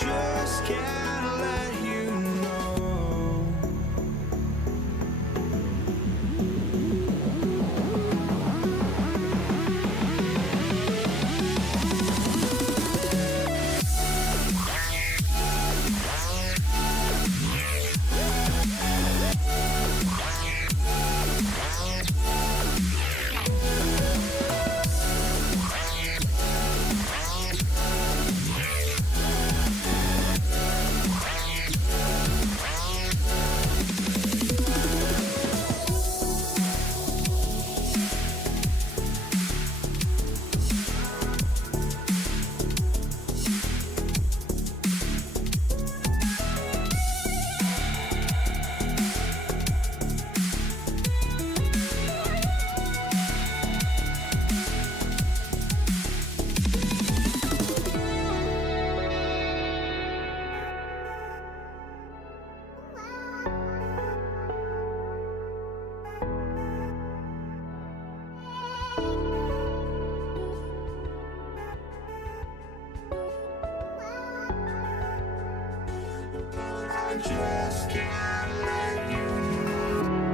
just can't let you know. I just can't let you know.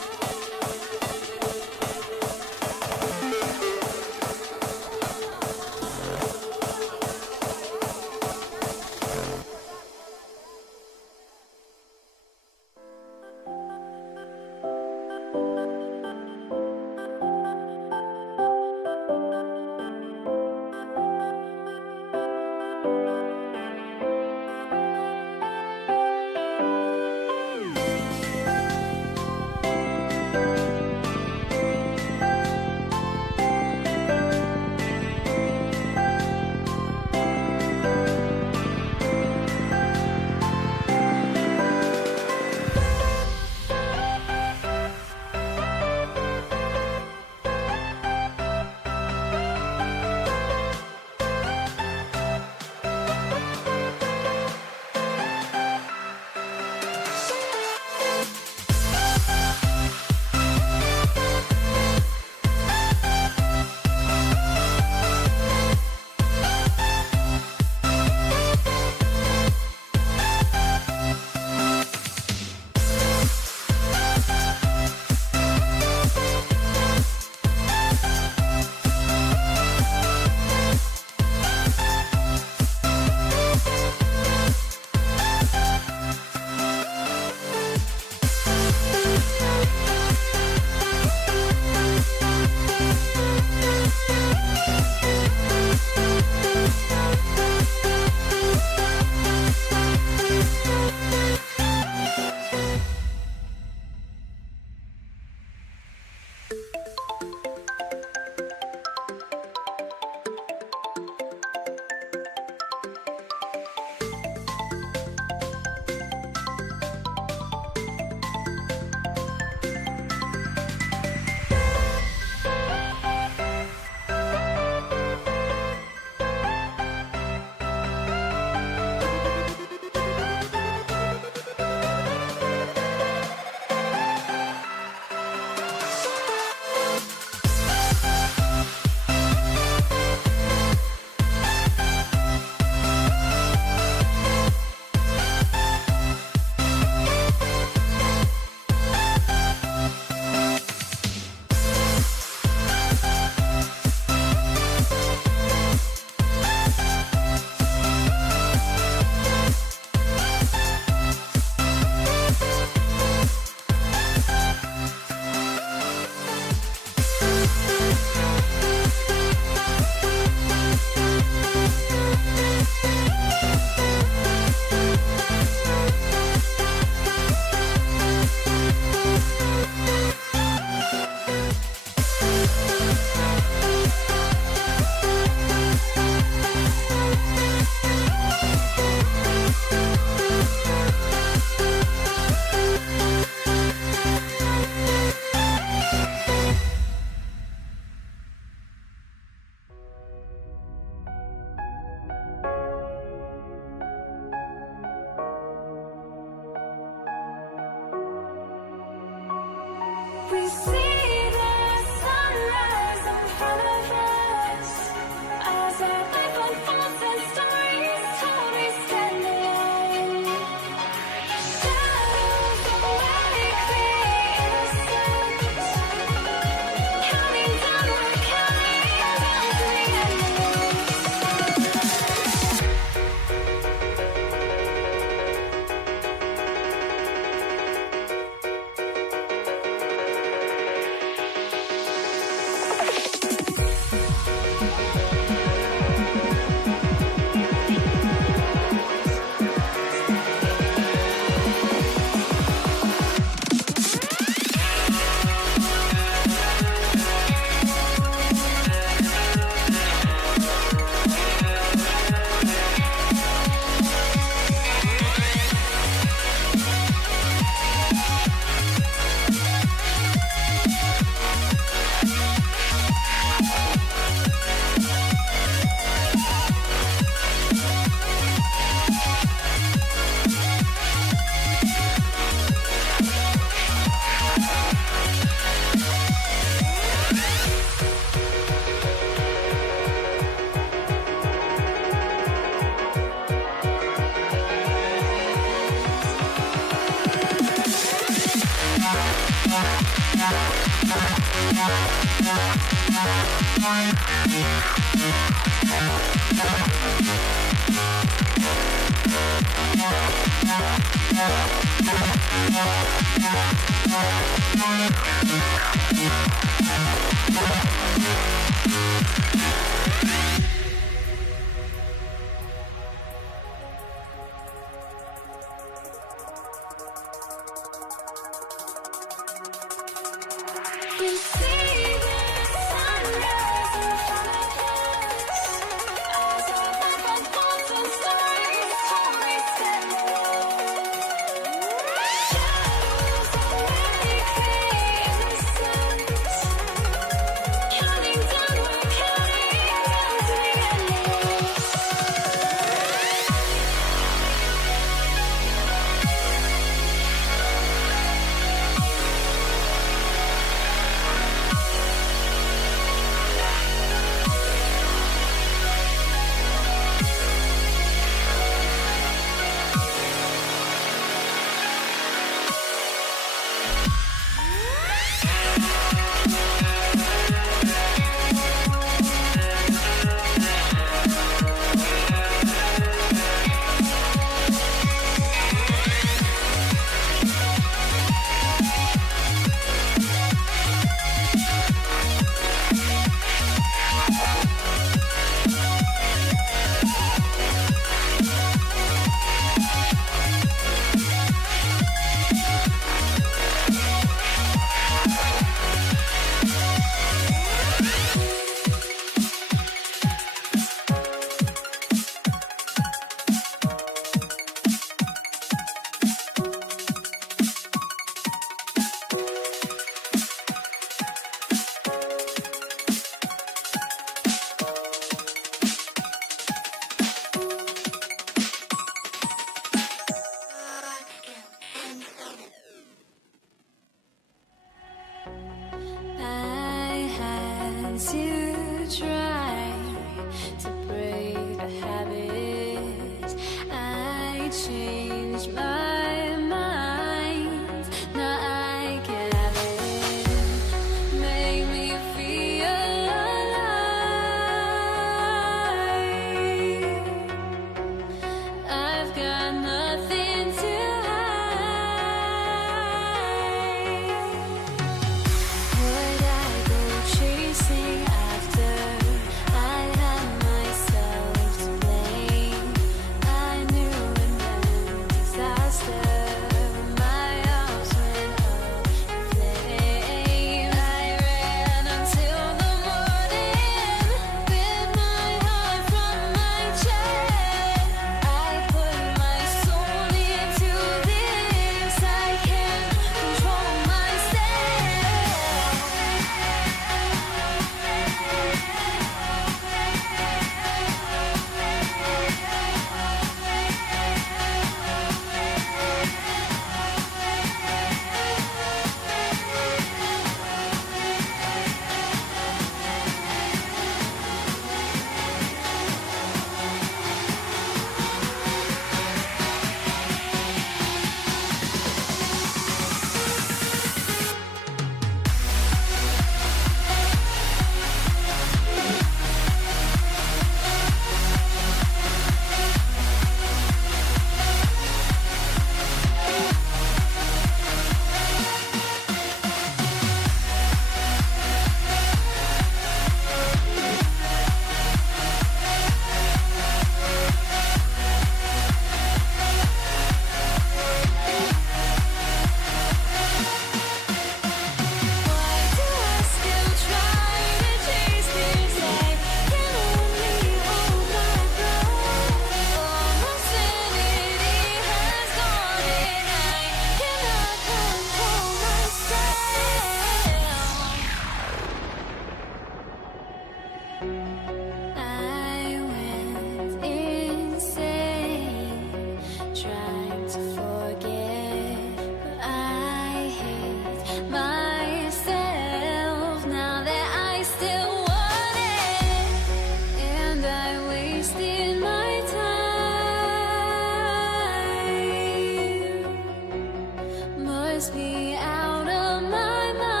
must be out of my mind.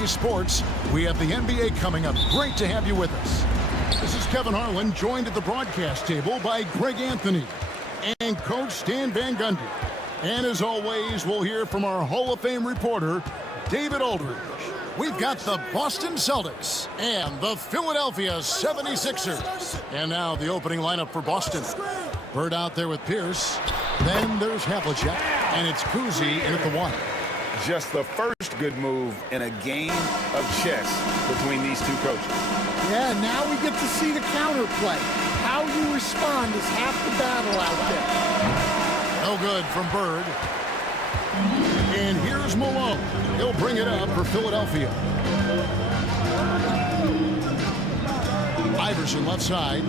today's sports. We have the NBA coming up. Great to have you with us. This is Kevin Harlan, joined at the broadcast table by Greg Anthony and Coach Stan Van Gundy. And as always, we'll hear from our Hall of Fame reporter, David Aldridge. We've got the Boston Celtics and the Philadelphia 76ers. And now the opening lineup for Boston. Bird out there with Pierce. Then there's Havlicek, and it's Kuzi in at the one. Just the first good move in a game of chess between these two coaches. Yeah, now we get to see the counterplay. How you respond is half the battle out there. No good from Bird. And here's Malone. He'll bring it up for Philadelphia. Iverson left side.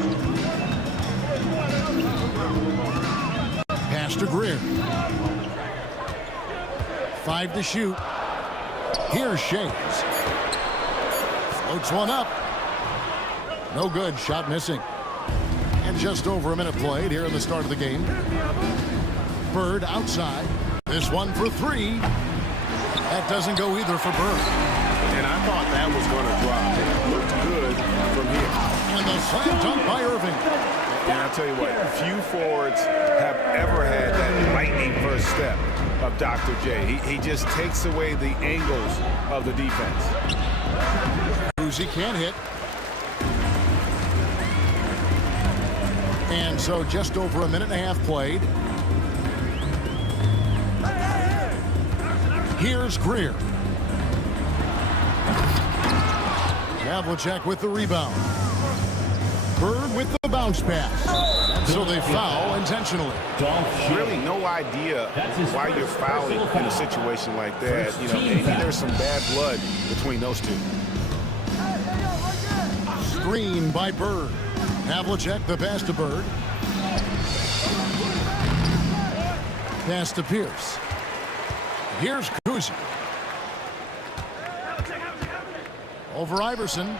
Pass to Greer. 5 to shoot. Here's Shays. Floats one up. No good. Shot missing. And just over a minute played here in the start of the game. Bird outside. This one for three. That doesn't go either for Bird. And I thought that was going to drop. It looked good from here. And the slam dunk by Irving. And I'll tell you what, few forwards have ever had that lightning first step of Dr. J. He just takes away the angles of the defense. Kuzi can't hit. And so just over a minute and a half played. Here's Greer. Havlicek with the rebound. Bird with the bounce pass. So they foul intentionally. Really no idea why you're fouling in a situation like that. You know, maybe there's some bad blood between those two. Screen by Bird. Havlicek, the pass to Bird. Pass to Pierce. Here's Kuzi. Over Iverson.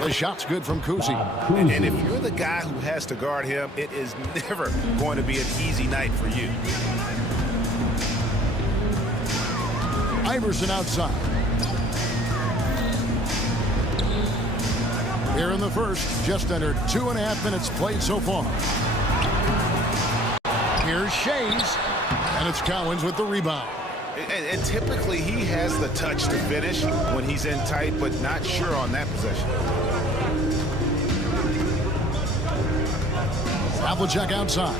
The shot's good from Kuzi. And if you're the guy who has to guard him, it is never going to be an easy night for you. Iverson outside. Here in the first, just under 2.5 minutes played so far. Here's Shays, and it's Cowens with the rebound. And typically he has the touch to finish when he's in tight, but not sure on that possession. Havlicek outside.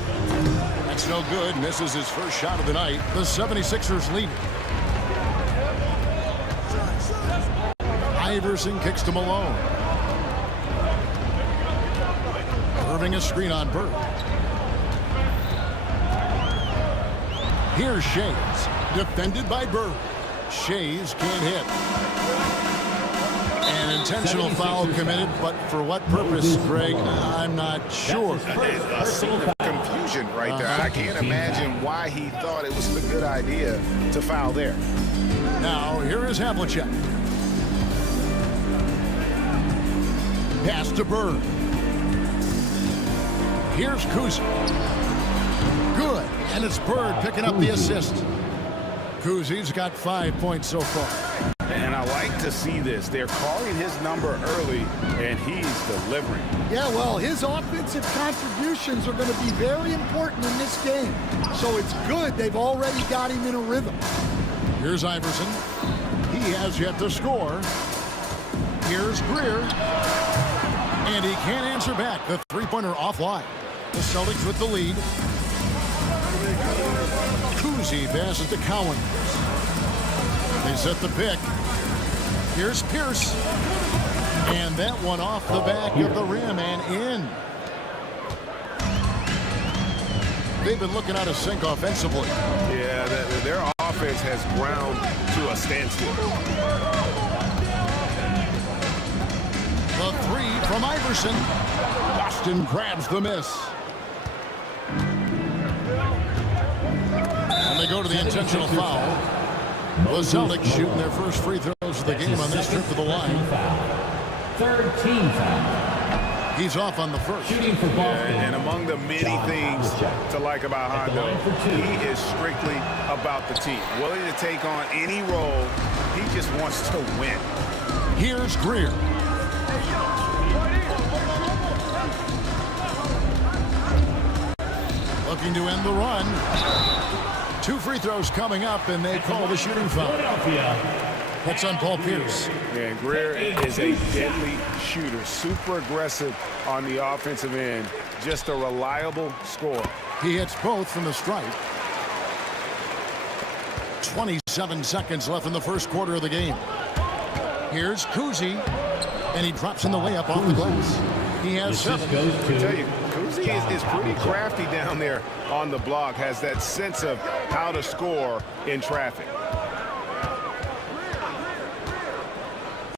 That's no good. Misses his first shot of the night. The 76ers lead. Iverson kicks to Malone. Irving a screen on Bird. Here's Shays. Defended by Bird. Shays can't hit. An intentional foul committed, but for what purpose, Greg, I'm not sure. A scene of confusion right there. I can't imagine why he thought it was a good idea to foul there. Now, here is Havlicek. Pass to Bird. Here's Kuzi. Good, and it's Bird picking up the assist. Kuzi's got 5 points so far. And I like to see this. They're calling his number early, and he's delivering. Yeah, well, his offensive contributions are going to be very important in this game. So it's good they've already got him in a rhythm. Here's Iverson. He has yet to score. Here's Greer. And he can't answer back. The three-pointer offline. The Celtics with the lead. Kuzi passes to Cowens. They set the pick. Here's Pierce. And that one off the back of the rim and in. They've been looking out of sync offensively. Yeah, their offense has ground to a standstill. The three from Iverson. Boston grabs the miss. And they go to the intentional foul. The Celtics shooting their first free throws of the game on this trip to the line. Third team foul. He's off on the first. Shooting for Boston. And among the many things to like about Hondo, he is strictly about the team. Willing to take on any role. He just wants to win. Here's Greer. Looking to end the run. 2 free throws coming up, and they call the shooting foul. That's on Paul Pierce. Yeah, Greer is a deadly shooter. Super aggressive on the offensive end. Just a reliable scorer. He hits both from the stripe. 27 seconds left in the first quarter of the game. Here's Kuzi, and he drops in the layup off the glass. He has 7. I tell you, Kuzi is pretty crafty down there on the block. Has that sense of how to score in traffic.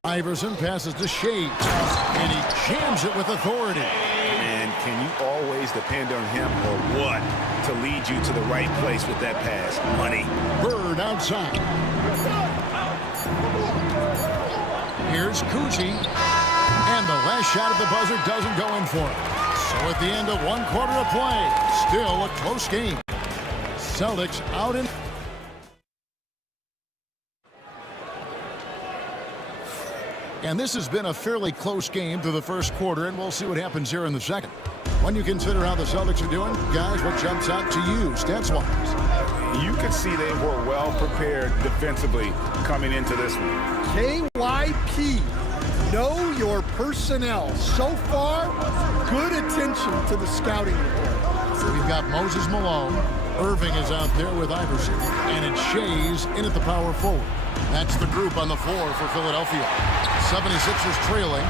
Iverson passes to Shades, and he jams it with authority. And can you always depend on him or what to lead you to the right place with that pass? Money. Bird outside. Here's Kuzi, and the last shot at the buzzer doesn't go in for him. So at the end of 1 quarter of play, still a close game. Celtics out in. And this has been a fairly close game through the first quarter, and we'll see what happens here in the second. When you consider how the Celtics are doing, guys, what jumps out to you, stats-wise? You could see they were well prepared defensively coming into this one. KYP, know your personnel. So far, good attention to the scouting report. We've got Moses Malone. Irving is out there with Iverson, and it's Shays in at the power forward. That's the group on the floor for Philadelphia. 76ers trailing.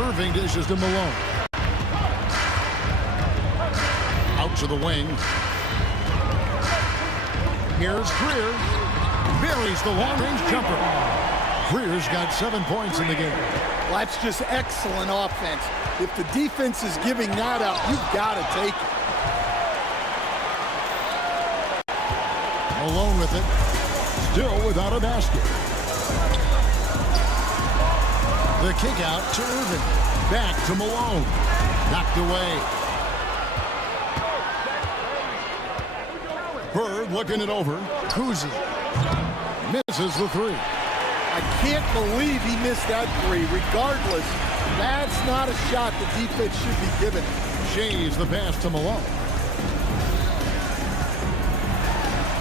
Irving dishes to Malone. Out to the wing. Here's Greer. Buries the long-range jumper. Greer's got 7 points in the game. Well, that's just excellent offense. If the defense is giving that up, you've got to take it. Malone with it. Still without a basket. The kick out to Irving. Back to Malone. Knocked away. Bird looking it over. Kuzi misses the 3. I can't believe he missed that 3. Regardless, that's not a shot the defense should be given. Shays the pass to Malone.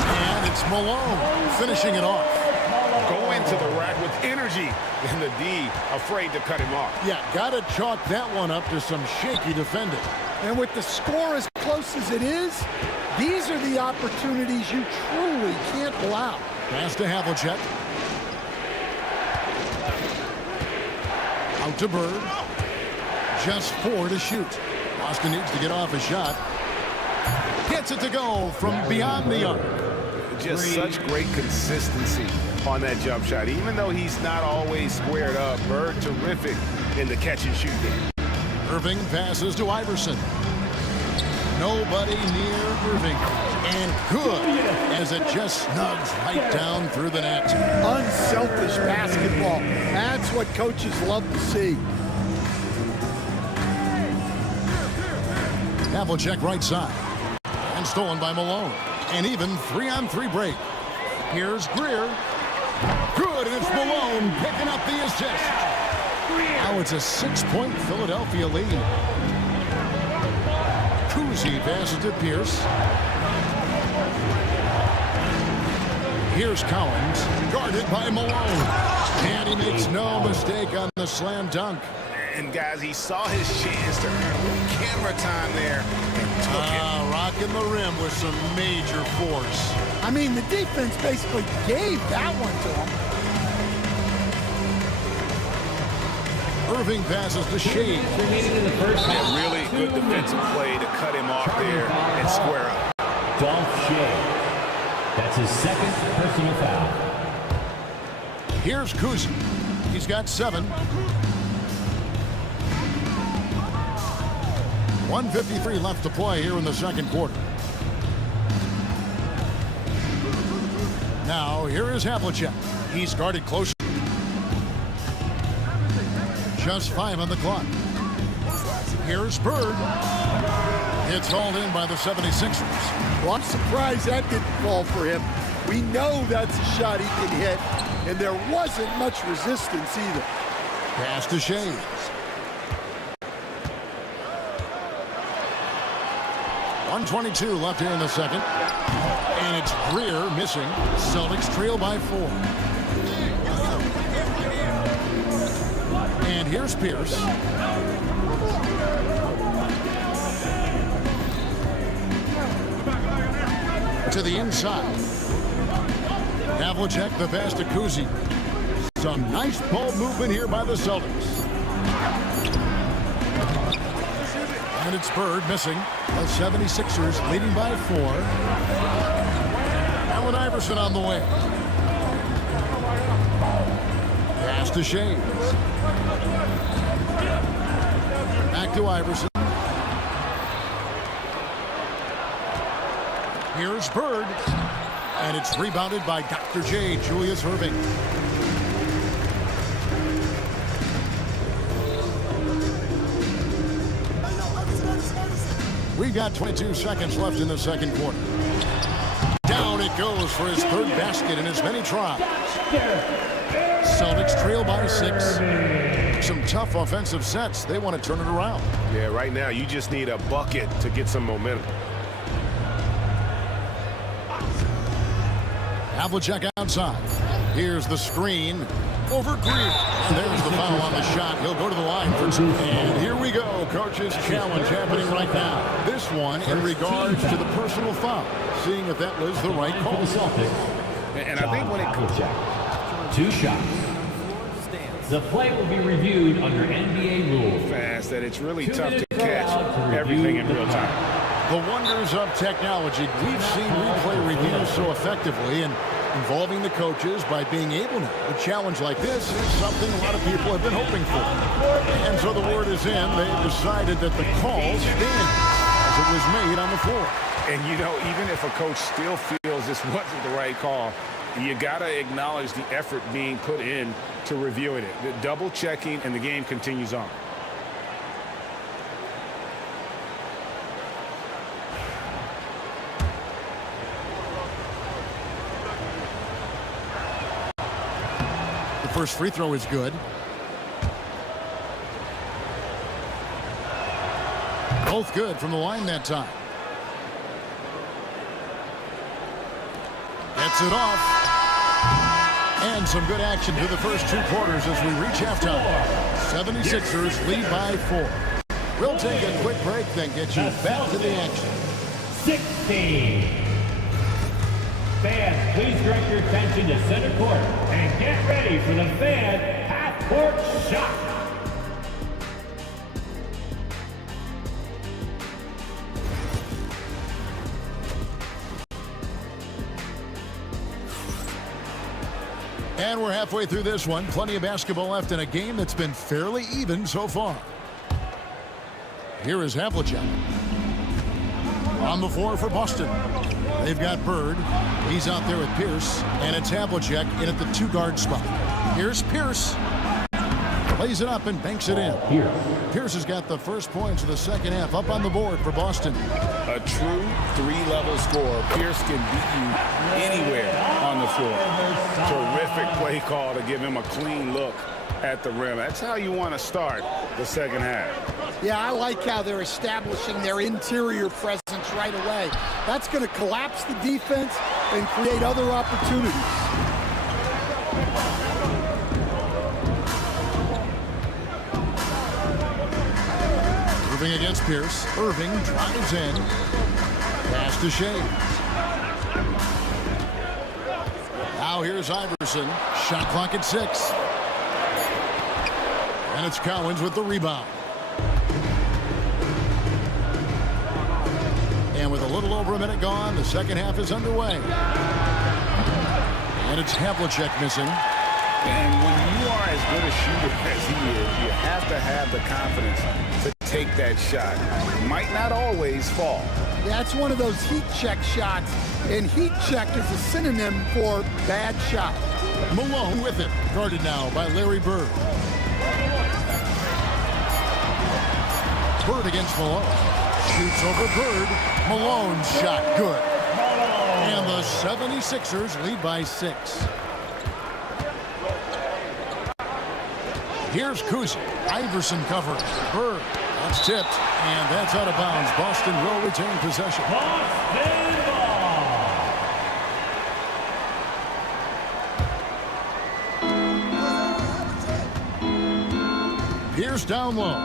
And it's Malone finishing it off. Go into the rack with energy, and the D afraid to cut him off. Yeah, got to chalk that one up to some shaky defending. And with the score as close as it is, these are the opportunities you truly can't allow. Pass to Havlicek. Out to Bird. Just 4 to shoot. Boston needs to get off a shot. Gets it to go from beyond the arc. Just such great consistency on that jump shot. Even though he's not always squared up, Bird terrific in the catch and shoot game. Irving passes to Iverson. Nobody near Irving. And good as it just snugs right down through the net. Unselfish basketball. That's what coaches love to see. Havlicek right side. And stolen by Malone. And even 3-on-3 break. Here's Greer. Good, and it's Malone picking up the assist. Now it's a 6-point Philadelphia lead. Kuzi passes to Pierce. Here's Collins, guarded by Malone. And he makes no mistake on the slam dunk. And guys, he saw his chance to earn a little camera time there and took it. Rocking the rim with some major force. I mean, the defense basically gave that one to him. Irving passes to Shade. A really good defensive play to cut him off there and square up. Dolph Shea. That's his second personal foul. Here's Kuzi. He's got 7. 1:53 left to play here in the second quarter. Now, here is Havlicek. He's guarded close. Just 5 on the clock. Here's Bird. It's hauled in by the 76ers. Well, I'm surprised that didn't fall for him. We know that's a shot he can hit, and there wasn't much resistance either. Pass to Shea. .122 left here in the second. And it's Greer missing. Celtics trail by 4. And here's Pierce. To the inside. Havlicek, the pass to Kuzi. Some nice ball movement here by the Celtics. And it's Bird missing. The 76ers leading by 4. Allen Iverson on the way. Pass to Shea. Back to Iverson. Here's Bird. And it's rebounded by Dr. J, Julius Erving. We've got 22 seconds left in the second quarter. Down it goes for his third basket in as many tries. Celtics trail by 6. Some tough offensive sets. They want to turn it around. Yeah, right now you just need a bucket to get some momentum. Havlicek outside. Here's the screen over Greer. And there's the foul on the shot. He'll go to the line for 2. And here we go. Coach's challenge happening right now. This one in regards to the personal foul. Seeing if that was the right call. And I think when it comes 2 shots. The play will be reviewed under NBA rules. fast that it's really 2 tough to minutes catch allowed to review everything in the real time. The wonders of technology. We've seen replay reviews so effectively and involving the coaches by being able to. A challenge like this is something a lot of people have been hoping for. And so the word is in. They've decided that the call stands as it was made on the floor. And, you know, even if a coach still feels this wasn't the right call, you got to acknowledge the effort being put in to reviewing it. The double checking, and the game continues on. The first free throw is good. Both good from the line that time. Gets it off. And some good action through the first 2 quarters as we reach halftime. 76ers lead by 4. We'll take a quick break, then get you back to the action. 16. Fans, please direct your attention to center court and get ready for the fan half-court shot. And we're halfway through this one. Plenty of basketball left in a game that's been fairly even so far. Here is Havlicek. On the floor for Boston. They've got Bird. He's out there with Pierce. And it's Havlicek in at the 2-guard spot. Here's Pierce. Lays it up and banks it in. Pierce has got the first points of the second half up on the board for Boston. A true 3-level scorer. Pierce can beat you anywhere on the floor. Terrific play call to give him a clean look at the rim. That's how you want to start the second half. Yeah, I like how they're establishing their interior presence right away. That's going to collapse the defense and create other opportunities. Irving against Pierce. Irving drives in. Pass to Shea. Now here's Iverson. Shot clock at 6. And it's Collins with the rebound. And with a little over a minute gone, the second half is underway. And it's Havlicek missing. And when you are as good a shooter as he is, you have to have the confidence to take that shot. Might not always fall. That's one of those heat check shots, and heat check is a synonym for bad shot. Malone with it. Guarded now by Larry Bird. Bird against Malone. Shoots over Bird. Malone's shot good. And the 76ers lead by 6. Here's Kuzi. Iverson covering. Bird. That's tipped. And that's out of bounds. Boston will retain possession. Boston ball. Pierce down low.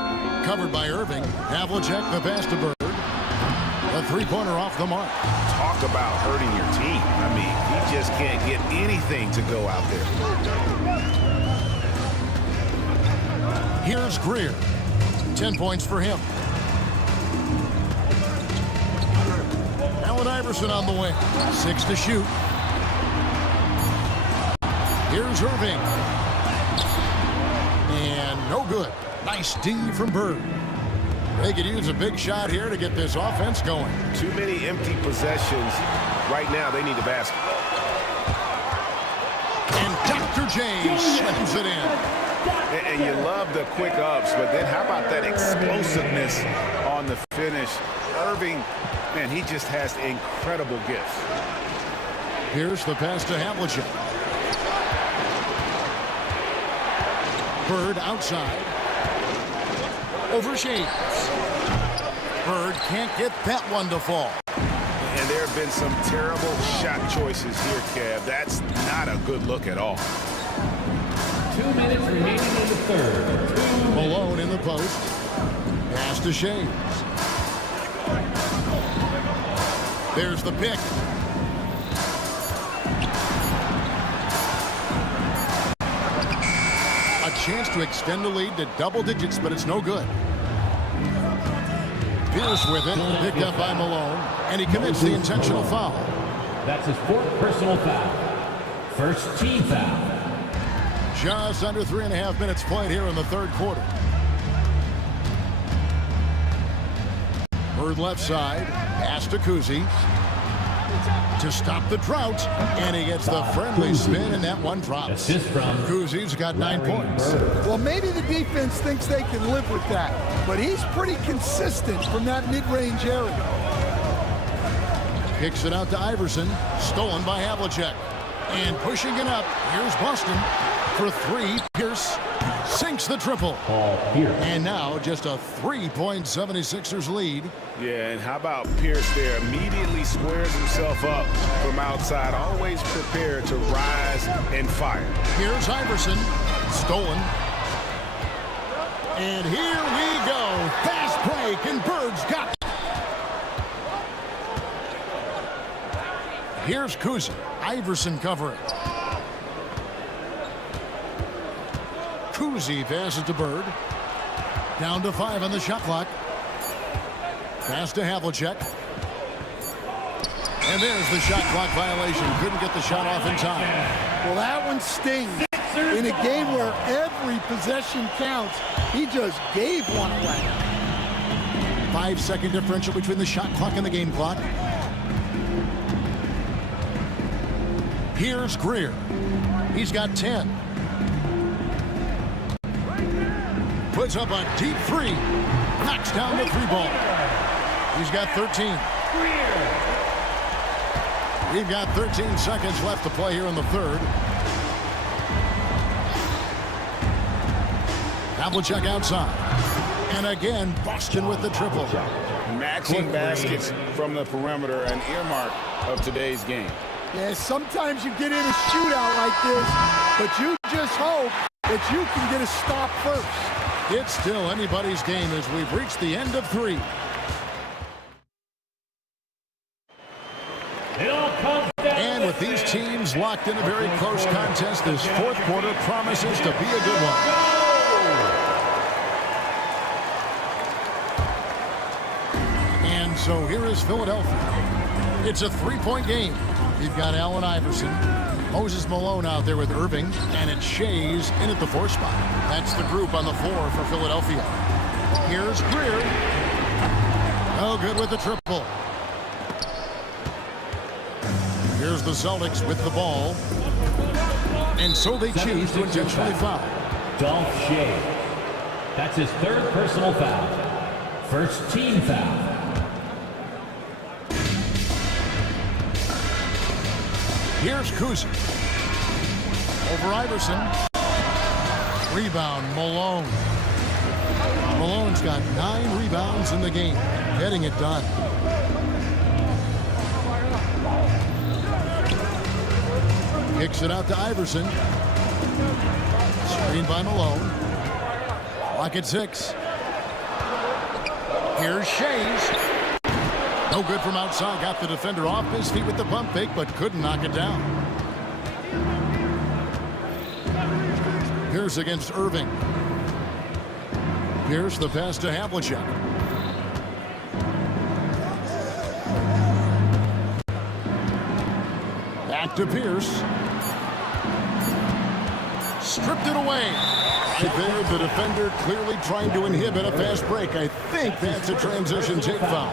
Covered by Irving. Havlicek the pass to Bird. A three-pointer off the mark. Talk about hurting your team. I mean, he just can't get anything to go out there. Here's Greer. 10 points for him. Allen Iverson on the wing. 6 to shoot. Here's Irving. And no good. Nice D from Bird. They could use a big shot here to get this offense going. Too many empty possessions. Right now, they need a basket. And Dr. J slams it in. And you love the quick ups, but then how about that explosiveness on the finish? Irving, man, he just has incredible gifts. Here's the pass to Havlicek. Bird outside. Over Shades. Bird can't get that one to fall. And there have been some terrible shot choices here, Kev. That's not a good look at all. 2 minutes remaining in the third. Malone in the post. Pass to Shades. There's the pick. A chance to extend the lead to double digits, but it's no good. Pierce with it, picked up by Malone, and he commits the intentional foul. That's his 4th personal foul. First team foul. Just under 3.5 minutes played here in the third quarter. Bird left side, pass to Kuzi. To stop the drought, and he gets the friendly spin, and that one drops. Assist from Kuzi's got 9 points. Well, maybe the defense thinks they can live with that, but he's pretty consistent from that mid-range area. Kicks it out to Iverson, stolen by Havlicek. And pushing it up, here's Boston for 3. Pierce sinks the triple. And now just a 3-point 76ers lead. Yeah, and how about Pierce there? Immediately squares himself up from outside, always prepared to rise and fire. Here's Iverson, stolen. And here we go. Fast break, and Bird's got it. Here's Kuzi. Iverson covering. Kuzi passes to Bird. Down to 5 on the shot clock. Pass to Havlicek. And there's the shot clock violation. Couldn't get the shot off in time. Well, that one stings. In a game where every possession counts, he just gave one away. 5-second differential between the shot clock and the game clock. Here's Greer. He's got 10. Puts up a deep 3. Knocks down the 3-ball. He's got 13. We've got 13 seconds left to play here in the third. Havlicek outside. And again, Boston with the triple. Matching baskets from the perimeter, an earmark of today's game. Yeah, sometimes you get in a shootout like this, but you just hope that you can get a stop first. It's still anybody's game as we've reached the end of 3. It all comes down. And with these teams locked in a very close contest, this fourth quarter promises to be a good one. And so here is Philadelphia. It's a 3-point game. You've got Allen Iverson, Moses Malone out there with Irving, and it's Shays in at the 4 spot. That's the group on the floor for Philadelphia. Here's Greer. Oh, good with the triple. Here's the Celtics with the ball. And so they choose to intentionally foul. Dolph Shea. That's his 3rd personal foul. First team foul. Here's Kuzi. Over Iverson. Rebound, Malone. Malone's got 9 rebounds in the game, getting it done. Kicks it out to Iverson. Screen by Malone. Clock at 6. Here's Shays. No good from outside. Got the defender off his feet with the pump fake, but couldn't knock it down. Pierce against Irving. Pierce the pass to Havlicek. Back to Pierce. Stripped it away. Right there, the defender clearly trying to inhibit a fast break. I think that's a transition take foul.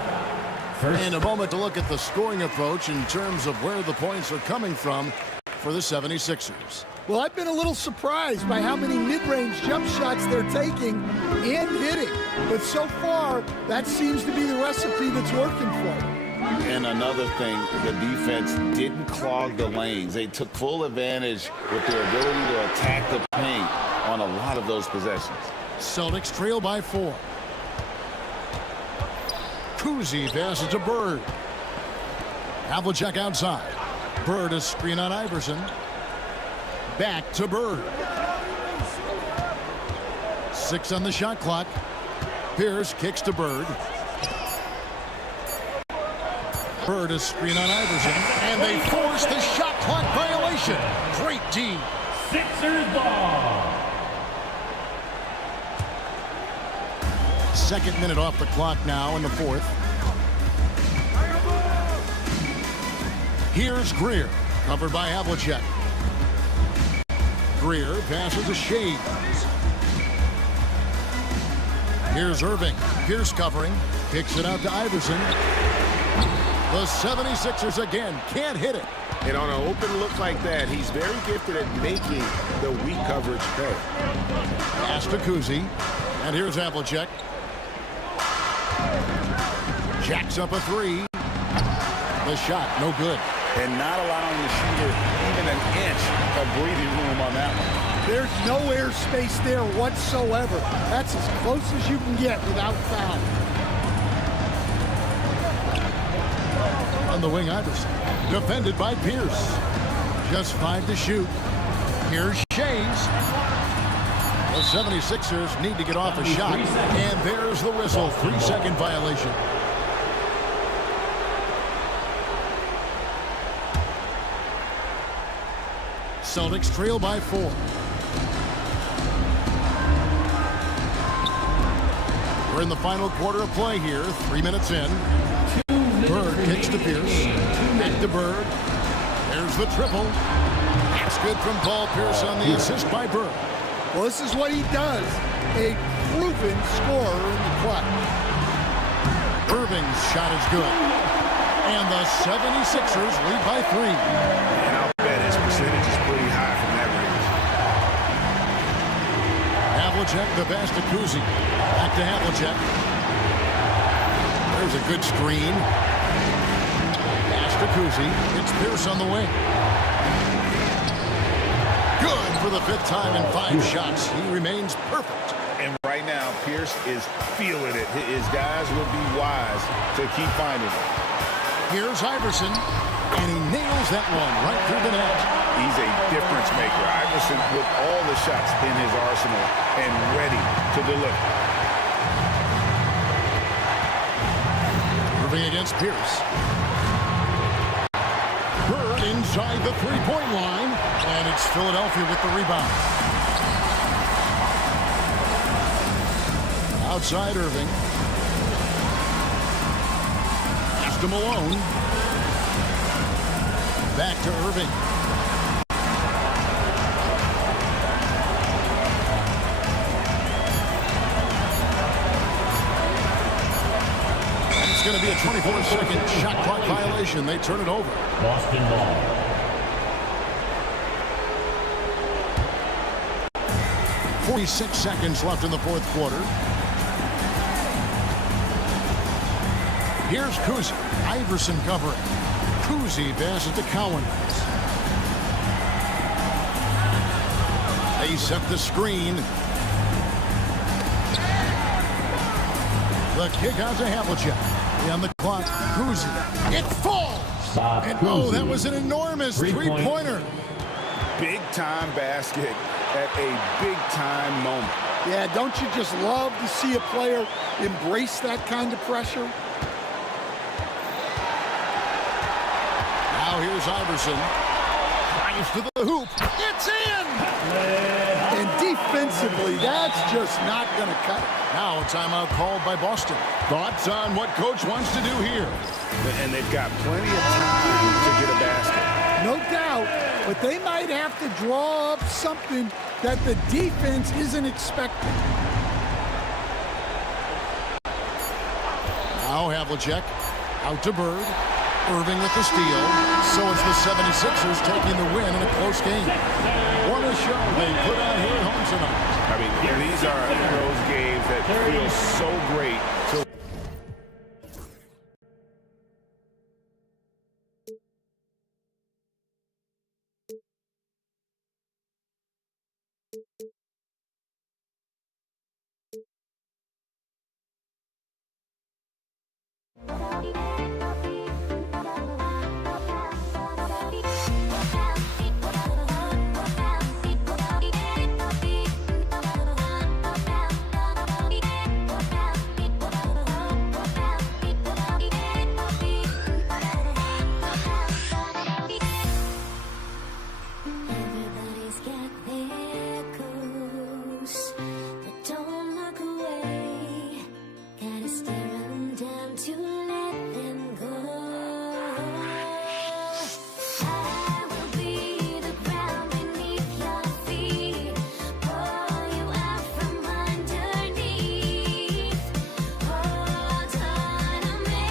And a moment to look at the scoring approach in terms of where the points are coming from for the 76ers. Well, I've been a little surprised by how many mid-range jump shots they're taking and hitting. But so far, that seems to be the recipe that's working for them. And another thing, the defense didn't clog the lanes. They took full advantage with their ability to attack the paint on a lot of those possessions. Celtics trail by 4. Kuzi passes to Bird. Havlicek outside. Bird a screen on Iverson. Back to Bird. 6 on the shot clock. Pierce kicks to Bird. Bird a screen on Iverson. And they force the shot clock violation. Great D. Sixers ball. Second minute off the clock now in the 4th. Here's Greer, covered by Havlicek. Greer passes to Shades. Here's Irving. Pierce covering. Kicks it out to Iverson. The 76ers again can't hit it. And on an open look like that, he's very gifted at making the weak coverage pay. Pass to Kuzi. And here's Havlicek. Jacks up a 3. The shot, no good. And not allowing the shooter even an inch of breathing room on that one. There's no air space there whatsoever. That's as close as you can get without foul. On the wing, Iverson. Defended by Pierce. Just 5 to shoot. Here's Shays. The 76ers need to get off a shot. And there's the whistle. 3-second violation. Celtics trail by 4. We're in the final quarter of play here. 3 minutes in. Bird kicks to Pierce. Back to Bird. There's the triple. That's good from Paul Pierce on the assist by Bird. Well, this is what he does. A proven scorer in the clutch. Irving's shot is good. And the 76ers lead by 3. And I'll bet his percentage is pretty high from that range. Havlicek, the pass to Kuzi. Back to Havlicek. There's a good screen. Pass to Kuzi. It's Pierce on the wing. Good for the 5th time in 5 shots. He remains perfect. And right now, Pierce is feeling it. His guys would be wise to keep finding it. Here's Iverson, and he nails that one right through the net. He's a difference maker. Iverson with all the shots in his arsenal and ready to deliver. Irving against Pierce. Bird inside the 3-point line, and it's Philadelphia with the rebound. Outside Irving. Pass to Malone. Back to Irving. It's going to be a 24-second shot clock violation. They turn it over. Boston ball. 46 seconds left in the 4th quarter. Here's Kuzi. Iverson covering. Kuzi passes to Cowan. They set the screen. The kick out to Havlicek. On the clock, Kuzi. It falls! And oh, that was an enormous three-pointer. Big-time basket at a big-time moment. Yeah, don't you just love to see a player embrace that kind of pressure? Now here's Iverson. Drives to the hoop. It's in! And defensively, that's just not going to cut it. Now a timeout called by Boston. Thoughts on what coach wants to do here? And they've got plenty of time to get a basket. No doubt, but they might have to draw up something that the defense isn't expecting. Now Havlicek out to Bird. Irving with the steal. So it's the 76ers taking the win in a close game. What a show they put on here at home tonight. I mean, these are those games that feel so great. Everybody's got their goals, but don't look away. Gotta stare 'em down to let them go. I will be the ground beneath your feet, pull you out from underneath. Hold on to me.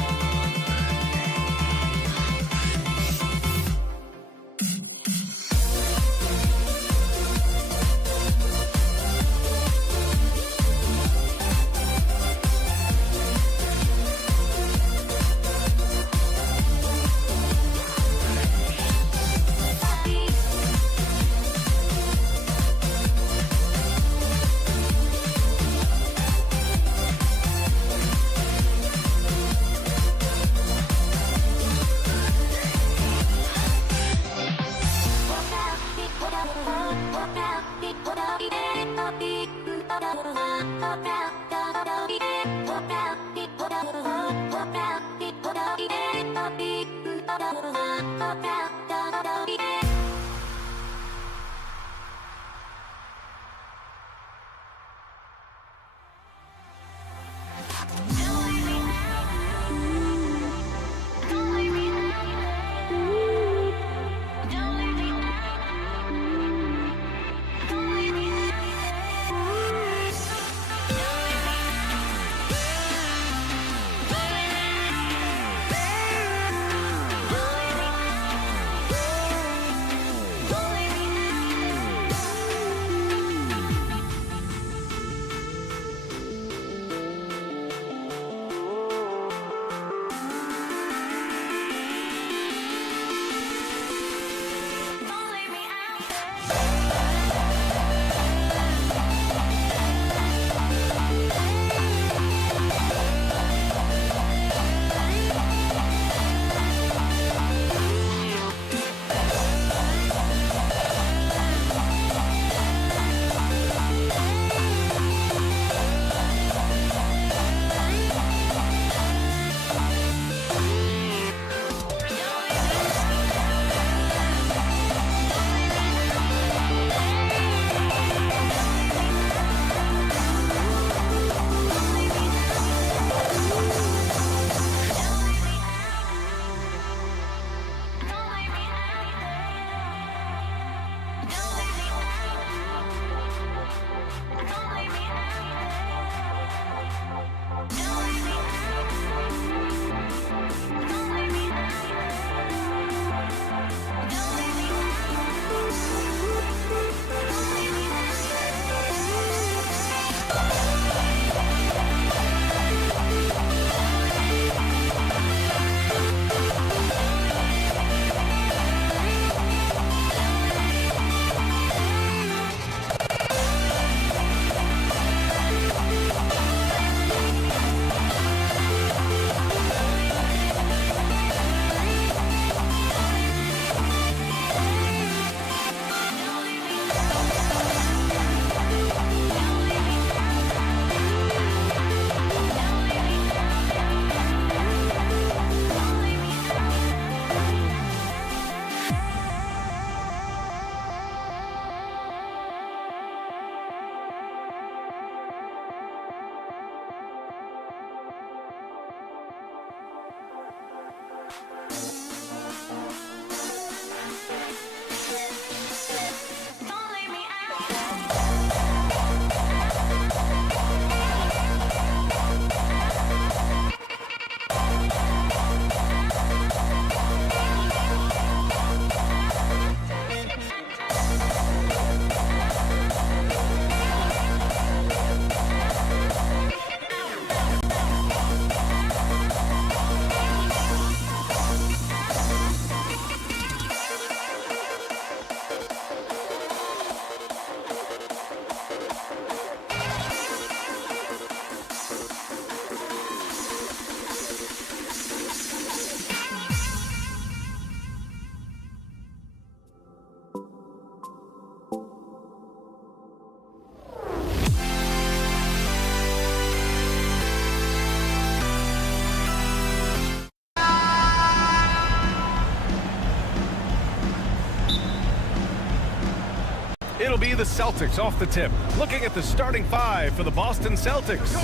be the Celtics off the tip. Looking at the starting five for the Boston Celtics.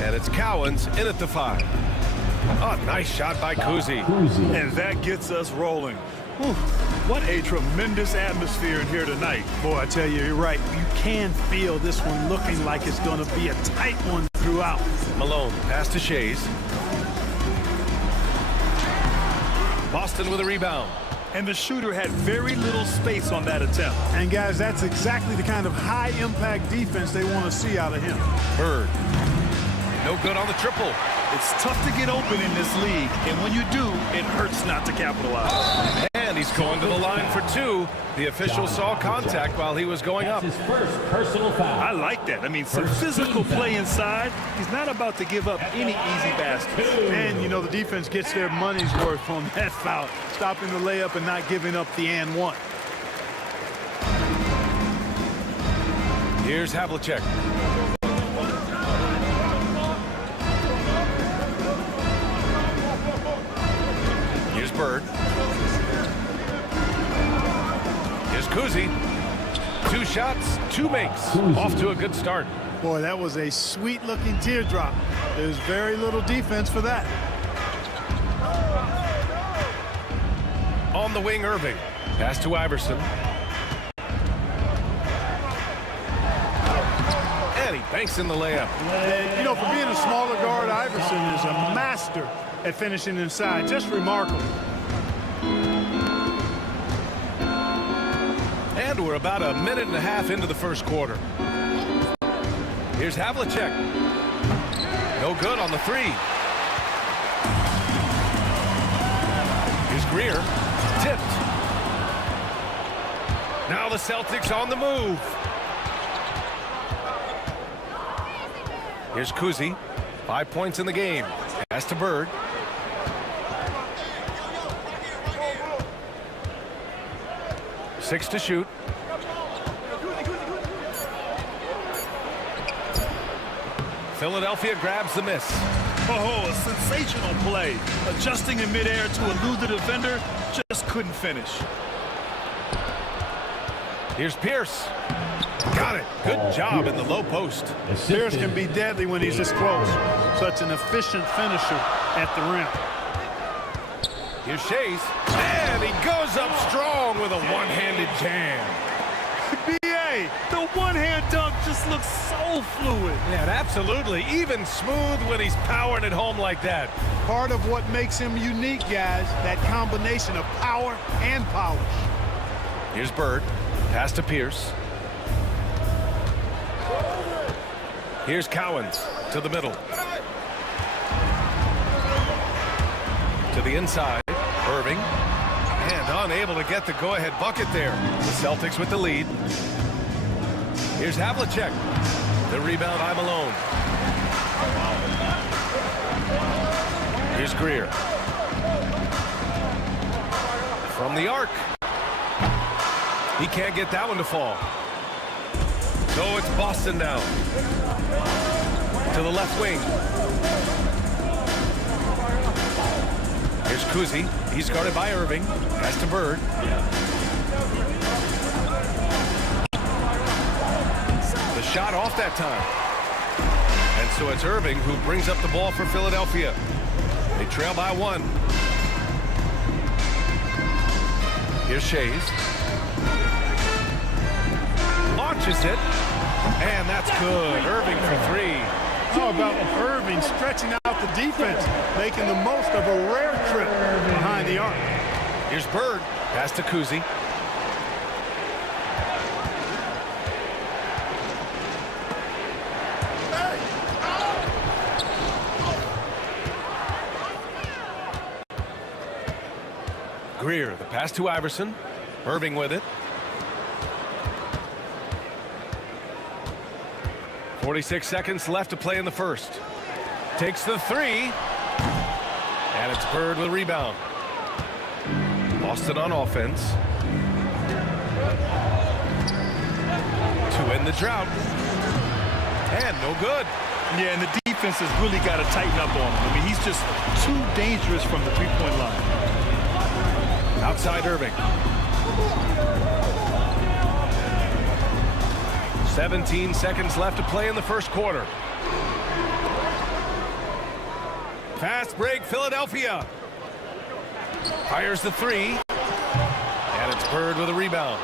And it's Cowens in at the 5. Oh, nice shot by Kuzi. And that gets us rolling. Whew, what a tremendous atmosphere in here tonight. Boy, I tell you, you're right. You can feel this one looking like it's going to be a tight one throughout. Malone, pass to Shays. Boston with a rebound. And the shooter had very little space on that attempt. And guys, that's exactly the kind of high-impact defense they want to see out of him. Bird. No good on the triple. It's tough to get open in this league, and when you do, it hurts not to capitalize. And he's going to the line for 2. The official saw contact while he was going up. That's his first personal foul. I like that. I mean, some physical play inside. He's not about to give up any easy baskets. And, you know, the defense gets their money's worth on that foul, stopping the layup and not giving up the and one. Here's Havlicek. Here's Bird. Here's Kuzi. 2 shots, 2 makes. Off to a good start. Boy, that was a sweet-looking teardrop. There's very little defense for that. On the wing, Irving. Pass to Iverson. And he banks in the layup. And, you know, for being a smaller guard, Iverson is a master at finishing inside. Just remarkable. And we're about a minute and a half into the first quarter. Here's Havlicek. No good on the 3. Here's Greer. Tipped. Now the Celtics on the move. Here's Kuzi. 5 points in the game. Pass to Bird. Six to shoot. Philadelphia grabs the miss. Oh, a sensational play. Adjusting in midair to elude the defender, just couldn't finish. Here's Pierce. Got it. Good job in the low post. Pierce can be deadly when he's this close. Such an efficient finisher at the rim. Here's Shays. And he goes up strong with a one-handed jam. B.A., the one-hand dunk just looks so fluid. Yeah, absolutely. Even smooth when he's powering it home like that. Part of what makes him unique, guys, that combination of power and polish. Here's Bird. Pass to Pierce. Here's Cowens to the middle. To the inside. Irving. And unable to get the go-ahead bucket there. The Celtics with the lead. Here's Havlicek. The rebound, I'm alone. Here's Greer. From the arc. He can't get that one to fall. So it's Boston now. To the left wing. Here's Kuzi. He's guarded by Irving. Pass to Bird. The shot off that time. And so it's Irving who brings up the ball for Philadelphia. They trail by 1. Here's Shays. Launches it. And that's good. Irving for 3. How about Irving stretching out the defense, making the most of a rare trip behind the arc. Here's Bird. Pass to Kuzi. Greer, the pass to Iverson. Irving with it. 46 seconds left to play in the first. Takes the 3. And it's Bird with a rebound. Boston on offense. To end the drought. And no good. Yeah, and the defense has really got to tighten up on him. I mean, he's just too dangerous from the three-point line. Outside Irving. 17 seconds left to play in the first quarter. Fast break, Philadelphia. Fires the three. And it's Bird with a rebound.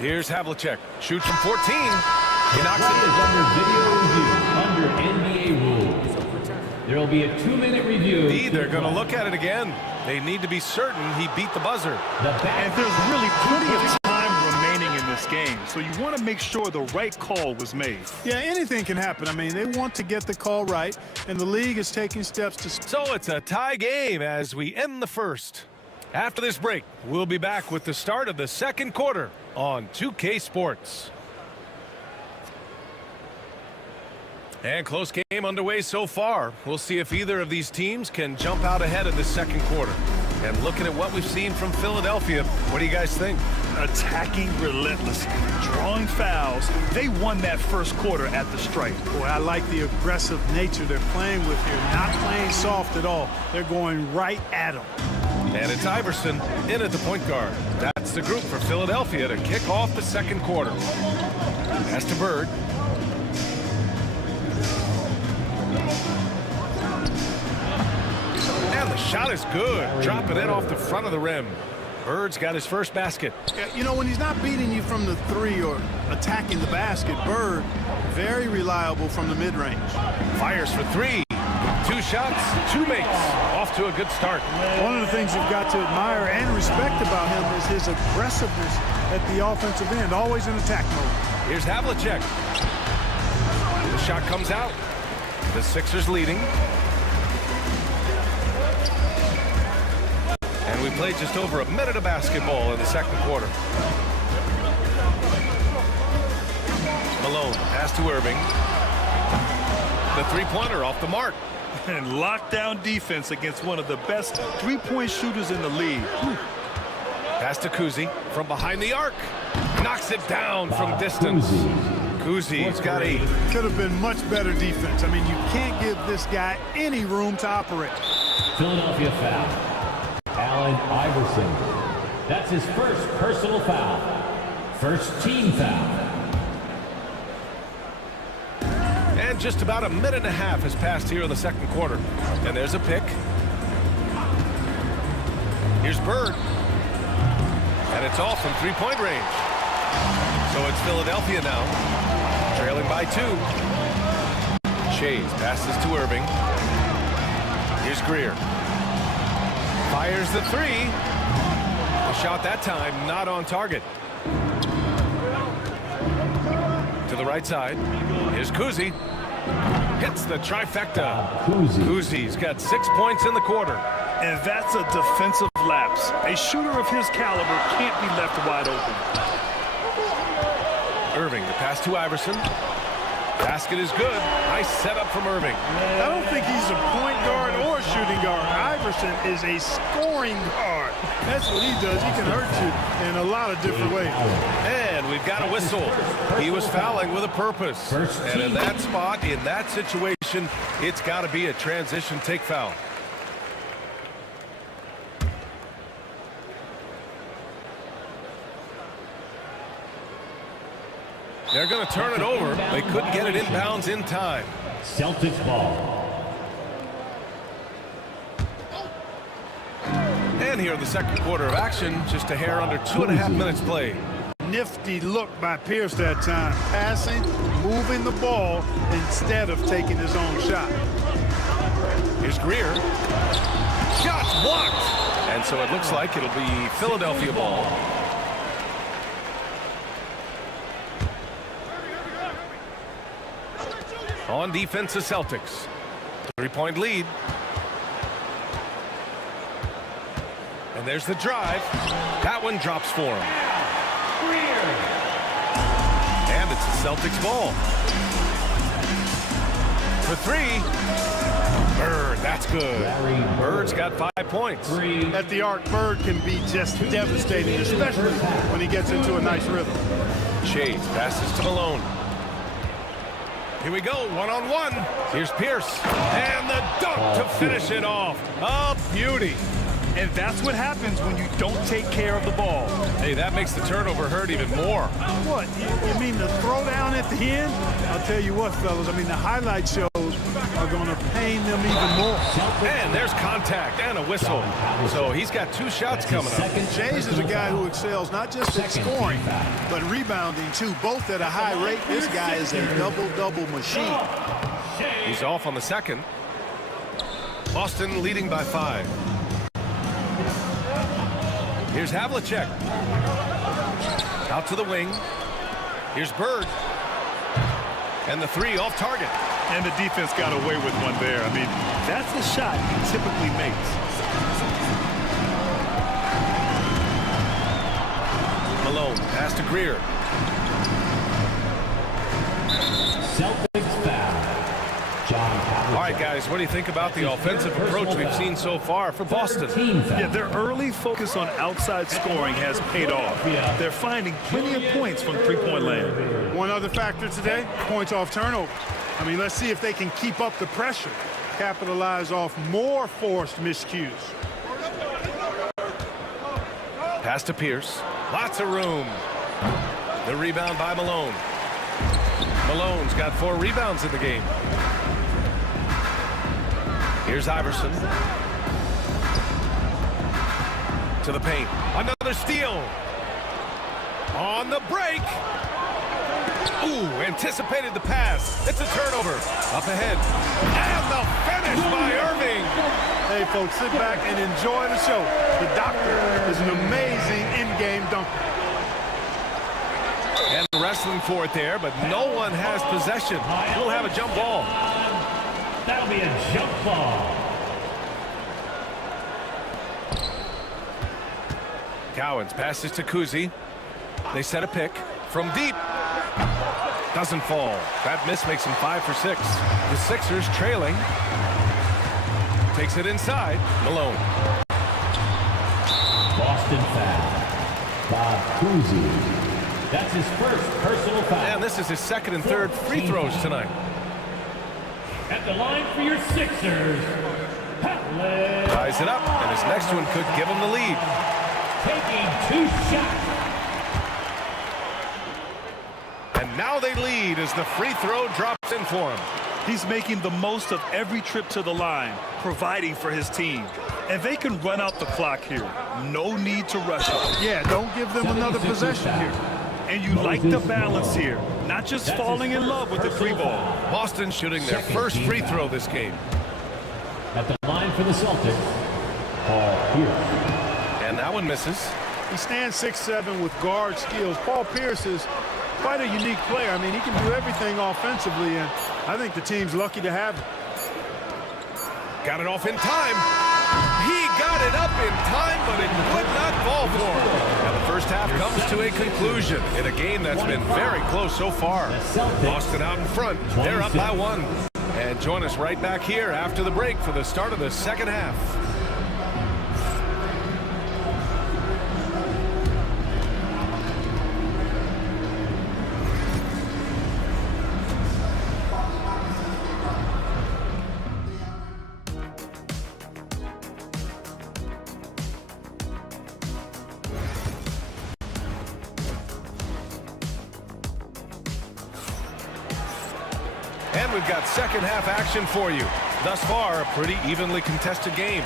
Here's Havlicek. Shoots from 14. He knocks it Is under video review, under NBA rules. There will be a 2-minute review. They're going to look at it again. They need to be certain he beat the buzzer. And there's really plenty of time remaining in this game, so you want to make sure the right call was made. Yeah, anything can happen. I mean, they want to get the call right, and the league is taking steps to... So it's a tie game as we end the first. After this break, we'll be back with the start of the second quarter on 2K Sports. And close game underway so far. We'll see if either of these teams can jump out ahead of the second quarter. And looking at what we've seen from Philadelphia, what do you guys think? Attacking relentlessly, drawing fouls. They won that first quarter at the stripe. Boy, I like the aggressive nature they're playing with here. Not playing soft at all. They're going right at them. And it's Iverson in at the point guard. That's the group for Philadelphia to kick off the second quarter. Pass to Bird. And the shot is good. Dropping it off the front of the rim. Bird's got his first basket. Yeah, you know, when he's not beating you from the three or attacking the basket, Bird, very reliable from the mid-range. Fires for three. 2 shots, 2 makes. Off to a good start. One of the things you've got to admire and respect about him is his aggressiveness at the offensive end, always in attack mode. Here's Havlicek. The shot comes out. The Sixers leading. And we played just over a minute of basketball in the second quarter. Malone, pass to Irving. The three-pointer off the mark. And lockdown defense against one of the best three-point shooters in the league. Pass to Kuzi from behind the arc. Knocks it down from distance. Kuzi's got 8. Could have been much better defense. I mean, you can't give this guy any room to operate. Philadelphia foul. Allen Iverson. That's his first personal foul. First team foul. And just about a minute and a half has passed here in the second quarter. And there's a pick. Here's Bird. And it's off from three-point range. So it's Philadelphia now, trailing by 2. Chase passes to Irving. Here's Greer. Fires the 3. The shot that time not on target. To the right side. Here's Kuzi. Hits the trifecta. Kuzi's got 6 points in the quarter. And that's a defensive lapse. A shooter of his caliber can't be left wide open. Irving, the pass to Iverson. Basket is good. Nice setup from Irving. I don't think he's a point guard or a shooting guard. Iverson is a scoring guard. That's what he does. He can hurt you in a lot of different ways. And we've got a whistle. He was fouling with a purpose. And in that spot, in that situation, it's got to be a transition take foul. They're going to turn it over. They couldn't get it inbounds in time. Celtics ball. And here in the second quarter of action, just a hair under 2.5 minutes played. Nifty look by Pierce that time. Passing, moving the ball instead of taking his own shot. Here's Greer. Shots blocked. And so it looks like it'll be Philadelphia ball. On defense, the Celtics. 3-point lead. And there's the drive. That one drops for him. And it's the Celtics ball. For 3. Bird, that's good. Bird's got 5 points. At the arc, Bird can be just devastating, especially when he gets into a nice rhythm. Chase passes to Malone. Here we go, one-on-one. Here's Pierce. And the dunk to finish it off. A beauty. And that's what happens when you don't take care of the ball. Hey, that makes the turnover hurt even more. What? You mean the throwdown at the end? I'll tell you what, fellas. I mean, the highlight shows are going to pain them even more. And there's contact and a whistle. So he's got 2 shots coming up. James is a guy who excels not just at scoring, but rebounding too, both at a high rate. This guy is a double-double machine. He's off on the second. Boston leading by 5. Here's Havlicek. Out to the wing. Here's Bird. And the 3 off target. And the defense got away with one there. I mean, that's the shot he typically makes. Malone, pass to Greer. Celtics foul. John Havlicek. All right, guys, what do you think about the offensive approach we've seen so far for Boston? Team foul. Yeah, their early focus on outside scoring has paid off. They're finding plenty of points from three-point land. One other factor today, points off turnover. I mean, let's see if they can keep up the pressure, capitalize off more forced miscues. Pass to Pierce. Lots of room. The rebound by Malone. Malone's got 4 rebounds in the game. Here's Iverson. To the paint. Another steal. On the break. Ooh, anticipated the pass. It's a turnover. Up ahead. And the finish by Irving. Hey, folks, sit back and enjoy the show. The doctor is an amazing in-game dunker. And wrestling for it there, but no one has possession. We'll have a jump ball. That'll be a jump ball. Cowens passes to Kuzi. They set a pick from deep. Doesn't fall. That miss makes him 5 for 6. The Sixers trailing. Takes it inside. Malone. Boston foul. Bob Cousy. That's his first personal foul. And this is his 2nd and 3rd free throws tonight. At the line for your Sixers, Havlicek. Ties it up, and his next one could give him the lead. Taking 2 shots. And now they lead as the free throw drops in for him. He's making the most of every trip to the line, providing for his team. And they can run out the clock here. No need to rush it. Yeah, don't give them another possession here. And you like the balance here, not just falling in love with the 3 ball. Boston shooting their first free throw this game. At the line for the Celtics, Paul Pierce. And that one misses. He stands 6'7" with guard skills. Paul Pierce is quite a unique player. I mean, he can do everything offensively, and I think the team's lucky to have him. Got it off in time. He got it up in time, but it would not fall for him. And the first half comes to a conclusion in a game that's been very close so far. Boston out in front. They're up by 1. And join us right back here after the break for the start of the second half. And we've got second half action for you. Thus far, a pretty evenly contested game.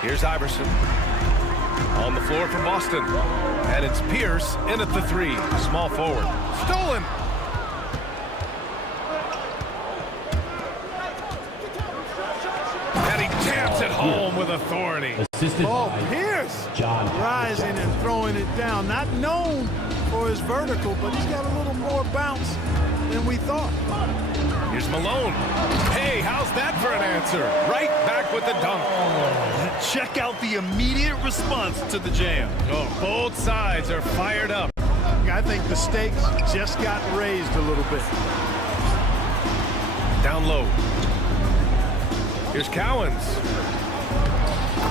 Here's Iverson. On the floor for Boston. And it's Pierce in at the 3. Small forward. Stolen! And he jams it home with authority. Assisted by Pierce John rising and throwing it down. Not known for his vertical, but he's got a little more bounce than we thought. Here's Malone. Hey, how's that for an answer? Right back with the dunk. Check out the immediate response to the jam. Oh, both sides are fired up. I think the stakes just got raised a little bit. Down low. Here's Cowens.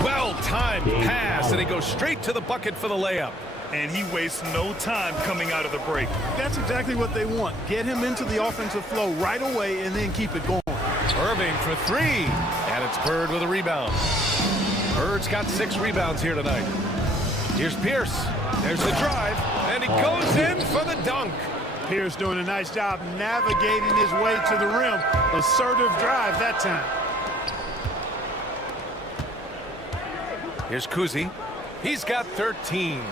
Well-timed pass, and he goes straight to the bucket for the layup. And he wastes no time coming out of the break. That's exactly what they want. Get him into the offensive flow right away and then keep it going. Irving for 3. And it's Bird with a rebound. Bird's got 6 rebounds here tonight. Here's Pierce. There's the drive, and he goes in for the dunk. Pierce doing a nice job navigating his way to the rim. Assertive drive that time. Here's Kuzi. He's got 13.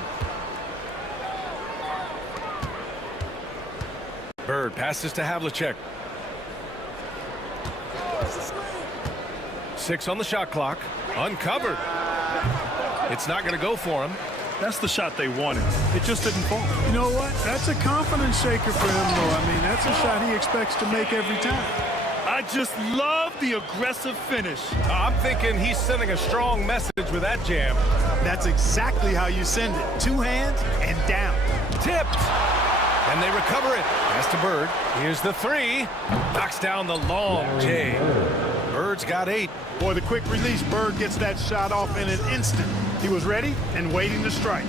Bird passes to Havlicek. 6 on the shot clock. Uncovered. It's not going to go for him. That's the shot they wanted. It just didn't fall. You know what? That's a confidence shaker for him, though. I mean, that's a shot he expects to make every time. I just love the aggressive finish. I'm thinking he's sending a strong message with that jam. That's exactly how you send it. 2 hands and down. Tipped. And they recover it. Pass to Bird. Here's the 3. Knocks down the long J. Bird's got 8. Boy, the quick release, Bird gets that shot off in an instant. He was ready and waiting to strike.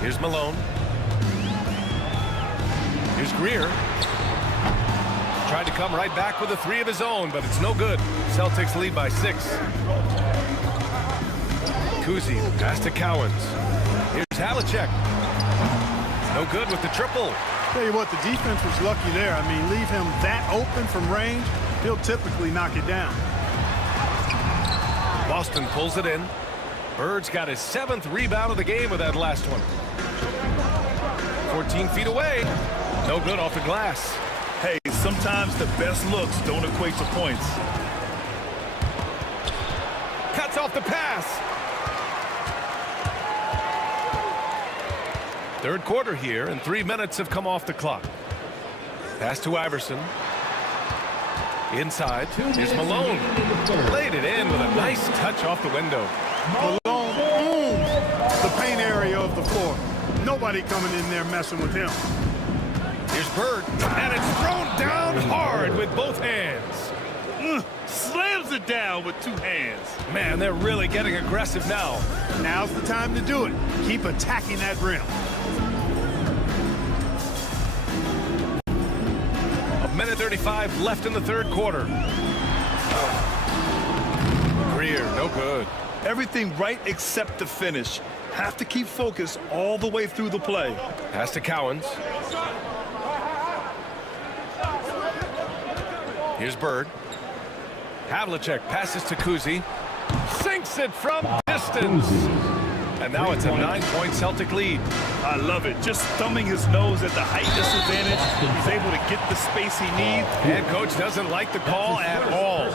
Here's Malone. Here's Greer. Tried to come right back with a 3 of his own, but it's no good. Celtics lead by 6. Kuzi, pass to Cowens. Here's Havlicek. No good with the triple. Tell you what, the defense was lucky there. I mean, leave him that open from range, he'll typically knock it down. Boston pulls it in. Bird's got his 7th rebound of the game with that last one. 14 feet away. No good off the glass. Hey, sometimes the best looks don't equate to points. Cuts off the pass. Third quarter here, and 3 minutes have come off the clock. Pass to Iverson. Inside. Here's Malone. Laid it in with a nice touch off the window. Malone owns the paint area of the floor. Nobody coming in there messing with him. Here's Bird, and it's thrown down hard with both hands. Slams it down with 2 hands. Man, they're really getting aggressive now. Now's the time to do it. Keep attacking that rim. Minute 35 left in the third quarter. Greer, no good. Everything right except the finish. Have to keep focused all the way through the play. Pass to Cowens. Here's Bird. Havlicek passes to Kuzi. Sinks it from distance. And now it's a 9-point Celtic lead. I love it. Just thumbing his nose at the height disadvantage. He's able to get the space he needs. Head coach doesn't like the call at all.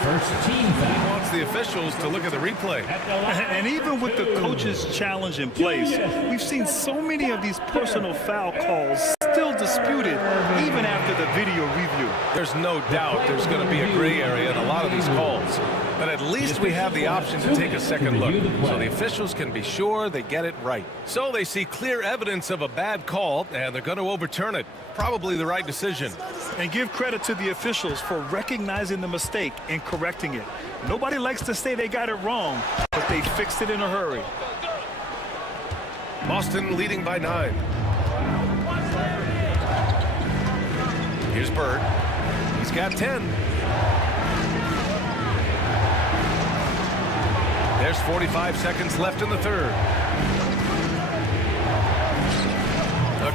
First team foul. He wants the officials to look at the replay. And even with the coach's challenge in place, we've seen so many of these personal foul calls still disputed even after the video review. There's no doubt there's going to be a gray area in a lot of these calls. But at least we have the option to take a second look, so the officials can be sure they get it right. So they see clear evidence of a bad call, and they're going to overturn it. Probably the right decision. And give credit to the officials for recognizing the mistake and correcting it. Nobody likes to say they got it wrong, but they fixed it in a hurry. Boston leading by 9. Here's Bird. He's got 10. There's 45 seconds left in the third.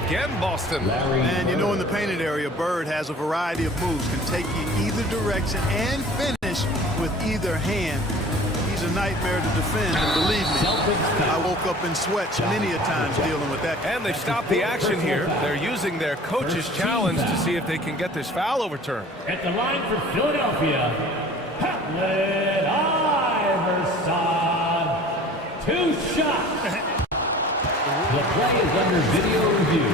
Again, Boston. And you know, in the painted area, Bird has a variety of moves. Can take you either direction and finish with either hand. He's a nightmare to defend, and believe me, I woke up in sweats many a times dealing with that. And they've stopped the action here. They're using their coach's challenge to see if they can get this foul overturned. At the line for Philadelphia, Patlin Iverson. 2 shots. The play is under video review.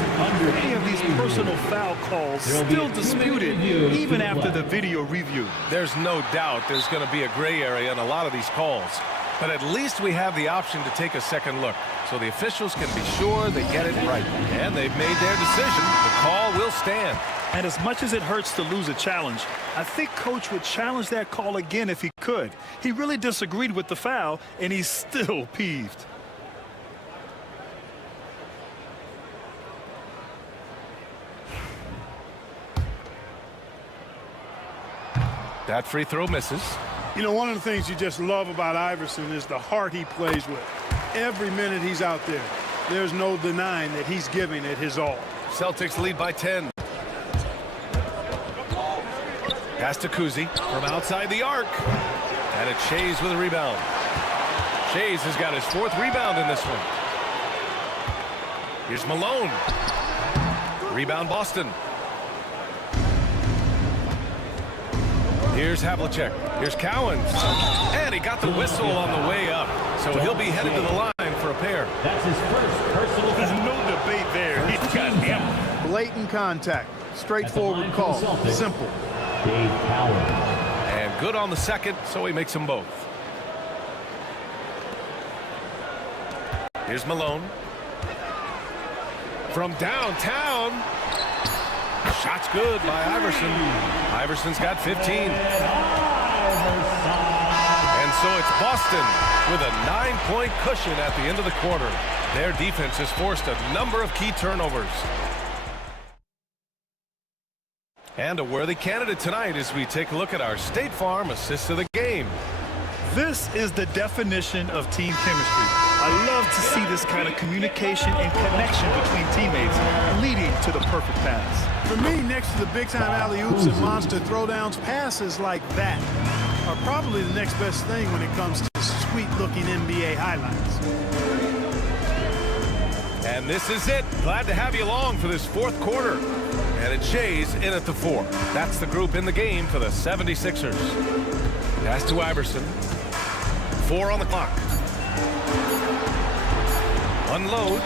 Any of these personal foul calls still disputed even after the video review. There's no doubt there's going to be a gray area in a lot of these calls. But at least we have the option to take a second look, so the officials can be sure they get it right. And they've made their decision. The call will stand. And as much as it hurts to lose a challenge, I think Coach would challenge that call again if he could. He really disagreed with the foul, and he's still peeved. That free throw misses. You know, one of the things you just love about Iverson is the heart he plays with. Every minute he's out there, there's no denying that he's giving it his all. Celtics lead by 10. Pass to Kuzi from outside the arc. And it's Shays with a rebound. Shays has got his 4th rebound in this one. Here's Malone. Rebound Boston. Here's Havlicek. Here's Cowens. And he got the whistle on the way up. So he'll be headed to the line for a pair. That's his first personal. There's no debate there. He's got him. Blatant contact. Straightforward call. Simple. Dave Powell. And good on the second, so he makes them both. Here's Malone. From downtown. Shot's good by Iverson. Iverson's got 15. And so it's Boston with a 9-point cushion at the end of the quarter. Their defense has forced a number of key turnovers. And a worthy candidate tonight as we take a look at our State Farm assist of the game. This is the definition of team chemistry. I love to see this kind of communication and connection between teammates leading to the perfect pass. For me, next to the big-time alley-oops and monster throwdowns, passes like that are probably the next best thing when it comes to sweet-looking NBA highlights. And this is it. Glad to have you along for this 4th quarter. And it's Shays in at the 4. That's the group in the game for the 76ers. Pass to Iverson. 4 on the clock. Unloads.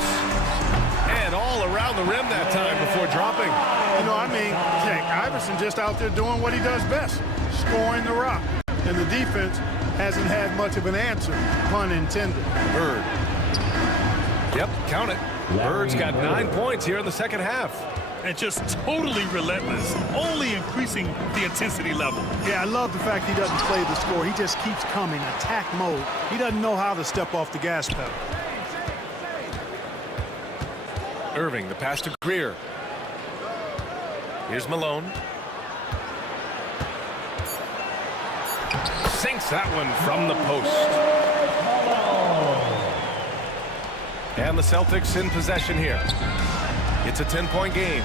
And all around the rim that time before dropping. You know, I mean, heck, Iverson just out there doing what he does best, scoring the rock. And the defense hasn't had much of an answer, pun intended. Bird. Yep, count it. Bird's got 9 points here in the second half. And just totally relentless, only increasing the intensity level. Yeah, I love the fact he doesn't play the score. He just keeps coming, attack mode. He doesn't know how to step off the gas pedal. Irving, the pass to Greer. Here's Malone. Sinks that one from the post. And the Celtics in possession here. It's a 10-point game.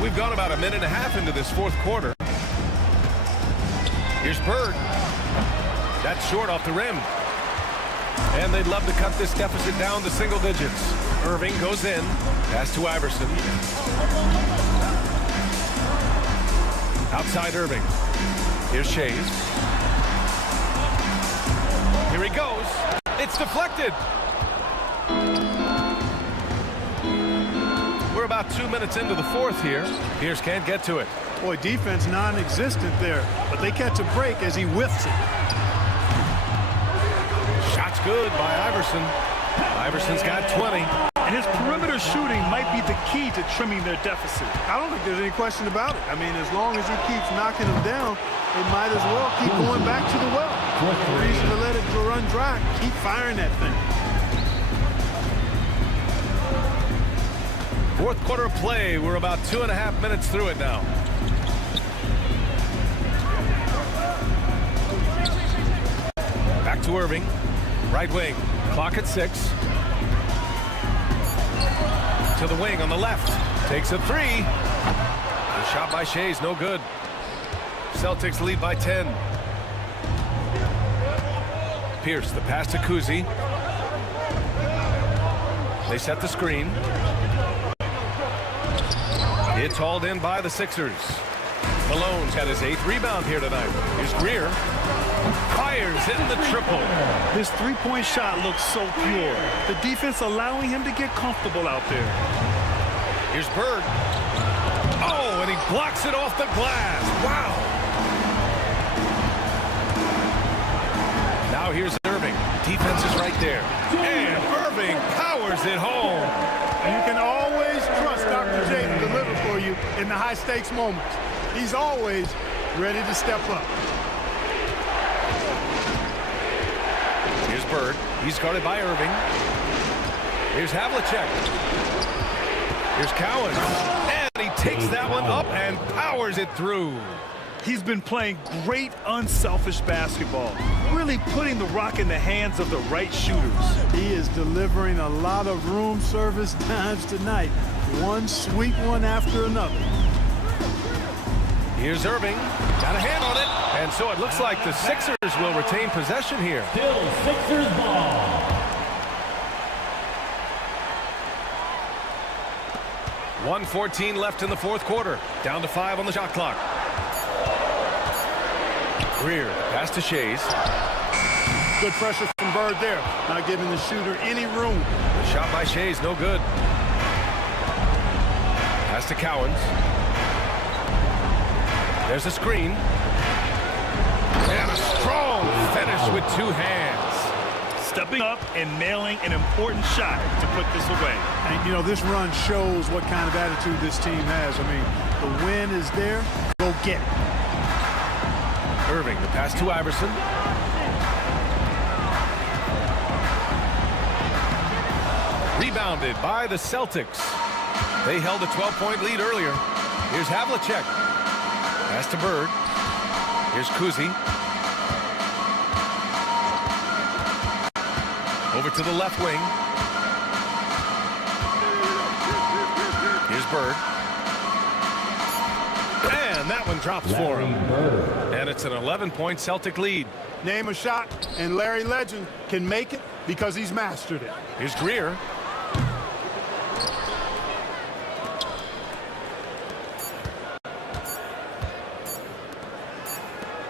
We've gone about a minute and a half into this 4th quarter. Here's Bird. That's short off the rim. And they'd love to cut this deficit down to single digits. Irving goes in. Pass to Iverson. Outside Irving. Here's Shays. Here he goes. It's deflected. We're about 2 minutes into the 4th here. Pierce can't get to it. Boy, defense non-existent there, but they catch a break as he whiffs it. Shot's good by Iverson. Iverson's got 20. And his perimeter shooting might be the key to trimming their deficit. I don't think there's any question about it. I mean, as long as he keeps knocking them down, they might as well keep going back to the well. No reason to let it run dry. Keep firing that thing. 4th quarter of play. We're about 2.5 minutes through it now. Back to Irving. Right wing. Clock at 6. To the wing on the left. Takes a 3. The shot by Shays, no good. Celtics lead by 10. Pierce, the pass to Kuzi. They set the screen. It's hauled in by the Sixers. Malone's got his 8th rebound here tonight. Here's Greer. Fires hitting the triple. His three-point shot looks so pure. The defense allowing him to get comfortable out there. Here's Bird. Oh, and he blocks it off the glass. Wow. Now here's Irving. Defense is right there. And Irving powers it home. And you can always trust Dr. J to deliver for you in the high-stakes moments. He's always ready to step up. Here's Bird. He's guarded by Irving. Here's Havlicek. Here's Cowens. And He takes that one up and powers it through. He's been playing great, unselfish basketball, really putting the rock in the hands of the right shooters. He is delivering a lot of room service times tonight. One sweet one after another. Here's Irving. Got a hand on it. And so it looks like the Sixers will retain possession here. Still Sixers ball. .114 left in the fourth quarter. Down to 5 on the shot clock. Greer, pass to Shays. Good pressure from Bird there. Not giving the shooter any room. The shot by Shays, no good. Pass to Cowens. There's a screen. And a strong finish with 2 hands. Stepping up and nailing an important shot to put this away. And, you know, this run shows what kind of attitude this team has. I mean, the win is there. Go get it. Irving, the pass to Iverson. Rebounded by the Celtics. They held a 12-point lead earlier. Here's Havlicek. Pass to Bird. Here's Kuzi. Over to the left wing. Here's Bird. And that one drops for him. And it's an 11-point Celtic lead. Name a shot, and Larry Legend can make it because he's mastered it. Here's Greer.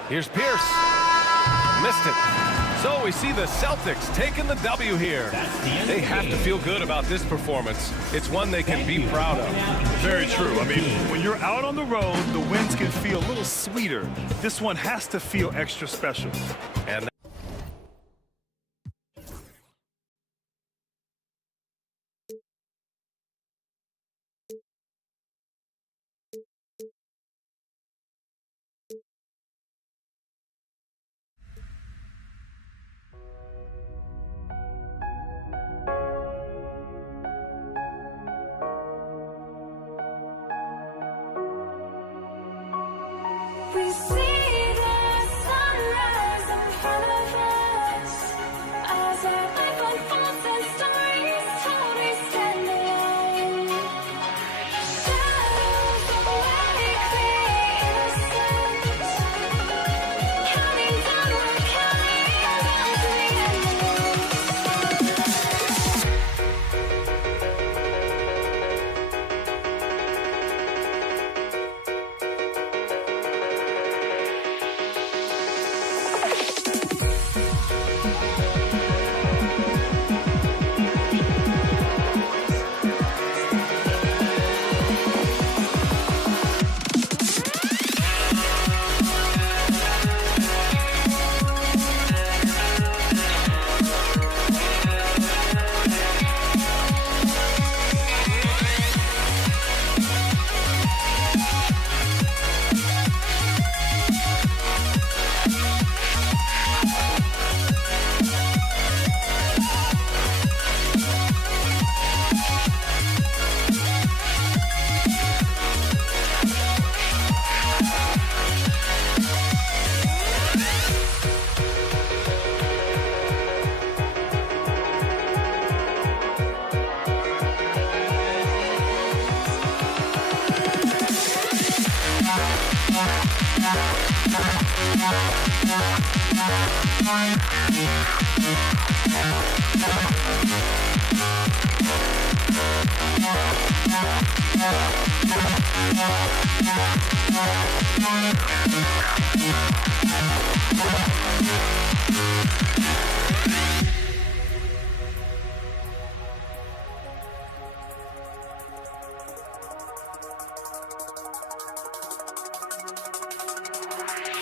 Here's Pierce. Missed it. So we see the Celtics taking the W here. They have to feel good about this performance. It's one they can be proud of. Very true. I mean, when you're out on the road, the wins can feel a little sweeter. This one has to feel extra special. And We see the sunrise in front of us as our life unfolds and stories told. We stand alone. Shadows of awake the innocent, counting down, we're counting down to the end.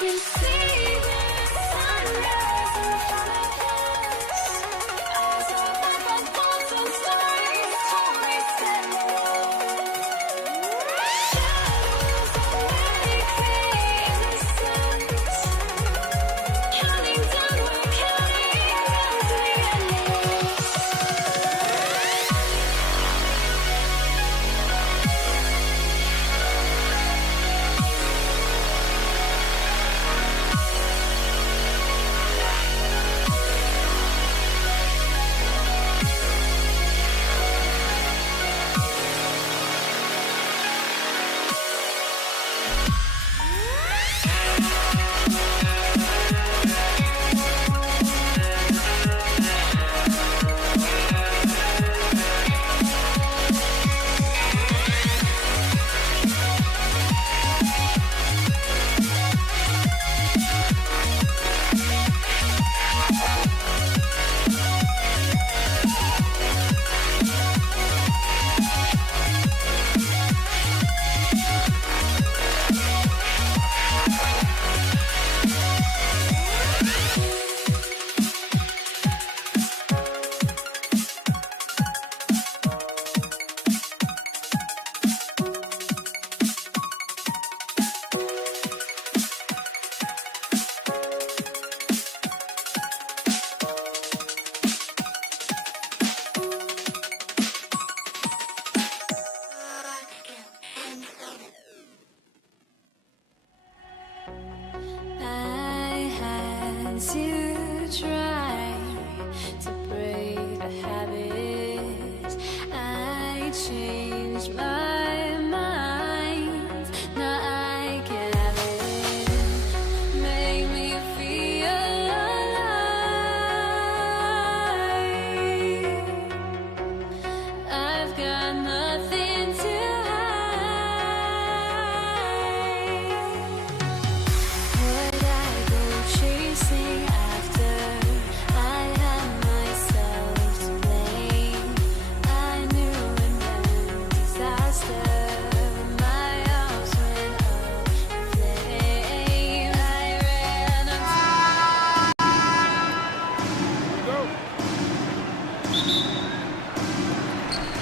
We see the sunrise in front of us as our life unfolds and stories told. We stand alone. Shadows of awake the innocent, counting down, we're counting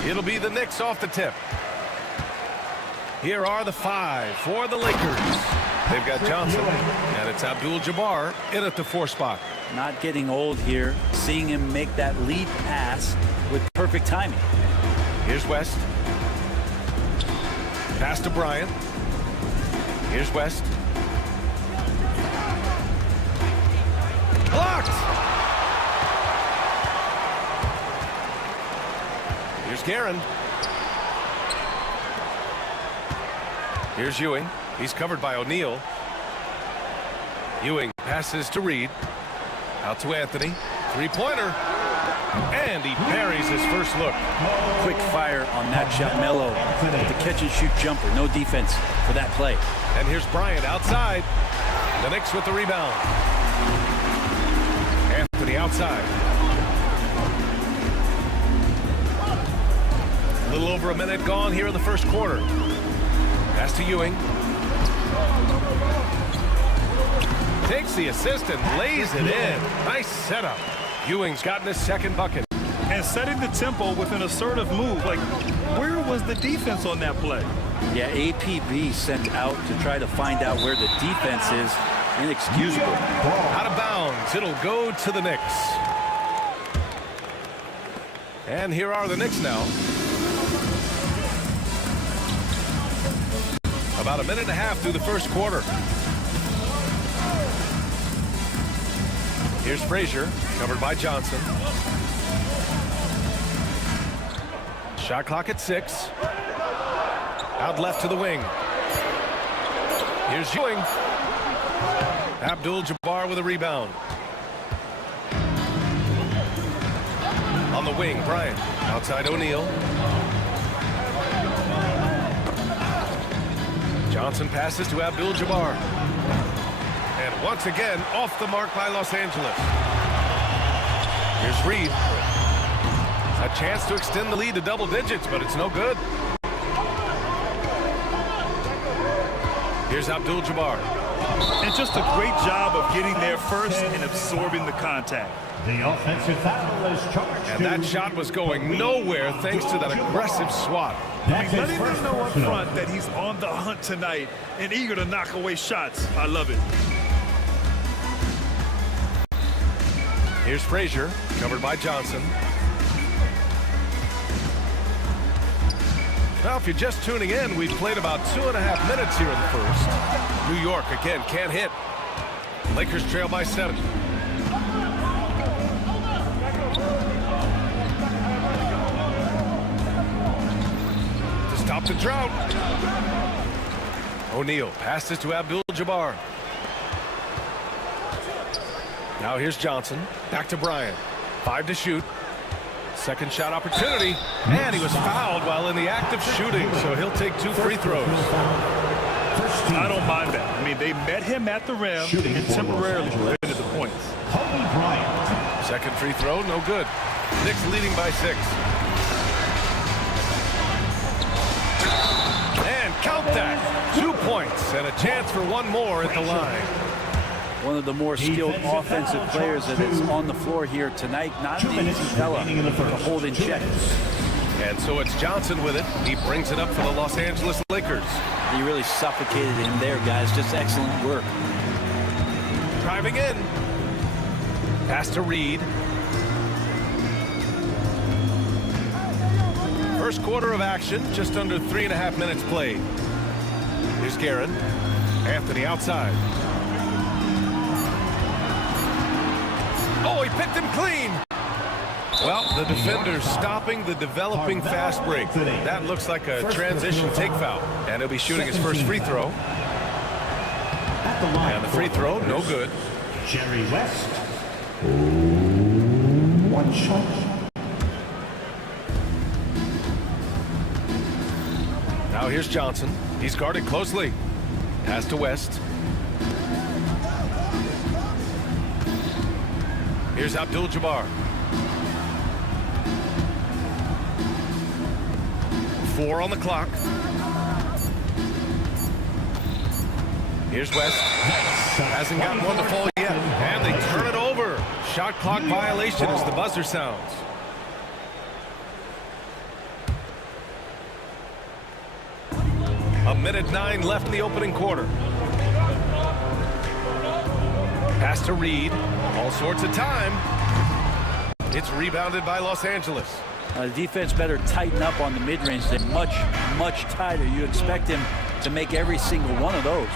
It'll be the Knicks off the tip. Here are the 5 for the Lakers. They've got Johnson, and it's Abdul-Jabbar in at the 4 spot. Not getting old here. Seeing him make that lead pass with perfect timing. Here's West. Pass to Bryant. Here's West. Blocked! Here's Guerin. Here's Ewing. He's covered by O'Neal. Ewing passes to Reed. Out to Anthony. Three-pointer. And he parries his first look. Quick fire on that shot. Melo with the catch-and-shoot jumper. No defense for that play. And here's Bryant outside. The Knicks with the rebound. Anthony outside. A little over a minute gone here in the first quarter. Pass to Ewing. Takes the assist and lays it in. Nice setup. Ewing's gotten his second bucket. And setting the tempo with an assertive move. Like, where was the defense on that play? Yeah, APB sent out to try to find out where the defense is. Inexcusable. Out of bounds. It'll go to the Knicks. And here are the Knicks now. About a minute and a half through the first quarter. Here's Frazier, covered by Johnson. Shot clock at 6. Out left to the wing. Here's Ewing. Abdul-Jabbar with a rebound. On the wing, Bryant. Outside O'Neal. Johnson passes to Abdul-Jabbar. And once again, off the mark by Los Angeles. Here's Reed. A chance to extend the lead to double digits, but it's no good. Here's Abdul-Jabbar. And just a great job of getting there first and absorbing the contact. The offensive foul is charged. And that shot was going nowhere thanks to that aggressive swat. I mean, letting them know up front that he's on the hunt tonight and eager to knock away shots. I love it. Here's Frazier, covered by Johnson. Now, if you're just tuning in, we've played about 2.5 minutes here in the first. New York, again, can't hit. Lakers trail by 7. To stop the drought. O'Neal passes to Abdul-Jabbar. Now here's Johnson. Back to Bryant. 5 to shoot. Second shot opportunity. And he was fouled while in the act of shooting, so he'll take 2 free throws. I don't mind that. I mean, they met him at the rim and temporarily prevented the points. Second free throw, no good. Knicks leading by 6. And count that. 2 points and a chance for one more at the line. One of the more skilled offensive players that is on the floor here tonight. Not an easy fella to hold in check. And so it's Johnson with it. He brings it up for the Los Angeles Lakers. He really suffocated him there, guys. Just excellent work. Driving in. Pass to Reed. First quarter of action, just under 3.5 minutes played. Here's Guerin. Anthony outside. Oh, he picked him clean. Well, the defender's stopping the developing fast break. That looks like a transition take foul. And he'll be shooting his first free throw. And the free throw, no good. Jerry West. 1 shot. Now here's Johnson. He's guarded closely. Pass to West. Here's Abdul-Jabbar. 4 on the clock. Here's West. Hasn't gotten one to fall yet. And they turn it over. Shot clock violation as the buzzer sounds. minute 9 left in the opening quarter. Pass to Reed. All sorts of time. It's rebounded by Los Angeles. The defense better tighten up on the mid-range. They're much, much tighter. You expect him to make every single one of those.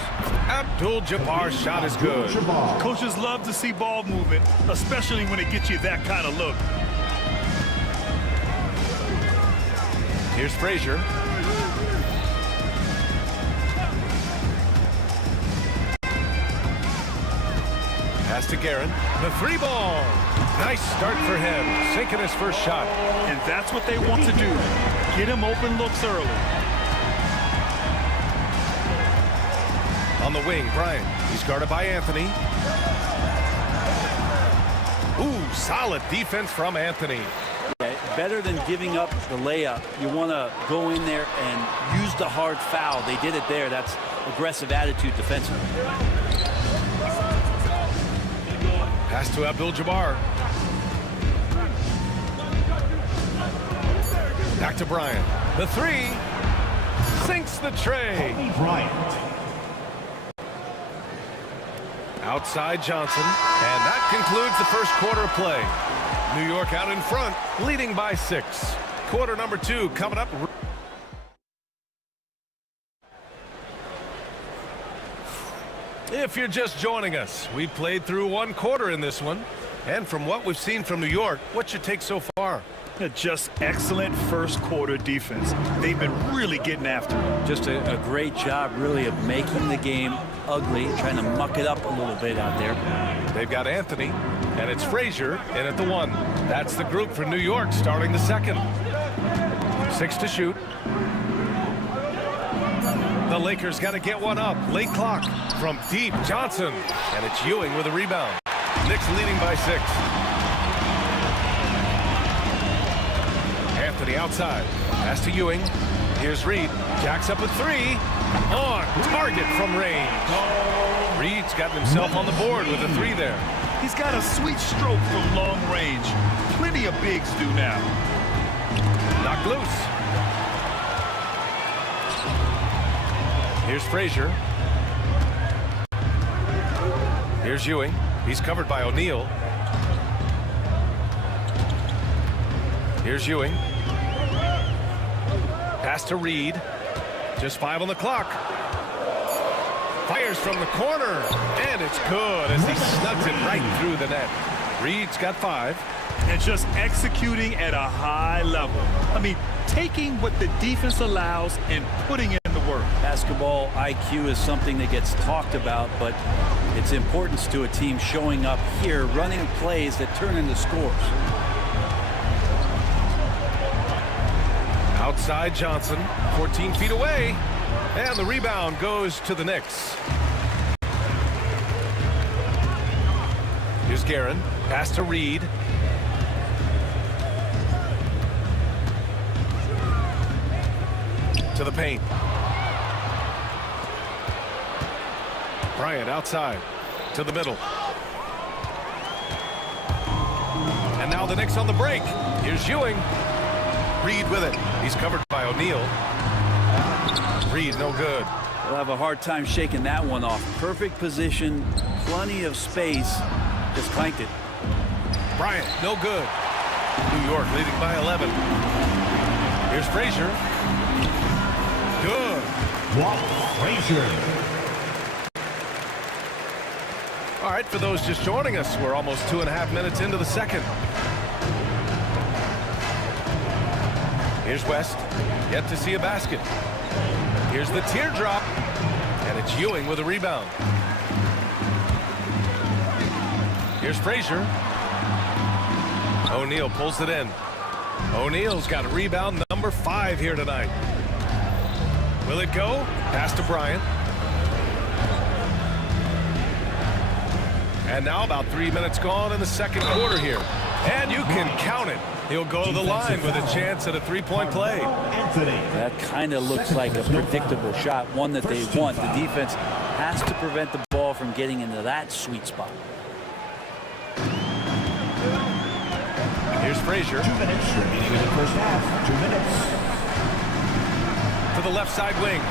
Abdul-Jabbar's shot is good. Coaches love to see ball movement, especially when it gets you that kind of look. Here's Frazier. Pass to Guerin. The 3-ball. Nice start for him. Sinking his first shot. And that's what they want to do. Get him open looks early. On the wing, Bryant. He's guarded by Anthony. Ooh, solid defense from Anthony. Better than giving up the layup. You want to go in there and use the hard foul. They did it there. That's aggressive attitude defensively. Pass to Abdul-Jabbar. Back to Bryant. The 3. Sinks the tray. Outside Johnson. And that concludes the first quarter of play. New York out in front, leading by 6. Quarter number 2 coming up. If you're just joining us, we played through 1 quarter in this one. And from what we've seen from New York, what's your take so far? Just excellent first quarter defense. They've been really getting after it. Just a great job, really, of making the game ugly, trying to muck it up a little bit out there. They've got Anthony, and it's Frazier in at the 1. That's the group for New York starting the second. 6 to shoot. The Lakers got to get one up. Late clock from deep. Johnson, and it's Ewing with a rebound. Knicks leading by 6. Anthony outside. Pass to Ewing. Here's Reed. Jacks up a 3. On target from range. Reed's gotten himself on the board with a 3 there. He's got a sweet stroke from long range. Plenty of bigs do now. Knocked loose. Here's Frazier. Here's Ewing. He's covered by O'Neal. Here's Ewing. Pass to Reed. Just 5 on the clock. Fires from the corner. And it's good as he snugs it right through the net. Reed's got 5. And just executing at a high level. I mean, taking what the defense allows and putting in the work. Basketball IQ is something that gets talked about, but its importance to a team showing up here, running plays that turn into scores. Outside Johnson, 14 feet away, and the rebound goes to the Knicks. Here's Guerin, pass to Reed. To the paint. Bryant outside, to the middle. And now the Knicks on the break. Here's Ewing. Reed with it. He's covered by O'Neal. Reed, no good. We'll have a hard time shaking that one off. Perfect position, plenty of space. Just clanked it. Bryant, no good. New York leading by 11. Here's Frazier. Good. Frazier. All right, for those just joining us, we're almost 2.5 minutes into the second. Here's West, yet to see a basket. Here's the teardrop, and it's Ewing with a rebound. Here's Frazier. O'Neal pulls it in. O'Neal's got a rebound number 5 here tonight. Will it go? Pass to Bryant. And now about 3 minutes gone in the second quarter here. And you can count it. He'll go to the line with a chance at a 3-point play. That kind of looks like a predictable shot, one that they want. The defense has to prevent the ball from getting into that sweet spot. Here's Frazier. 2 minutes remaining in the first half. 2 minutes. To the left side wing.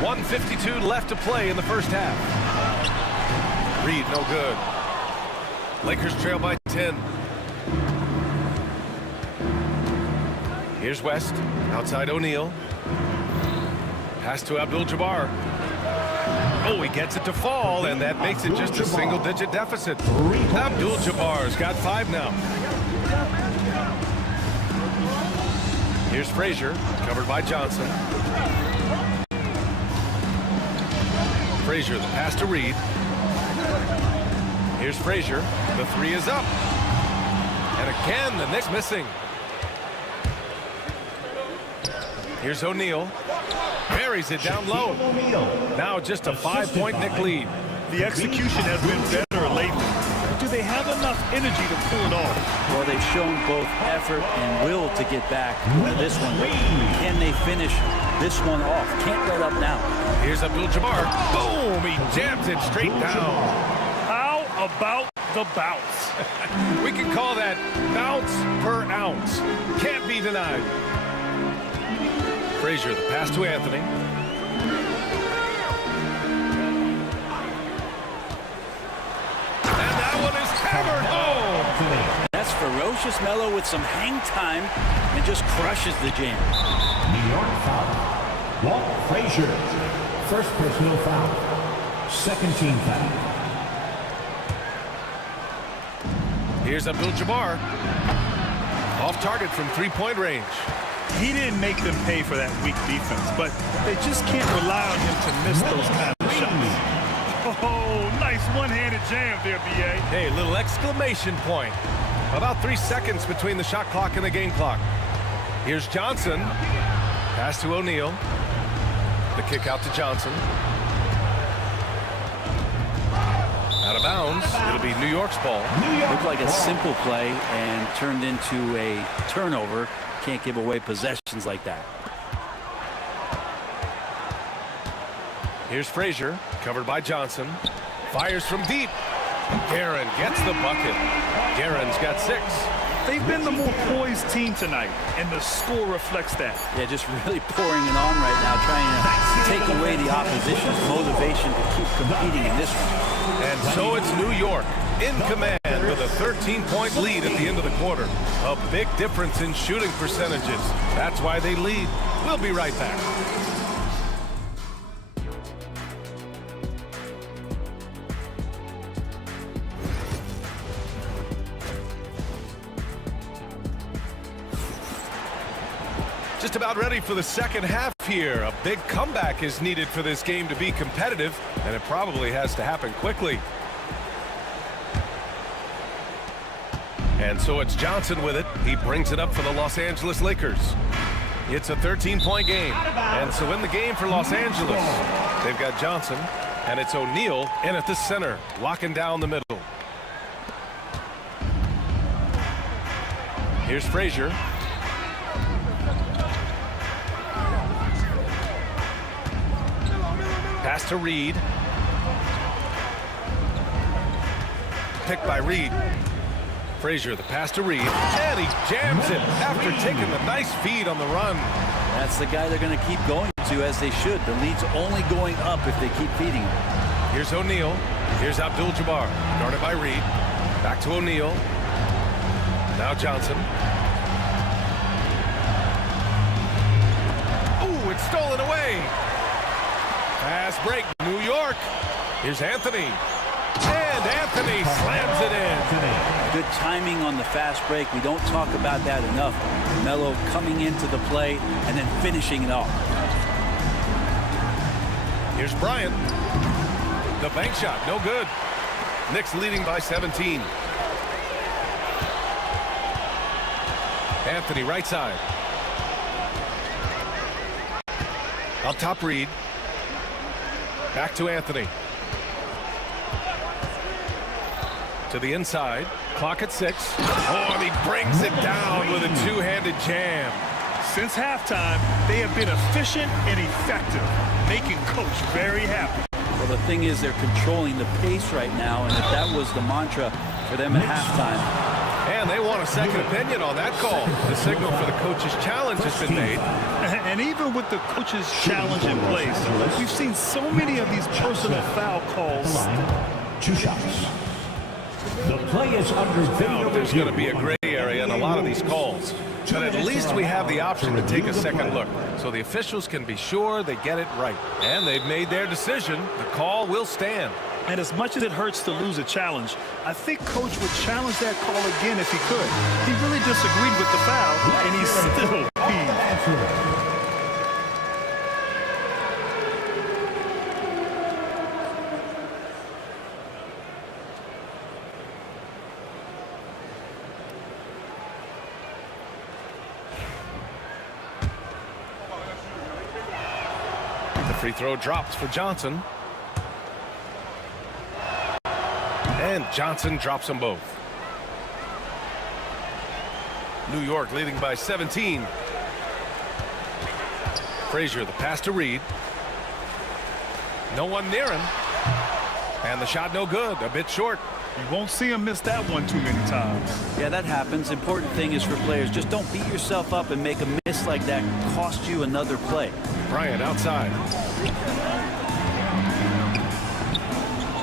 .152 left to play in the first half. Reed, no good. Lakers trail by 10. Here's West, outside O'Neal. Pass to Abdul-Jabbar. Oh, he gets it to fall, and that makes it just a single-digit deficit. Abdul-Jabbar's got 5 now. Here's Frazier, covered by Johnson. Frazier, the pass to Reed. Here's Frazier. The 3 is up. And again, the Knicks missing. Here's O'Neal. Buries it down low. Now just a 5-point Knick lead. The execution has been better lately. Do they have enough energy to pull it off? Well, they've shown both effort and will to get back to this one. Can they finish this one off? Can't let up now. Here's Abdul-Jabbar. Boom! He jams it straight down. How about the bounce? We can call that bounce per ounce. Can't be denied. Frazier, the pass to Anthony. And that one is hammered home. That's ferocious Melo with some hang time and just crushes the jam. New York foul. Walt Frazier. First personal foul. Second team foul. Here's Abdul-Jabbar. Off target from 3-point range. He didn't make them pay for that weak defense, but they just can't rely on him to miss those kind of shots. Oh, nice one-handed jam there, B.A. Hey, little exclamation point. About 3 seconds between the shot clock and the game clock. Here's Johnson. Pass to O'Neal. The kick out to Johnson. Out of bounds. It'll be New York's ball. Looked like a simple play and turned into a turnover. Can't give away possessions like that. Here's Frazier, covered by Johnson. Fires from deep. Guerin gets the bucket. Guerin's got 6. They've been the more poised team tonight, and the score reflects that. Yeah, just really pouring it on right now, trying to take away the opposition's motivation to keep competing in this one. And so it's New York in command with a 13-point lead at the end of the quarter. A big difference in shooting percentages. That's why they lead. We'll be right back. Just about ready for the second half here. A big comeback is needed for this game to be competitive, and it probably has to happen quickly. And so it's Johnson with it. He brings it up for the Los Angeles Lakers. It's a 13-point game. And so in the game for Los Angeles, they've got Johnson, and it's O'Neal in at the center, locking down the middle. Here's Frazier. Pass to Reed. Picked by Reed. Frazier, the pass to Reed. And he jams it after taking the nice feed on the run. That's the guy they're going to keep going to, as they should. The lead's only going up if they keep feeding him. Here's O'Neal. Here's Abdul-Jabbar. Guarded by Reed. Back to O'Neal. Now Johnson. Ooh, it's stolen away. Fast break, New York. Here's Anthony. And Anthony slams it in. Good timing on the fast break. We don't talk about that enough. Melo coming into the play and then finishing it off. Here's Bryant. The bank shot, no good. Knicks leading by 17. Anthony, right side. Up top, Reed. Back to Anthony. To the inside. Clock at 6. Oh, and he brings it down with a two-handed jam. Since halftime, they have been efficient and effective, making Coach very happy. Well, the thing is, they're controlling the pace right now, and if that was the mantra for them at halftime. And they want a second opinion on that call. The signal for the coach's challenge has been made. And even with the coach's challenge in place, we've seen so many of these personal foul calls. 2 shots. The play is under video. There's going to be a gray area in a lot of these calls. But at least we have the option to take a second look, so the officials can be sure they get it right. And they've made their decision. The call will stand. And as much as it hurts to lose a challenge, I think Coach would challenge that call again if he could. He really disagreed with the foul, and he's still peeved. The free throw drops for Johnson. And Johnson drops them both. New York leading by 17. Frazier, the pass to Reed. No one near him. And the shot no good, a bit short. You won't see him miss that one too many times. Yeah, that happens. Important thing is for players, just don't beat yourself up and make a miss like that cost you another play. Bryant outside.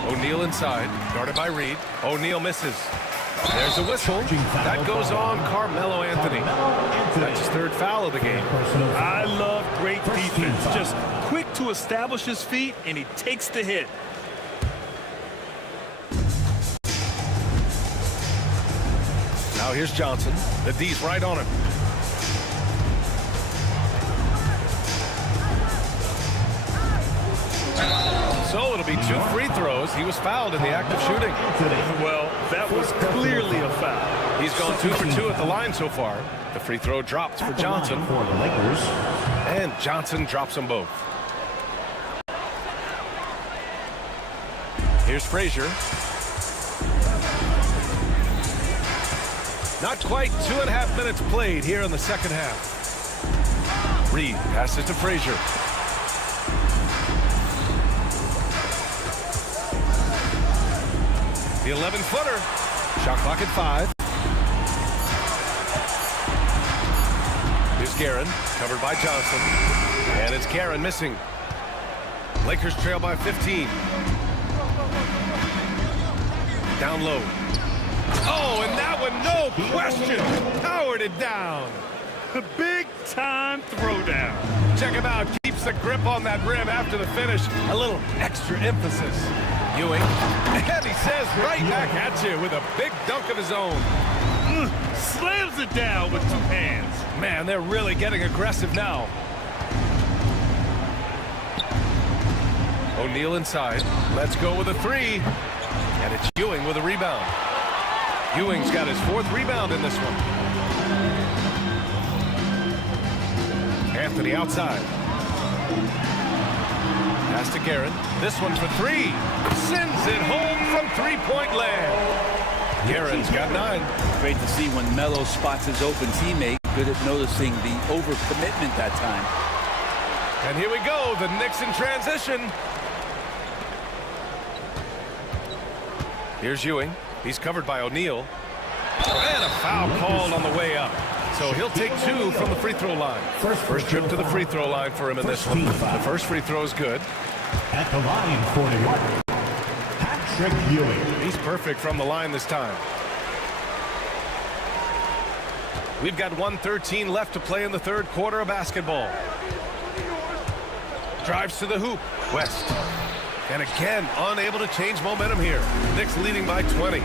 O'Neal inside, guarded by Reed. O'Neal misses. There's a whistle. That goes on Carmelo Anthony. That's his 3rd foul of the game. I love great defense. Just quick to establish his feet, and he takes the hit. Now here's Johnson. The D's right on him. So it'll be 2 free throws. He was fouled in the act of shooting. Well, that was clearly a foul. He's gone 2 for 2 at the line so far. The free throw drops for Johnson. For the Lakers. And Johnson drops them both. Here's Frazier. Not quite 2.5 minutes played here in the second half. Reed passes to Frazier. The 11-footer. Shot clock at 5. Here's Guerin, covered by Johnson. And it's Guerin missing. Lakers trail by 15. Down low. Oh, and that one, no question, powered it down. The big-time throwdown. Check him out. Keeps the grip on that rim after the finish. A little extra emphasis. Ewing. And he says right back at you with a big dunk of his own. Slams it down with 2 hands. Man, they're really getting aggressive now. O'Neal inside. Let's go with a 3. And it's Ewing with a rebound. Ewing's got his 4th rebound in this one. Anthony outside. Pass to Guerin. This one for 3. Sends it home from 3-point land. Guerin's got 9. Great to see when Melo spots his open teammate. Good at noticing the overcommitment that time. And here we go, the Knicks in transition. Here's Ewing. He's covered by O'Neal. And a foul called on the way up. So he'll take 2 from the free throw line. First trip to the free throw line for him in this one. The first free throw is good. At the line for New York, Patrick Ewing. He's perfect from the line this time. We've got 1:13 left to play in the 3rd quarter of basketball. Drives to the hoop. West. And again, unable to change momentum here. Knicks leading by 20.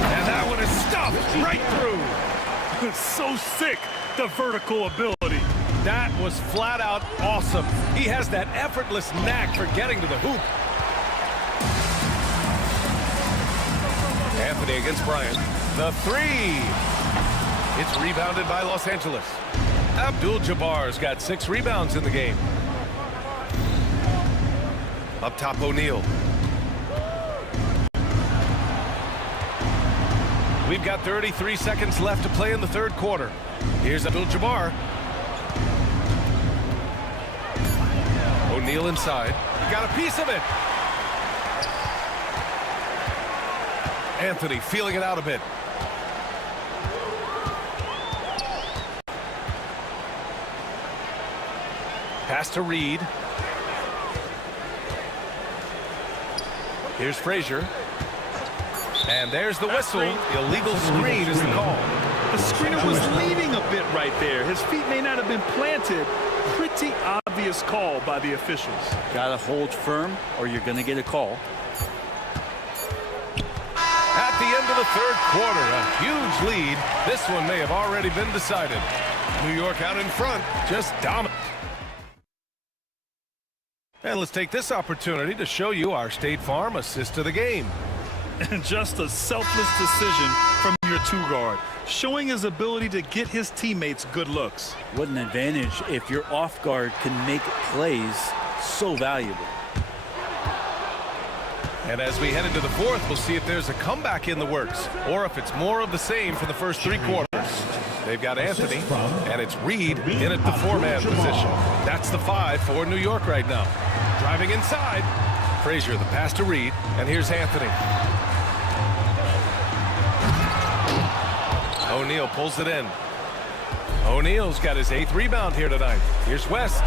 And that one is stuffed right through. So sick, the vertical ability. That was flat out awesome. He has that effortless knack for getting to the hoop. Anthony against Bryant. The 3. It's rebounded by Los Angeles. Abdul-Jabbar's got 6 rebounds in the game. Up top, O'Neal. We've got 33 seconds left to play in the 3rd quarter. Here's Abdul-Jabbar. O'Neal inside. Got a piece of it. Anthony feeling it out a bit. Pass to Reed. Here's Frazier. And there's the whistle. Illegal screen is the call. The screener was leaning a bit right there. His feet may not have been planted. Pretty obvious call by the officials. Got to hold firm or you're going to get a call. At the end of the third quarter, a huge lead. This one may have already been decided. New York out in front, just dominant. And let's take this opportunity to show you our State Farm assist to the game. And just a selfless decision from your two-guard, showing his ability to get his teammates good looks. What an advantage if your off guard can make plays so valuable. And as we head into the fourth, we'll see if there's a comeback in the works or if it's more of the same for the first three quarters. They've got Anthony, and it's Reed in at the four-man position. That's the 5 for New York right now. Driving inside, Frazier, the pass to Reed, and here's Anthony. O'Neal pulls it in. O'Neal's got his 8th rebound here tonight. Here's West.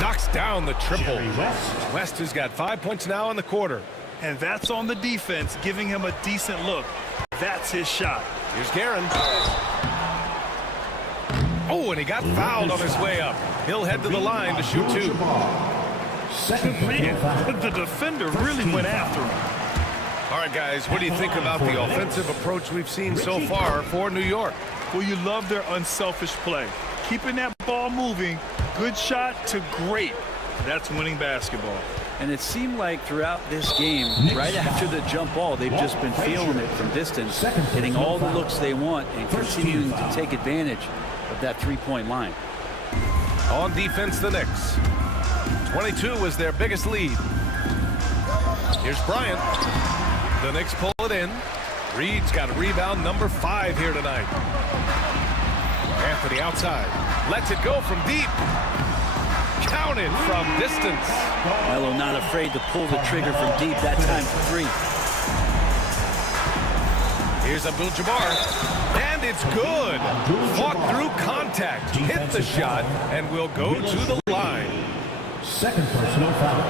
Knocks down the triple. West has got 5 points now in the quarter. And that's on the defense, giving him a decent look. That's his shot. Here's Guerin. Oh, and he got fouled on his way up. He'll head to the line to shoot 2. Man, the defender really went after him. All right, guys, what do you think about the offensive approach we've seen so far for New York? Well, you love their unselfish play. Keeping that ball moving, good shot to great. That's winning basketball. And it seemed like throughout this game, right after the jump ball, they've just been feeling it from distance, getting all the looks they want and continuing to take advantage of that three-point line. On defense, the Knicks. 22 was their biggest lead. Here's Bryant. The Knicks pull it in. Reed's got rebound number 5 here tonight. Anthony outside. Lets it go from deep. Counted from distance. Melo not afraid to pull the trigger from deep that time for 3. Here's Abdul-Jabbar. And it's good. Fought through contact. Hit the shot and will go to the line. Second personal foul.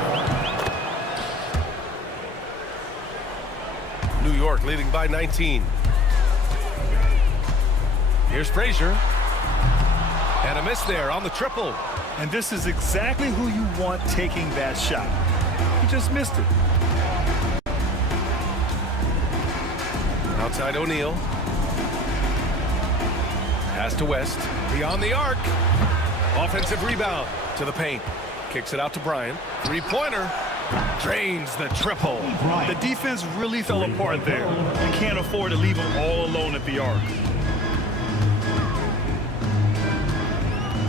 New York leading by 19. Here's Frazier. And a miss there on the triple. And this is exactly who you want taking that shot. He just missed it. Outside O'Neal. Pass to West. Beyond the arc. Offensive rebound to the paint. Kicks it out to Bryant. Three-pointer. Drains the triple. The defense really fell apart there. You can't afford to leave them all alone at the arc.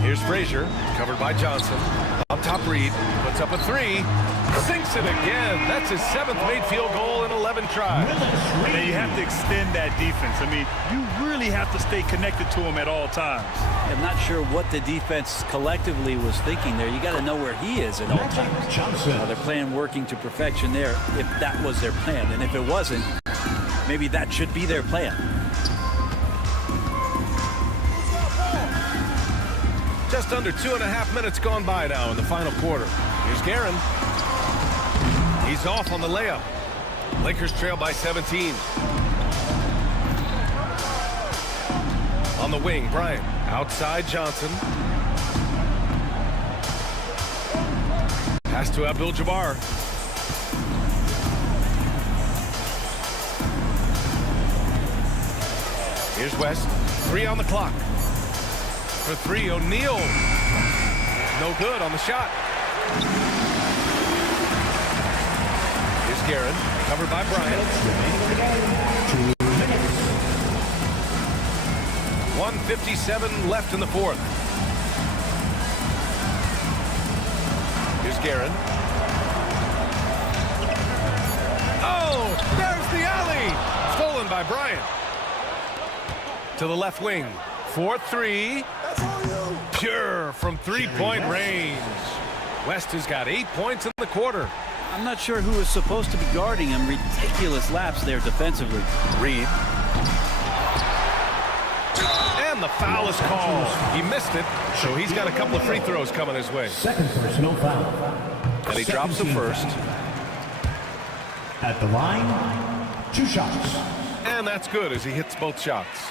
Here's Frazier, covered by Johnson. Up top, Reed puts up a 3. Sinks it again. That's his 7th made field goal in 11 tries. And you have to extend that defense. I mean, you really have to stay connected to him at all times. I'm not sure what the defense collectively was thinking there. You got to know where he is at all times. They're playing working to perfection there if that was their plan. And if it wasn't, maybe that should be their plan. Just under 2.5 minutes gone by now in the final quarter. Here's Guerin. He's off on the layup. Lakers trail by 17. On the wing, Bryant. Outside Johnson. Pass to Abdul-Jabbar. Here's West. 3 on the clock. For 3, O'Neal. No good on the shot. Here's Guerin, covered by Bryant. 1:57 left in the fourth. Here's Guerin. Oh, there's the alley. Stolen by Bryant. To the left wing. 4-3. Pure from three-point range. West has got 8 points in the quarter. I'm not sure who is supposed to be guarding him. Ridiculous laps there defensively. Reed. And the foul is called. He missed it, so he's got a couple of free throws coming his way. Second personal foul. And he drops the first. At the line, 2 shots. And that's good as he hits both shots.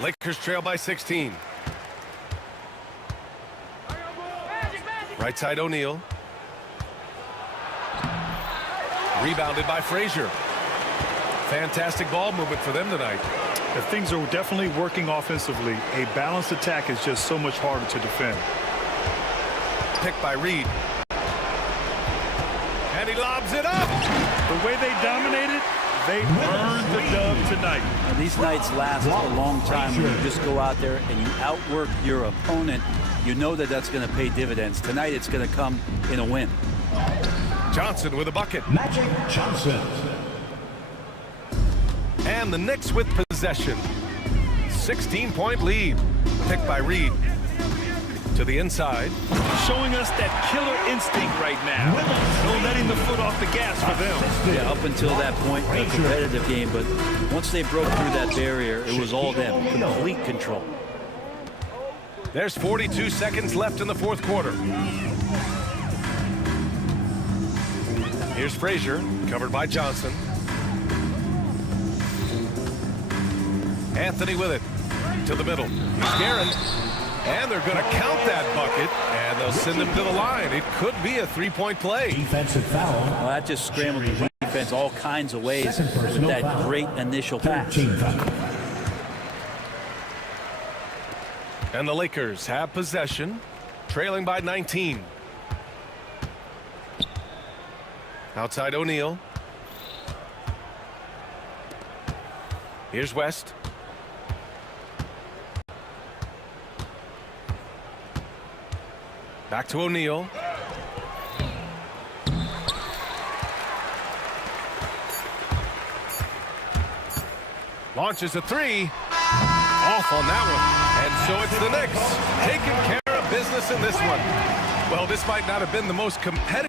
Lakers trail by 16. Right side O'Neal. Rebounded by Frazier. Fantastic ball movement for them tonight. If things are definitely working offensively, a balanced attack is just so much harder to defend. Picked by Reed. And he lobs it up. The way they dominated, they earned the dub tonight. Now, these nights last a long time when you just go out there and you outwork your opponent. You know that that's going to pay dividends. Tonight it's going to come in a win. Johnson with a bucket. Magic Johnson. And the Knicks with possession. 16-point lead. Picked by Reed. To the inside. Showing us that killer instinct right now. No letting the foot off the gas for them. Yeah, up until that point, a competitive game, but once they broke through that barrier, it was all them. Complete control. There's 42 seconds left in the fourth quarter. Here's Frazier, covered by Johnson. Anthony with it. To the middle. Guerin. And they're going to count that bucket, and they'll send him to the line. It could be a three-point play. Defensive foul. Well, that just scrambled the defense all kinds of ways with that great initial pass. And the Lakers have possession, trailing by 19. Outside O'Neal. Here's West. Back to O'Neal. Launches a three. Off on that one. And so it's the Knicks taking care of business in this one. Well, this might not have been the most competitive.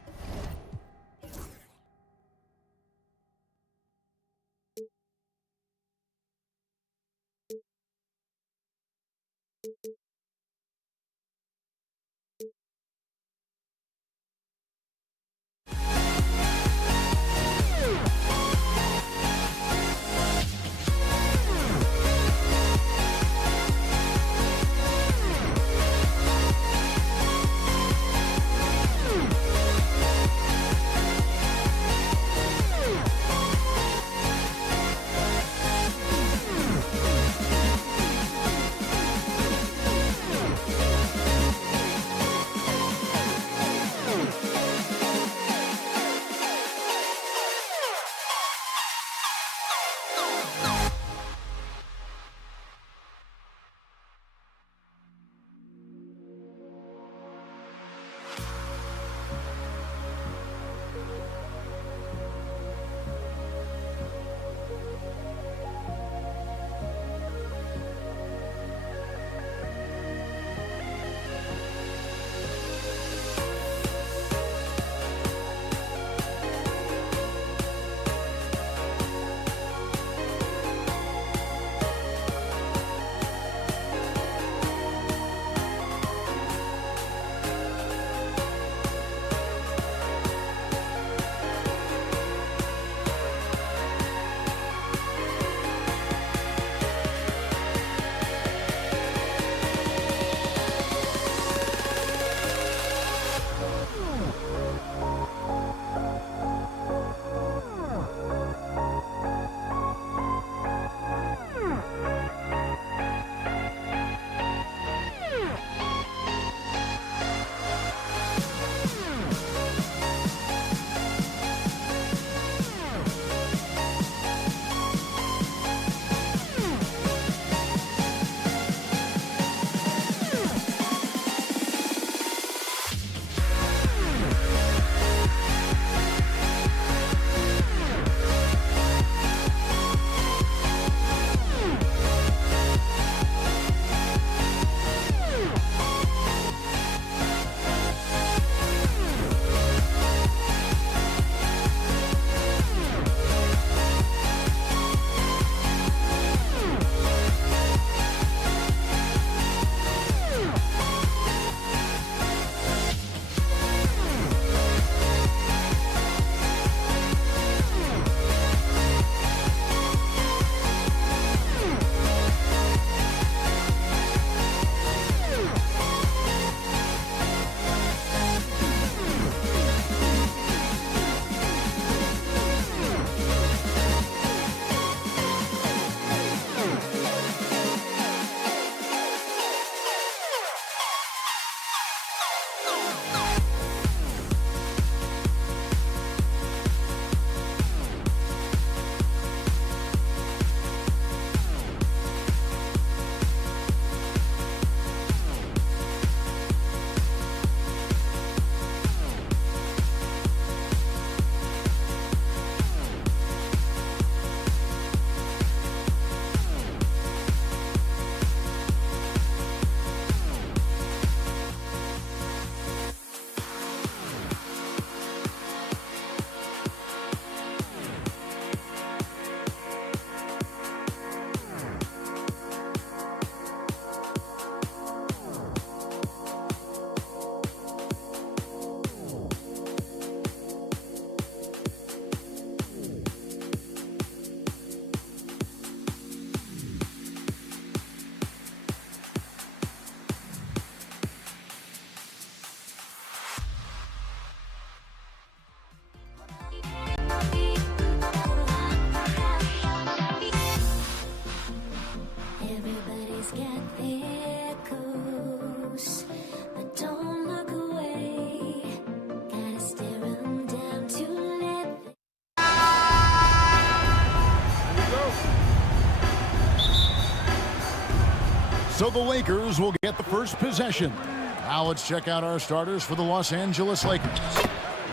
So the Lakers will get the first possession. Now let's check out our starters for the Los Angeles Lakers.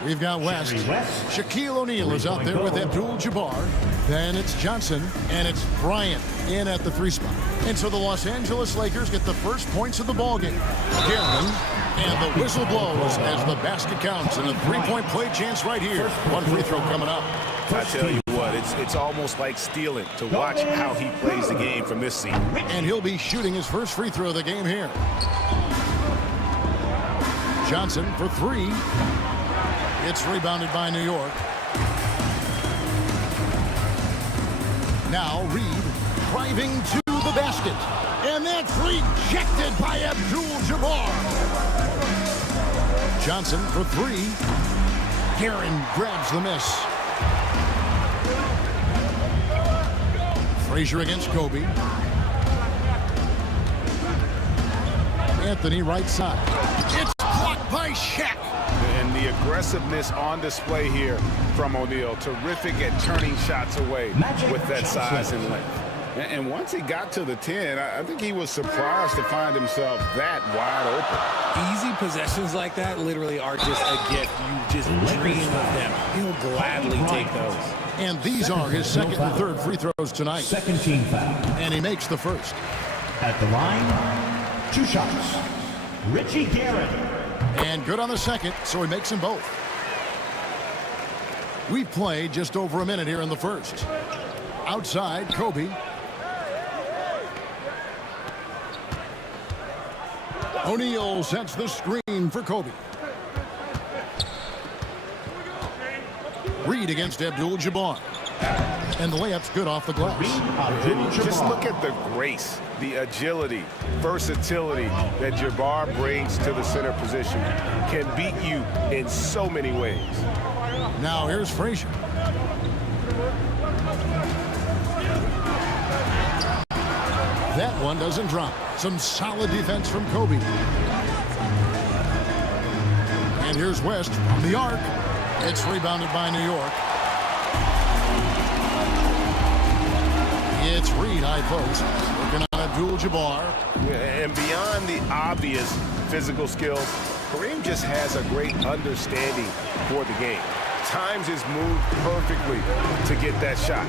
We've got West. Shaquille O'Neal is out there with Abdul-Jabbar. Then it's Johnson, and it's Bryant in at the 3 spot. And so the Los Angeles Lakers get the first points of the ballgame. Garland, and the whistle blows as the basket counts, and a 3-point play chance right here. One free throw coming up. I tell you what, it's almost like stealing to watch how he plays the game from this seat. And he'll be shooting his first free throw of the game here. Johnson for 3. It's rebounded by New York. Now Reed driving to the basket. And that's rejected by Abdul-Jabbar. Johnson for 3. Guerin grabs the miss. Frazier against Kobe. Anthony right side. It's blocked by Shaq. And the aggressiveness on display here from O'Neal. Terrific at turning shots away with that size and length. And once he got to the 10, I think he was surprised to find himself that wide open. Easy possessions like that literally are just a gift. You just dream of them. He'll gladly take those. And these are his second and third free throws tonight. Second team foul. And he makes the first. At the line, 2 shots. Richie Garrett. And good on the second, so he makes them both. We've played just over a minute here in the first. Outside, Kobe. O'Neal sets the screen for Kobe. Reed against Abdul-Jabbar. And the layup's good off the glass. Just look at the grace, the agility, versatility that Jabbar brings to the center position. Can beat you in so many ways. Now here's Frazier. That one doesn't drop. Some solid defense from Kobe. And here's West from the arc. It's rebounded by New York. It's Reed, high post, working on Abdul-Jabbar. And beyond the obvious physical skills, Kareem just has a great understanding for the game. Times his move perfectly to get that shot.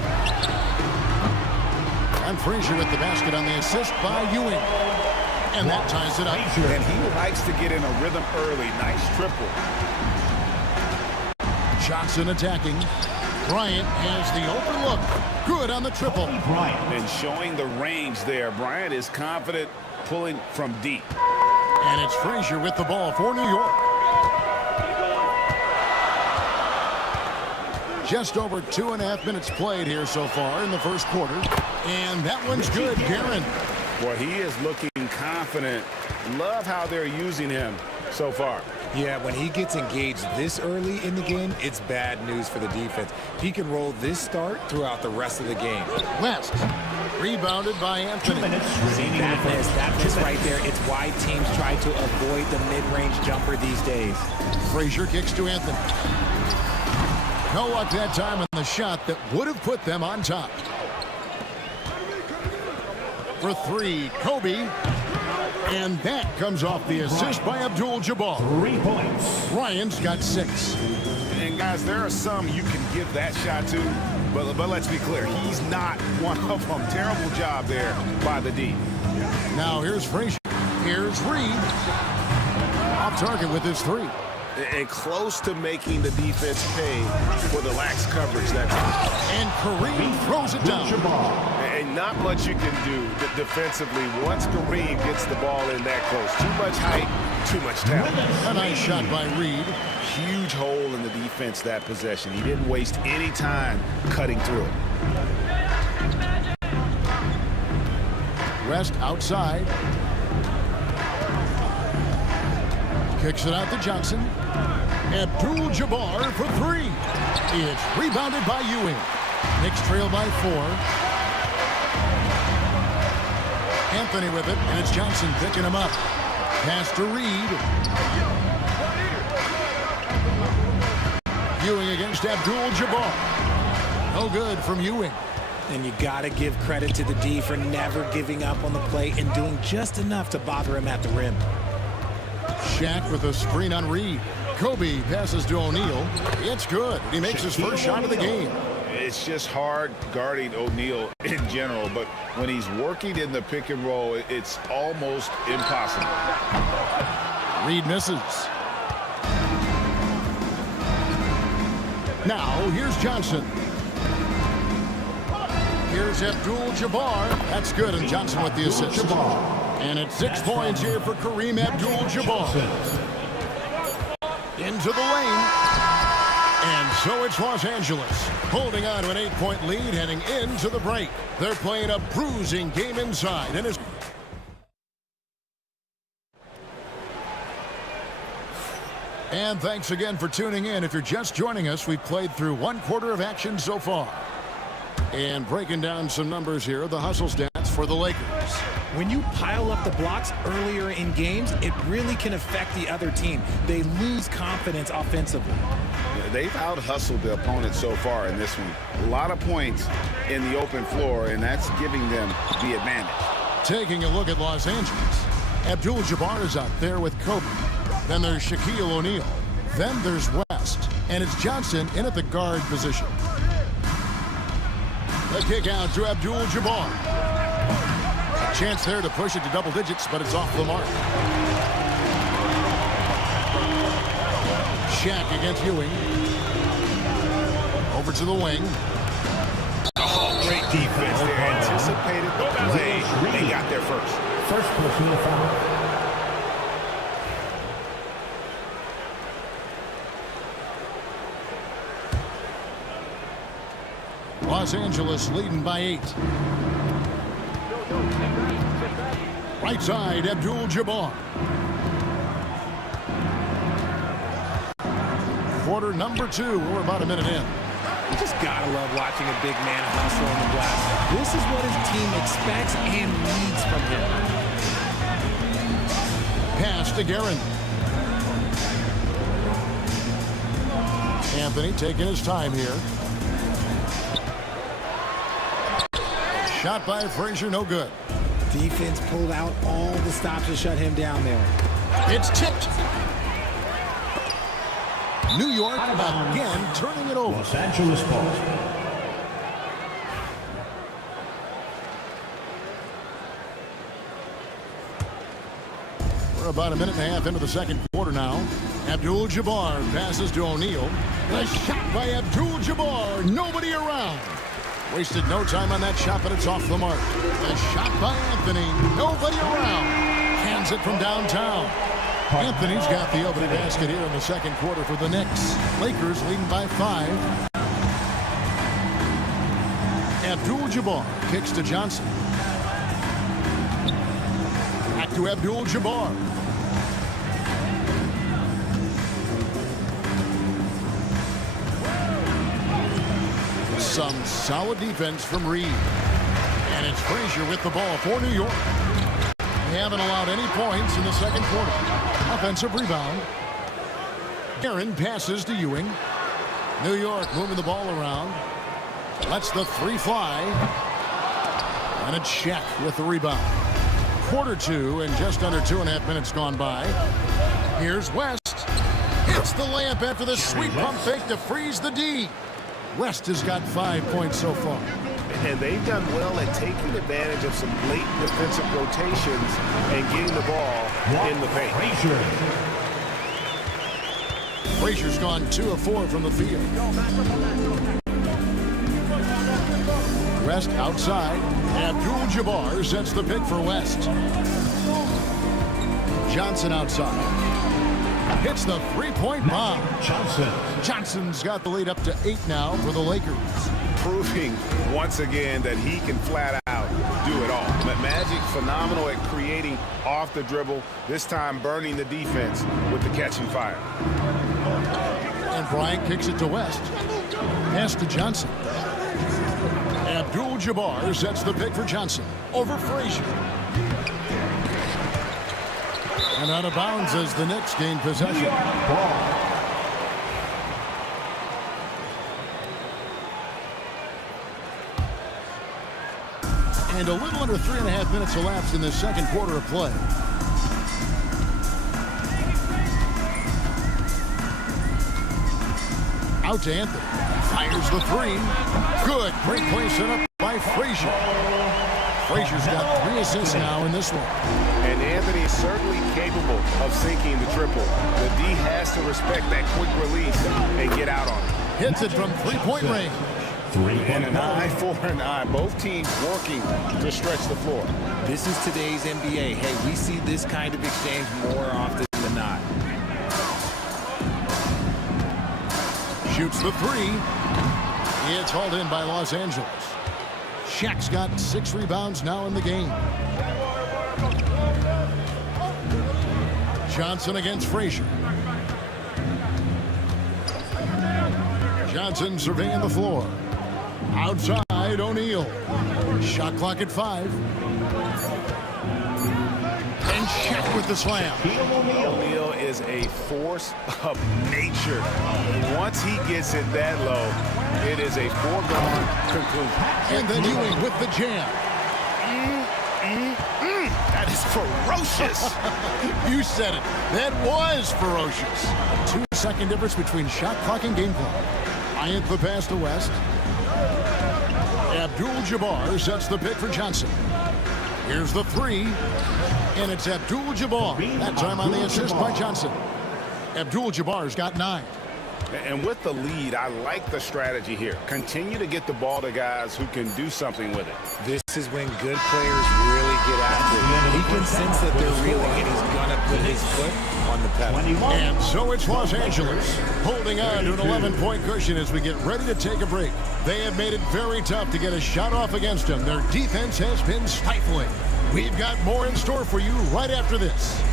And Frazier with the basket on the assist by Ewing. And that ties it up. And he likes to get in a rhythm early. Nice triple. Johnson attacking. Bryant has the open look. Good on the triple. And showing the range there. Bryant is confident pulling from deep. And it's Frazier with the ball for New York. Just over 2.5 minutes played here so far in the first quarter. And that one's good, Guerin. Boy, he is looking confident. Love how they're using him so far. Yeah, when he gets engaged this early in the game, it's bad news for the defense. He can roll this start throughout the rest of the game. West, rebounded by Anthony. See, that miss right there. It's why teams try to avoid the mid-range jumper these days. Frazier kicks to Anthony. No luck that time on the shot that would have put them on top. For 3, Kobe. And that comes off the assist by Abdul-Jabbar. 3 points. Ryan's got 6. And guys, there are some you can give that shot to, but let's be clear, he's not one of them. Terrible job there by the D. Now here's Frazier. Here's Reed. Off target with his 3. And close to making the defense pay for the lax coverage that time. And Kareem throws it down. And not much you can do defensively once Kareem gets the ball in that close. Too much height, too much talent. A nice shot by Reed. Huge hole in the defense that possession. He didn't waste any time cutting through it. West outside. Kicks it out to Johnson. Abdul-Jabbar for 3. It's rebounded by Ewing. Knicks trail by 4. Anthony with it, and it's Johnson picking him up. Pass to Reed. Ewing against Abdul-Jabbar. No good from Ewing. And you got to give credit to the D for never giving up on the play and doing just enough to bother him at the rim. Shaq with a screen on Reed. Kobe passes to O'Neal. It's good. He makes his first shot of the game. It's just hard guarding O'Neal in general, but when he's working in the pick and roll, it's almost impossible. Reed misses. Now, here's Johnson. Here's Abdul-Jabbar. That's good, and Johnson with the assist. And it's 6 points here for Kareem Abdul-Jabbar. Into the lane. And so it's Los Angeles, holding on to an 8-point lead heading into the break. They're playing a bruising game inside. And thanks again for tuning in. If you're just joining us, we've played through 1 quarter of action so far. And breaking down some numbers here, the hustle stats for the Lakers. When you pile up the blocks earlier in games, it really can affect the other team. They lose confidence offensively. They've out-hustled the opponent so far in this one. A lot of points in the open floor, and that's giving them the advantage. Taking a look at Los Angeles, Abdul-Jabbar is out there with Kobe. Then there's Shaquille O'Neal. Then there's West. And it's Johnson in at the guard position. The kick out to Abdul-Jabbar. A chance there to push it to double digits, but it's off the mark. Shaq against Ewing. Over to the wing. Oh, great defense there. Anticipated the play. They got there first. First personal foul. Los Angeles leading by 8. Right side, Abdul-Jabbar. Quarter number 2. We're about a minute in. You just gotta love watching a big man hustle on the glass. This is what his team expects and needs from him. Pass to Guerin. Anthony taking his time here. Shot by Frazier, no good. Defense pulled out all the stops to shut him down there. It's tipped. New York again turning it over. Los Angeles ball. We're about a minute and a half into the second quarter now. Abdul-Jabbar passes to O'Neal. The shot by Abdul-Jabbar. Nobody around. Wasted no time on that shot, but it's off the mark. The shot by Anthony. Nobody around. Cans it from downtown. Anthony's got the opening basket here in the second quarter for the Knicks. Lakers leading by 5. Abdul-Jabbar kicks to Johnson. Back to Abdul-Jabbar. Some solid defense from Reed. And it's Frazier with the ball for New York. They haven't allowed any points in the second quarter. Offensive rebound. Aaron passes to Ewing. New York moving the ball around. Lets the 3 fly. And it's Shaq with the rebound. Quarter 2 and just under 2.5 minutes gone by. Here's West. Hits the layup after the sweet pump fake to freeze the D. West has got 5 points so far. And they've done well at taking advantage of some late defensive rotations and getting the ball in the paint. Frazier's gone 2 of 4 from the field. West outside. Abdul-Jabbar sets the pick for West. Johnson outside. Hits the 3-point bomb. Johnson's got the lead up to 8 now for the Lakers. Proving once again that he can flat out do it all. But Magic phenomenal at creating off the dribble, this time burning the defense with the catching fire. And Bryant kicks it to West. Pass to Johnson. Abdul-Jabbar sets the pick for Johnson over Frazier. And out of bounds as the Knicks gain possession. And a little under 3.5 minutes elapsed in the second quarter of play. Out to Anthony. Fires the three. Good. Great play set up by Frazier. Frazier's got 3 assists now in this one. And Anthony is certainly capable of sinking the triple. The D has to respect that quick release and get out on it. Hits it from three-point range. And an eye for an eye. Both teams working to stretch the floor. This is today's NBA. Hey, we see this kind of exchange more often than not. Shoots the three. It's hauled in by Los Angeles. Shaq's got 6 rebounds now in the game. Johnson against Frazier. Johnson surveying the floor. Outside, O'Neal. Shot clock at 5. And Shaq with the slam. O'Neal is a force of nature. Once he gets it that low, it is a foregone conclusion. And then Ewing with the jam. That is ferocious. You said it. That was ferocious. 2-second difference between shot clock and game clock. Bryant the pass to West. Abdul-Jabbar sets the pick for Johnson. Here's the three. And it's Abdul-Jabbar. That time on the assist by Johnson. Abdul-Jabbar's got 9. And with the lead, I like the strategy here. Continue to get the ball to guys who can do something with it. This is when good players really get after it. He can sense that they're reeling, and he's going to put his foot on the pedal. And so it's Los Angeles holding on to an 11-point cushion as we get ready to take a break. They have made it very tough to get a shot off against them. Their defense has been stifling. We've got more in store for you right after this.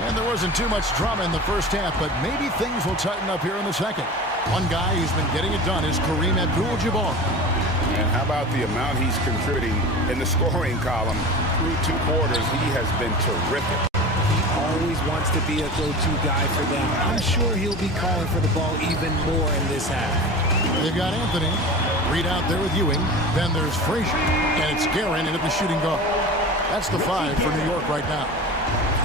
And there wasn't too much drama in the first half, but maybe things will tighten up here in the second. One guy who's been getting it done is Kareem Abdul-Jabbar. And how about the amount he's contributing in the scoring column through 2 quarters? He has been terrific. He always wants to be a go-to guy for them. I'm sure he'll be calling for the ball even more in this half. They've got Anthony. Reed out there with Ewing. Then there's Frazier. And it's Guerin into the shooting guard. That's the 5 for New York right now.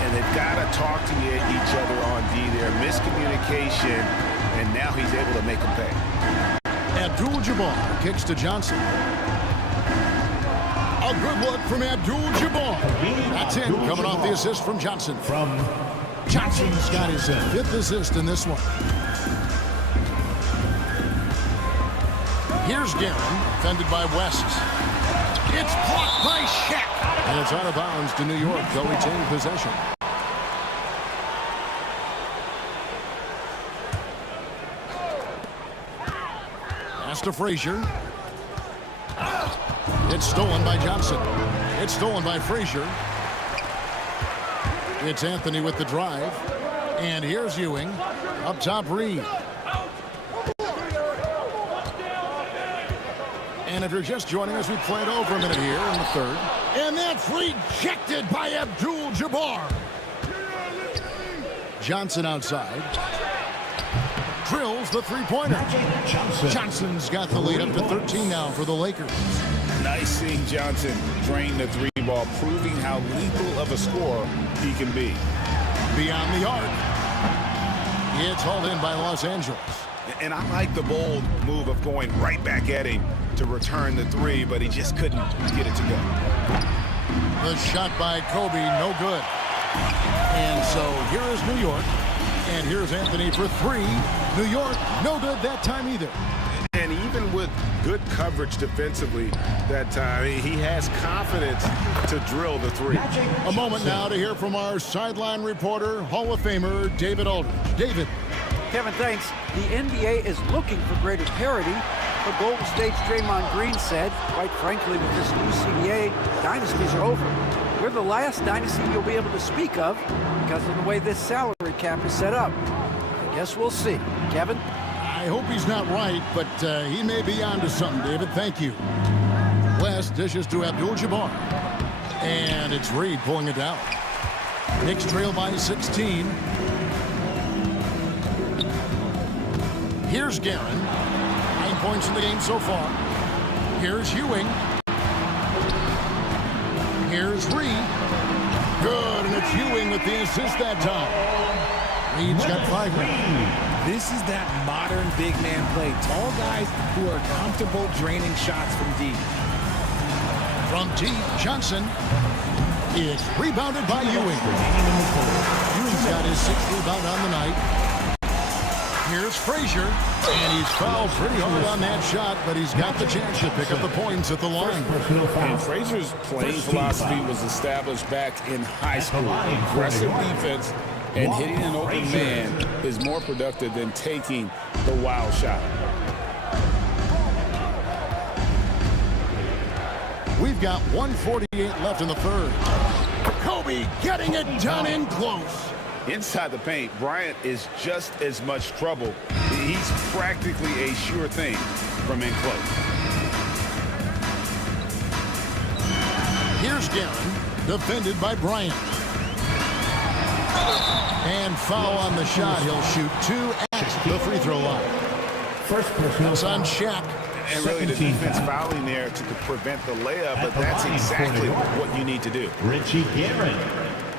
And they've got to talk to each other on D there. Miscommunication, and now he's able to make them pay. Abdul-Jabbar kicks to Johnson. A good look from Abdul-Jabbar. That's in, coming off the assist from Johnson. Johnson's got his 5th assist in this one. Here's Guerin, defended by West. It's blocked by Shaq. And it's out of bounds to New York. They'll retain possession. Pass to Frazier. It's stolen by Johnson. It's stolen by Frazier. It's Anthony with the drive. And here's Ewing. Up top, Reed. And if you're just joining us, we played over a minute here in the third. And that's rejected by Abdul-Jabbar. Johnson outside. Drills the three-pointer. Johnson's got the lead up to 13 now for the Lakers. Nice seeing Johnson drain the 3-ball, proving how lethal of a scorer he can be. Beyond the arc. It's hauled in by Los Angeles. And I like the bold move of going right back at him to return the 3, but he just couldn't get it to go. The shot by Kobe, no good. And so here is New York. And here's Anthony for 3. New York, no good that time either. And even with good coverage defensively that time, he has confidence to drill the 3. A moment now to hear from our sideline reporter, Hall of Famer David Aldridge. David. Kevin, thanks. The NBA is looking for greater parity, but Golden State's Draymond Green said, quite frankly, with this new CBA, dynasties are over. We're the last dynasty you'll be able to speak of because of the way this salary cap is set up. I guess we'll see. Kevin? I hope he's not right, but he may be onto something, David. Thank you. West West dishes to Abdul-Jabbar. And it's Reed pulling it down. Knicks trail by 16. Here's Guerin. 9 points in the game so far. Here's Ewing. Here's Reed. Good, and it's Ewing with the assist that time. Reed's got 5 now. This is that modern big man play. Tall guys who are comfortable draining shots from deep. From deep, Johnson. It's rebounded by Ewing. Ewing's got his 6th rebound on the night. Here's Frazier, and he's fouled pretty hard on that shot, but he's got the chance to pick up the points at the line. And Frazier's playing philosophy was established back in high school. Aggressive defense and hitting an open man is more productive than taking the wild shot. We've got 1:48 left in the third. Kobe getting it done in close. Inside the paint, Bryant is just as much trouble. He's practically a sure thing from in close. Here's Guerin, defended by Bryant. And foul on the shot. He'll shoot 2 at the free throw line. First personal It's on Shaq. And really the defense fouling there to prevent the layup, but that's exactly what you need to do. Richie Guerin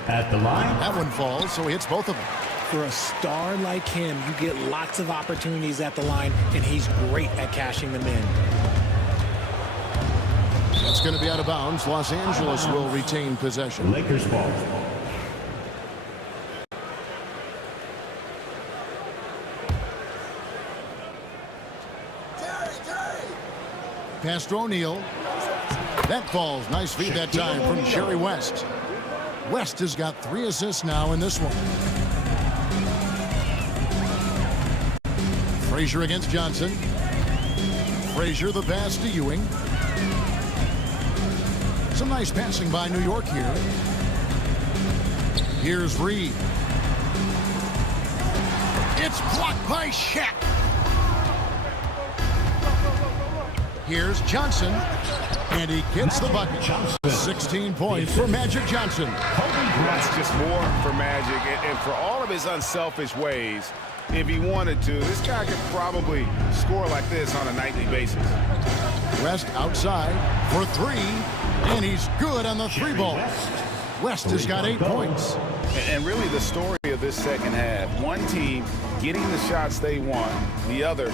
at the line. That one falls, so he hits both of them. For a star like him, you get lots of opportunities at the line, and he's great at cashing them in. That's going to be out of bounds. Los Angeles will retain possession. Lakers ball. Pass to O'Neal. That falls. Nice feed that time from Jerry West. West has got 3 assists now in this one. Frazier against Johnson. Frazier the pass to Ewing. Some nice passing by New York here. Here's Reed. It's blocked by Shaq. Here's Johnson, and he gets the bucket. 16 points for Magic Johnson. That's just more for Magic, and for all of his unselfish ways, if he wanted to, this guy could probably score like this on a nightly basis. West outside for 3, and he's good on the 3 ball. West has got 8 points. And really the story of this second half, one team getting the shots they want, the other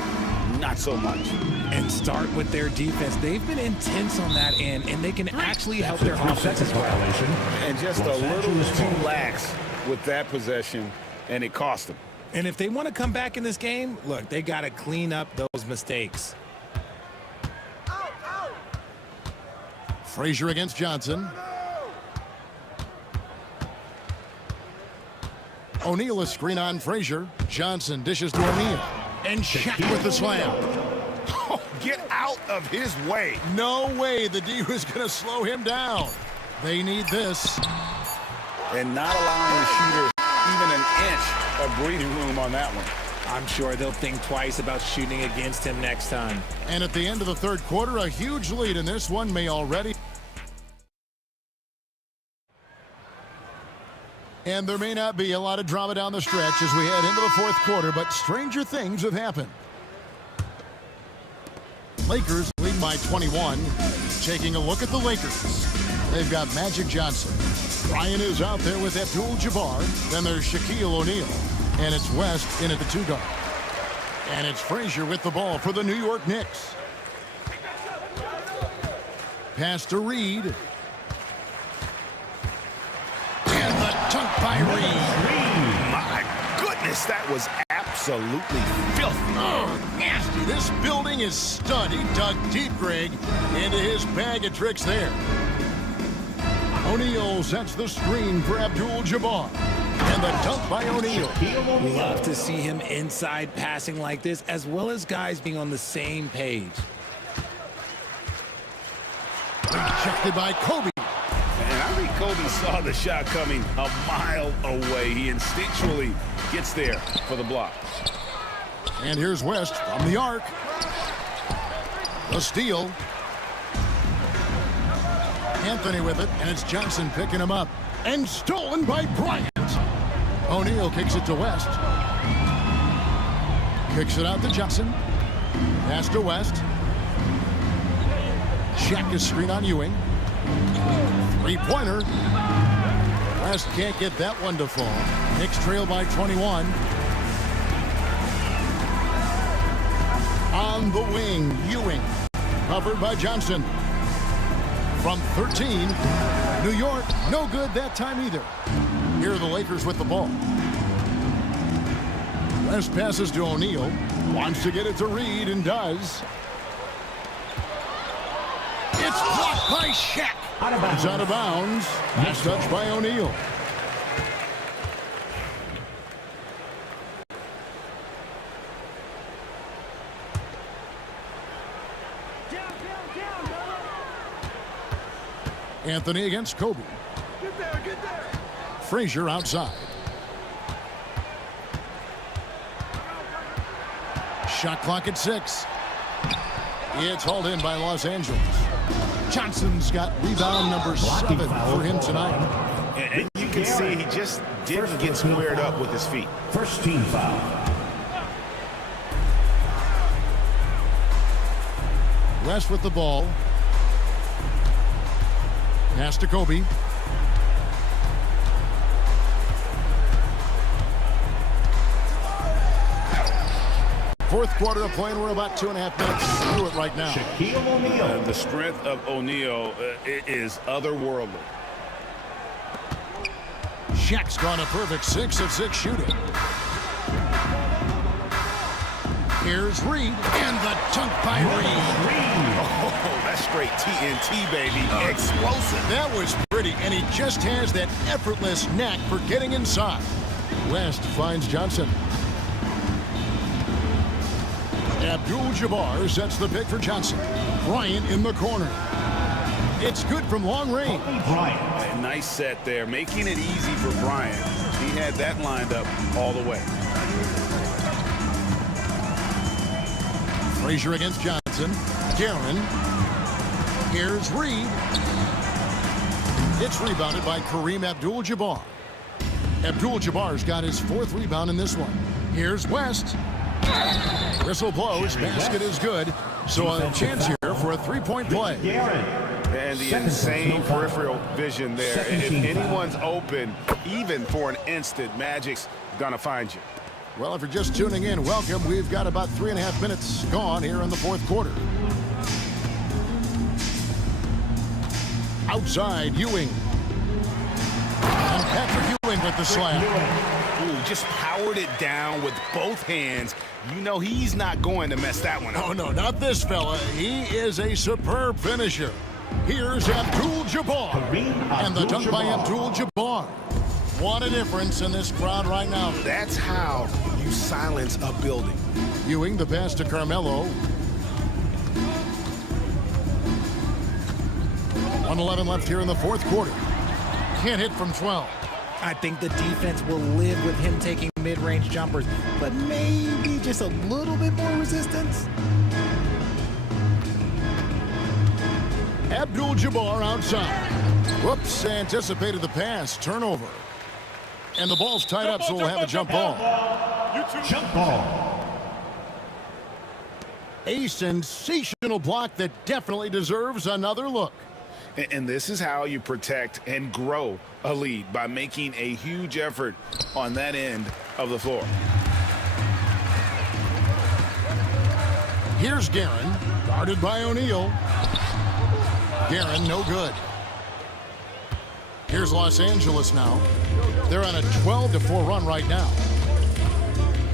not so much. And start with their defense. They've been intense on that end, and they can actually help their offense as well. And just a little too lax with that possession, and it cost them. And if they want to come back in this game, look, they got to clean up those mistakes. Frazier against Johnson. O'Neal a screen on Frazier. Johnson dishes to O'Neal. And Shaq with the slam. Oh, get out of his way. No way the D was going to slow him down. They need this. And not allowing the shooter even an inch of breathing room on that one. I'm sure they'll think twice about shooting against him next time. And at the end of the third quarter, a huge lead in this one may already. And there may not be a lot of drama down the stretch as we head into the fourth quarter, but stranger things have happened. Lakers lead by 21. Taking a look at the Lakers. They've got Magic Johnson. Bryant is out there with Abdul-Jabbar. Then there's Shaquille O'Neal. And it's West in at the 2 guard. And it's Frazier with the ball for the New York Knicks. Pass to Reed. And the dunk by Reed. My goodness, that was absolutely filthy. Oh, nasty. This building is stunned. He dug deep, Greg, into his bag of tricks there. O'Neal sets the screen for Abdul-Jabbar. And the dunk by O'Neal. Love to see him inside passing like this, as well as guys being on the same page. Rejected by Kobe. And I think Kobe saw the shot coming a mile away. He instinctually gets there for the block. And here's West from the arc. The steal. Anthony with it, and it's Johnson picking him up. And stolen by Bryant. O'Neal kicks it to West. Kicks it out to Johnson. Pass to West. Check his screen on Ewing. Three-pointer. West can't get that one to fall. Knicks trail by 21. On the wing, Ewing. Covered by Johnson. From 13, New York, no good that time either. Here are the Lakers with the ball. West passes to O'Neal. Wants to get it to Reed and does. It's blocked by Shaq. It's out of bounds. Nice touch by O'Neal. Anthony against Kobe. Get there. Frazier outside. Shot clock at 6. It's hauled in by Los Angeles. Johnson's got rebound number 7 for him tonight. And you can see he just didn't get squared up with his feet. First team foul. West with the ball. Pass to Kobe. Fourth quarter of play, and we're about 2.5 minutes through it right now. Shaquille O'Neal. The strength of O'Neal is otherworldly. Shaq's gone a perfect 6 of 6 shooting. Here's Reed, and the dunk by Reed. Oh, that's straight TNT, baby. Explosive. That was pretty, and he just has that effortless knack for getting inside. West finds Johnson. Abdul-Jabbar sets the pick for Johnson. Bryant in the corner. It's good from long range. A nice set there, making it easy for Bryant. He had that lined up all the way. Frazier against Johnson. Guerin. Here's Reed. It's rebounded by Kareem Abdul-Jabbar. Abdul-Jabbar's got his 4th rebound in this one. Here's West. Whistle blows. Basket is good. So a chance here for a 3-point play. And the insane peripheral vision there. If anyone's open, even for an instant, Magic's gonna find you. Well, if you're just tuning in, welcome. We've got about 3.5 minutes gone here in the 4th quarter. Outside, Ewing. And Patrick Ewing with the slam. Ooh, just powered it down with both hands. You know he's not going to mess that one up. Oh, no, not this fella. He is a superb finisher. Here's Abdul-Jabbar. And the dunk by Abdul-Jabbar. What a difference in this crowd right now. That's how you silence a building. Ewing, the pass to Carmelo. 1:11 left here in the 4th quarter. Can't hit from 12. I think the defense will live with him taking mid-range jumpers, but maybe just a little bit more resistance. Abdul-Jabbar outside. Whoops, anticipated the pass. Turnover. And the ball's tied up, so we'll have a jump ball. Jump ball. A sensational block that definitely deserves another look. And this is how you protect and grow a lead, by making a huge effort on that end of the floor. Here's Guerin, guarded by O'Neal. Guerin, no good. Here's Los Angeles now. They're on a 12-4 run right now.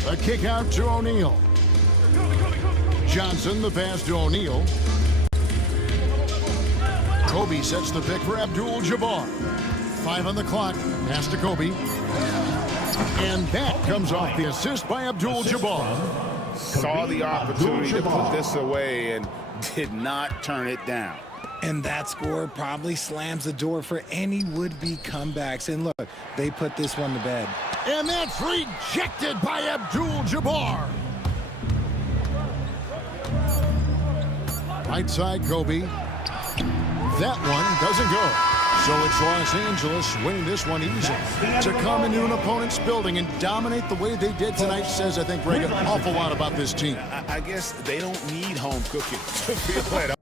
A kick out to O'Neal. Johnson, the pass to O'Neal. Kobe sets the pick for Abdul-Jabbar. 5 on the clock. Pass to Kobe. And that comes off the assist by Abdul-Jabbar. Saw the opportunity to put this away and did not turn it down. And that score probably slams the door for any would-be comebacks. And look, they put this one to bed. And that's rejected by Abdul-Jabbar. Right side, Kobe. That one doesn't go. So it's Los Angeles winning this one easily. To come into an opponent's building and dominate the way they did tonight says, I think, Greg, an awful lot about this team. I guess they don't need home cooking to feel at home.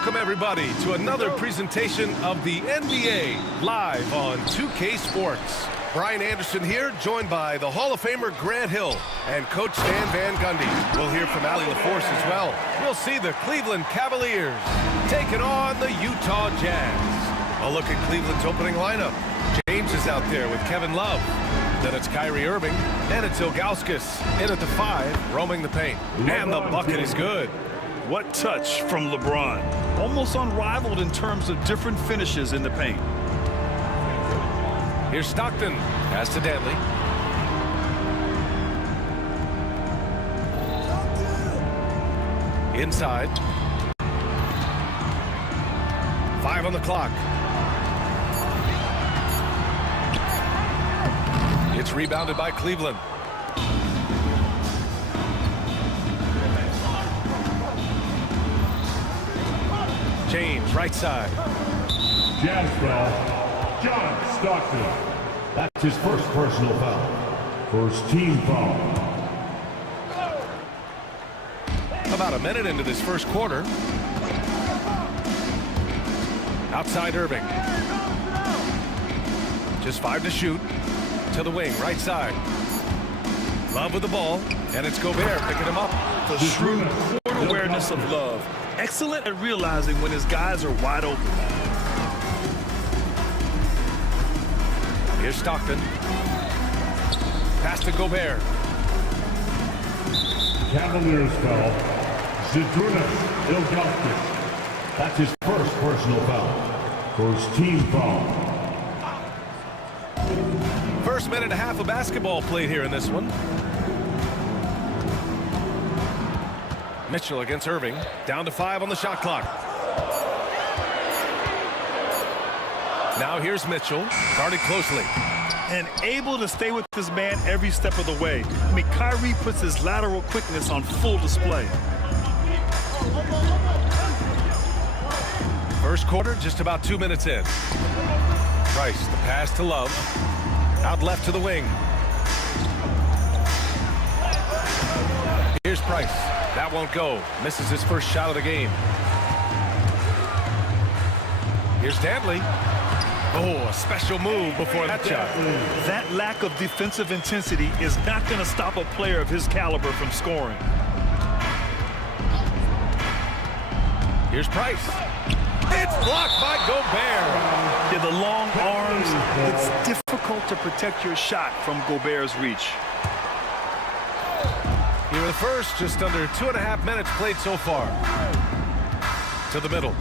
Welcome, everybody, to another presentation of the NBA live on 2K Sports. Brian Anderson here, joined by the Hall of Famer Grant Hill and Coach Stan Van Gundy. We'll hear from Allie LaForce as well. We'll see the Cleveland Cavaliers taking on the Utah Jazz. A look at Cleveland's opening lineup. James is out there with Kevin Love. Then it's Kyrie Irving, and it's Ilgauskas in at the 5, roaming the paint. And the bucket is good. What touch from LeBron. Almost unrivaled in terms of different finishes in the paint. Here's Stockton. Pass to Dantley. Inside. 5 on the clock. It's rebounded by Cleveland. James, right side. Jazz foul. John Stockton. That's his first personal foul. First team foul. About a minute into this first quarter. Outside Irving. Just 5 to shoot. To the wing, right side. Love with the ball, and it's Gobert picking him up. The shrewd court awareness of Love. Excellent at realizing when his guys are wide open. Here's Stockton. Pass to Gobert. Cavaliers foul. Zydrunas Ilgauskas. That's his first personal foul. First team foul. First minute and a half of basketball played here in this one. Mitchell against Irving. Down to 5 on the shot clock. Now here's Mitchell. Guarded closely. And able to stay with this man every step of the way. I mean, Kyrie puts his lateral quickness on full display. First quarter, just about 2 minutes in. Price, the pass to Love. Out left to the wing. Here's Price. That won't go. Misses his first shot of the game. Here's Dantley. Oh, a special move before that shot. That lack of defensive intensity is not going to stop a player of his caliber from scoring. Here's Price. It's blocked by Gobert. Yeah, the long arms. It's difficult to protect your shot from Gobert's reach. Here in the first, just under 2.5 minutes played so far. To the middle.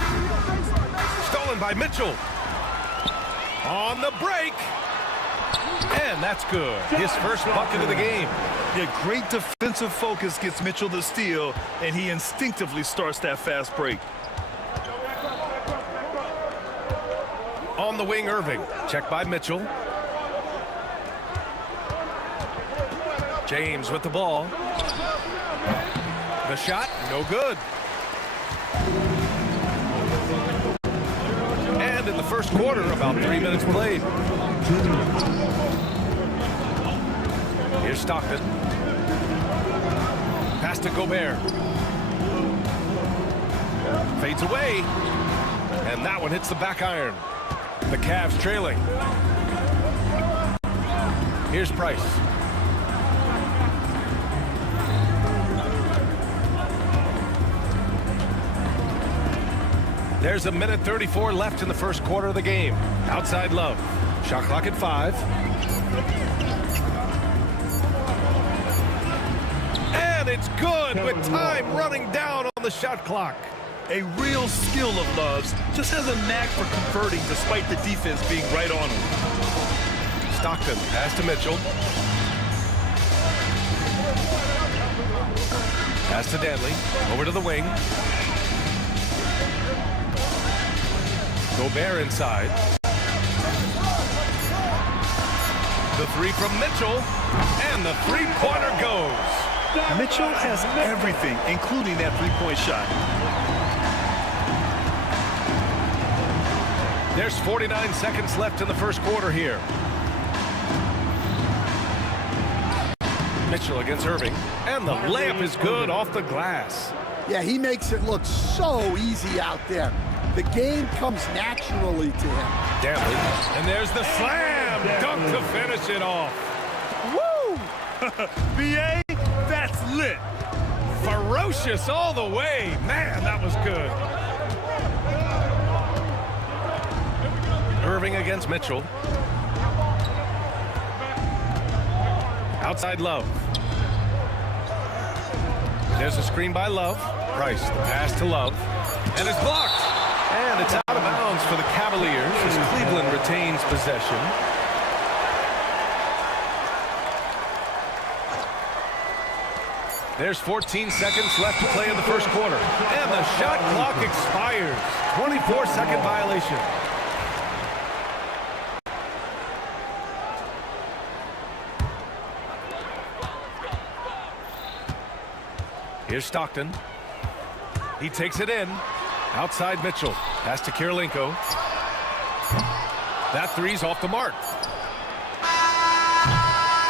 Stolen by Mitchell. On the break. And that's good. His first bucket of the game. Yeah, great defensive focus gets Mitchell the steal, and he instinctively starts that fast break. On the wing, Irving. Checked by Mitchell. James with the ball. The shot, no good. And in the first quarter, about 3 minutes played. Here's Stockton. Pass to Gobert. Fades away. And that one hits the back iron. The Cavs trailing. Here's Price. There's a minute 34 left in the first quarter of the game. Outside Love. Shot clock at 5. And it's good with time running down on the shot clock. A real skill of Love's. Just has a knack for converting despite the defense being right on him. Stockton, pass to Mitchell. Pass to Dantley. Over to the wing. Gobert inside. The 3 from Mitchell. And the three-pointer goes. Mitchell has everything, including that three-point shot. There's 49 seconds left in the first quarter here. Mitchell against Irving. And the layup is good off the glass. Yeah, he makes it look so easy out there. The game comes naturally to him. Danley. And there's the slam. Dunk to finish it off. Woo! BA, that's lit. Ferocious all the way. Man, that was good. Irving against Mitchell. Outside Love. There's a screen by Love. Price, the pass to Love. And it's blocked. And it's out of bounds for the Cavaliers as Cleveland retains possession. There's 14 seconds left to play in the first quarter. And the shot clock expires. 24-second violation. Here's Stockton. He takes it in. Outside Mitchell. Pass to Kirilenko. That three's off the mark.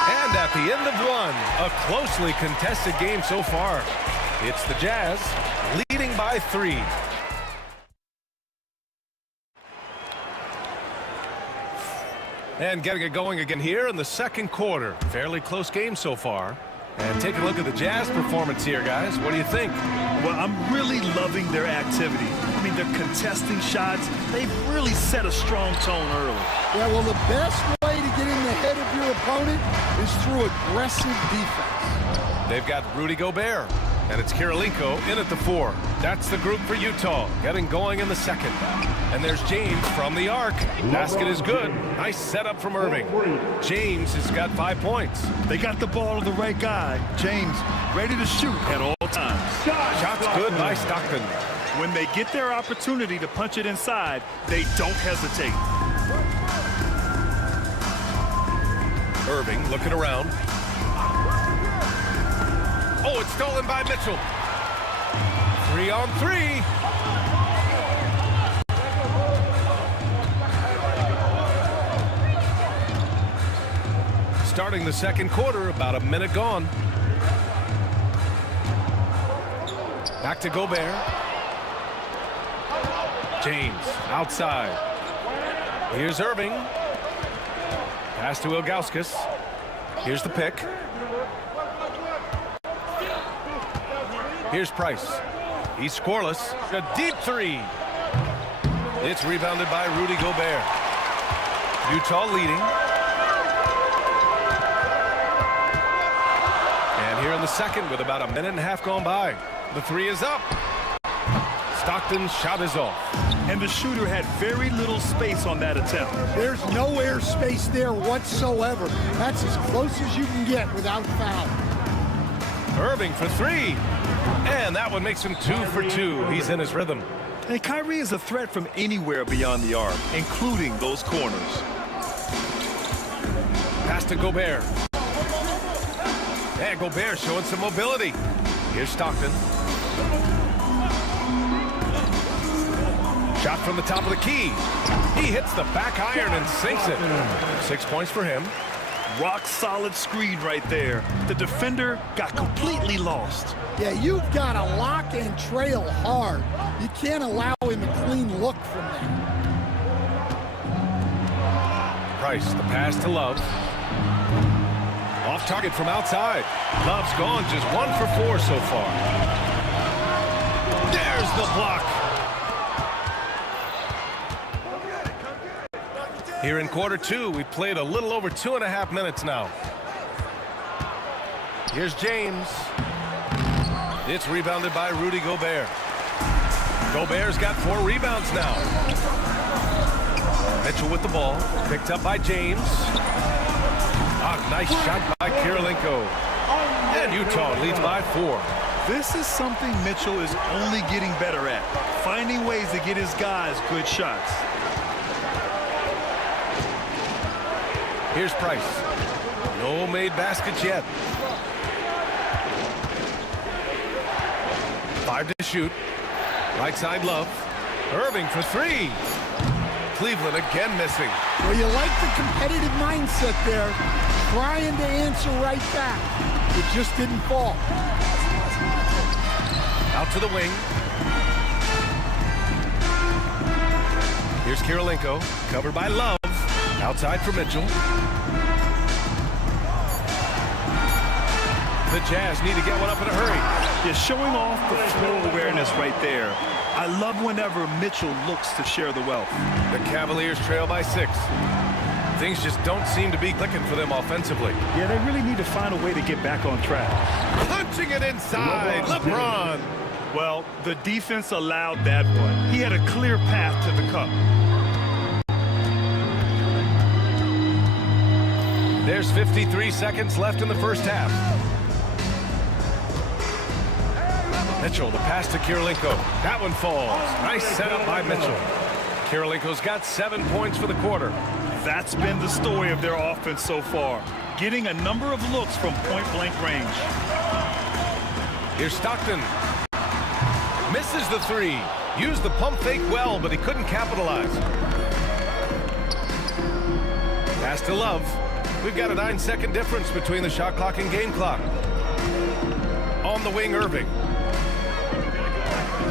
And at the end of one, a closely contested game so far. It's the Jazz leading by 3. And getting it going again here in the second quarter. Fairly close game so far. And take a look at the Jazz performance here, guys. What do you think? Well, I'm really loving their activity. I mean, they're contesting shots. They've really set a strong tone early. Yeah, well, the best way to get in the head of your opponent is through aggressive defense. They've got Rudy Gobert, and it's Kirilenko in at the 4. That's the group for Utah, getting going in the second. And there's James from the arc. Basket is good. Nice setup from Irving. James has got 5 points. They got the ball to the right guy. James ready to shoot at all times. Shots good by Stockton. When they get their opportunity to punch it inside, they don't hesitate. Irving looking around. Oh, it's stolen by Mitchell. 3 on 3. Starting the second quarter, about a minute gone. Back to Gobert. James outside. Here's Irving. Pass to Ilgauskas. Here's the pick. Here's Price. He's scoreless. A deep 3. It's rebounded by Rudy Gobert. Utah leading. And here in the second with about a minute and a half gone by. The 3 is up. Stockton's shot is off. And the shooter had very little space on that attempt. There's no air space there whatsoever. That's as close as you can get without foul. Irving for 3. And that one makes him 2 for 2. He's in his rhythm. And Kyrie is a threat from anywhere beyond the arc, including those corners. Pass to Gobert. And Gobert showing some mobility. Here's Stockton. Shot from the top of the key. He hits the back iron and sinks it. 6 points for him. Rock solid screen right there. The defender got completely lost. Yeah, you've got to lock and trail hard. You can't allow him a clean look from there. Price, the pass to Love. Off target from outside. Love's gone, just 1 for 4 so far. There's the block. Here in quarter 2, we played a little over 2.5 minutes now. Here's James. It's rebounded by Rudy Gobert. Gobert's got 4 rebounds now. Mitchell with the ball, picked up by James. Nice shot by Kirilenko. And Utah leads by 4. This is something Mitchell is only getting better at, finding ways to get his guys good shots. Here's Price. No made baskets yet. 5 to shoot. Right side Love. Irving for 3. Cleveland again missing. Well, you like the competitive mindset there. Trying to answer right back. It just didn't fall. Out to the wing. Here's Kirilenko, covered by Love. Outside for Mitchell. The Jazz need to get one up in a hurry. You're showing off the floor awareness right there. I love whenever Mitchell looks to share the wealth. The Cavaliers trail by 6. Things just don't seem to be clicking for them offensively. Yeah, they really need to find a way to get back on track. Punching it inside, LeBron. Well, the defense allowed that one. He had a clear path to the cup. There's 53 seconds left in the first half. Mitchell, the pass to Kirilenko. That one falls. Nice setup by Mitchell. Kirilenko's got 7 points for the quarter. That's been the story of their offense so far. Getting a number of looks from point-blank range. Here's Stockton. Misses the 3. Used the pump fake well, but he couldn't capitalize. Pass to Love. We've got a 9-second difference between the shot clock and game clock. On the wing, Irving.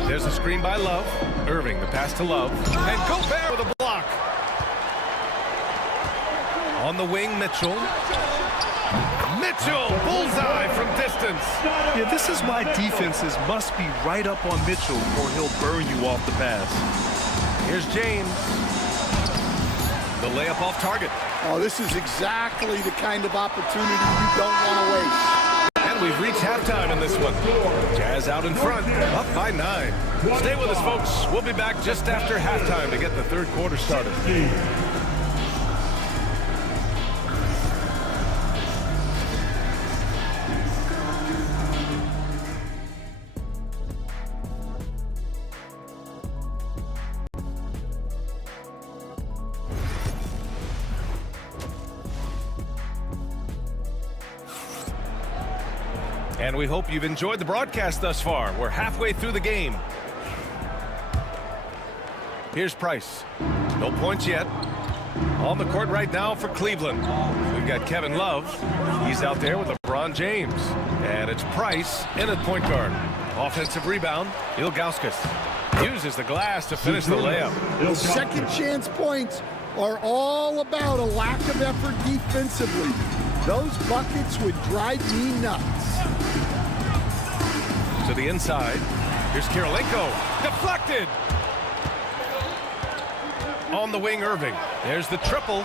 There's a screen by Love. Irving, the pass to Love. And Gobert with a block. On the wing, Mitchell. Mitchell, bullseye from distance. Yeah, this is why defenses must be right up on Mitchell or he'll burn you off the pass. Here's James. The layup off target. Oh, this is exactly the kind of opportunity you don't want to waste. And we've reached halftime in this one. Jazz out in front, up by 9. Stay with us, folks. We'll be back just after halftime to get the third quarter started. And we hope you've enjoyed the broadcast thus far. We're halfway through the game. Here's Price. No points yet. On the court right now for Cleveland. We've got Kevin Love. He's out there with LeBron James. And it's Price in at point guard. Offensive rebound, Ilgauskas. Uses the glass to finish the layup. Those second chance points are all about a lack of effort defensively. Those buckets would drive me nuts. To the inside. Here's Kirilenko. Deflected. On the wing, Irving. There's the triple.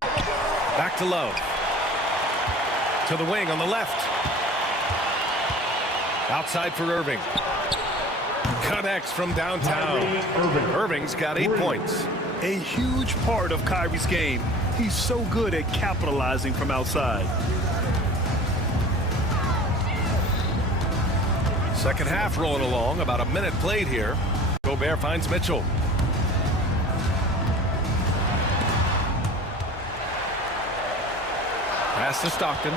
Back to Love. To the wing on the left. Outside for Irving. Connects from downtown. Irving's got 8 points. A huge part of Kyrie's game. He's so good at capitalizing from outside. Second half rolling along. About a minute played here. Gobert finds Mitchell. Pass to Stockton.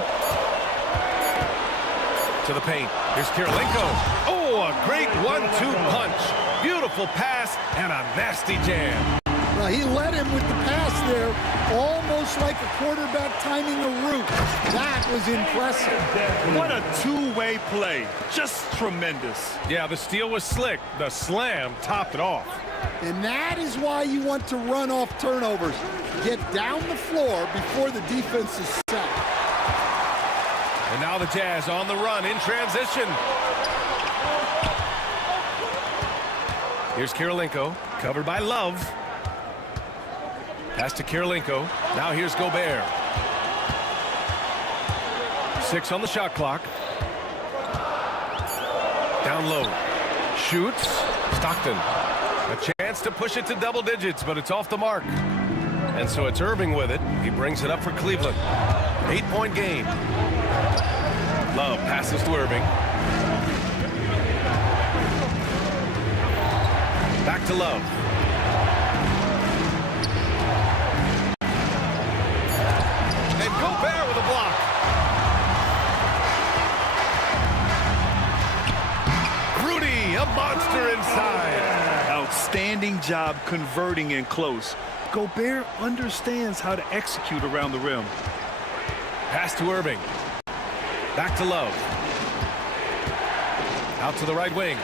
To the paint. Here's Kirilenko. Oh, a great 1-2 punch. Beautiful pass and a nasty jam. Now, he led him with the pass there, almost like a quarterback timing a route. That was impressive. What a two-way play. Just tremendous. Yeah, the steal was slick. The slam topped it off. And that is why you want to run off turnovers. Get down the floor before the defense is set. And now the Jazz on the run in transition. Here's Kirilenko, covered by Love. Pass to Kirilenko. Now here's Gobert. 6 on the shot clock. Down low. Shoots. Stockton. A chance to push it to double digits, but it's off the mark. And so it's Irving with it. He brings it up for Cleveland. 8-point game. Love passes to Irving. Back to Love. And Gobert with a block. Rudy, a monster inside. Outstanding job converting in close. Gobert understands how to execute around the rim. Pass to Irving. Back to Love. Out to the right wing.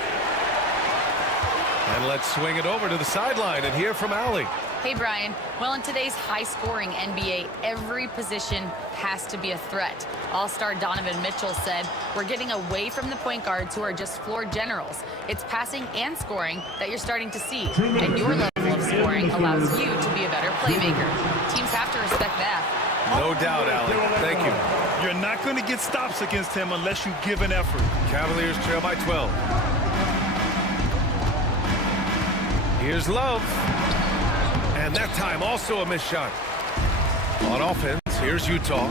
And let's swing it over to the sideline and hear from Allie. Hey, Brian. Well, in today's high-scoring NBA, every position has to be a threat. All-star Donovan Mitchell said, "We're getting away from the point guards who are just floor generals. It's passing and scoring that you're starting to see, and your level of scoring allows you to be a better playmaker. Teams have to respect that." No doubt, Allie. Thank you. You're not going to get stops against him unless you give an effort. Cavaliers trail by 12. Here's Love. And that time also a missed shot. On offense, here's Utah.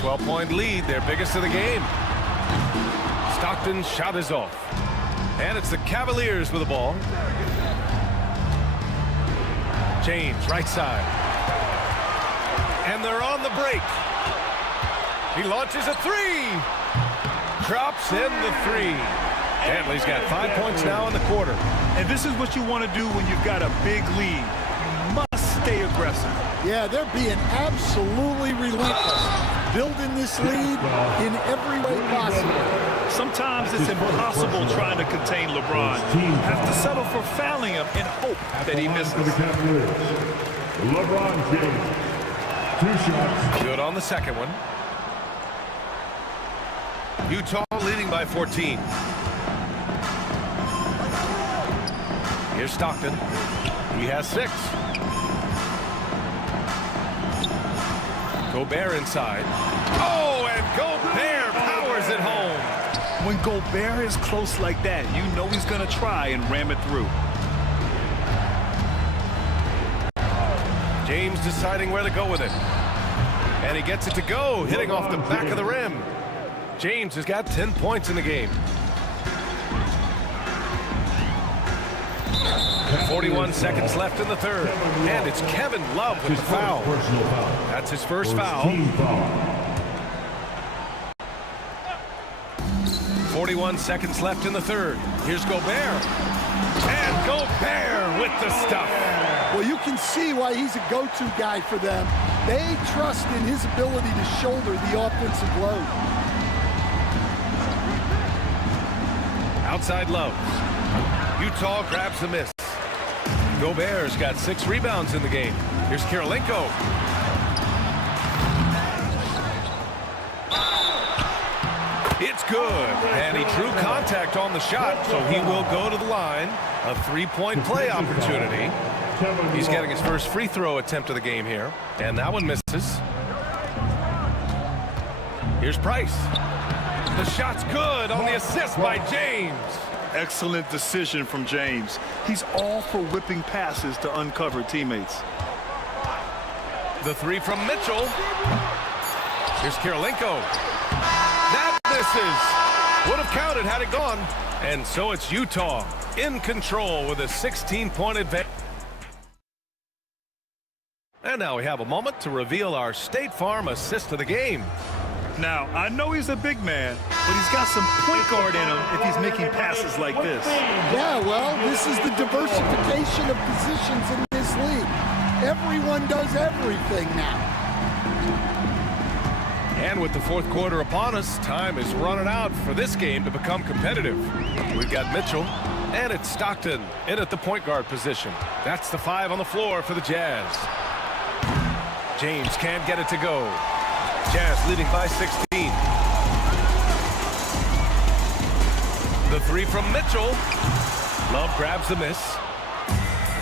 12-point lead, their biggest of the game. Stockton's shot is off. And it's the Cavaliers with the ball. James, right side. And they're on the break. He launches a three. Drops in the three. Dantley's got 5 points now in the quarter. And this is what you want to do when you've got a big lead. You must stay aggressive. Yeah, they're being absolutely relentless, building this lead in every way possible. Sometimes it's impossible trying to contain LeBron. You have to settle for fouling him and hope that he misses. LeBron James. 2 shots. Good on the second one. Utah leading by 14. Here's Stockton. He has 6. Gobert inside. Oh, and Gobert powers it home. When Gobert is close like that, you know he's going to try and ram it through. James deciding where to go with it. And he gets it to go, hitting off the back of the rim. James has got 10 points in the game. 41 seconds left in the third. And it's Kevin Love with the foul. That's his first foul. 41 seconds left in the third. Here's Gobert. And Gobert with the stuff. Well, you can see why he's a go-to guy for them. They trust in his ability to shoulder the offensive load. Outside Love. Utah grabs the miss. Gobert's got 6 rebounds in the game. Here's Kirilenko. It's good. And he drew contact on the shot, so he will go to the line. A 3-point play opportunity. He's getting his first free throw attempt of the game here. And that one misses. Here's Price. The shot's good on the assist by James. Excellent decision from James. He's all for whipping passes to uncover teammates. The 3 from Mitchell. Here's Kirilenko. That misses. Would have counted had it gone. And so it's Utah in control with a 16-point advantage. And now we have a moment to reveal our State Farm assist of the game. Now, I know he's a big man, but he's got some point guard in him if he's making passes like this. Yeah, well, this is the diversification of positions in this league. Everyone does everything now. And with the fourth quarter upon us, time is running out for this game to become competitive. We've got Mitchell, and it's Stockton in at the point guard position. That's the 5 on the floor for the Jazz. James can't get it to go. Jazz leading by 16. The 3 from Mitchell. Love grabs the miss.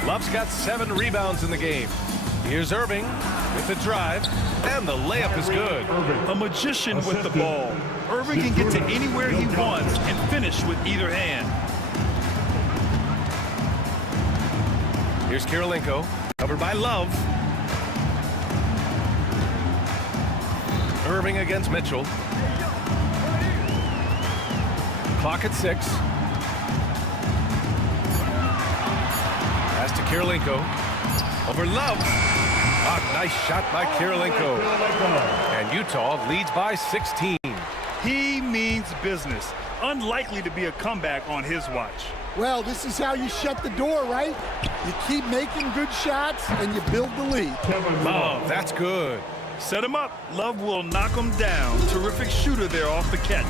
Love's got 7 rebounds in the game. Here's Irving with the drive, and the layup is good. A magician with the ball. Irving can get to anywhere he wants and finish with either hand. Here's Kirilenko, covered by Love. Irving against Mitchell. Clock at 6. Pass to Kirilenko. Over Love. A nice shot by Kirilenko. And Utah leads by 16. He means business. Unlikely to be a comeback on his watch. Well, this is how you shut the door, right? You keep making good shots and you build the lead. Love, that's good. Set him up. Love will knock him down. Terrific shooter there off the catch.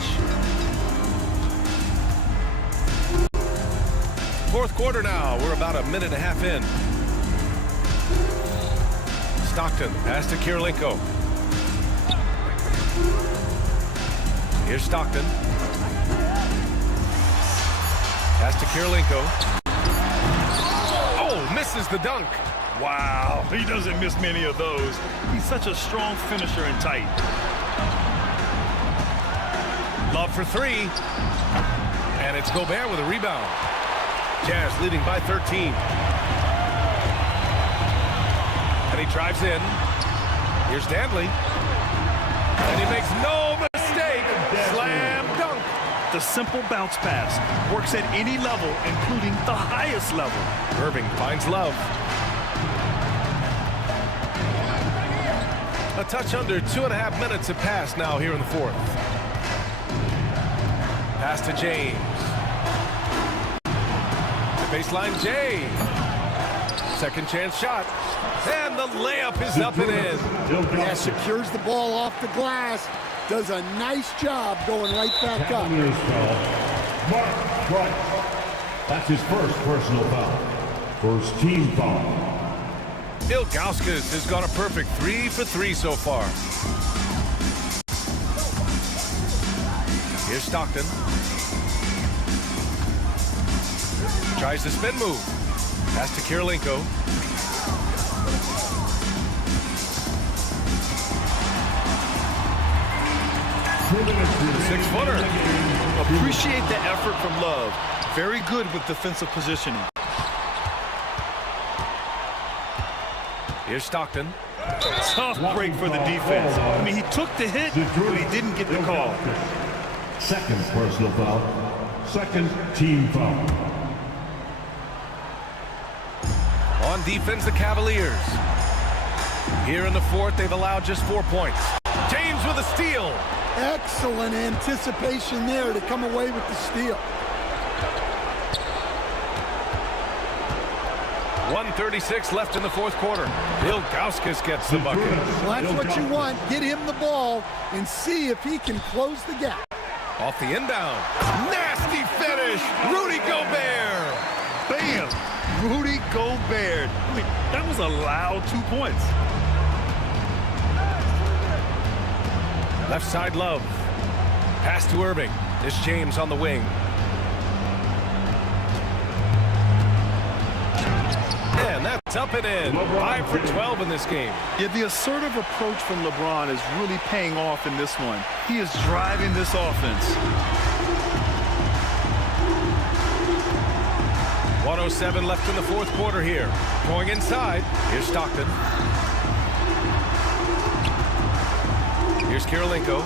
Fourth quarter now. We're about a minute and a half in. Stockton, pass to Kirilenko. Here's Stockton. Pass to Kirilenko. Oh, misses the dunk. Wow, he doesn't miss many of those. He's such a strong finisher and tight. Love for three. And it's Gobert with a rebound. Jazz leading by 13. And he drives in. Here's Danley. And he makes no mistake. Slam dunk. The simple bounce pass works at any level, including the highest level. Irving finds Love. A touch under 2.5 minutes have passed now here in the fourth. Pass to James. The baseline, James. Second chance shot. And the layup is up and in. Yeah, secures the ball off the glass. Does a nice job going right back up. Mark Price. That's his first personal foul. First team foul. Ilgauskas has gone a perfect 3 for 3 so far. Here's Stockton. Tries the spin move. Pass to Kirilenko. Six-footer. Appreciate the effort from Love. Very good with defensive positioning. Here's Stockton. Tough break for the defense. I mean, he took the hit, but he didn't get the call. Second personal foul. Second team foul. On defense, the Cavaliers. Here in the fourth, they've allowed just 4 points. James with a steal. Excellent anticipation there to come away with the steal. 1:36 left in the fourth quarter. Ilgauskas gets the bucket. Well, that's what you want. Get him the ball and see if he can close the gap. Off the inbound. Nasty finish. Rudy Gobert. Bam! Rudy Gobert. I mean, that was a loud 2 points. Left side, Love. Pass to Irving. This James on the wing. And that's up and in. 5 for 12 in this game. Yeah, the assertive approach from LeBron is really paying off in this one. He is driving this offense. 1:07 left in the fourth quarter here. Going inside. Here's Stockton. Here's Kirilenko.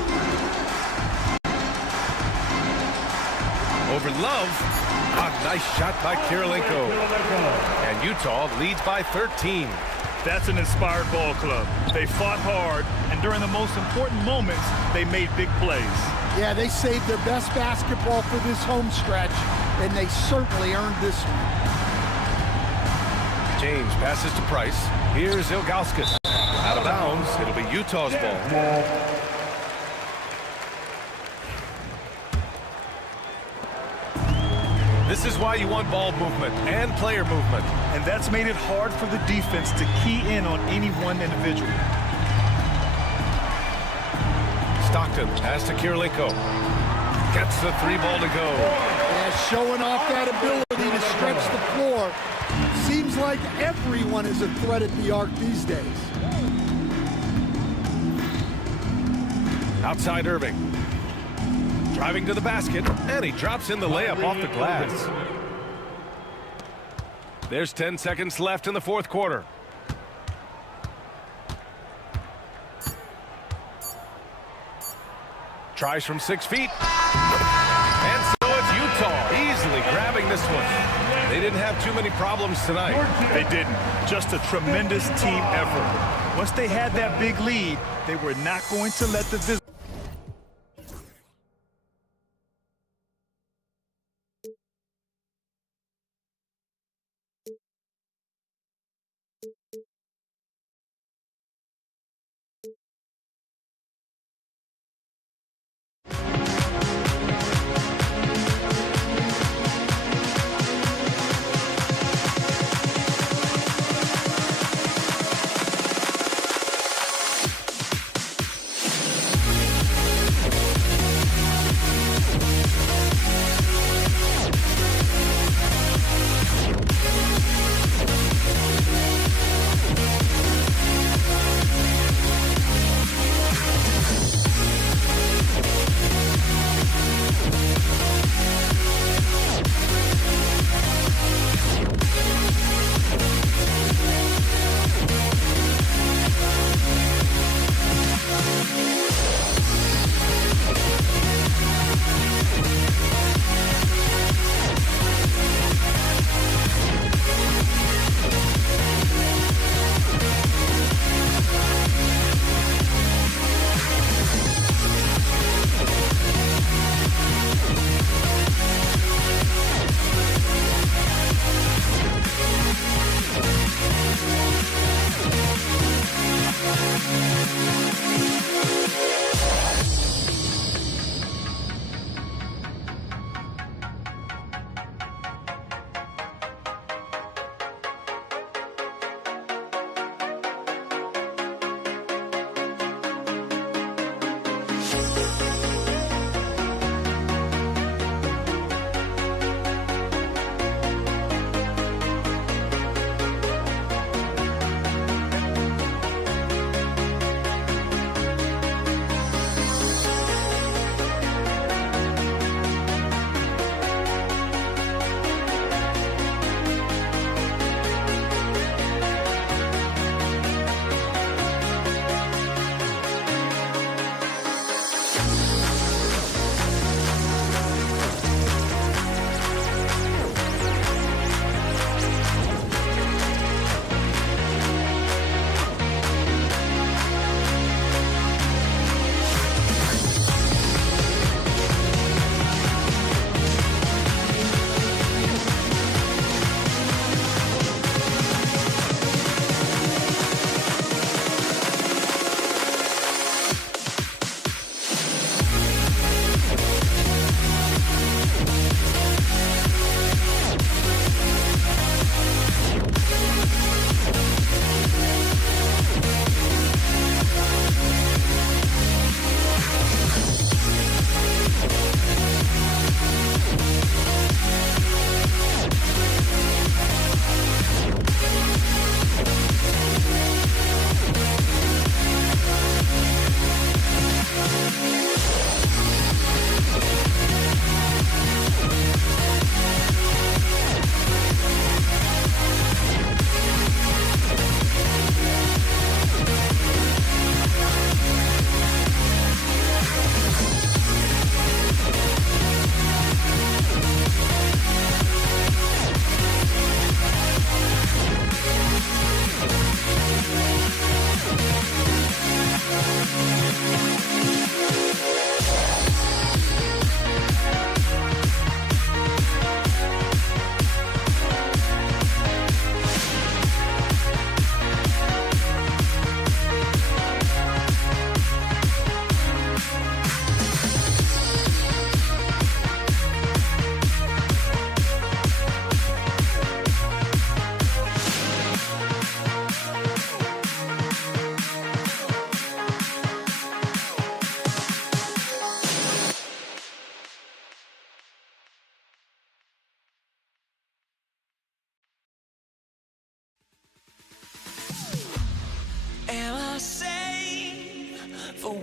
Over Love. A nice shot by Kirilenko. And Utah leads by 13. That's an inspired ball club. They fought hard, and during the most important moments, they made big plays. Yeah, they saved their best basketball for this home stretch, and they certainly earned this one. James passes to Price. Here's Ilgauskas. Out of bounds. It'll be Utah's ball. This is why you want ball movement and player movement. And that's made it hard for the defense to key in on any one individual. Stockton pass to Kirilenko. Gets the 3 ball to go. Yeah, showing off that ability to stretch the floor. Seems like everyone is a threat at the arc these days. Outside Irving. Driving to the basket, and he drops in the layup off the glass. There's 10 seconds left in the fourth quarter. Tries from 6 feet. And so it's Utah easily grabbing this one. They didn't have too many problems tonight. They didn't. Just a tremendous team effort. Once they had that big lead, they were not going to let the visitors.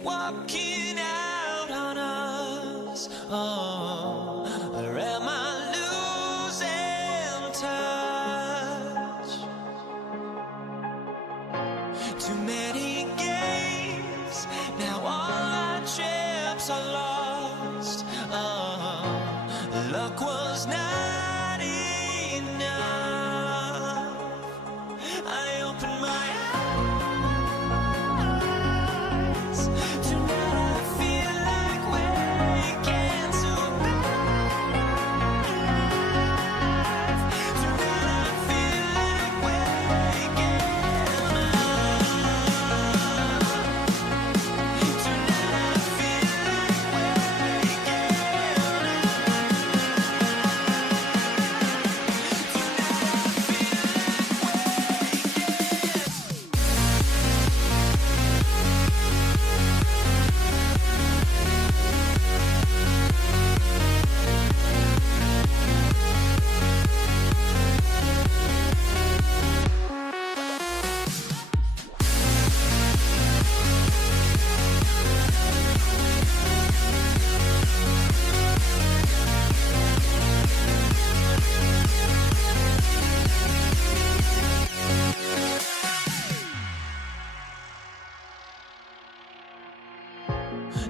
walking out on us. Oh, or am I losing touch? Too many games, now all our chips are lost. Oh, luck was not enough. I opened my eyes. Tonight I feel like waking to life. Tonight I feel like waking up. Tonight I feel like waking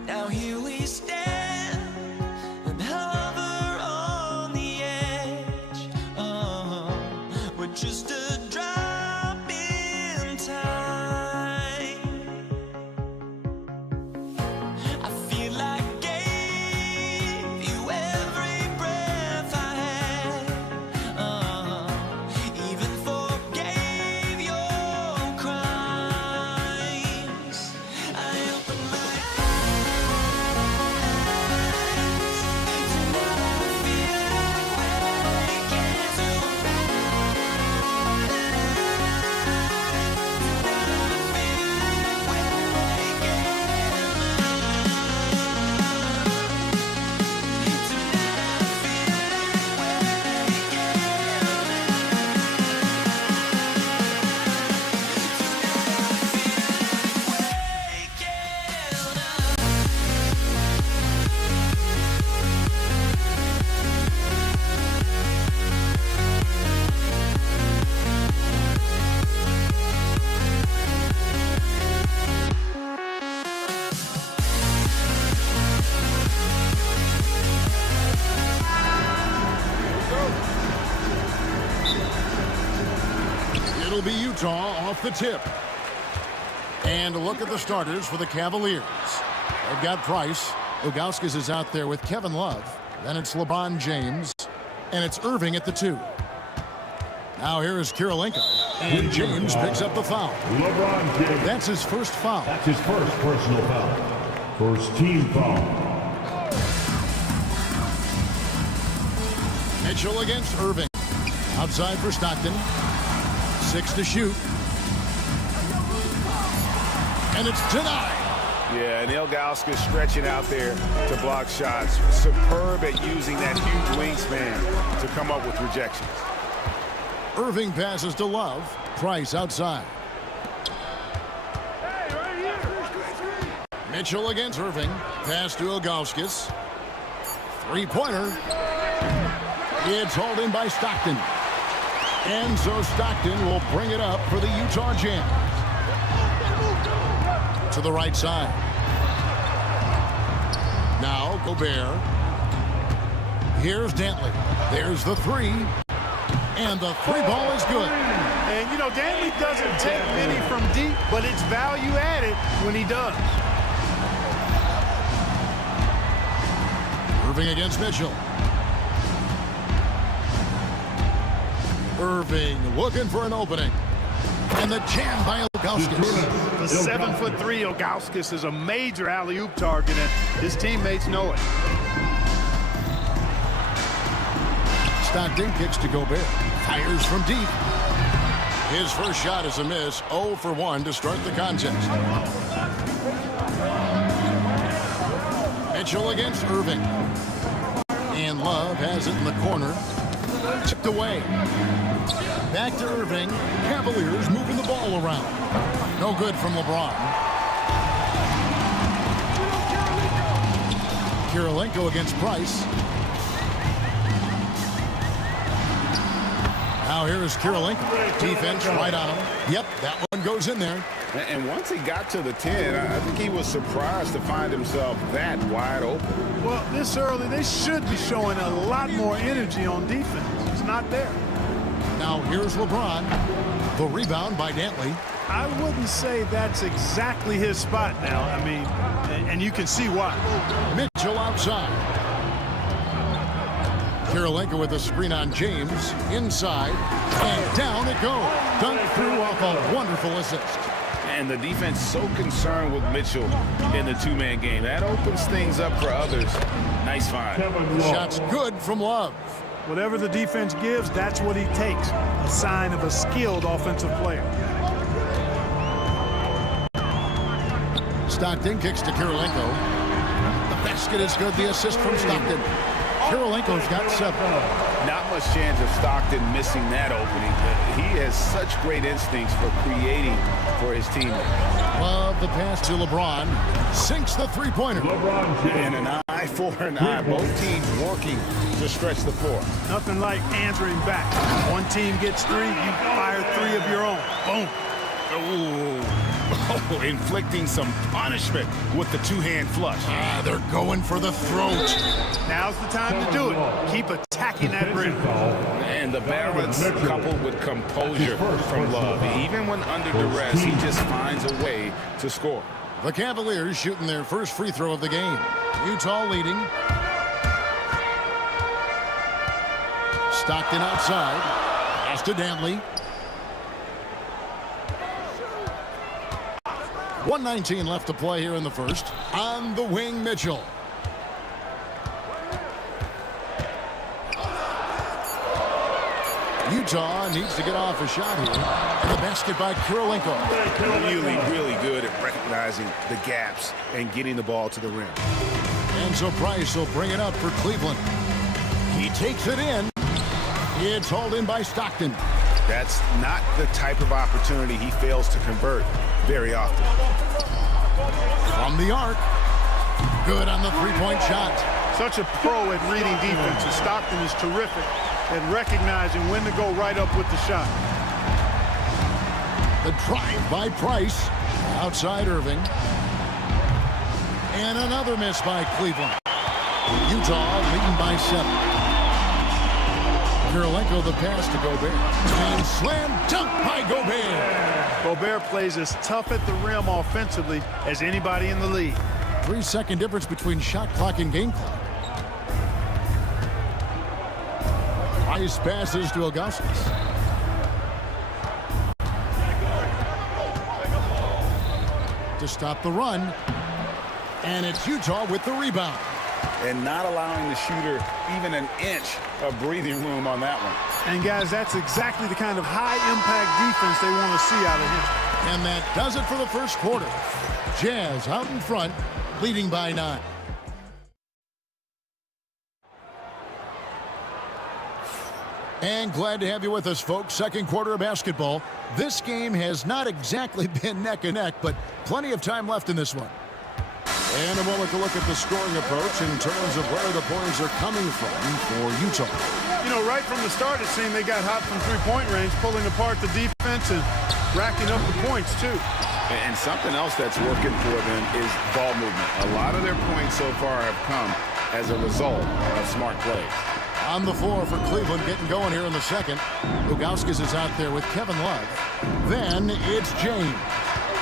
Now here we stand and hover on the edge. Oh, we're just a drop in time. I feel like I gave you every breath I had. Even forgave your crimes. I opened my It'll be Utah off the tip. And look at the starters for the Cavaliers. They've got Price. Ilgauskas is out there with Kevin Love. Then it's LeBron James. And it's Irving at the 2. Now here is Kirilenko. And James picks up the foul. LeBron James. That's his first foul. That's his first personal foul. First team foul. Mitchell against Irving. Outside for Stockton. 6 to shoot. And it's denied. Yeah, and Ilgauskas stretching out there to block shots. Superb at using that huge wingspan to come up with rejections. Irving passes to Love. Price outside. Mitchell against Irving. Pass to Ilgauskas. Three-pointer. It's hauled in by Stockton. And so Stockton will bring it up for the Utah Jazz. To the right side. Now Gobert. Here's Dantley. There's the 3. And the 3 ball is good. And, you know, Dantley doesn't take many from deep, but it's value added when he does. Irving against Mitchell. Irving looking for an opening. And the jam by Ilgauskas. The 7'3" Ilgauskas is a major alley-oop target, and his teammates know it. Stockton kicks to Gobert. Fires from deep. His first shot is a miss. 0 for 1 to start the contest. Mitchell against Irving. And Love has it in the corner. Tipped away. Back to Irving. Cavaliers moving the ball around. No good from LeBron. Kirilenko against Price. Now here is Kirilenko. Defense right on him. Yep, that one goes in there. And once he got to the 10, I think he was surprised to find himself that wide open. Well, this early, they should be showing a lot more energy on defense. It's not there. Now here's LeBron. The rebound by Dantley. I wouldn't say that's exactly his spot now. I mean, and you can see why. Mitchell outside. Kirilenko with a screen on James. Inside. And down it goes. Dunked through off a wonderful assist. And the defense so concerned with Mitchell in the two-man game. That opens things up for others. Nice find. Shots good from Love. Whatever the defense gives, that's what he takes. A sign of a skilled offensive player. Stockton kicks to Kirilenko. The basket is good. The assist from Stockton. Kirilenko's got 7. Not much chance of Stockton missing that opening. He has such great instincts for creating for his team. Love the pass to LeBron. Sinks the three-pointer. And an eye for an eye. Both teams working to stretch the floor. Nothing like answering back. One team gets 3, you fire 3 of your own. Boom. Ooh. Oh, inflicting some punishment with the two-hand flush. They're going for the throat. Now's the time to do it. Keep attacking that rim. And the balance coupled with composure from Love. Even when under duress, he just finds a way to score. The Cavaliers shooting their first free throw of the game. Utah leading. Stockton outside. Pass to Dantley. 1:19 left to play here in the first. On the wing, Mitchell. Utah needs to get off a shot here. And the basket by Kirilenko. Really, really good at recognizing the gaps and getting the ball to the rim. And so Price will bring it up for Cleveland. He takes it in. It's hauled in by Stockton. That's not the type of opportunity he fails to convert very often. From the arc. Good on the three-point shot. Such a pro at reading defenses. Stockton is terrific at recognizing when to go right up with the shot. The drive by Price. Outside Irving. And another miss by Cleveland. Utah leading by 7. Kirilenko the pass to Gobert. And slam dunk by Gobert. Gobert plays as tough at the rim offensively as anybody in the league. 3-second difference between shot clock and game clock. Price passes to Ilgauskas. To stop the run. And it's Utah with the rebound. And not allowing the shooter even an inch of breathing room on that one. And guys, that's exactly the kind of high-impact defense they want to see out of him. And that does it for the first quarter. Jazz out in front, leading by 9. And glad to have you with us, folks. Second quarter of basketball. This game has not exactly been neck and neck, but plenty of time left in this one. And a moment to look at the scoring approach in terms of where the points are coming from for Utah. You know, right from the start, it seemed they got hot from three-point range, pulling apart the defense and racking up the points, too. And something else that's working for them is ball movement. A lot of their points so far have come as a result of smart plays. On the floor for Cleveland, getting going here in the second. Ilgauskas is out there with Kevin Love. Then it's James.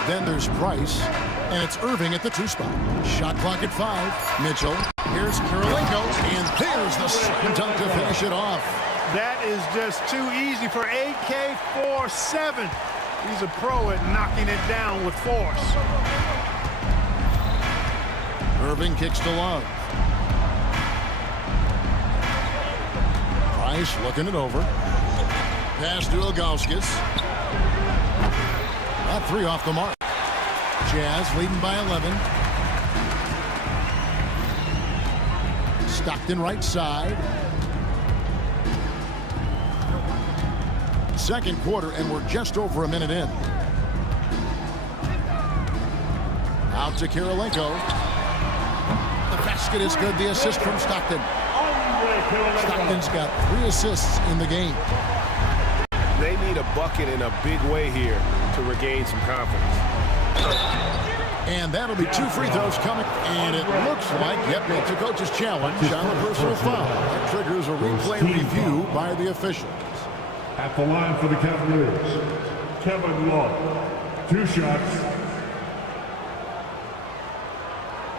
Then there's Price. And it's Irving at the 2 spot. Shot clock at 5. Mitchell. Here's Kirilenko. And there's the second dunk to finish it off. That is just too easy for AK-47. He's a pro at knocking it down with force. Irving kicks to Love. Price looking it over. Pass to Ilgauskas. That 3 off the mark. Jazz leading by 11. Stockton right side. Second quarter, and we're just over a minute in. Out to Kirilenko. The basket is good. The assist from Stockton. Stockton's got 3 assists in the game. They need a bucket in a big way here to regain some confidence. And that'll be 2 free throws coming. And it looks like, yep, it's a coach's challenge on a personal foul. That triggers a replay review by the officials. At the line for the Cavaliers, Kevin Love. 2 shots.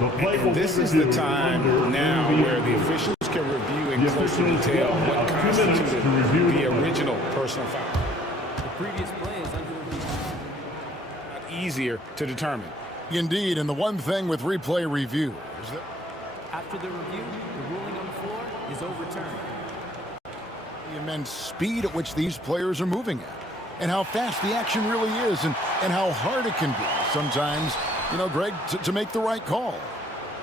And this is the time now where the officials can review in closer detail what constituted the original personal foul. The previous play is under review. Easier to determine. Indeed, and the one thing with replay review is that After the review, the ruling on the floor is overturned. the immense speed at which these players are moving at, and how fast the action really is, and how hard it can be sometimes, you know, Greg, to make the right call.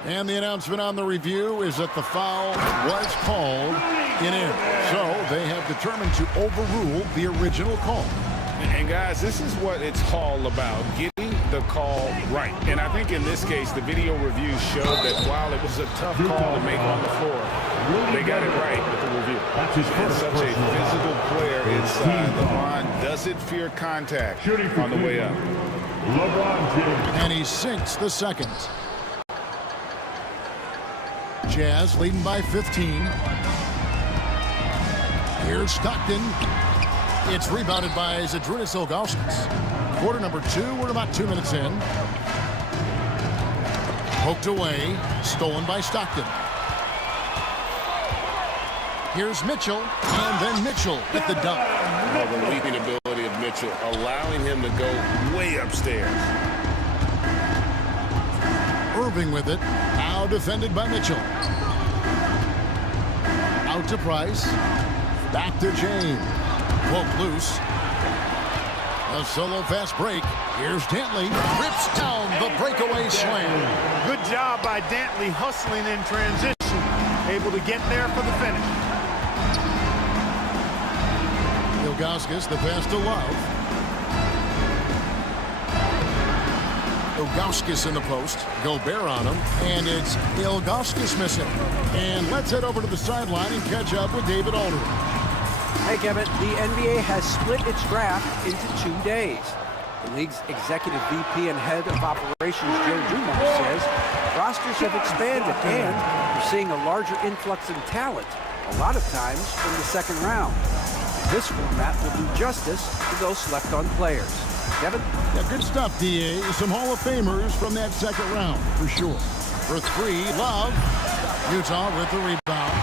And the announcement on the review is that the foul was called in. So they have determined to overrule the original call. And guys, this is what it's all about, getting the call right. And I think in this case, the video review showed that while it was a tough call to make on the floor, they got it right with the review. And such a physical player inside, LeBron doesn't fear contact on the way up. And he sinks the second. Jazz leading by 15. Here's Stockton. It's rebounded by Zydrunas Ilgauskas. Quarter number 2, we're about 2 minutes in. Poked away, stolen by Stockton. Here's Mitchell, and then Mitchell at the dunk. Oh, the leaping ability of Mitchell, allowing him to go way upstairs. Irving with it, now defended by Mitchell. Out to Price, back to James. Poke loose. A solo fast break. Here's Dantley, rips down the breakaway slam. Good job by Dantley hustling in transition, able to get there for the finish. Ilgauskas, the pass to Love. Ilgauskas in the post. Gobert on him. And it's Ilgauskas missing. And let's head over to the sideline and catch up with David Aldridge. Hey, Kevin, the NBA has split its draft into 2 days. The league's executive VP and head of operations, Joe Dumars, says rosters have expanded and we're seeing a larger influx in talent, a lot of times from the second round. This format will do justice to those slept-on players. Kevin? Yeah, good stuff, D.A. Some Hall of Famers from that second round, for sure. For 3, Love. Utah with the rebound.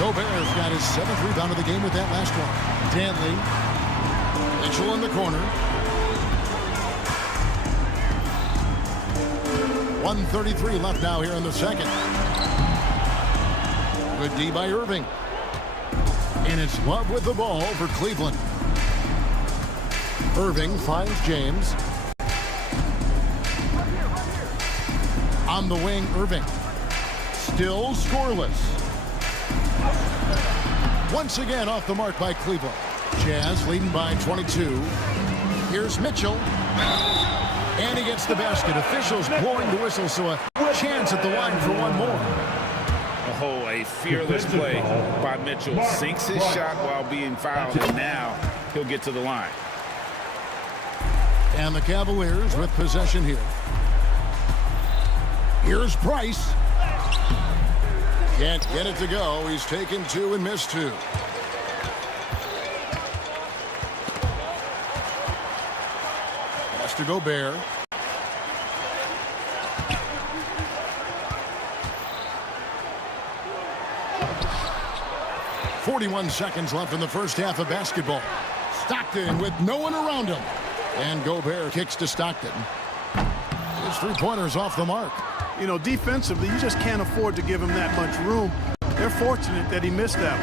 Gobert's got his 7th rebound of the game with that last one. Dantley. Mitchell in the corner. 1:33 left now here in the second. Good D by Irving. And it's Love with the ball for Cleveland. Irving finds James. On the wing, Irving. Still scoreless. Once again off the mark by Cleveland. Jazz leading by 22. Here's Mitchell. And he gets the basket. Officials blowing the whistle, so a chance at the line for one more. Oh, a fearless play by Mitchell. Sinks his shot while being fouled, and now he'll get to the line. And the Cavaliers with possession here. Here's Price. Can't get it to go. He's taken 2 and missed 2. Pass to Gobert. .41 seconds left in the first half of basketball. Stockton with no one around him. And Gobert kicks to Stockton. His 3-pointers off the mark. You know, defensively, you just can't afford to give him that much room. They're fortunate that he missed that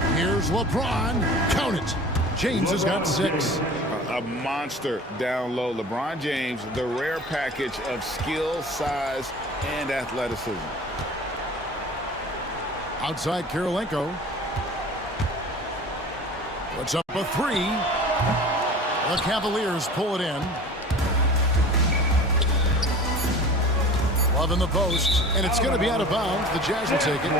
one. Here's LeBron. Count it. James has got 6. A monster down low. LeBron James, the rare package of skill, size, and athleticism. Outside Kirilenko. Puts up a 3. The Cavaliers pull it in. Love in the post, and it's going to be out of bounds. The Jazz will take it.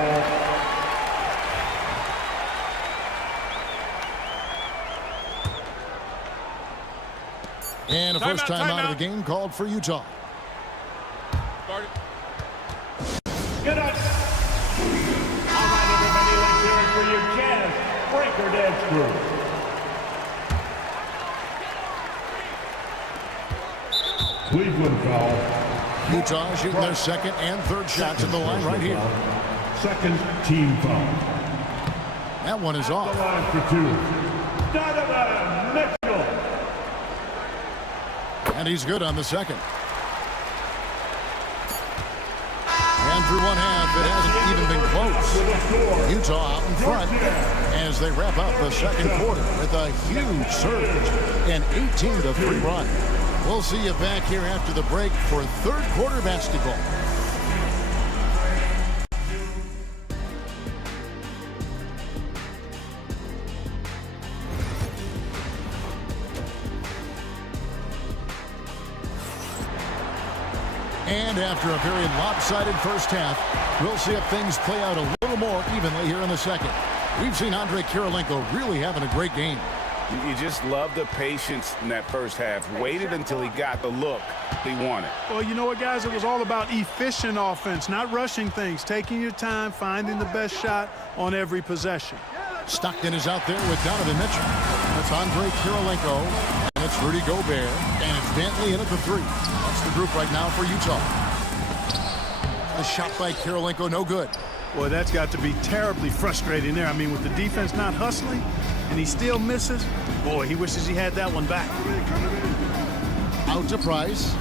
And a first time out of the game called for Utah. Good night. All right, everybody, let's hear it for your Jazz Breaker Dance Crew. Cleveland foul. Utah shooting their second and third shots at the line right here. Second team foul. That one is off. The line for two. Donovan Mitchell. And he's good on the second. And through one half, it hasn't even been close. Utah out in front as they wrap up the second quarter with a huge surge, an 18-3 run. We'll see you back here after the break for third quarter basketball. And after a very lopsided first half, we'll see if things play out a little more evenly here in the second. We've seen Andrei Kirilenko really having a great game. You just love the patience in that first half. Waited until he got the look he wanted. Well, you know what, guys? It was all about efficient offense, not rushing things, taking your time, finding the best shot on every possession. Stockton is out there with Donovan Mitchell. That's Andrei Kirilenko, and it's Rudy Gobert, and it's Bentley in at the three. That's the group right now for Utah. The shot by Kirilenko, no good. Boy, that's got to be terribly frustrating there. I mean, with the defense not hustling, and he still misses, boy, he wishes he had that one back. Out to Price.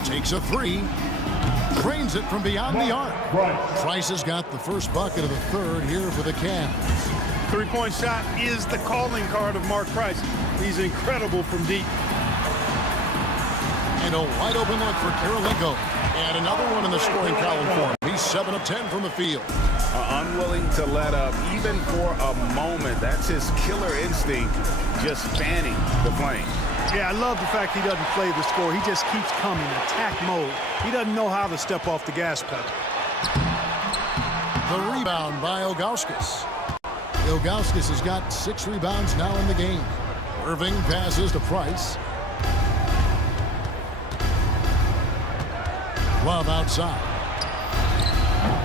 Takes a three. Drains it from beyond the arc. Price has got the first bucket of the third here for the Cavs. Three-point shot is the calling card of Mark Price. He's incredible from deep. And a wide open look for Kirilenko. And another one in the scoring column for him. He's 7 of 10 from the field. Unwilling to let up even for a moment. That's his killer instinct, just fanning the flame. Yeah, I love the fact he doesn't play the score. He just keeps coming, attack mode. He doesn't know how to step off the gas pedal. The rebound by Ilgauskas. Ilgauskas has got 6 rebounds now in the game. Irving passes to Price. Love outside.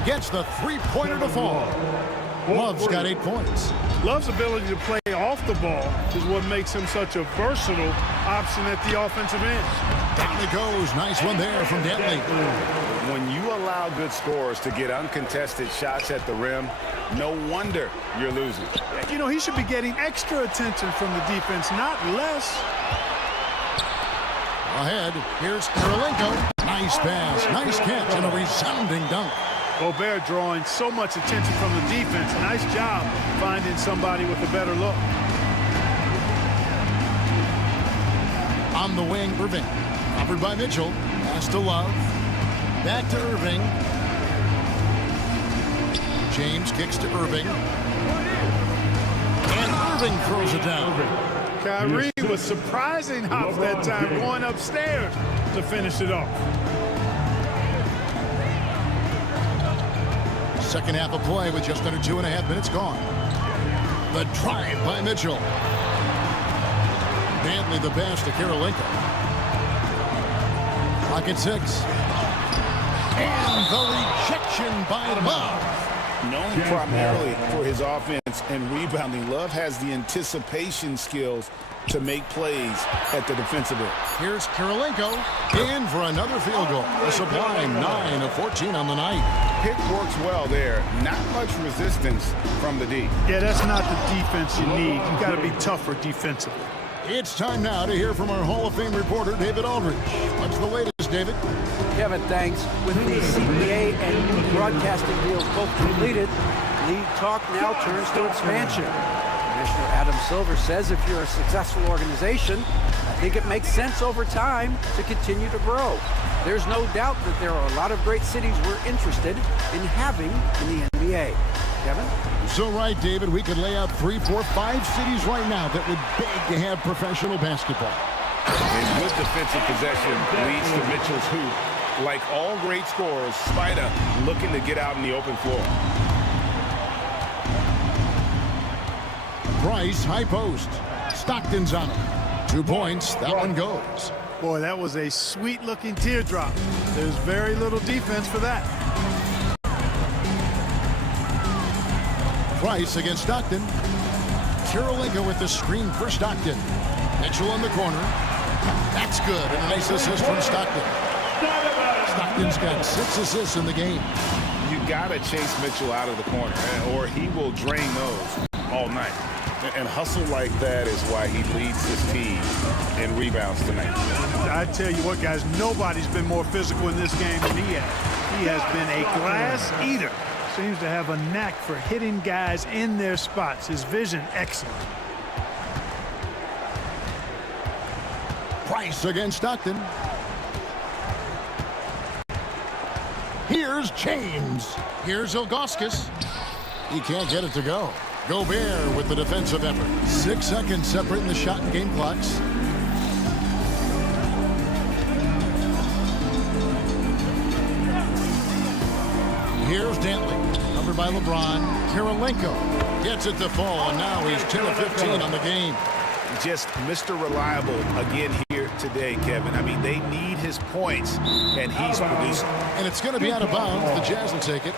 Gets the three-pointer to fall. Love's got 8 points. Love's ability to play off the ball is what makes him such a versatile option at the offensive end. Down it goes. Nice one there from Bentley. When you allow good scorers to get uncontested shots at the rim, no wonder you're losing. You know, he should be getting extra attention from the defense, not less. Ahead, here's Kirilenko. Nice pass, nice catch, and a resounding dunk. Gobert drawing so much attention from the defense. Nice job finding somebody with a better look. On the wing, Irving. Covered by Mitchell. Pass to Love. Back to Irving. James kicks to Irving. And Irving throws it down. Kyrie was surprising Hops that time, going upstairs to finish it off. Second half of play with just under 2.5 minutes gone. The drive by Mitchell. Bentley the best to Kirilenko. Clock at 6. And the rejection by Love. Known primarily for his offense and rebounding, Love has the anticipation skills to make plays at the defensive end. Here's Kirilenko in for another field goal. A sublime 9 of 14 on the night. Pick works well there. Not much resistance from the D. Yeah, that's not the defense you need. You got to be tougher defensively. It's time now to hear from our Hall of Fame reporter, David Aldridge. What's the latest, David? Kevin, thanks. With the CBA and new broadcasting deals both completed, league talk now turns to expansion. Commissioner Adam Silver says if you're a successful organization, I think it makes sense over time to continue to grow. There's no doubt that there are a lot of great cities we're interested in having in the NBA. Kevin? So right, David, we could lay out 3, 4, 5 cities right now that would beg to have professional basketball. And good defensive possession leads to Mitchell's hoop Like all great scorers, Spida looking to get out in the open floor. Price, high post. Stockton's on him. 2 points. That one goes. Boy, that was a sweet-looking teardrop. There's very little defense for that. Price against Stockton. Karolinka with the screen for Stockton. Mitchell in the corner. That's good. And a nice assist from Stockton. Stockton's got 6 assists in the game. You got to chase Mitchell out of the corner, or he will drain those all night. And hustle like that is why he leads his team in rebounds tonight. I tell you what, guys, nobody's been more physical in this game than he has. He has been a glass eater. Seems to have a knack for hitting guys in their spots. His vision, excellent. Price against Stockton. Here's James. Here's Ilgauskas. He can't get it to go. Gobert with the defensive effort. 6 seconds separating the shot and game clocks. Here's Dantley, covered by LeBron. Karolinko gets it to fall, and now he's 10 of 15 on the game. Just Mr. Reliable again here today, Kevin. I mean, they need his points, and he's producing. And it's going to be out of bounds. The Jazz will take it.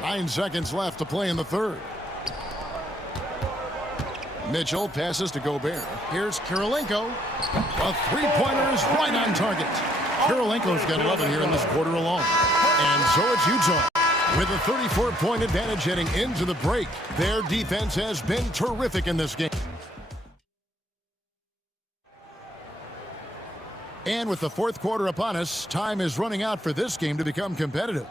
9 seconds left to play in the third. Mitchell passes to Gobert. Here's Karolinko. A three-pointer is right on target. Karolinko's got 11 here in this quarter alone. And so it's Utah with a 34-point advantage heading into the break. Their defense has been terrific in this game. And with the fourth quarter upon us, time is running out for this game to become competitive.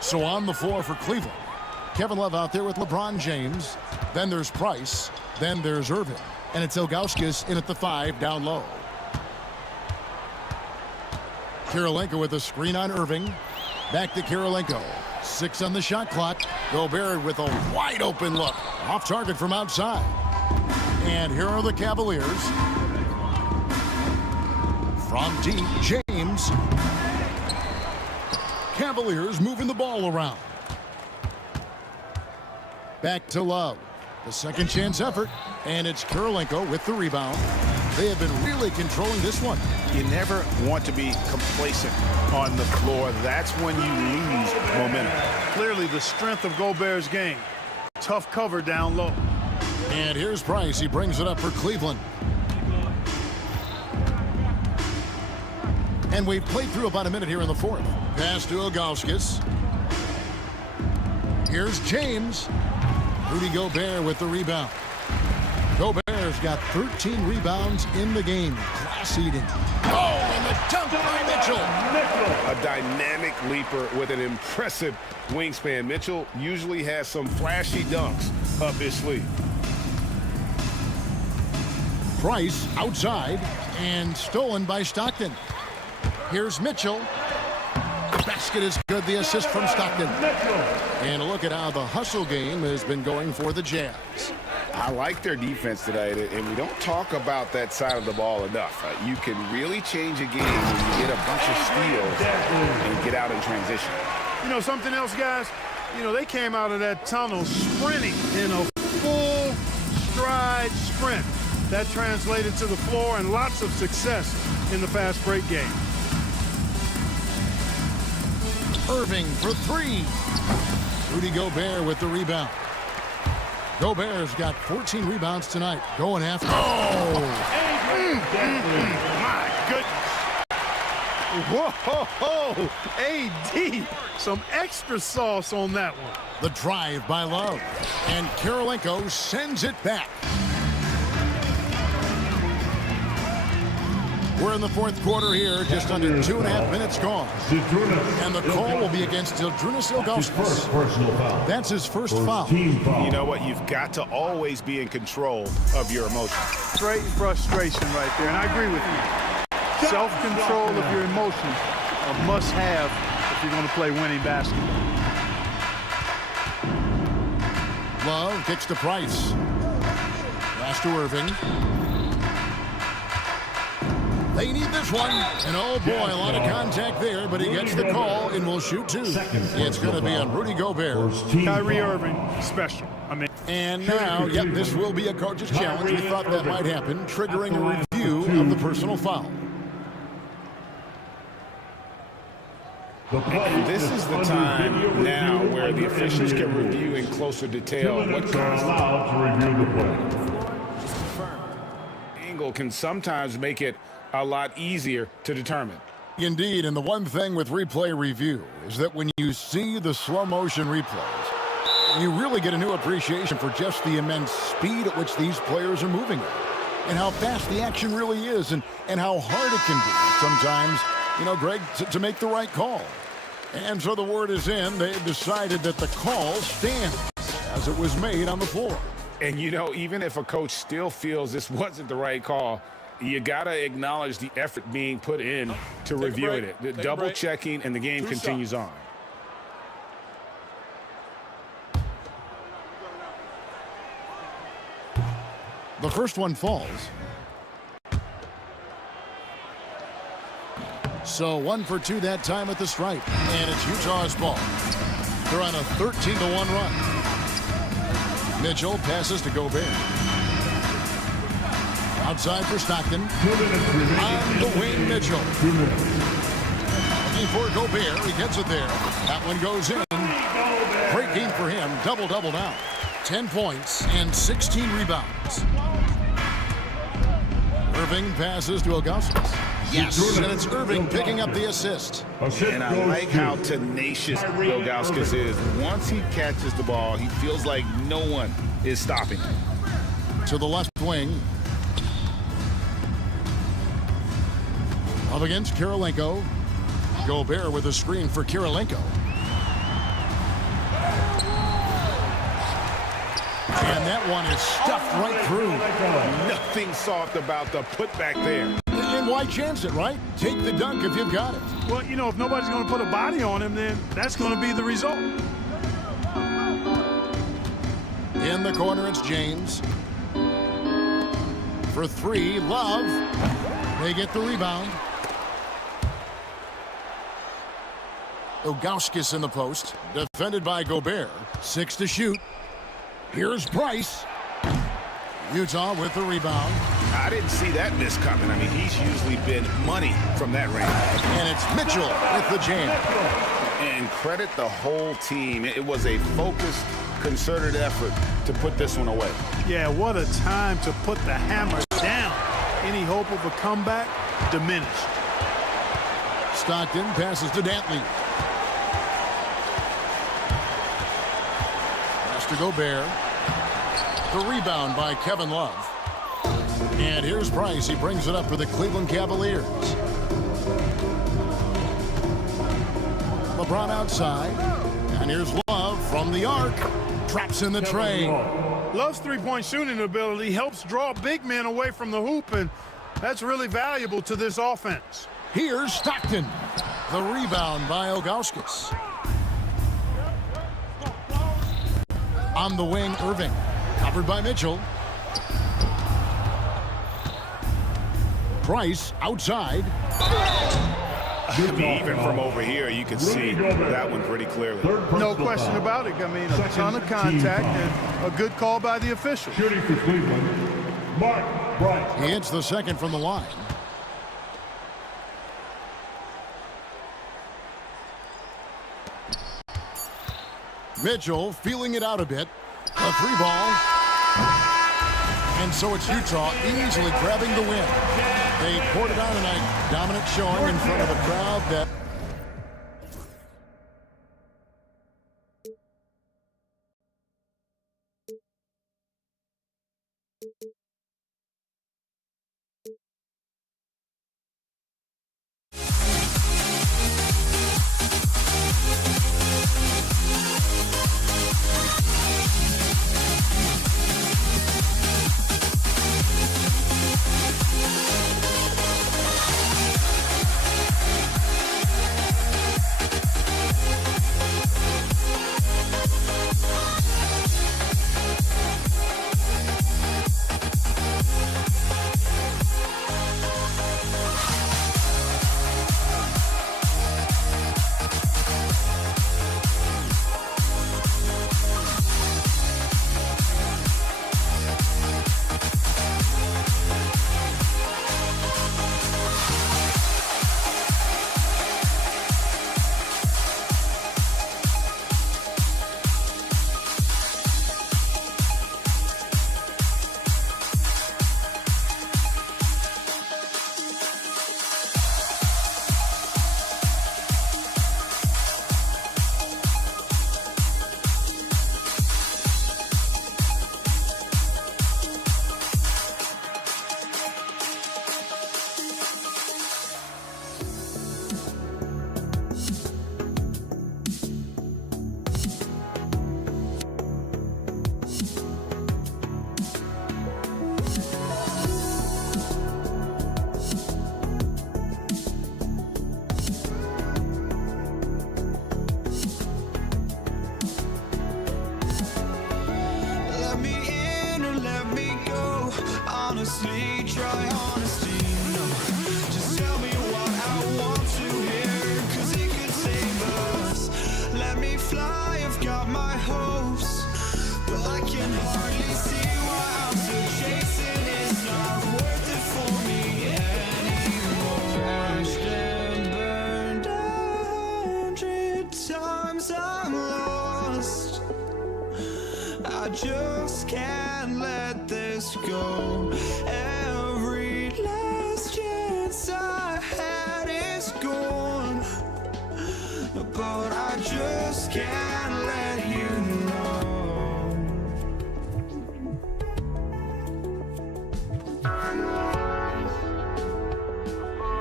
So on the floor for Cleveland, Kevin Love out there with LeBron James. Then there's Price. Then there's Irvin. And it's Ilgauskas in at the 5 down low. Karolinko with a screen on Irving. Back to Karolinko. 6 on the shot clock. Gobert with a wide open look. Off target from outside. And here are the Cavaliers. From deep, James. Cavaliers moving the ball around. Back to Love. The second chance effort. And it's Karolinko with the rebound. They have been really controlling this one. You never want to be complacent on the floor. That's when you lose momentum. Clearly the strength of Gobert's game. Tough cover down low. And here's Price. He brings it up for Cleveland. And we've played through about a minute here in the fourth. Pass to Ilgauskas. Here's James. Rudy Gobert with the rebound. Gobert's got 13 rebounds in the game. Class-eating. Oh, and the dunk by Mitchell. A dynamic leaper with an impressive wingspan. Mitchell usually has some flashy dunks up his sleeve. Price outside and stolen by Stockton. Here's Mitchell. The basket is good. The assist from Stockton. And a look at how the hustle game has been going for the Jazz. I like their defense tonight, and we don't talk about that side of the ball enough. You can really change a game when you get a bunch of steals and get out in transition. You know something else, guys? You know, they came out of that tunnel sprinting in a full stride sprint. That translated to the floor and lots of success in the fast break game. Irving for 3. Rudy Gobert with the rebound. Gobert's got 14 rebounds tonight. Going after. Oh! My goodness. Whoa, AD. Some extra sauce on that one. The drive by Love. And Karolinko sends it back. We're in the fourth quarter here, just under 2.5 minutes gone. And the call will be against Zydrunas Ilgauskas. That's his first foul. You know what? You've got to always be in control of your emotions. Straight frustration right there, and I agree with you. Self-control of your emotions, a must-have if you're going to play winning basketball. Love kicks to Price. Pass to Irving. They need this one. And oh boy, a lot of contact there, but he gets the call and will shoot two. It's going to be on Rudy Gobert. Kyrie Irving, special. And now, yep, this will be a coach's challenge. We thought that might happen, triggering a review of the personal foul. And this is the time now where the officials can review in closer detail what allowed to review the play. angle can sometimes make it a lot easier to determine. Indeed, and the one thing with replay review is that when you see the slow motion replays, you really get a new appreciation for just the immense speed at which these players are moving at, and how fast the action really is, and how hard it can be sometimes, you know, Greg, to make the right call. And so the word is in. They've decided that the call stands as it was made on the floor. And, you know, even if a coach still feels this wasn't the right call, you got to acknowledge the effort being put in to reviewing it. The double checking, and the game continues on. The first one falls. So 1 for 2 that time at the stripe. And it's Utah's ball. They're on a 13-1 run. Mitchell passes to Gobert. Outside for Stockton. On the wing, Mitchell. Looking for Gobert. He gets it there. That one goes in. Great game for him. Double-double now. 10 points and 16 rebounds. Irving passes to Augustus. Yes, and it's Irving picking up the assist. And I like how tenacious Ilgauskas is. Once he catches the ball, he feels like no one is stopping him. To the left wing. Up against Kirilenko. Gobert with a screen for Kirilenko. And that one is stuffed right through. Nothing soft about the putback there. And why chance it, right? Take the dunk if you've got it. Well, you know, if nobody's going to put a body on him, then that's going to be the result. In the corner, it's James. For 3, Love. They get the rebound. Ilgauskas in the post. Defended by Gobert. 6 to shoot. Here's Price. Utah with the rebound. I didn't see that miss coming. I mean, he's usually been money from that range. And it's Mitchell with the jam. And credit the whole team. It was a focused, concerted effort to put this one away. Yeah, what a time to put the hammer down. Any hope of a comeback diminished. Stockton passes to Dantley. Pass to Gobert. The rebound by Kevin Love. And here's Price. He brings it up for the Cleveland Cavaliers. LeBron outside. And here's Love from the arc. Traps in the tray. Love's three-point shooting ability helps draw big men away from the hoop, and that's really valuable to this offense. Here's Stockton. The rebound by Ilgauskas. On the wing, Irving. Covered by Mitchell. Price outside. Even from over here, you can see that one pretty clearly. No question about it. I mean, a ton of contact and a good call by the official. Shooting for Cleveland, Mark Price. He hits the second from the line. Mitchell feeling it out a bit. A 3-ball. And so it's Utah easily grabbing the win. They poured it on tonight. Dominant showing in front of a crowd that... can hardly see why I'm still chasing. It's not worth it for me anymore. Crashed and burned 100 times I'm lost. I just can't let this go. Every last chance I had is gone, but I just can't let you know.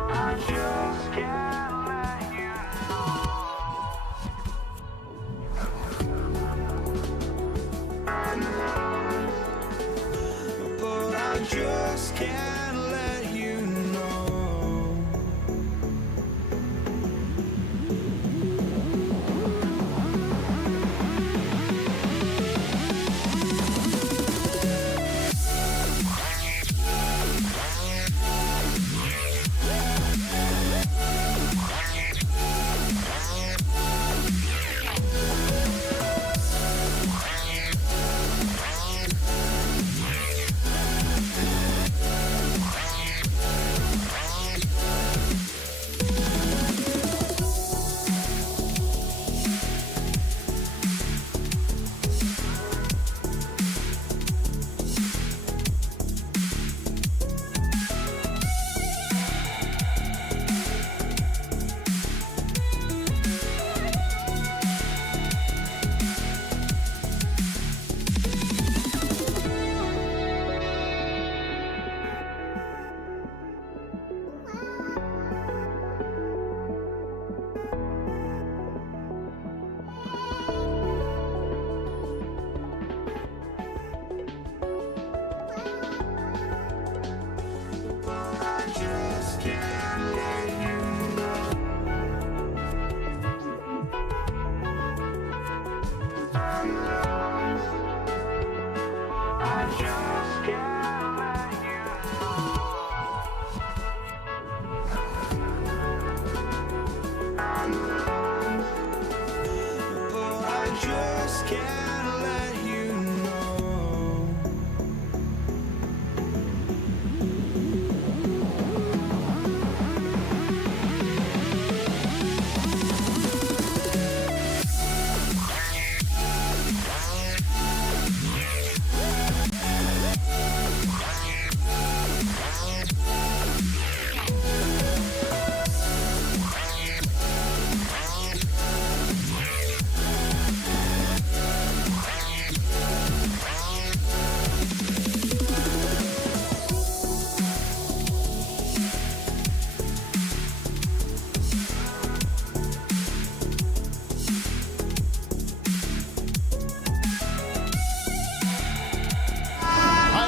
I just can't let you know. But I just can't let you know.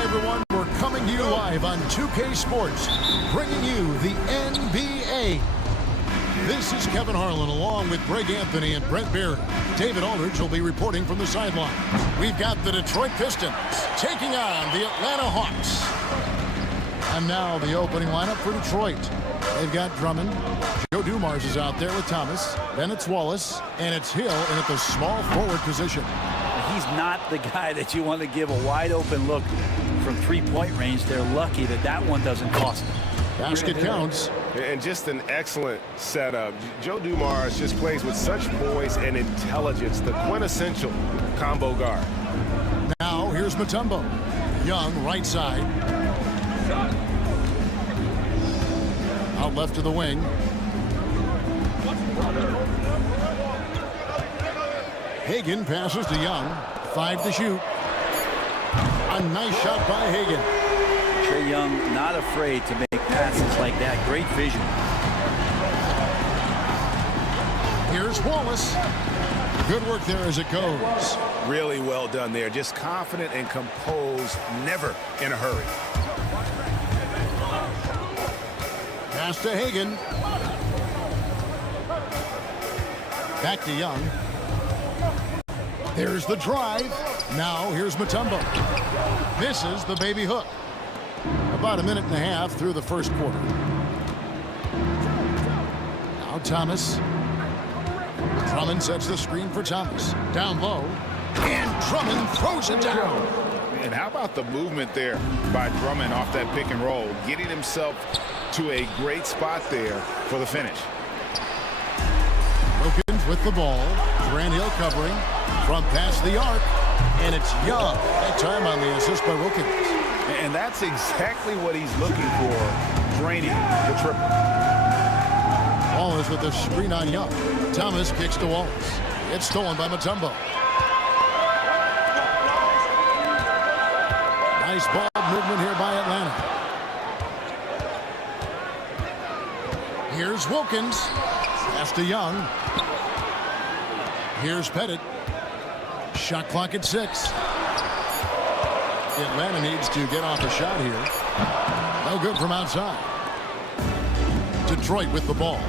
Everyone, we're coming to you live on 2K Sports, bringing you the NBA. This is Kevin Harlan along with Greg Anthony and Brent Barry. David Aldridge will be reporting from the sideline. We've got the Detroit Pistons taking on the Atlanta Hawks. And now the opening lineup for Detroit. They've got Drummond. Joe Dumars is out there with Thomas. Then it's Wallace. And it's Hill in at the small forward position. He's not the guy that you want to give a wide open look from three-point range. They're lucky that that one doesn't cost them. Basket counts. And just an excellent setup. Joe Dumars just plays with such poise and intelligence, the quintessential combo guard. Now here's Mutombo. Young, right side. Out left to the wing. Hagan passes to Young. 5 to shoot. A nice shot by Hagan. Trae Young not afraid to make passes like that. Great vision. Here's Wallace. Good work there as it goes. Really well done there. Just confident and composed, never in a hurry. Pass to Hagan. Back to Young. There's the drive. Now here's Mutombo. Misses the baby hook. About a minute and a half through the first quarter. Now Thomas. Drummond sets the screen for Thomas. Down low. And Drummond throws it down. And how about the movement there by Drummond off that pick and roll, getting himself to a great spot there for the finish. Wilkins with the ball. Grant Hill covering from past the arc. And it's Young. That time on the assist by Wilkins. And that's exactly what he's looking for, draining the triple. Wallace with the screen on Young. Thomas kicks to Wallace. It's stolen by Mutombo. Nice ball movement here by Atlanta. Here's Wilkins. Pass to Young. Here's Pettit. Shot clock at 6. Atlanta needs to get off a shot here. No good from outside. Detroit with the ball.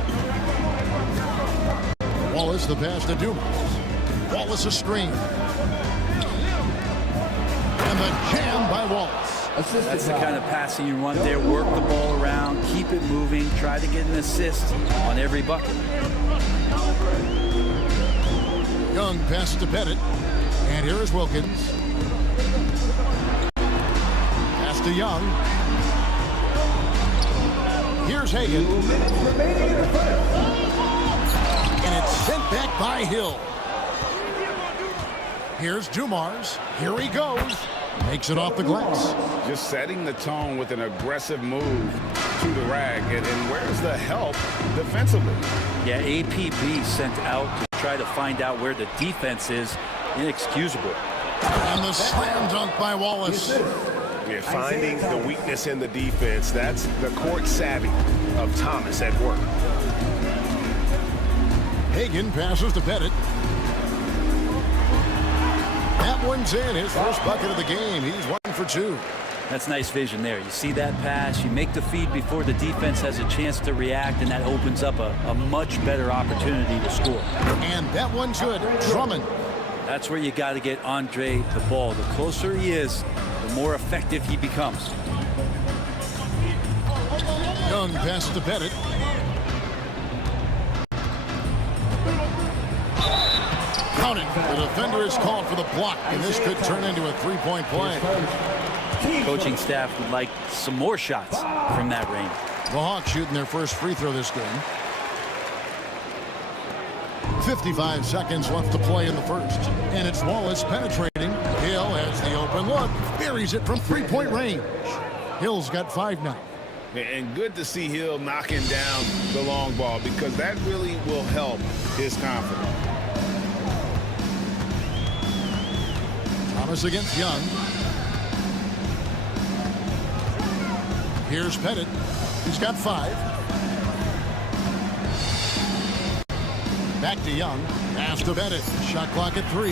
Wallace the pass to Dumas. Wallace a screen. And the jam by Wallace. That's the kind of passing you want there. Work the ball around, keep it moving, try to get an assist on every bucket. Young pass to Pettit. And here is Wilkins. Pass to Young. Here's Hagan. And it's sent back by Hill. Here's Dumars. Here he goes. Makes it off the glass. Just setting the tone with an aggressive move to the rag. And where's the help defensively? Yeah, APB sent out to try to find out where the defense is. Inexcusable. And the slam dunk by Wallace. Yeah, finding the weakness in the defense. That's the court savvy of Thomas at work. Hagan passes to Pettit. That one's in. His first bucket of the game. He's 1 for 2. That's nice vision there. You see that pass, you make the feed before the defense has a chance to react, and that opens up a much better opportunity to score. And that one's good. Drummond. That's where you got to get Andre the ball. The closer he is, the more effective he becomes. Young passes to Pettit. Counting. The defender is called for the block, and this could turn into a three-point play. Coaching staff would like some more shots from that range. The Hawks shooting their first free throw this game. 55 seconds left to play in the first. And it's Wallace penetrating. Hill has the open look. Buries it from three-point range. Hill's got 5 now. And good to see Hill knocking down the long ball, because that really will help his confidence. Thomas against Young. Here's Pettit. He's got 5. Back to Young. Pass to Pettit. Shot clock at 3.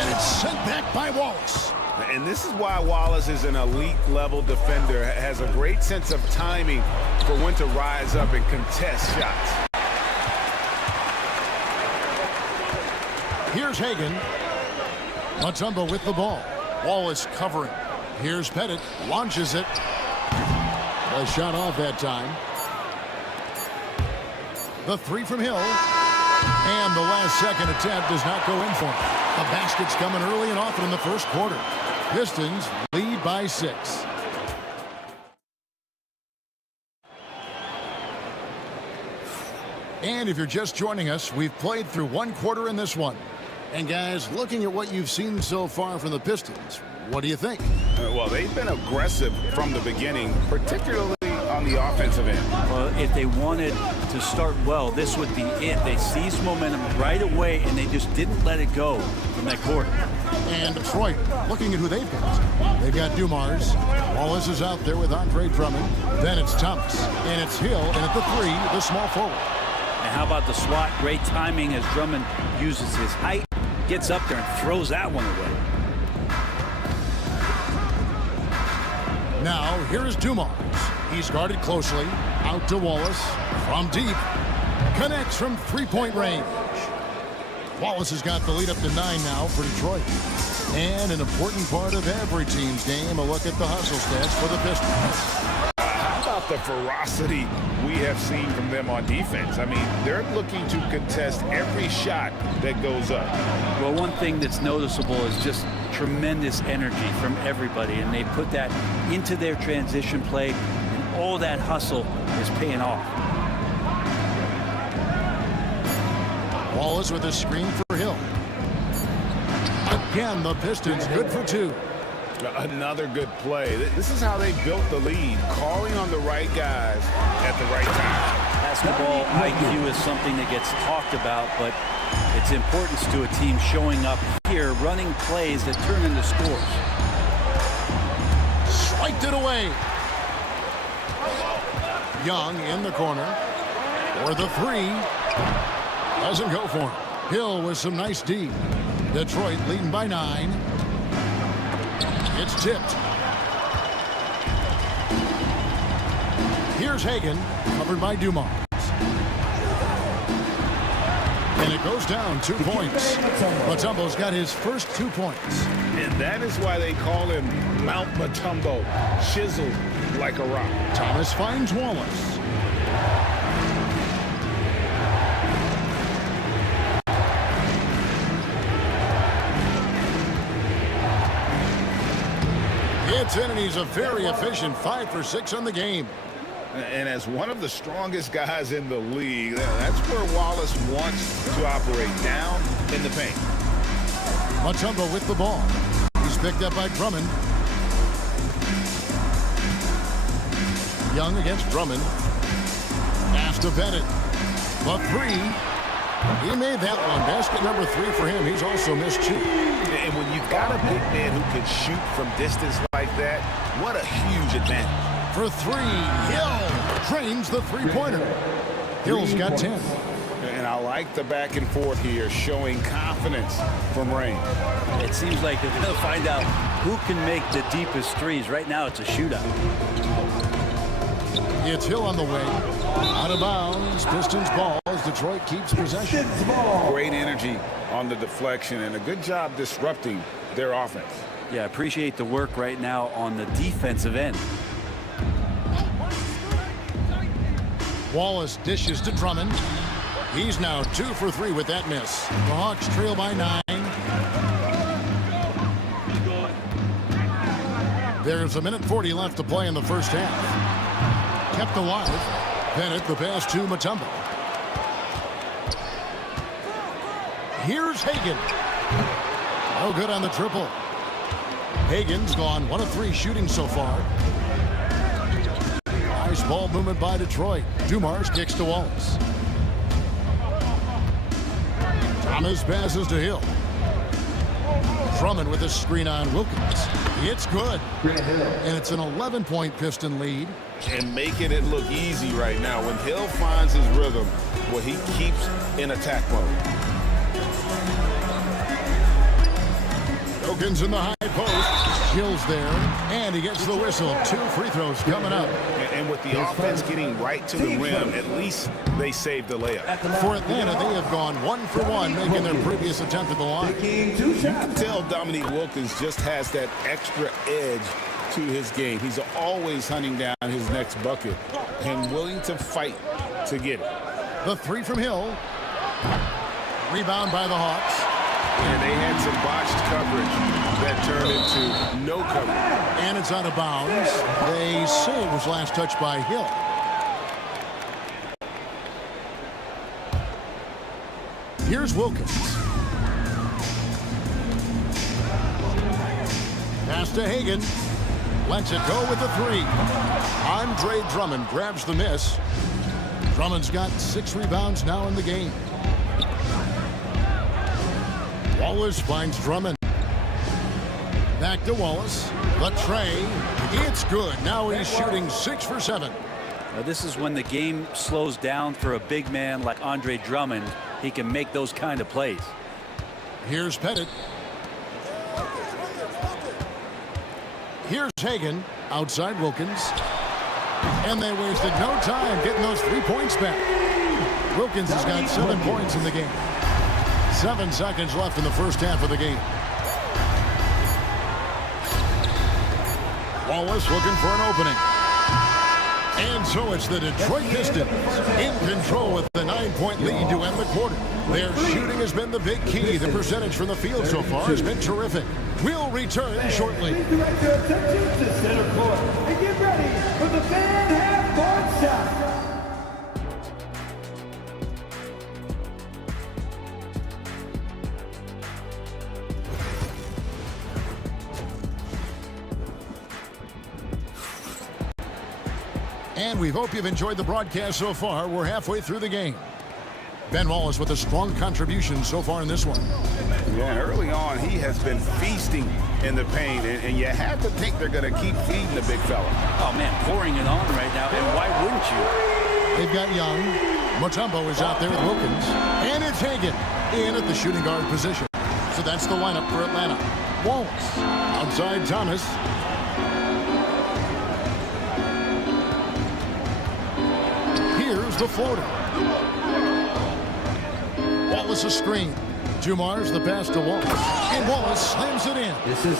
And it's sent back by Wallace. And this is why Wallace is an elite level defender. Has a great sense of timing for when to rise up and contest shots. Here's Hagan. Mutombo with the ball. Wallace covering. Here's Pettit. Launches it. A shot off that time. The 3 from Hill. And the last second attempt does not go in for him. The basket's coming early and often in the first quarter. Pistons lead by 6. And if you're just joining us, we've played through 1 quarter in this one. And guys, looking at what you've seen so far from the Pistons, what do you think? Well, they've been aggressive from the beginning, particularly on the offensive end. Well, if they wanted to start well, this would be it. They seized momentum right away, and they just didn't let it go from that quarter. And Detroit, looking at who they've got. They've got Dumars. Wallace is out there with Andre Drummond. Then it's Thomas. And it's Hill. And at the 3, the small forward. And how about the swat? Great timing as Drummond uses his height, gets up there and throws that one away. Now, here is Dumars. He's guarded closely. Out to Wallace. From deep. Connects from three-point range. Wallace has got the lead up to 9 now for Detroit. And an important part of every team's game, a look at the hustle stats for the Pistons. How about about the ferocity we have seen from them on defense? I mean, they're looking to contest every shot that goes up. Well, one thing that's noticeable is just tremendous energy from everybody, and they put that into their transition play, and all that hustle is paying off. Wallace with a screen for Hill. Again, the Pistons good for 2. Another good play. This is how they built the lead, calling on the right guys at the right time. Basketball IQ is something that gets talked about, but its importance to a team showing up here, running plays that turn into scores. Swiped it away. Young in the corner for the 3. Doesn't go for him. Hill with some nice D. Detroit leading by 9. It's tipped. Here's Hagan, covered by Dumars. And it goes down 2 points. Mutombo's got his first 2 points. And that is why they call him Mount Mutombo, chiseled like a rock. Thomas finds Wallace. It's in, and he's a very efficient 5 for 6 on the game. And as one of the strongest guys in the league, that's where Wallace wants to operate, down in the paint. Mutombo with the ball. He's picked up by Drummond. Young against Drummond. Pass to Bennett. The 3. He made that one. Basket number 3 for him. He's also missed 2. And when you've got a big man who can shoot from distance like that, what a huge advantage. For 3, Hill trains the 3-pointer. Hill's got 10. And I like the back and forth here, showing confidence from Rain. It seems like they're going to find out who can make the deepest threes. Right now, it's a shootout. It's Hill on the way. Out of bounds. Pistons ball as Detroit keeps possession. Great energy on the deflection and a good job disrupting their offense. Yeah, appreciate the work right now on the defensive end. Wallace dishes to Drummond. He's now 2 for 3 with that miss. The Hawks trail by 9. There's a minute 40 left to play in the first half. Kept alive. Bennett the pass to Mutombo. Here's Hagan. No good on the triple. Hagan's gone 1 of 3 shooting so far. Nice ball movement by Detroit. Dumars kicks to Wallace. Thomas passes to Hill. Drummond with a screen on Wilkins. It's good. And it's an 11-point Piston lead. And making it look easy right now. When Hill finds his rhythm, well, he keeps in attack mode. Wilkins in the high post. Hill's there. And he gets the whistle. 2 free throws coming up. And with the offense getting right to the rim, at least they saved the layup. For Atlanta, they have gone 1 for 1, making their previous attempt at the line. You can tell Dominique Wilkins just has that extra edge to his game. He's always hunting down his next bucket and willing to fight to get it. The 3 from Hill. Rebound by the Hawks. And they had some botched coverage that turned into no coverage. And it's out of bounds. They say it was last touched by Hill. Here's Wilkins. Pass to Hagan. Lets it go with the 3. Andre Drummond grabs the miss. Drummond's got 6 rebounds now in the game. Wallace finds Drummond. Back to Wallace. The tray. It's good. Now he's shooting 6 for 7. Now this is when the game slows down for a big man like Andre Drummond. He can make those kind of plays. Here's Pettit. Here's Hagan. Outside Wilkins. And they wasted no time getting those 3 points back. Wilkins has got 7 points in the game. 7 seconds left in the first half of the game. Wallace looking for an opening. And so it's the Detroit Pistons in control with the 9-point lead to end the quarter. Their shooting has been the big key. The percentage from the field so far has been terrific. We'll return shortly. Please direct your attention to center court and get ready for the fan half-court shot. And we hope you've enjoyed the broadcast so far. We're halfway through the game. Ben Wallace with a strong contribution so far in this one. Yeah, and early on, he has been feasting in the paint, and you have to think they're going to keep feeding the big fella. Oh, man, pouring it on right now, and why wouldn't you? They've got Young. Mutombo is out there with Wilkins. And it's Hagan in at the shooting guard position. So that's the lineup for Atlanta. Wallace outside Thomas. Here's the floater. Wallace a screen. Dumars the pass to Wallace. And Wallace slams it in. This is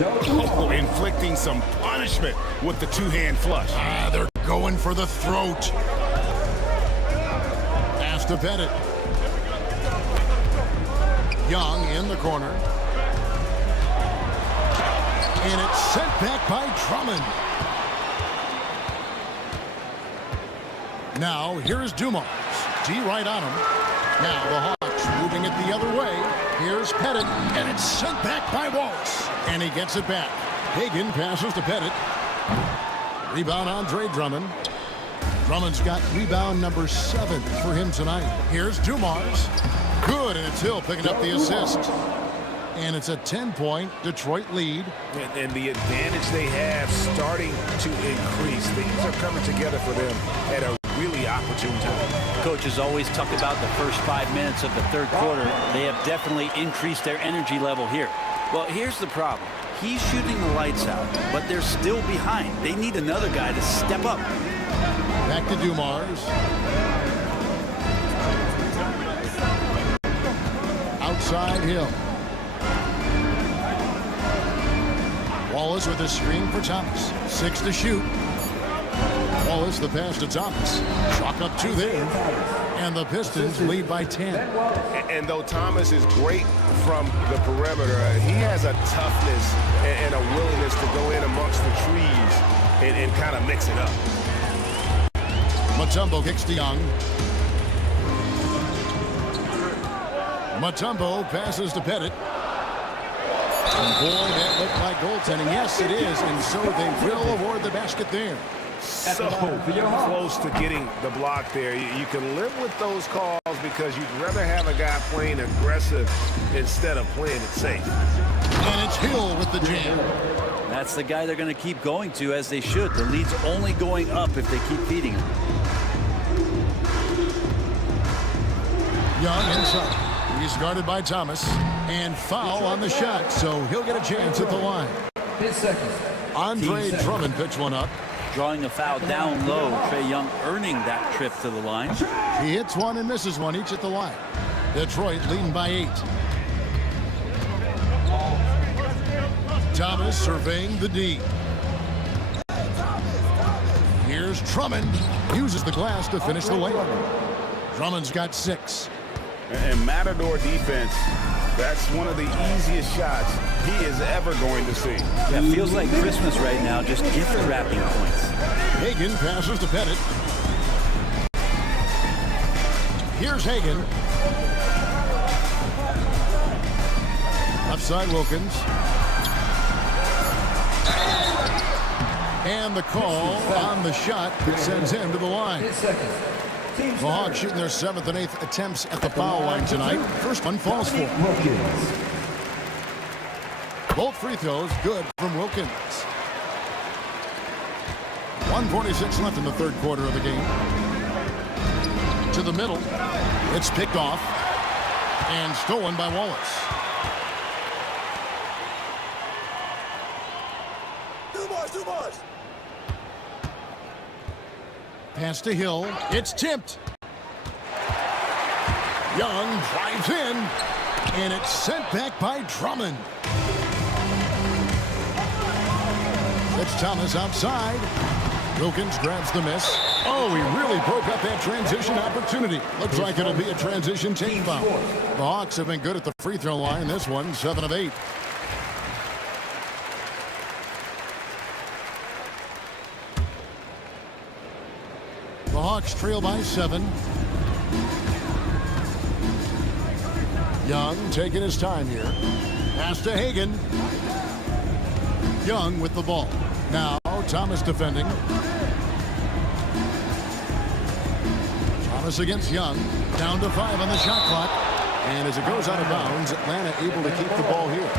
Oh, inflicting some punishment with the two-hand flush. They're going for the throat. Pass to Pettit. Young in the corner. And it's sent back by Drummond. Now, here's Dumars. D right on him. Now the Hawks moving it the other way. Here's Pettit, and it's sent back by Wallace. And he gets it back. Hagan passes to Pettit. Rebound Andre Drummond. Drummond's got rebound number 7 for him tonight. Here's Dumars. Good, and it's Hill picking up the assist. And it's a 10-point Detroit lead. And the advantage they have starting to increase. Things are coming together for them at a really opportune time. Coaches always talk about the first 5 minutes of the third quarter. They have definitely increased their energy level here. Well, here's the problem. He's shooting the lights out, but they're still behind. They need another guy to step up. Back to Dumars. Outside Hill. Wallace with a screen for Thomas. 6 to shoot. Wallace the pass to Thomas. Chalk up 2 there. And the Pistons lead by 10. And though Thomas is great from the perimeter, he has a toughness and a willingness to go in amongst the trees and kind of mix it up. Mutombo kicks to Young. Mutombo passes to Pettit. And boy, that looked like goaltending. Yes, it is. And so they will award the basket there. So close to getting the block there. You can live with those calls because you'd rather have a guy playing aggressive instead of playing it safe. And it's Hill with the jam. That's the guy they're going to keep going to, as they should. The lead's only going up if they keep feeding him. Young inside. He's guarded by Thomas. And foul on the shot, so he'll get a chance at the line. 10 seconds. Andre Drummond picks one up. Drawing a foul down low. Trae Young earning that trip to the line. He hits one and misses one, each at the line. Detroit leading by 8. Thomas surveying the D. Here's Drummond. Uses the glass to finish the layup. Drummond's got 6. And Matador defense, that's one of the easiest shots he is ever going to see. Yeah, it feels like Christmas right now, just gift wrapping points. Hagan passes to Pettit. Here's Hagan. Left side Wilkins. And the call on the shot that sends him to the line. 10 seconds. The Hawks shooting their 7th and 8th attempts at the foul line tonight. First one falls for Wilkins. both free throws good from Wilkins. 1:46 left in the third quarter of the game. To the middle. It's picked off and stolen by Wallace. Dumars. Pass to Hill. It's tipped. Young drives in, and it's sent back by Drummond. It's Thomas outside. Wilkins grabs the miss. Oh, he really broke up that transition opportunity. Looks like it'll be a transition team foul. The Hawks have been good at the free throw line. This one, 7 of 8. The Hawks trail by 7. Young taking his time here. Pass to Hagan. Young with the ball. Now Thomas defending. Thomas against Young. Down to 5 on the shot clock. And as it goes out of bounds, Atlanta able to keep the ball here.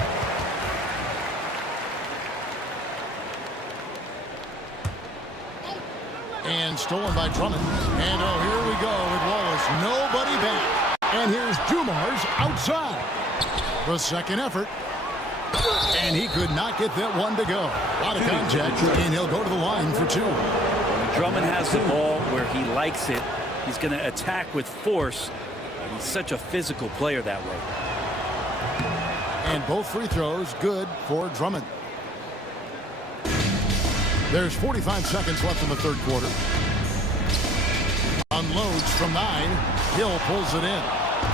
And stolen by Drummond. And oh, here we go with Wallace. Nobody back. And here's Dumars outside. The second effort. And he could not get that one to go. A lot of contact, and he'll go to the line for 2. Drummond has the ball where he likes it. He's going to attack with force. And he's such a physical player that way. And both free throws good for Drummond. There's 45 seconds left in the third quarter. Unloads from 9. Hill pulls it in.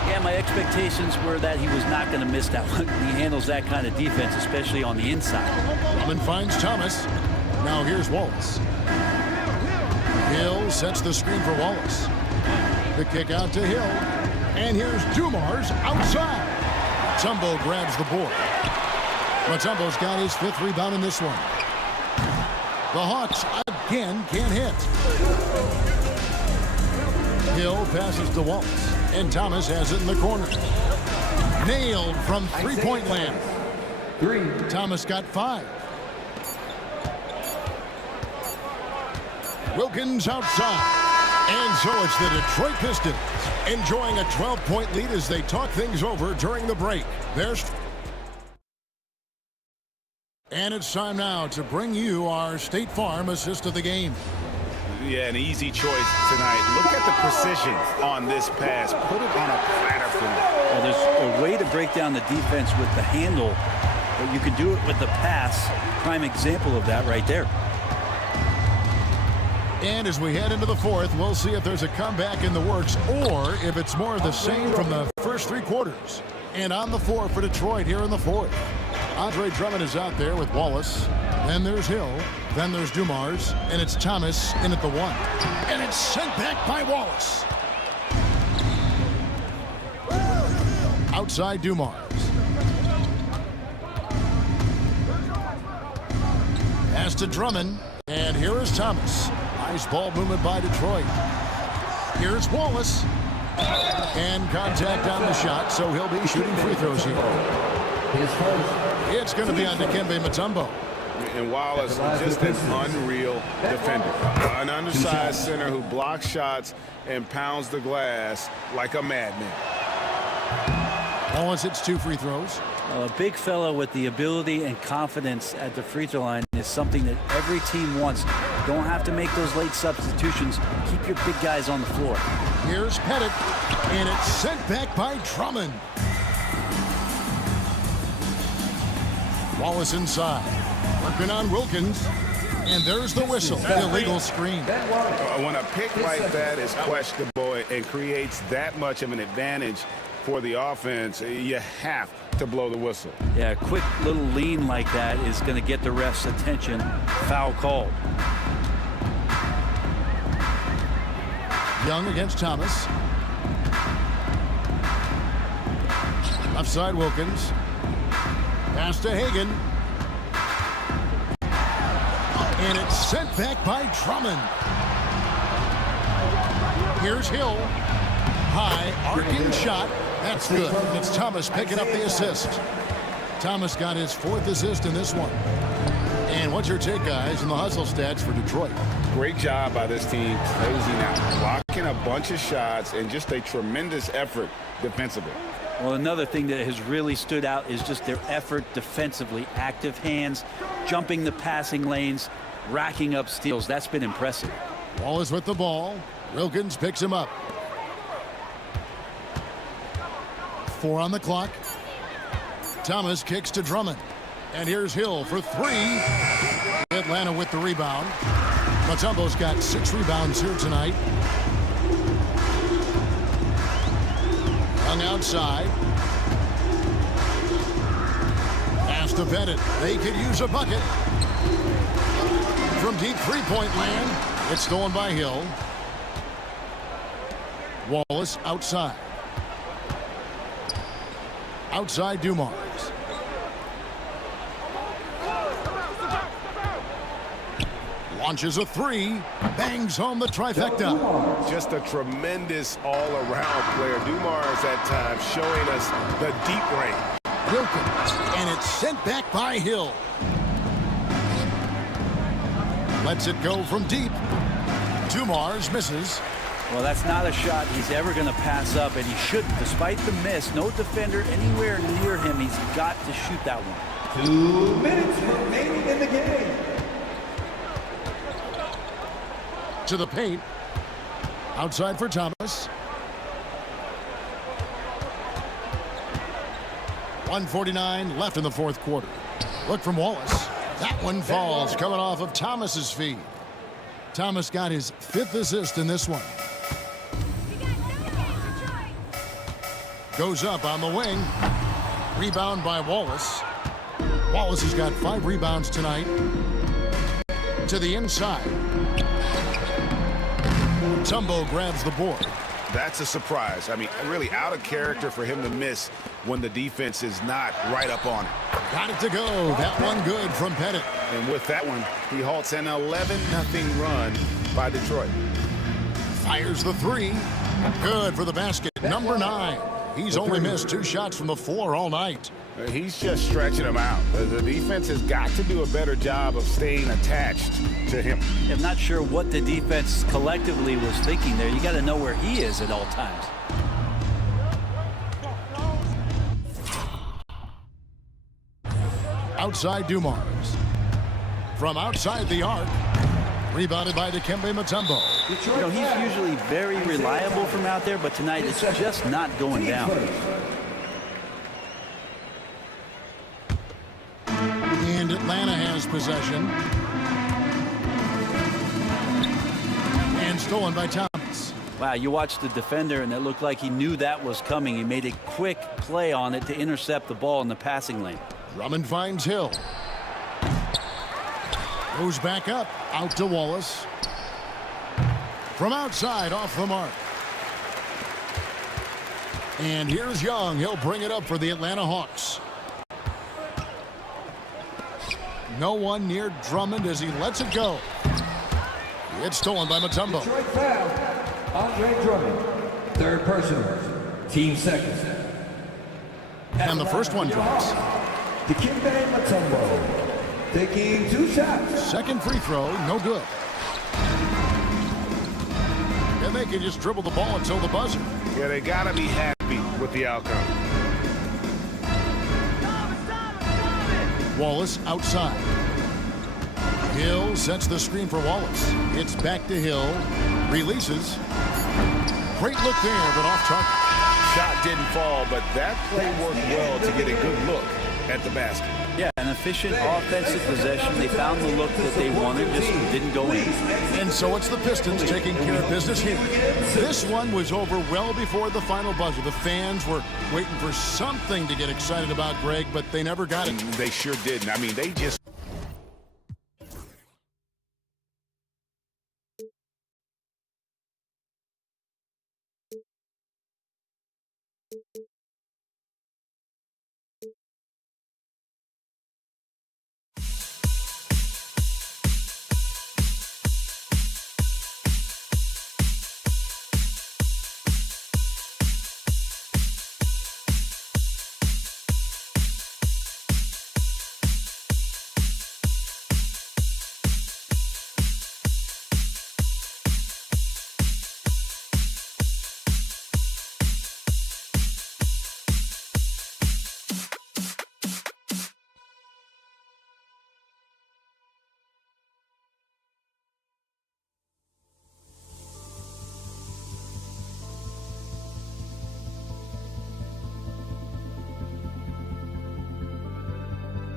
Yeah, my expectations were that he was not going to miss that one. He handles that kind of defense, especially on the inside. Drummond finds Thomas. Now here's Wallace. Hill sets the screen for Wallace. The kick out to Hill. And here's Dumars outside. Mutombo grabs the board. Mutombo's got his 5th rebound in this one. The Hawks again can't hit. Hill passes to Wallace. And Thomas has it in the corner. Nailed from three-point land. 3. Thomas got 5. Wilkins outside. And so it's the Detroit Pistons enjoying a 12-point lead as they talk things over during the break. And it's time now to bring you our State Farm assist of the game. Yeah, an easy choice tonight. Look at the precision on this pass. Put it on a platter for him. Well, there's a way to break down the defense with the handle, but you can do it with the pass. Prime example of that right there. And as we head into the fourth, we'll see if there's a comeback in the works or if it's more of the same from the first 3 quarters. And on the floor for Detroit here in the fourth. Andre Drummond is out there with Wallace. Then there's Hill. Then there's Dumars. And it's Thomas in at the 1. And it's sent back by Wallace. Outside Dumars. Pass to Drummond. And here is Thomas. Nice ball movement by Detroit. Here's Wallace. And contact on the shot, so he'll be shooting free throws here. It's going to be on Dikembe Mutombo. And Wallace, just an unreal defender. An undersized center who blocks shots and pounds the glass like a madman. Wallace hits 2 free throws. A big fellow with the ability and confidence at the free throw line is something that every team wants. Don't have to make those late substitutions. Keep your big guys on the floor. Here's Pettit, and it's sent back by Drummond. Wallace inside, working on Wilkins, and there's the whistle, the illegal screen. When a pick like that is questionable and creates that much of an advantage for the offense, you have to blow the whistle. Yeah, a quick little lean like that is going to get the ref's attention. Foul called. Young against Thomas. Left side Wilkins. Pass to Hagan. And it's sent back by Drummond. Here's Hill. High, arcing shot. That's good. It's Thomas picking up the assist. Thomas got his 4th assist in this one. And what's your take, guys, on the hustle stats for Detroit? Great job by this team closing out, blocking a bunch of shots, and just a tremendous effort defensively. Well, another thing that has really stood out is just their effort defensively. Active hands, jumping the passing lanes, racking up steals. That's been impressive. Wallace with the ball. Wilkins picks him up. 4 on the clock. Thomas kicks to Drummond. And here's Hill for 3. Atlanta with the rebound. Mutombo's got 6 rebounds here tonight. Young outside. Pass to Bennett. They could use a bucket. From deep three-point land, it's stolen by Hill. Wallace outside. Outside Dumars. Launches a 3. Bangs home the trifecta. Just a tremendous all-around player. Dumars at times showing us the deep range. Wilkins, and it's sent back by Hill. Lets it go from deep. Dumars misses. Well, that's not a shot he's ever going to pass up, and he shouldn't. Despite the miss, no defender anywhere near him. He's got to shoot that one. 2 minutes remaining in the game. To the paint. Outside for Thomas. 1:49 left in the fourth quarter. Look from Wallace. That one falls, coming off of Thomas's feet. Thomas got his 5th assist in this one. Goes up on the wing. Rebound by Wallace. Wallace has got 5 rebounds tonight. To the inside. Mutombo grabs the board. That's a surprise. I mean, really out of character for him to miss when the defense is not right up on it. Got it to go. That one good from Pettit. And with that one, he halts an 11-0 run by Detroit. Fires the 3. Good for the basket. Number 9. He's only missed 2 shots from the floor all night. He's just stretching them out. The defense has got to do a better job of staying attached to him. I'm not sure what the defense collectively was thinking there. You got to know where he is at all times. Outside Dumars. From outside the arc. Rebounded by Dikembe Mutombo. You know, he's usually very reliable from out there, but tonight it's just not going down. And Atlanta has possession. And stolen by Thomas. Wow, you watched the defender, and it looked like he knew that was coming. He made a quick play on it to intercept the ball in the passing lane. Drummond finds Hill. Goes back up. Out to Wallace. From outside, off the mark. And here's Young. He'll bring it up for the Atlanta Hawks. No one near Drummond as he lets it go. It's stolen by Mutombo. Detroit foul. Andre Drummond. 3rd personal. Team second. And the first one drops. Dikembe Mutombo. Taking 2 shots. Second free throw, no good. And they can just dribble the ball until the buzzer. Yeah, they got to be happy with the outcome. Wallace outside. Hill sets the screen for Wallace. It's back to Hill. Releases. Great look there, but off target. Shot didn't fall, but that play worked well to get a good look at the basket. Yeah, an efficient offensive possession. They found the look that they wanted, just didn't go in. And so it's the Pistons taking care of business here. This one was over well before the final buzzer. The fans were waiting for something to get excited about, Greg, but they never got it. They sure didn't. I mean, they just...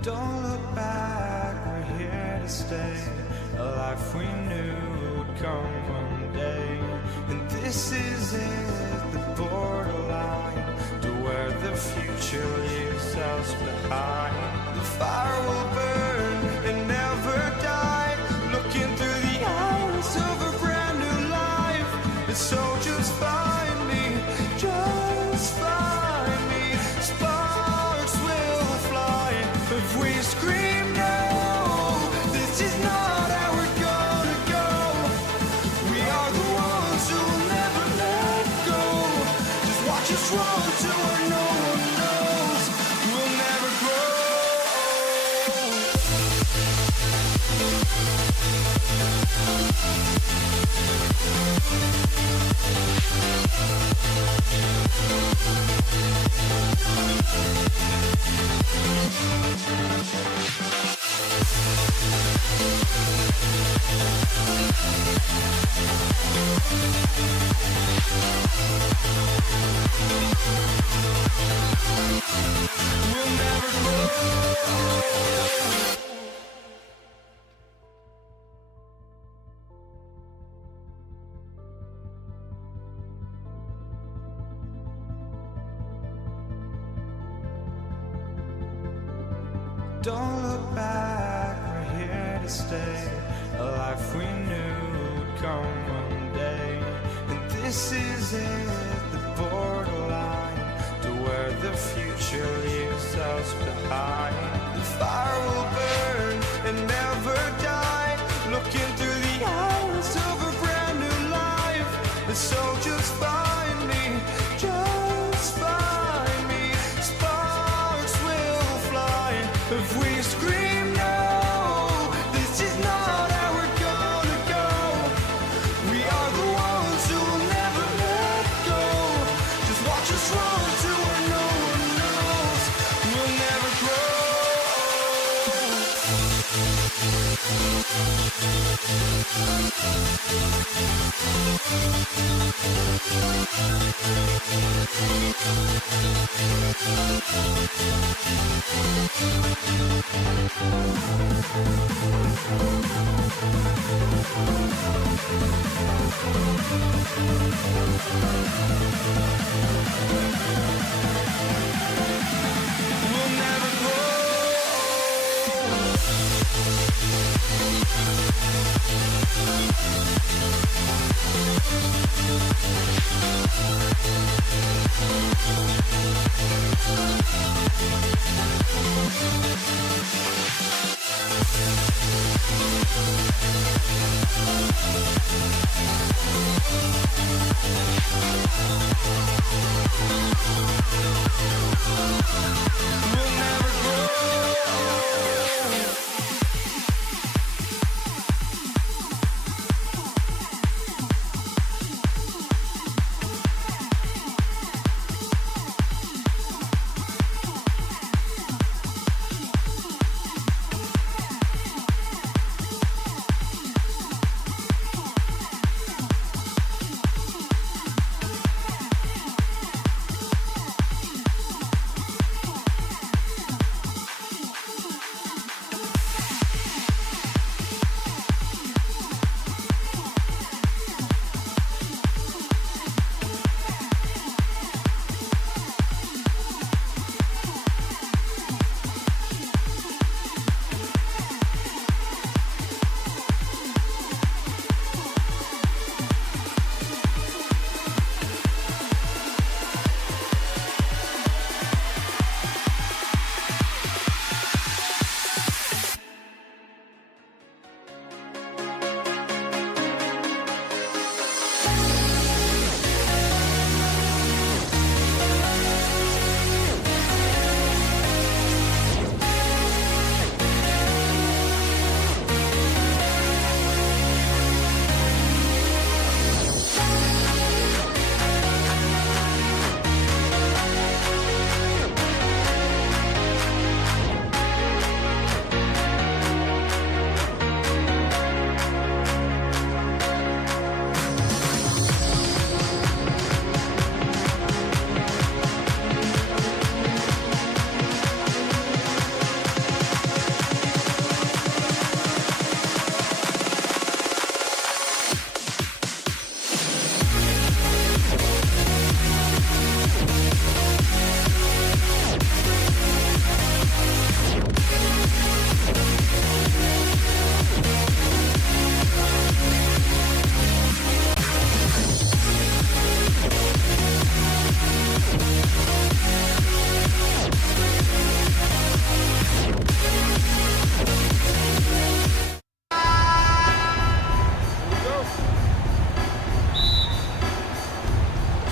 Don't look back, we're here to stay, a life we knew would come one day. And this is it, the borderline to where the future leaves us behind. The fire will burn and never die, looking through the eyes of a brand new life. And so just find me, just find me. Sparks will fly if we scream no. This is not how we're gonna go. We are the ones who will never let go. Just watch us run to where no one knows. We'll never grow. We'll never grow. Don't look back, we're here to stay. A life we knew would come one day. And this is it, the borderline to where the future leaves us behind. The fire will burn and never die, looking through the eyes of a brand new life. And so just find me, just find me. Sparks will fly if we scream no. This is not how we're gonna go. We are the ones who will never let go. Just watch us run to where no one knows. We'll never grow. We'll never grow.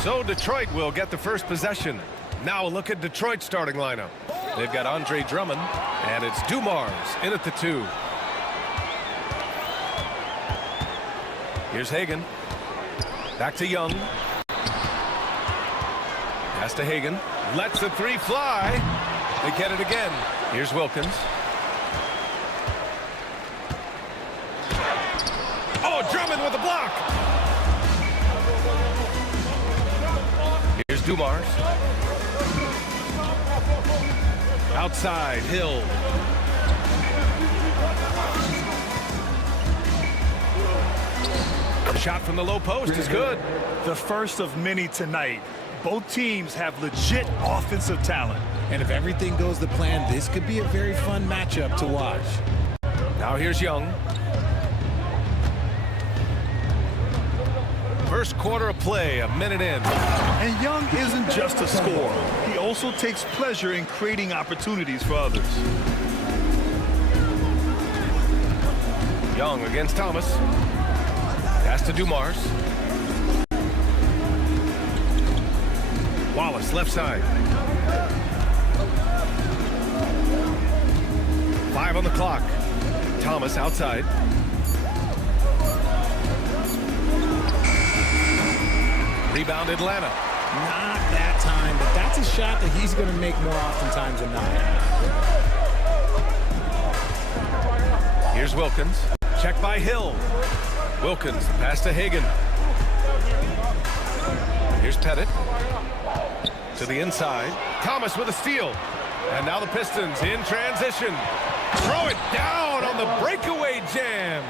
So Detroit will get the first possession. Now a look at Detroit's starting lineup. They've got Andre Drummond, and it's Dumars in at the 2. Here's Hagan. Back to Young. Pass to Hagan. Lets the 3 fly. They get it again. Here's Wilkins. Oh, Drummond with a block. Here's Dumars. Outside, Hill. The shot from the low post is good. The first of many tonight. Both teams have legit offensive talent. And if everything goes to plan, this could be a very fun matchup to watch. Now here's Young. First quarter of play, a minute in. And Young isn't just a scorer. He also takes pleasure in creating opportunities for others. Young against Thomas. Pass to Dumars. Wallace left side. 5 on the clock. Thomas outside. Rebound Atlanta. Not that time, but that's a shot that he's going to make more oftentimes than not. Here's Wilkins. Check by Hill. Wilkins, pass to Hagan. Here's Pettit. To the inside. Thomas with a steal. And now the Pistons in transition. Throw it down on the breakaway jam.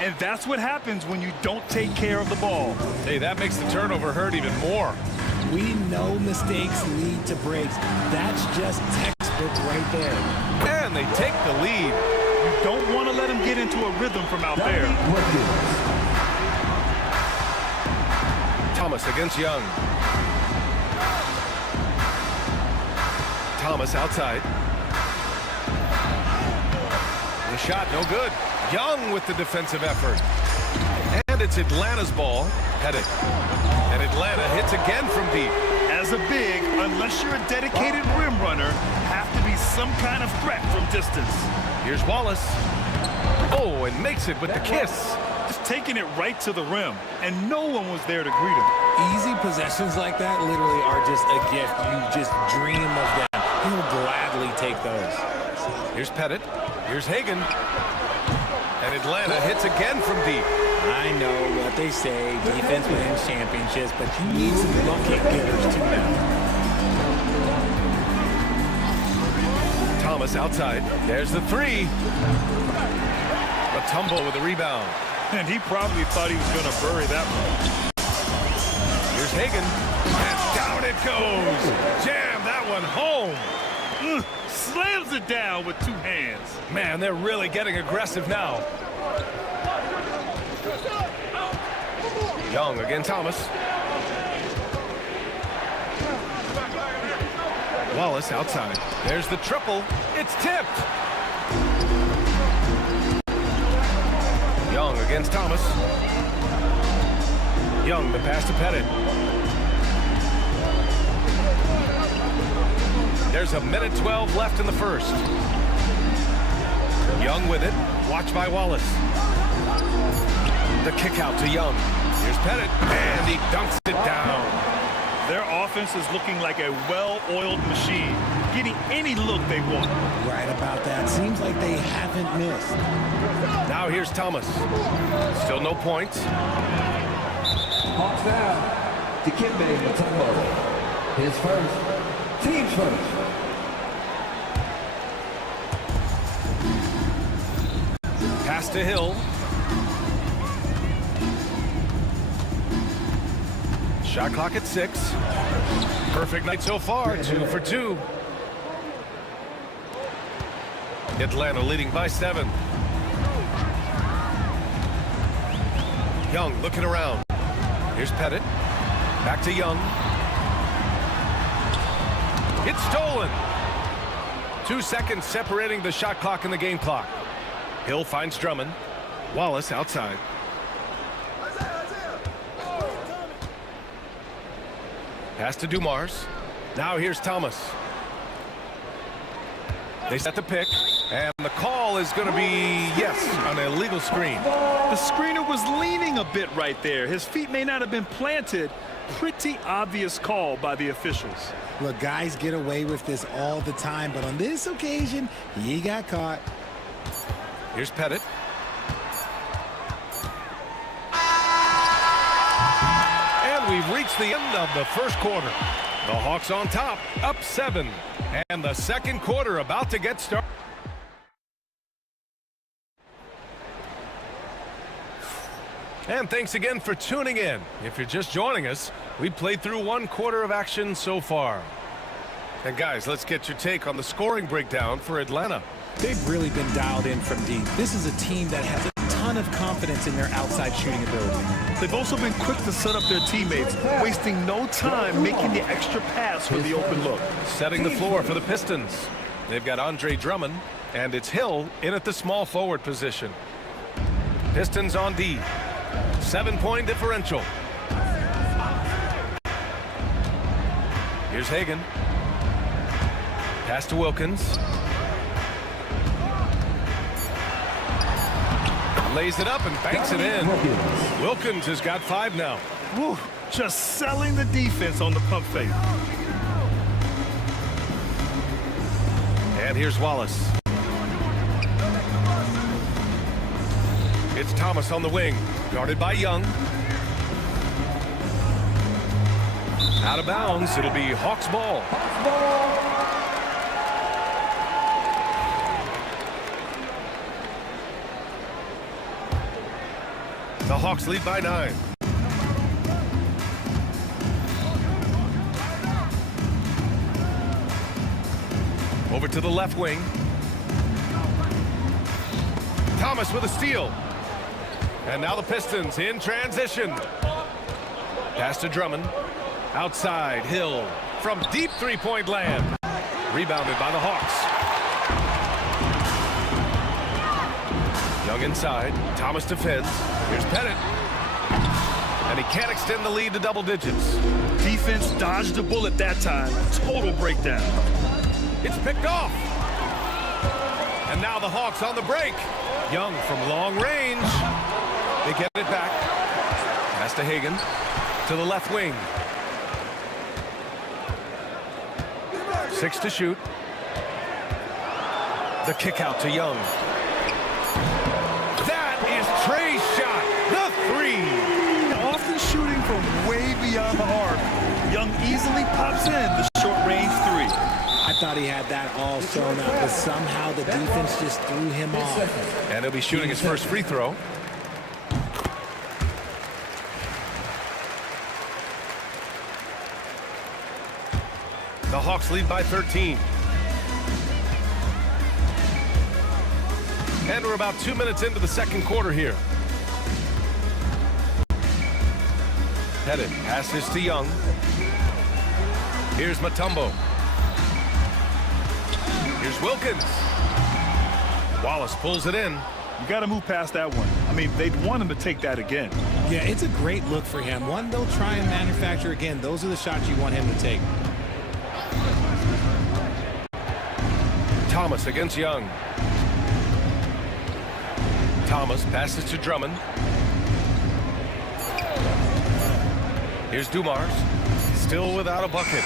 And that's what happens when you don't take care of the ball. Hey, that makes the turnover hurt even more. We know mistakes lead to breaks. That's just textbook right there. And they take the lead. You don't want to let him get into a rhythm from out there. Thomas against Young. Thomas outside. The shot no good. Young with the defensive effort. And it's Atlanta's ball. Pettit. And Atlanta hits again from deep. As a big, unless you're a dedicated rim runner, have to be some kind of threat from distance. Here's Wallace. Oh, and makes it with the kiss. Just taking it right to the rim, and no one was there to greet him. Easy possessions like that literally are just a gift. You just dream of them. He'll gladly take those. Here's Pettit. Here's Hagan. And Atlanta hits again from deep. I know what they say, defense wins championships, but you need some bucket getters too now. Thomas outside. There's the 3. Mutombo with the rebound. And he probably thought he was going to bury that one. Here's Hagan. And down it goes. Jam that one home. Slams it down with 2 hands. Man, they're really getting aggressive now. Young against Thomas. Wallace outside. There's the triple. It's tipped. Young against Thomas. Young, the pass to Pettit. There's a minute 12 left in the first. Young with it. Watched by Wallace. The kick out to Young. Here's Pettit. And he dunks it down. Their offense is looking like a well-oiled machine, getting any look they want. Right about that. Seems like they haven't missed. Now here's Thomas. Still no points. Hawks down. Dikembe Mutombo. His first. Team's first. Pass to Hill. Shot clock at 6. Perfect night so far, 2 for 2. Atlanta leading by 7. Young looking around. Here's Pettit. Back to Young. It's stolen. 2 seconds separating the shot clock and the game clock. Hill finds Drummond. Wallace outside. Pass to Dumars. Now here's Thomas. They set the pick, and the call is going to be, yes, an illegal screen. The screener was leaning a bit right there. His feet may not have been planted. Pretty obvious call by the officials. Look, guys get away with this all the time, but on this occasion, he got caught. Here's Pettit. And we've reached the end of the first quarter. The Hawks on top, up 7. And the second quarter about to get started. And thanks again for tuning in. If you're just joining us, we played through one quarter of action so far. And guys, let's get your take on the scoring breakdown for Atlanta. They've really been dialed in from deep. This is a team that has a ton of confidence in their outside shooting ability. They've also been quick to set up their teammates, wasting no time making the extra pass for the open look. Setting the floor for the Pistons. They've got Andre Drummond, and it's Hill in at the small forward position. Pistons on D. 7-point differential. Here's Hagan. Pass to Wilkins. Lays it up and banks it in. Wilkins has got 5 now. Woo, just selling the defense on the pump fake. And here's Wallace. It's Thomas on the wing, guarded by Young. Out of bounds, it'll be Hawks ball. The Hawks lead by 9. Over to the left wing. Thomas with a steal. And now the Pistons in transition. Pass to Drummond. Outside, Hill from deep three-point land. Rebounded by the Hawks. Young inside. Thomas defends. Here's Pettit. And he can't extend the lead to double digits. Defense dodged the bullet that time. Total breakdown. It's picked off. And now the Hawks on the break. Young from long range. They get it back. Pass to Hagan. To the left wing. 6 to shoot. The kick out to Young. That is Trey's shot. The 3. Often shooting from way beyond the arc. Young easily pops in the short-range 3. I thought he had that all sewn up, but somehow the defense just threw him off. And he'll be shooting his first free throw. The Hawks lead by 13. And we're about 2 minutes into the second quarter here. Pettit passes to Young. Here's Mutombo. Here's Wilkins. Wallace pulls it in. You got to move past that one. I mean, they'd want him to take that again. Yeah, it's a great look for him. One they'll try and manufacture again. Those are the shots you want him to take. Thomas against Young. Thomas passes to Drummond. Here's Dumars. Still without a bucket.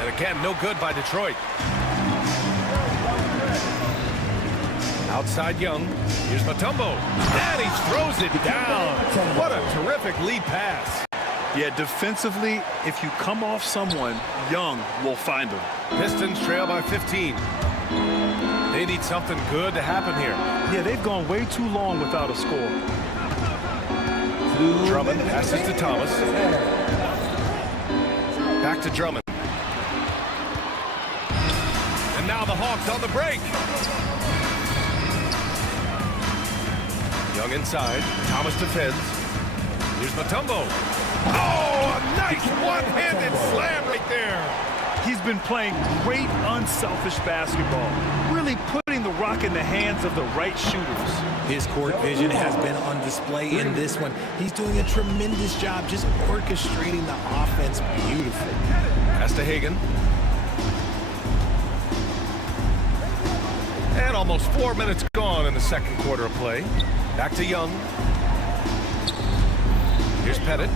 And again, no good by Detroit. Outside Young. Here's Mutombo. And he throws it down. What a terrific lead pass. Yeah, defensively, if you come off someone, Young will find him. Pistons trail by 15. They need something good to happen here. Yeah, they've gone way too long without a score. Drummond passes to Thomas. Back to Drummond. And now the Hawks on the break. Young inside. Thomas defends. Here's Mutombo. Oh, a nice one-handed slam right there. He's been playing great unselfish basketball, really putting the rock in the hands of the right shooters. His court vision has been on display in this one. He's doing a tremendous job just orchestrating the offense beautifully. Pass to Hagan. And almost 4 minutes gone in the second quarter of play. Back to Young. Here's Pettit.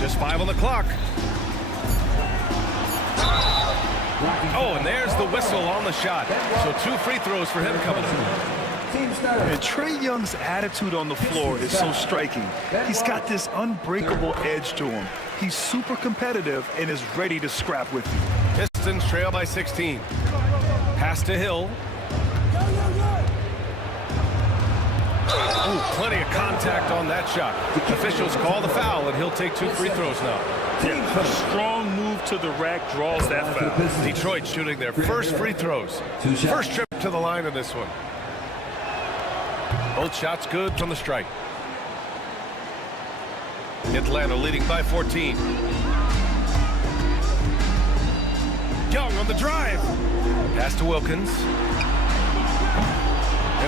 Just 5 on the clock. Oh, and there's the whistle on the shot. So 2 free throws for him coming up. And Trae Young's attitude on the floor is so striking. He's got this unbreakable edge to him. He's super competitive and is ready to scrap with you. Pistons trail by 16. Pass to Hill. Ooh, plenty of contact on that shot. Officials call the foul, and he'll take 2 free throws now. Yeah, a strong move to the rack draws that foul. Detroit shooting their first free throws. First trip to the line in this one. Both shots good from the strike. Atlanta leading by 14. Young on the drive. Pass to Wilkins.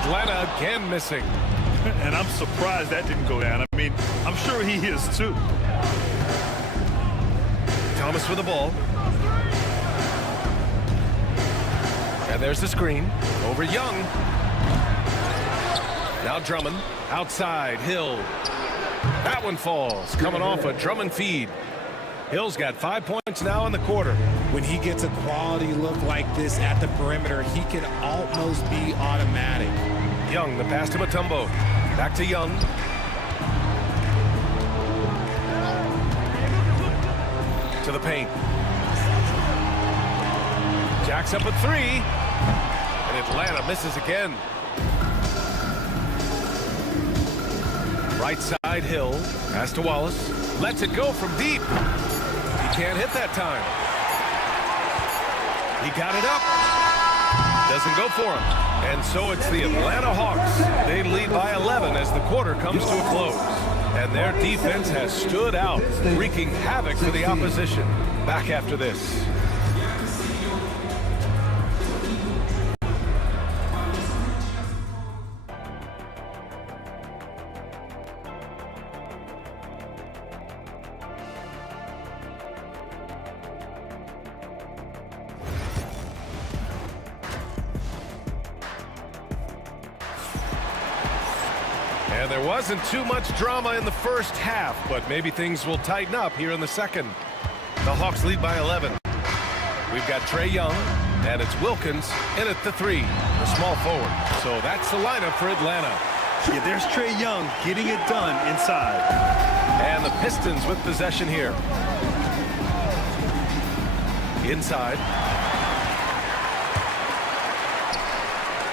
Atlanta again missing. And I'm surprised that didn't go down. I mean, I'm sure he is too. Thomas with the ball. And there's the screen. Over Young. Now Drummond. Outside. Hill. That one falls. Coming off a Drummond feed. Hill's got 5 points now in the quarter. When he gets a quality look like this at the perimeter, he can almost be automatic. Young, the pass to Mutombo. Back to Young. To the paint. Jacks up a 3. And Atlanta misses again. Right side, Hill. Pass to Wallace. Lets it go from deep. He can't hit that time. He got it up. Doesn't go for him. And so it's the Atlanta Hawks. They lead by 11 as the quarter comes to a close. And their defense has stood out, wreaking havoc for the opposition. Back after this. And there wasn't too much drama in the first half, but maybe things will tighten up here in the second. The Hawks lead by 11. We've got Trae Young, and it's Wilkins in at the 3, the small forward. So that's the lineup for Atlanta. Yeah, there's Trae Young getting it done inside. And the Pistons with possession here. Inside.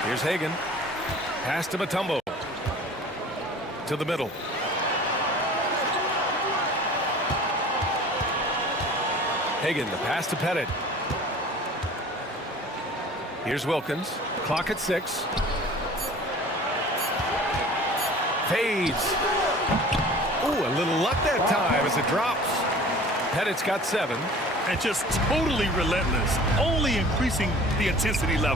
Here's Hagan. Pass to Mutombo. To the middle. Hagan, the pass to Pettit. Here's Wilkins. Clock at 6. Fades. Ooh, a little luck that time as it drops. Pettit's got 7. And just totally relentless, only increasing the intensity level.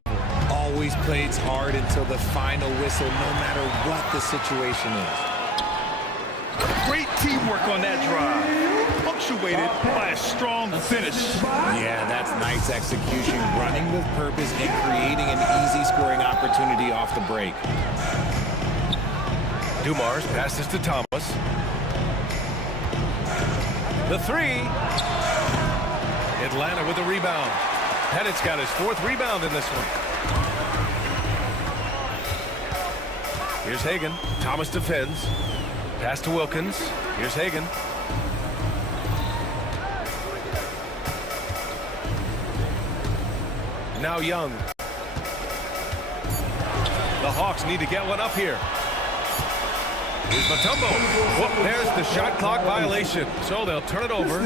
Always plays hard until the final whistle, no matter what the situation is. Great teamwork on that drive, punctuated by a strong finish. Yeah, that's nice execution, running with purpose and creating an easy scoring opportunity off the break. Dumars passes to Thomas. The 3. Atlanta with a rebound. Pettit's got his 4th rebound in this one. Here's Hagan. Thomas defends. Pass to Wilkins. Here's Hagan. Now Young. The Hawks need to get one up here. Here's Mutombo. Whoop, there's the shot clock violation. So they'll turn it over.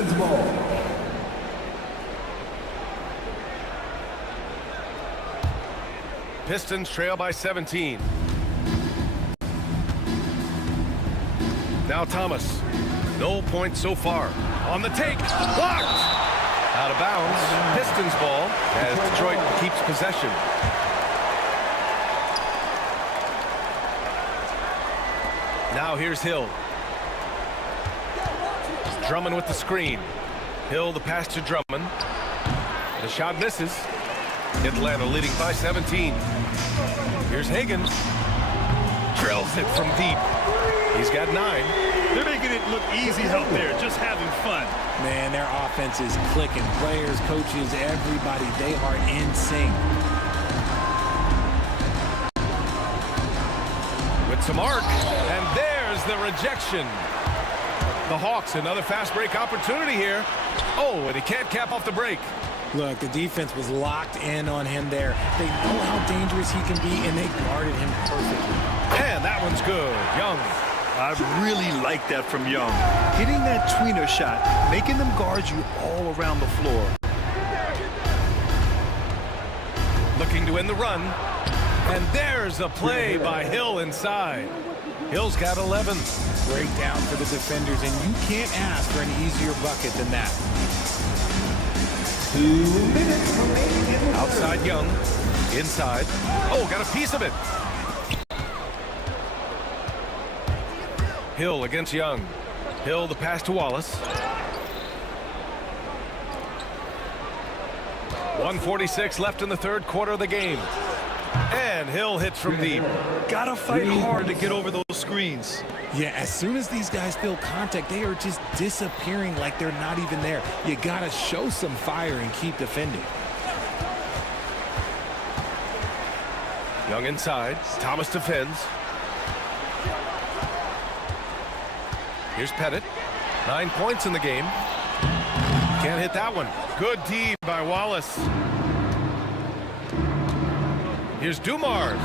Pistons trail by 17. Now Thomas. No points so far. On the take. Blocked. Out of bounds. Pistons ball as Detroit keeps possession. Now here's Hill. Drummond with the screen. Hill the pass to Drummond. The shot misses. Atlanta leading by 17. Here's Hagan. Drills it from deep. He's got 9. They're making it look easy out there, just having fun. Man, their offense is clicking. Players, coaches, everybody, they are in sync. With some arc, and there's the rejection. The Hawks, another fast break opportunity here. Oh, and he can't cap off the break. Look, the defense was locked in on him there. They know how dangerous he can be, and they guarded him perfectly. And that one's good. Young. I really like that from Young. Hitting that tweener shot, making them guard you all around the floor. Looking to end the run. And there's a play by Hill inside. Hill's got 11. Break down for the defenders, and you can't ask for an easier bucket than that. 2 minutes remaining in the Outside Young. Inside. Oh, got a piece of it. Hill against Young. Hill the pass to Wallace. 1:46 left in the third quarter of the game. And Hill hits from deep. Gotta fight hard to get over those screens. Yeah, as soon as these guys feel contact, they are just disappearing like they're not even there. You gotta show some fire and keep defending. Young inside. Thomas defends. Here's Pettit. 9 points in the game. Can't hit that one. Good D by Wallace. Here's Dumars.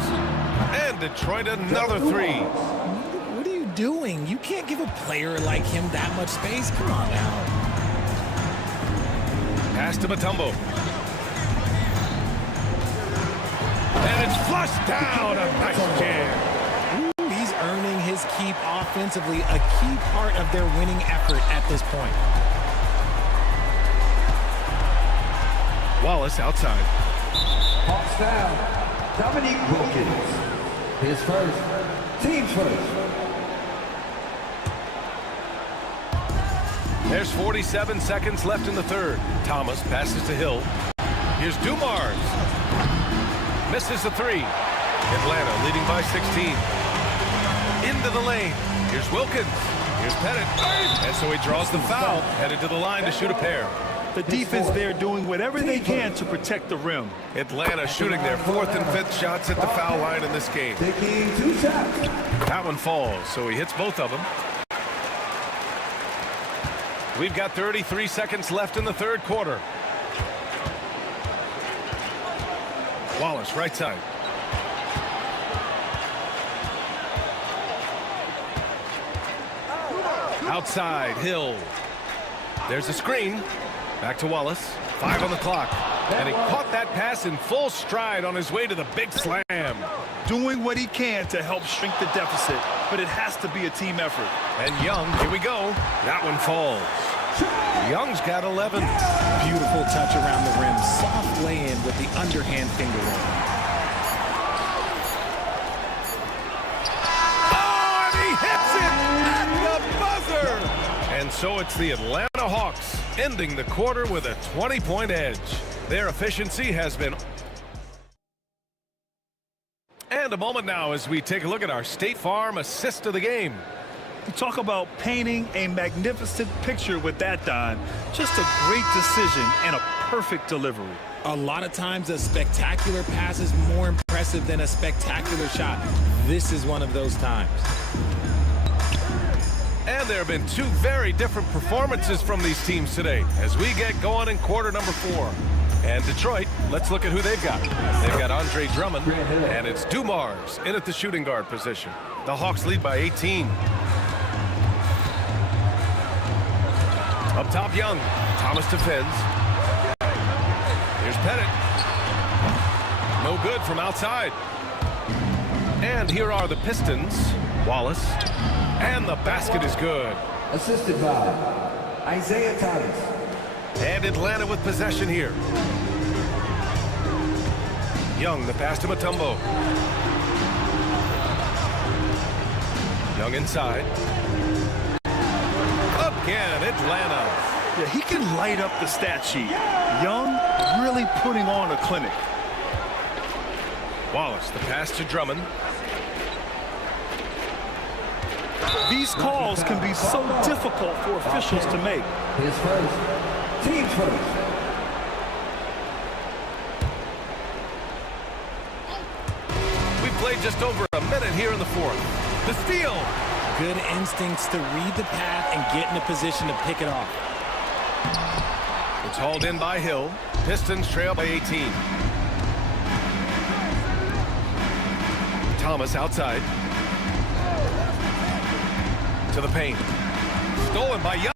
And Detroit another 3. What are you doing? You can't give a player like him that much space. Come on now. Pass to Mutombo. And it's flushed down. A nice jam. Ooh, he's earning his keep offensively, a key part of their winning effort at this point. Wallace outside. Hawks down. Dominique Wilkins. His first. Team first. There's 47 seconds left in the third. Thomas passes to Hill. Here's Dumars. Misses the 3. Atlanta leading by 16. Into the lane. Here's Wilkins. Here's Pettit. And so he draws the foul. Headed to the line to shoot a pair. The defense there doing whatever they can to protect the rim. Atlanta shooting their 4th and 5th shots at the foul line in this game. Taking 2 shots. That one falls, so he hits both of them. We've got 33 seconds left in the third quarter. Wallace, right side. Outside, Hill. There's a screen. Back to Wallace. 5 on the clock. And he caught that pass in full stride on his way to the big slam. Doing what he can to help shrink the deficit, but it has to be a team effort. And Young, here we go. That one falls. Young's got 11. Beautiful touch around the rim. Soft lay-in with the underhand finger roll. Oh, and he hits it at the buzzer. And so it's the Atlanta Hawks ending the quarter with a 20-point edge. Their efficiency has been... And a moment now as we take a look at our State Farm assist of the game. You talk about painting a magnificent picture with that, Don. Just a great decision and a perfect delivery. A lot of times a spectacular pass is more impressive than a spectacular shot. This is one of those times. And there have been 2 very different performances from these teams today as we get going in quarter number 4. And Detroit, let's look at who they've got. They've got Andre Drummond, and it's Dumars in at the shooting guard position. The Hawks lead by 18. Up top, Young. Thomas defends. Here's Pettit. No good from outside. And here are the Pistons. Wallace. And the basket is good. Assisted by Isaiah Thomas. And Atlanta with possession here. Young, the pass to Mutombo. Young inside. Again, Atlanta. Yeah, he can light up the stat sheet. Young really putting on a clinic. Wallace, the pass to Drummond. These calls can be so difficult for officials to make. His first. Team first. We've played just over a minute here in the fourth. The steal. Good instincts to read the path and get in a position to pick it off. It's hauled in by Hill. Pistons trail by 18. Thomas outside. To the paint. Stolen by Young.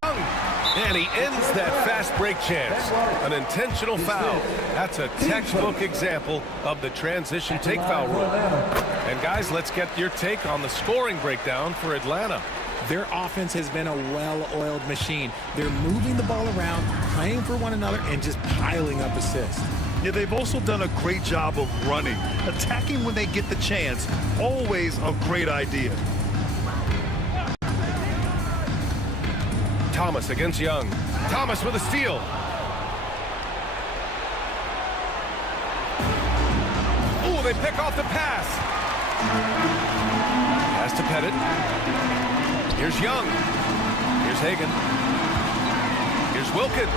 And he ends that fast break chance. An intentional foul. That's a textbook example of the transition take foul rule. And guys, let's get your take on the scoring breakdown for Atlanta. Their offense has been a well-oiled machine. They're moving the ball around, playing for one another, and just piling up assists. Yeah, they've also done a great job of running. Attacking when they get the chance, always a great idea. Thomas against Young. Thomas with a steal. Oh, they pick off the pass. Pass to Pettit. Here's Young. Here's Hagan. Here's Wilkins.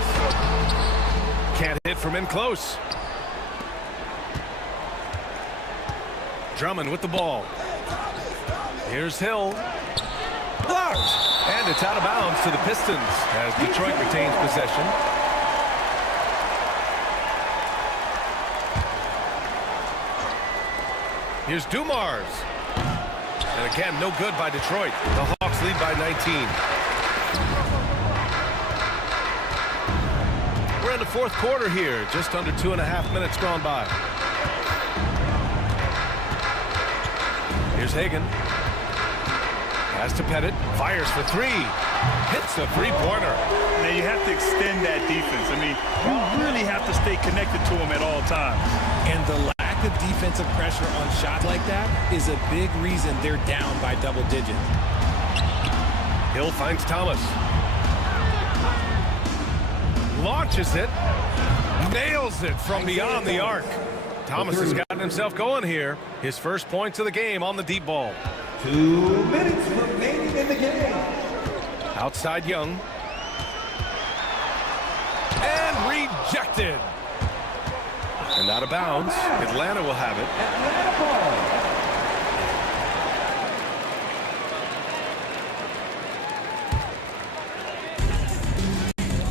Can't hit from in close. Drummond with the ball. Here's Hill. Blocked. And it's out of bounds to the Pistons as Detroit retains possession. Here's Dumars. And again, no good by Detroit. The Hawks lead by 19. We're in the fourth quarter here. Just under 2.5 minutes gone by. Here's Hagan. Pass to Pettit. Fires for three. Hits a three-pointer. Now you have to extend that defense. I mean, you really have to stay connected to him at all times. And the lack of defensive pressure on shots like that is a big reason they're down by double digits. Hill finds Thomas. Launches it. Nails it from beyond the arc. Thomas has gotten himself going here. His first points of the game on the deep ball. 2 minutes remaining in the game. Outside Young. And rejected. And out of bounds. Atlanta will have it. Atlanta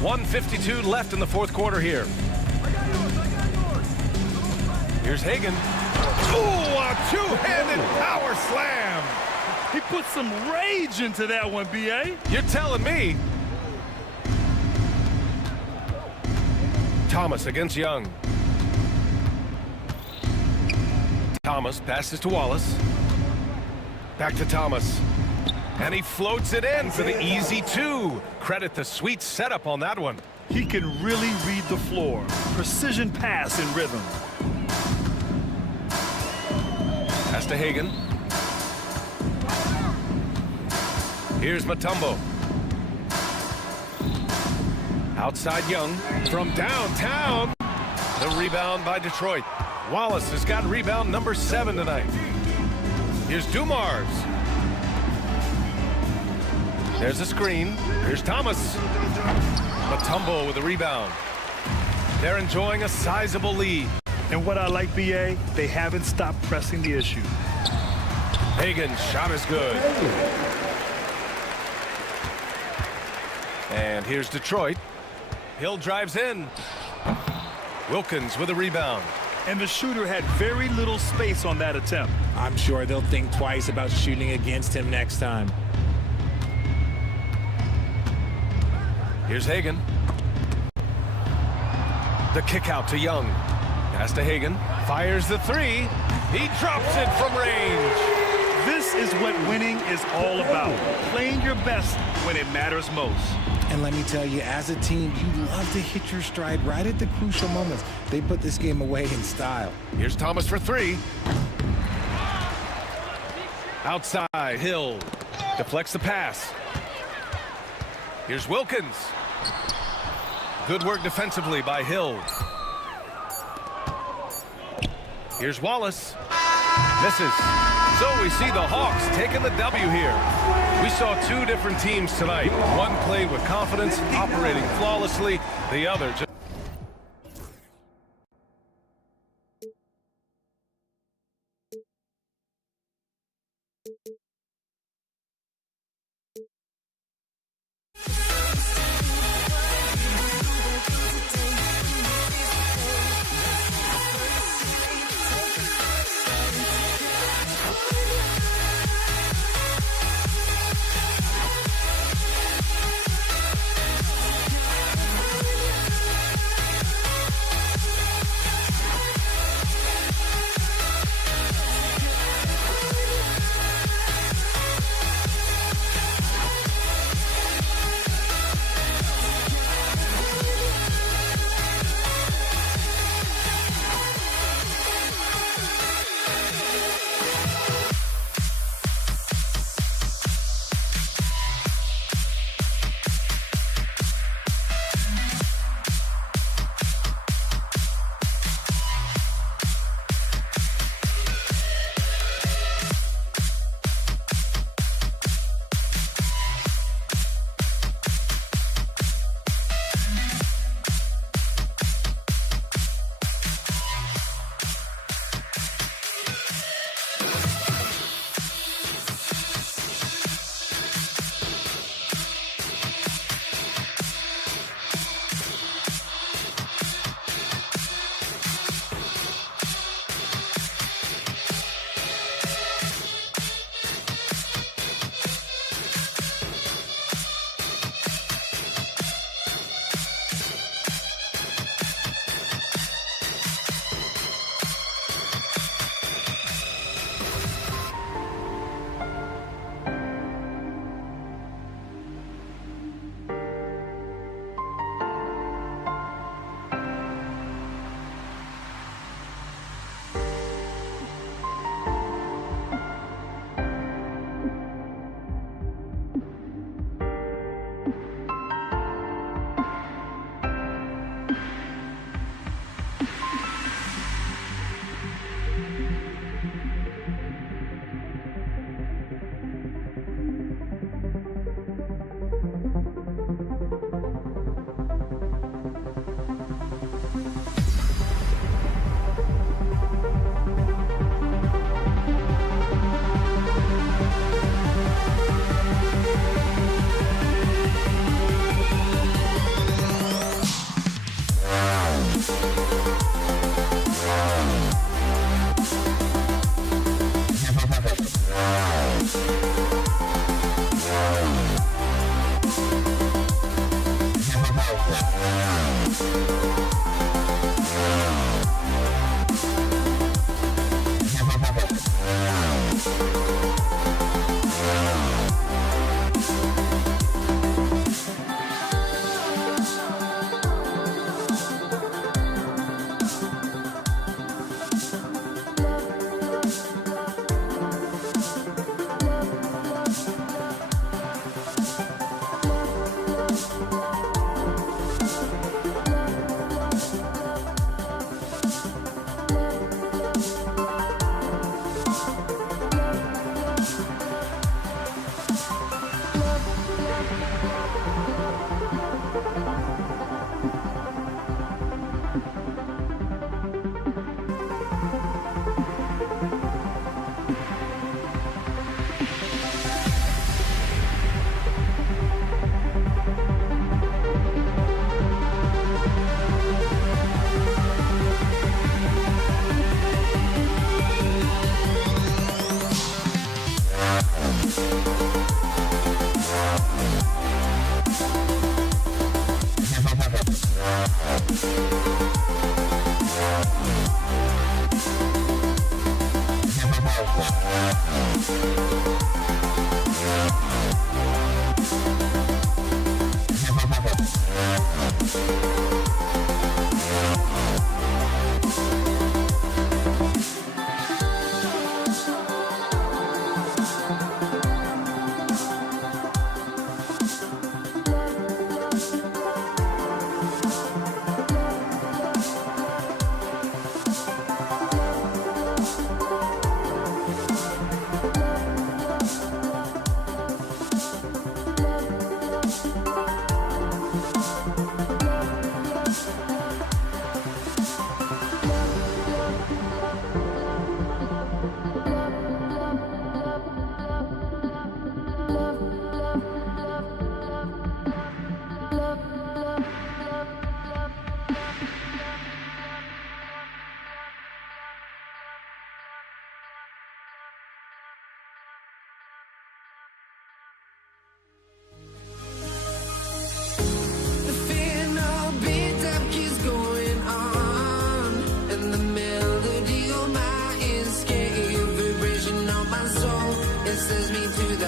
ball. 1:52 left in the fourth quarter here. Here's Hagan. Ooh, a two-handed power slam. He put some rage into that one, B.A. You're telling me. Thomas against Young. Thomas passes to Wallace. Back to Thomas. And he floats it in for the easy two. Credit the sweet setup on that one. He can really read the floor. Precision pass in rhythm. Pass to Hagan. Here's Mutombo. Outside Young. From downtown. The rebound by Detroit. Wallace has got rebound number 7 tonight. Here's Dumars. There's a screen. Here's Thomas. Mutombo with a rebound. They're enjoying a sizable lead. And what I like, B.A., they haven't stopped pressing the issue. Hagan's shot is good. And here's Detroit. Hill drives in. Wilkins with a rebound. And the shooter had very little space on that attempt. I'm sure they'll think twice about shooting against him next time. Here's Hagan. The kick out to Young. Pass to Hagan. Fires the three. He drops it from range. This is what winning is all about. Playing your best when it matters most. And let me tell you, as a team, you love to hit your stride right at the crucial moments. They put this game away in style. Here's Thomas for three. Outside, Hill. Deflects the pass. Here's Wilkins. Good work defensively by Hill. Here's Wallace. Misses. So we see the Hawks taking the W here. We saw two different teams tonight. One played with confidence, operating flawlessly. The other just...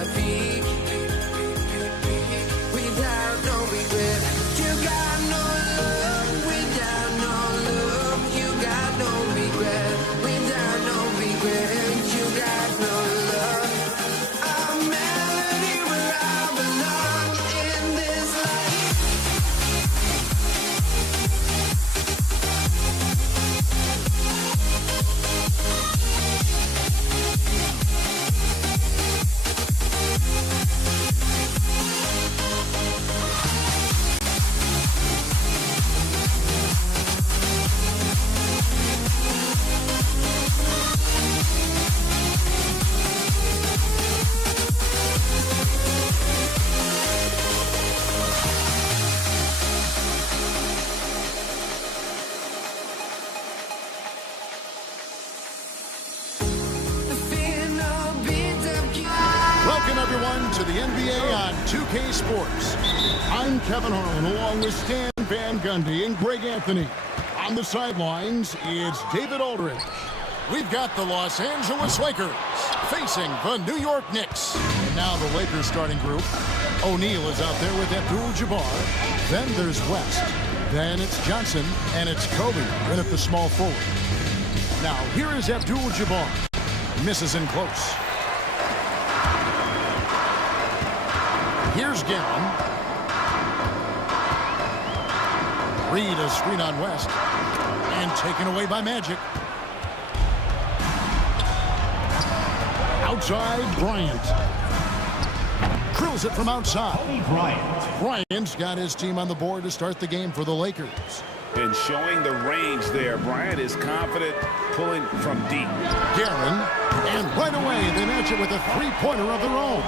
the beat. Without no regret, you got no love. Without no love, you got no regret. Without no regret, you got no love. A melody where I belong in this life. Welcome, everyone, to the NBA on 2K Sports. I'm Kevin Harlan, along with Stan Van Gundy and Greg Anthony. On the sidelines, it's David Aldridge. We've got the Los Angeles Lakers facing the New York Knicks. And now the Lakers starting group. O'Neal is out there with Abdul-Jabbar. Then there's West. Then it's Johnson, and it's Kobe in at the small forward. Now, here is Abdul-Jabbar. Misses in close. Here's Gavin. Reed a screen on West. And taken away by Magic. Outside, Bryant. Drills it from outside. Bryant's got his team on the board to start the game for the Lakers. And showing the range there, Bryant is confident pulling from deep. Guerin, and right away they match it with a three-pointer of their own.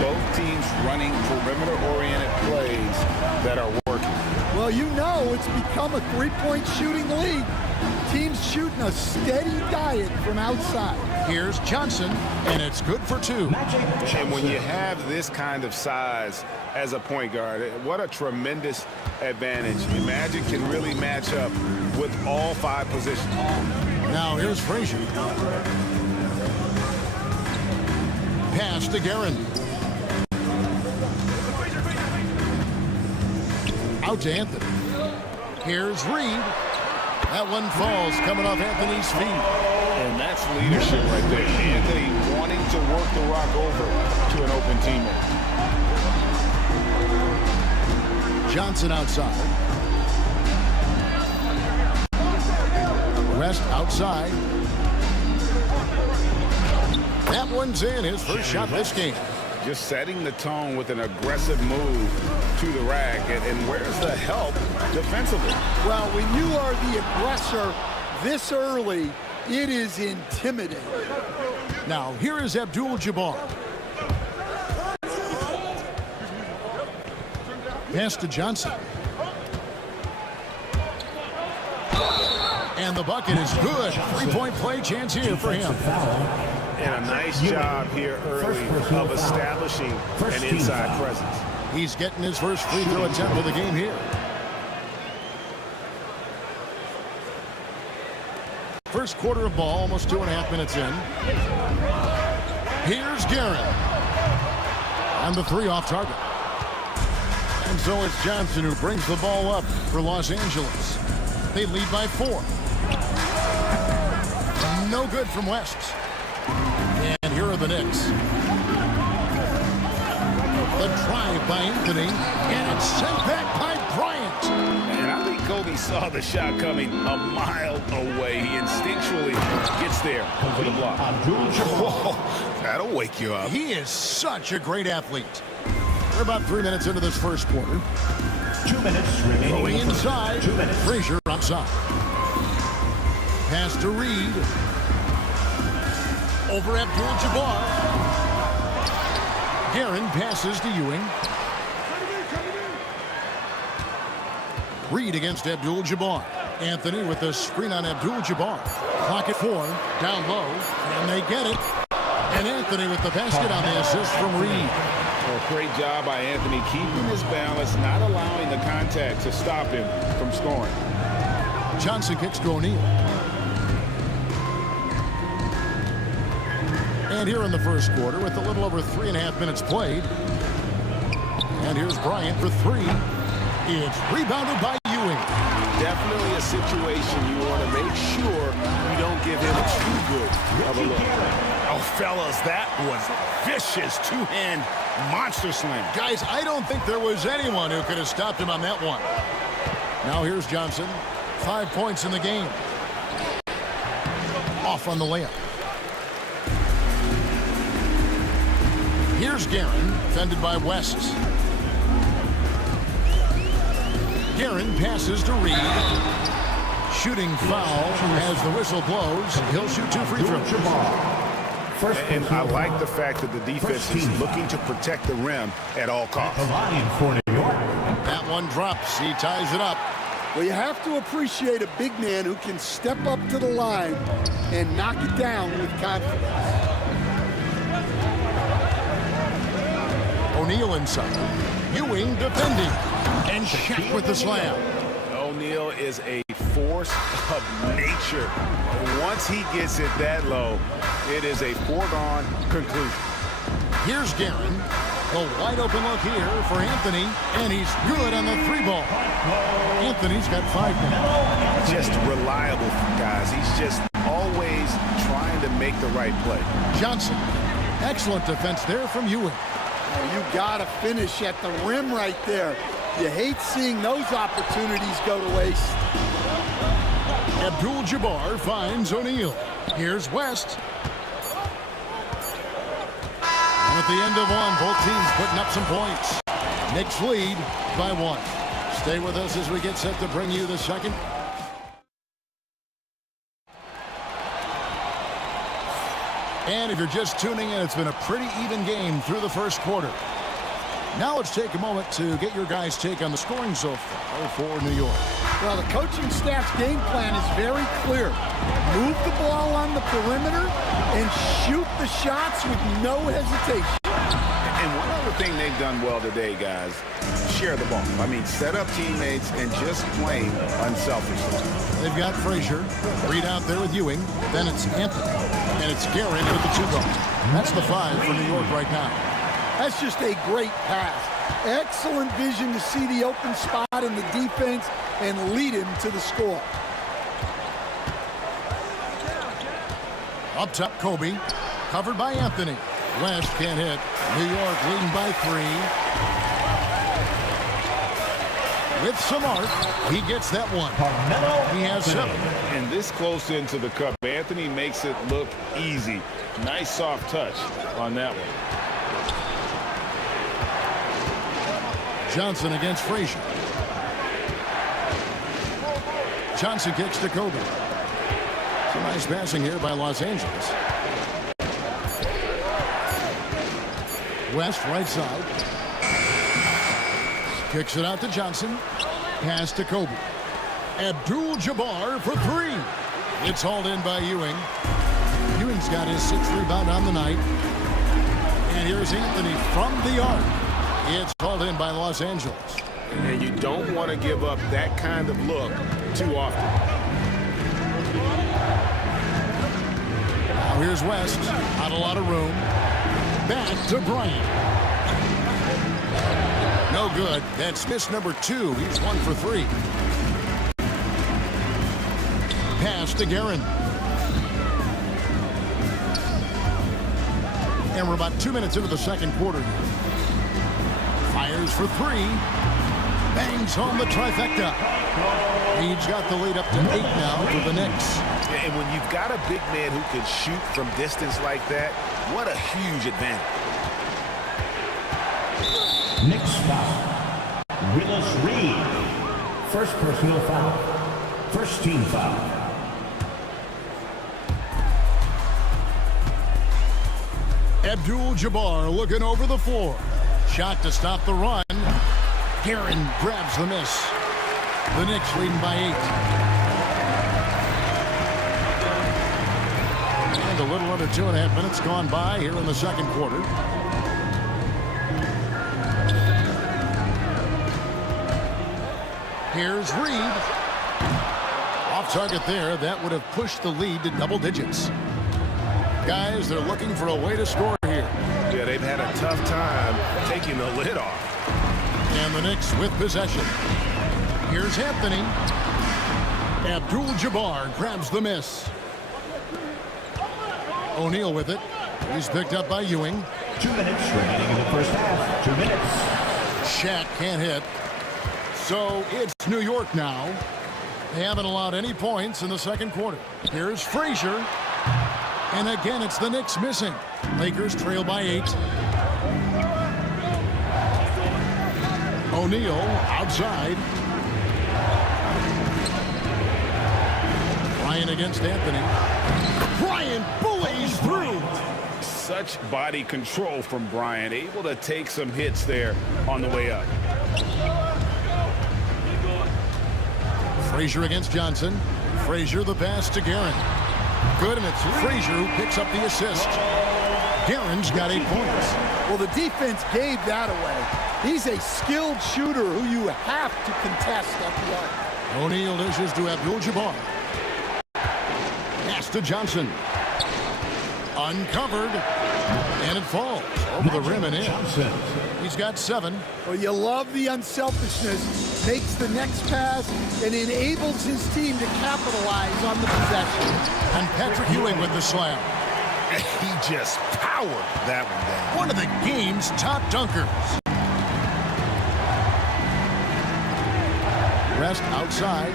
Both teams running perimeter-oriented plays that are working. Well, you know it's become a three-point shooting league. Teams shooting a steady diet from outside. Here's Johnson, and it's good for two. And when you have this kind of size as a point guard, what a tremendous advantage. Magic can really match up with all five positions. Now here's Frazier. Pass to Guerin. Out to Anthony. Here's Reed. That one falls coming off Anthony's feet. And that's leadership right there. Anthony wanting to work the rock over to an open teammate. Johnson outside. West outside. That one's in, his first shot this game. Just setting the tone with an aggressive move to the rack. And where's the help defensively? Well, when you are the aggressor this early, it is intimidating. Now, here is Abdul-Jabbar. Pass to Johnson. And the bucket is good. Three-point play chance here for him. And a nice job here early of establishing an inside presence. He's getting his first free throw attempt of the game here. First quarter of ball, almost 2.5 minutes in. Here's Guerin. And the three off target. And so it's Johnson who brings the ball up for Los Angeles. They lead by 4. No good from West. And here are the Knicks. The drive by Anthony, and it's sent back by Bryant. And I think Kobe saw the shot coming a mile away. He instinctually gets there for the block. Whoa, that'll wake you up. He is such a great athlete. We're about 3 minutes into this first quarter. 2 minutes remaining. Going inside. 2 minutes. Frazier outside. Pass to Reed. Over Abdul-Jabbar. Guerin passes to Ewing. Reed against Abdul-Jabbar. Anthony with the screen on Abdul-Jabbar. Clock at 4. Down low. And they get it. And Anthony with the basket on the assist from Reed. Well, great job by Anthony keeping his balance, not allowing the contact to stop him from scoring. Johnson kicks to O'Neal. And here in the first quarter with a little over 3.5 minutes played. And here's Bryant for three. It's rebounded by Ewing. Definitely a situation you want to make sure you don't give him too good of a look. Oh, fellas, that was vicious two-hand monster slam. Guys, I don't think there was anyone who could have stopped him on that one. Now here's Johnson. 5 points in the game. Off on the layup. Here's Guerin, defended by West. Guerin passes to Reed. Shooting foul as the whistle blows. He'll shoot 2 free throws. And I like the fact that the defense is looking to protect the rim at all costs. That one drops. He ties it up. Well, you have to appreciate a big man who can step up to the line and knock it down with confidence. O'Neal inside. Ewing defending. And Shaq with the slam. O'Neal is a force of nature. Once he gets it that low, it is a foregone conclusion. Here's Guerin. A wide open look here for Anthony. And he's good on the 3-ball. Anthony's got 5 now. Just reliable, guys. He's just always trying to make the right play. Johnson. Excellent defense there from Ewing. You got to finish at the rim right there. You hate seeing those opportunities go to waste. Abdul-Jabbar finds O'Neal. Here's West. And at the end of one, both teams putting up some points. Knicks lead by 1. Stay with us as we get set to bring you the second. And if you're just tuning in, it's been a pretty even game through the first quarter. Now let's take a moment to get your guys' take on the scoring so far for New York. Well, the coaching staff's game plan is very clear. Move the ball on the perimeter and shoot the shots with no hesitation. And one other thing they've done well today, guys, share the ball. I mean, set up teammates and just play unselfishly. They've got Frazier. Reed out there with Ewing. Then it's Anthony. And it's Guerin with the 2-ball. That's the 5 for New York right now. That's just a great pass. Excellent vision to see the open spot in the defense and lead him to the score. Up top, Kobe. Covered by Anthony. West can't hit. New York leading by 3. With some art, he gets that one. He has 7. And this close into the cup, Anthony makes it look easy. Nice soft touch on that one. Johnson against Frazier. Johnson kicks to Kobe. Some nice passing here by Los Angeles. West right side. Kicks it out to Johnson. Pass to Kobe. Abdul-Jabbar for 3. It's hauled in by Ewing. Ewing's got his 6th rebound on the night. And here's Anthony from the arc. It's hauled in by Los Angeles. And you don't want to give up that kind of look too often. Now here's West. Not a lot of room. Back to Bryant. No good. That's miss number 2. He's 1 for 3. Pass to Guerin. And we're about 2 minutes into the second quarter. Fires for 3. Bangs home the trifecta. He's got the lead up to 8 now for the Knicks. And when you've got a big man who can shoot from distance like that, what a huge advantage. Knicks foul. Willis Reed. First personal foul. First team foul. Abdul-Jabbar looking over the floor. Shot to stop the run. Guerin grabs the miss. The Knicks leading by 8. And a little under 2.5 minutes gone by here in the second quarter. Here's Reed. Off target there. That would have pushed the lead to double digits. Guys, they're looking for a way to score here. Yeah, they've had a tough time taking the lid off. And the Knicks with possession. Here's Anthony. Abdul-Jabbar grabs the miss. O'Neal with it. He's picked up by Ewing. 2 minutes remaining in the first half. 2 minutes. Shaq can't hit. So it's New York now. They haven't allowed any points in the second quarter. Here's Frazier. And again, it's the Knicks missing. Lakers trail by 8. O'Neal outside. Bryant against Anthony. Bryant bullies through. Such body control from Bryant, able to take some hits there on the way up. Frazier against Johnson. Frazier the pass to Guerin. Good, and it's Frazier who picks up the assist. Guerin's got 8 points. Well, the defense gave that away. He's a skilled shooter who you have to contest at the arc. O'Neal dishes to Abdul-Jabbar. Pass to Johnson. Uncovered. And it falls over the rim and in. He's got 7. Well, you love the unselfishness. Makes the next pass and enables his team to capitalize on the possession. And Patrick Ewing with the slam. He just powered that one down. One of the game's top dunkers. Rest outside.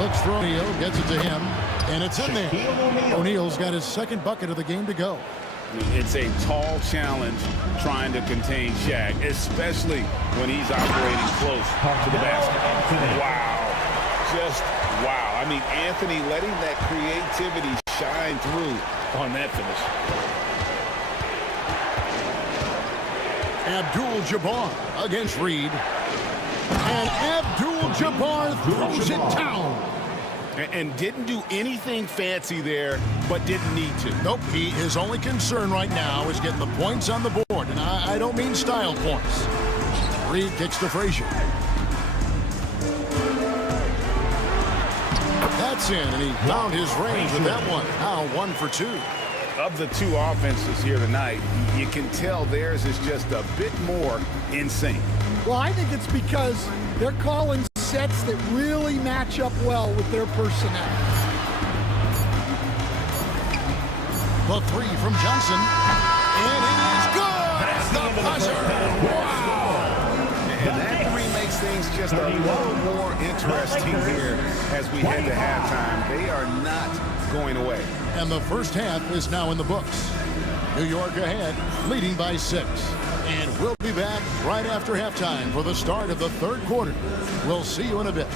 Looks for O'Neal. Gets it to him. And it's in there. O'Neal's got his second bucket of the game to go. It's a tall challenge trying to contain Shaq, especially when he's operating close to the basket. Wow. Just wow. I mean, Anthony letting that creativity shine through on that finish. Abdul-Jabbar against Reed. And Abdul-Jabbar throws it down. And didn't do anything fancy there, but didn't need to. Nope, his only concern right now is getting the points on the board. And I don't mean style points. Reed kicks to Frazier. That's in, and he found his range with that one. Now 1 for 2. Of the two offenses here tonight, you can tell theirs is just a bit more in sync. Well, I think it's because they're calling sets that really match up well with their personnel. The 3 from Johnson. And it is good! It's the buzzer! Wow! And that 3 makes things just a little more interesting here as we head to halftime. They are not going away. And the first half is now in the books. New York ahead, leading by 6. And we'll be back right after halftime for the start of the third quarter. We'll see you in a bit.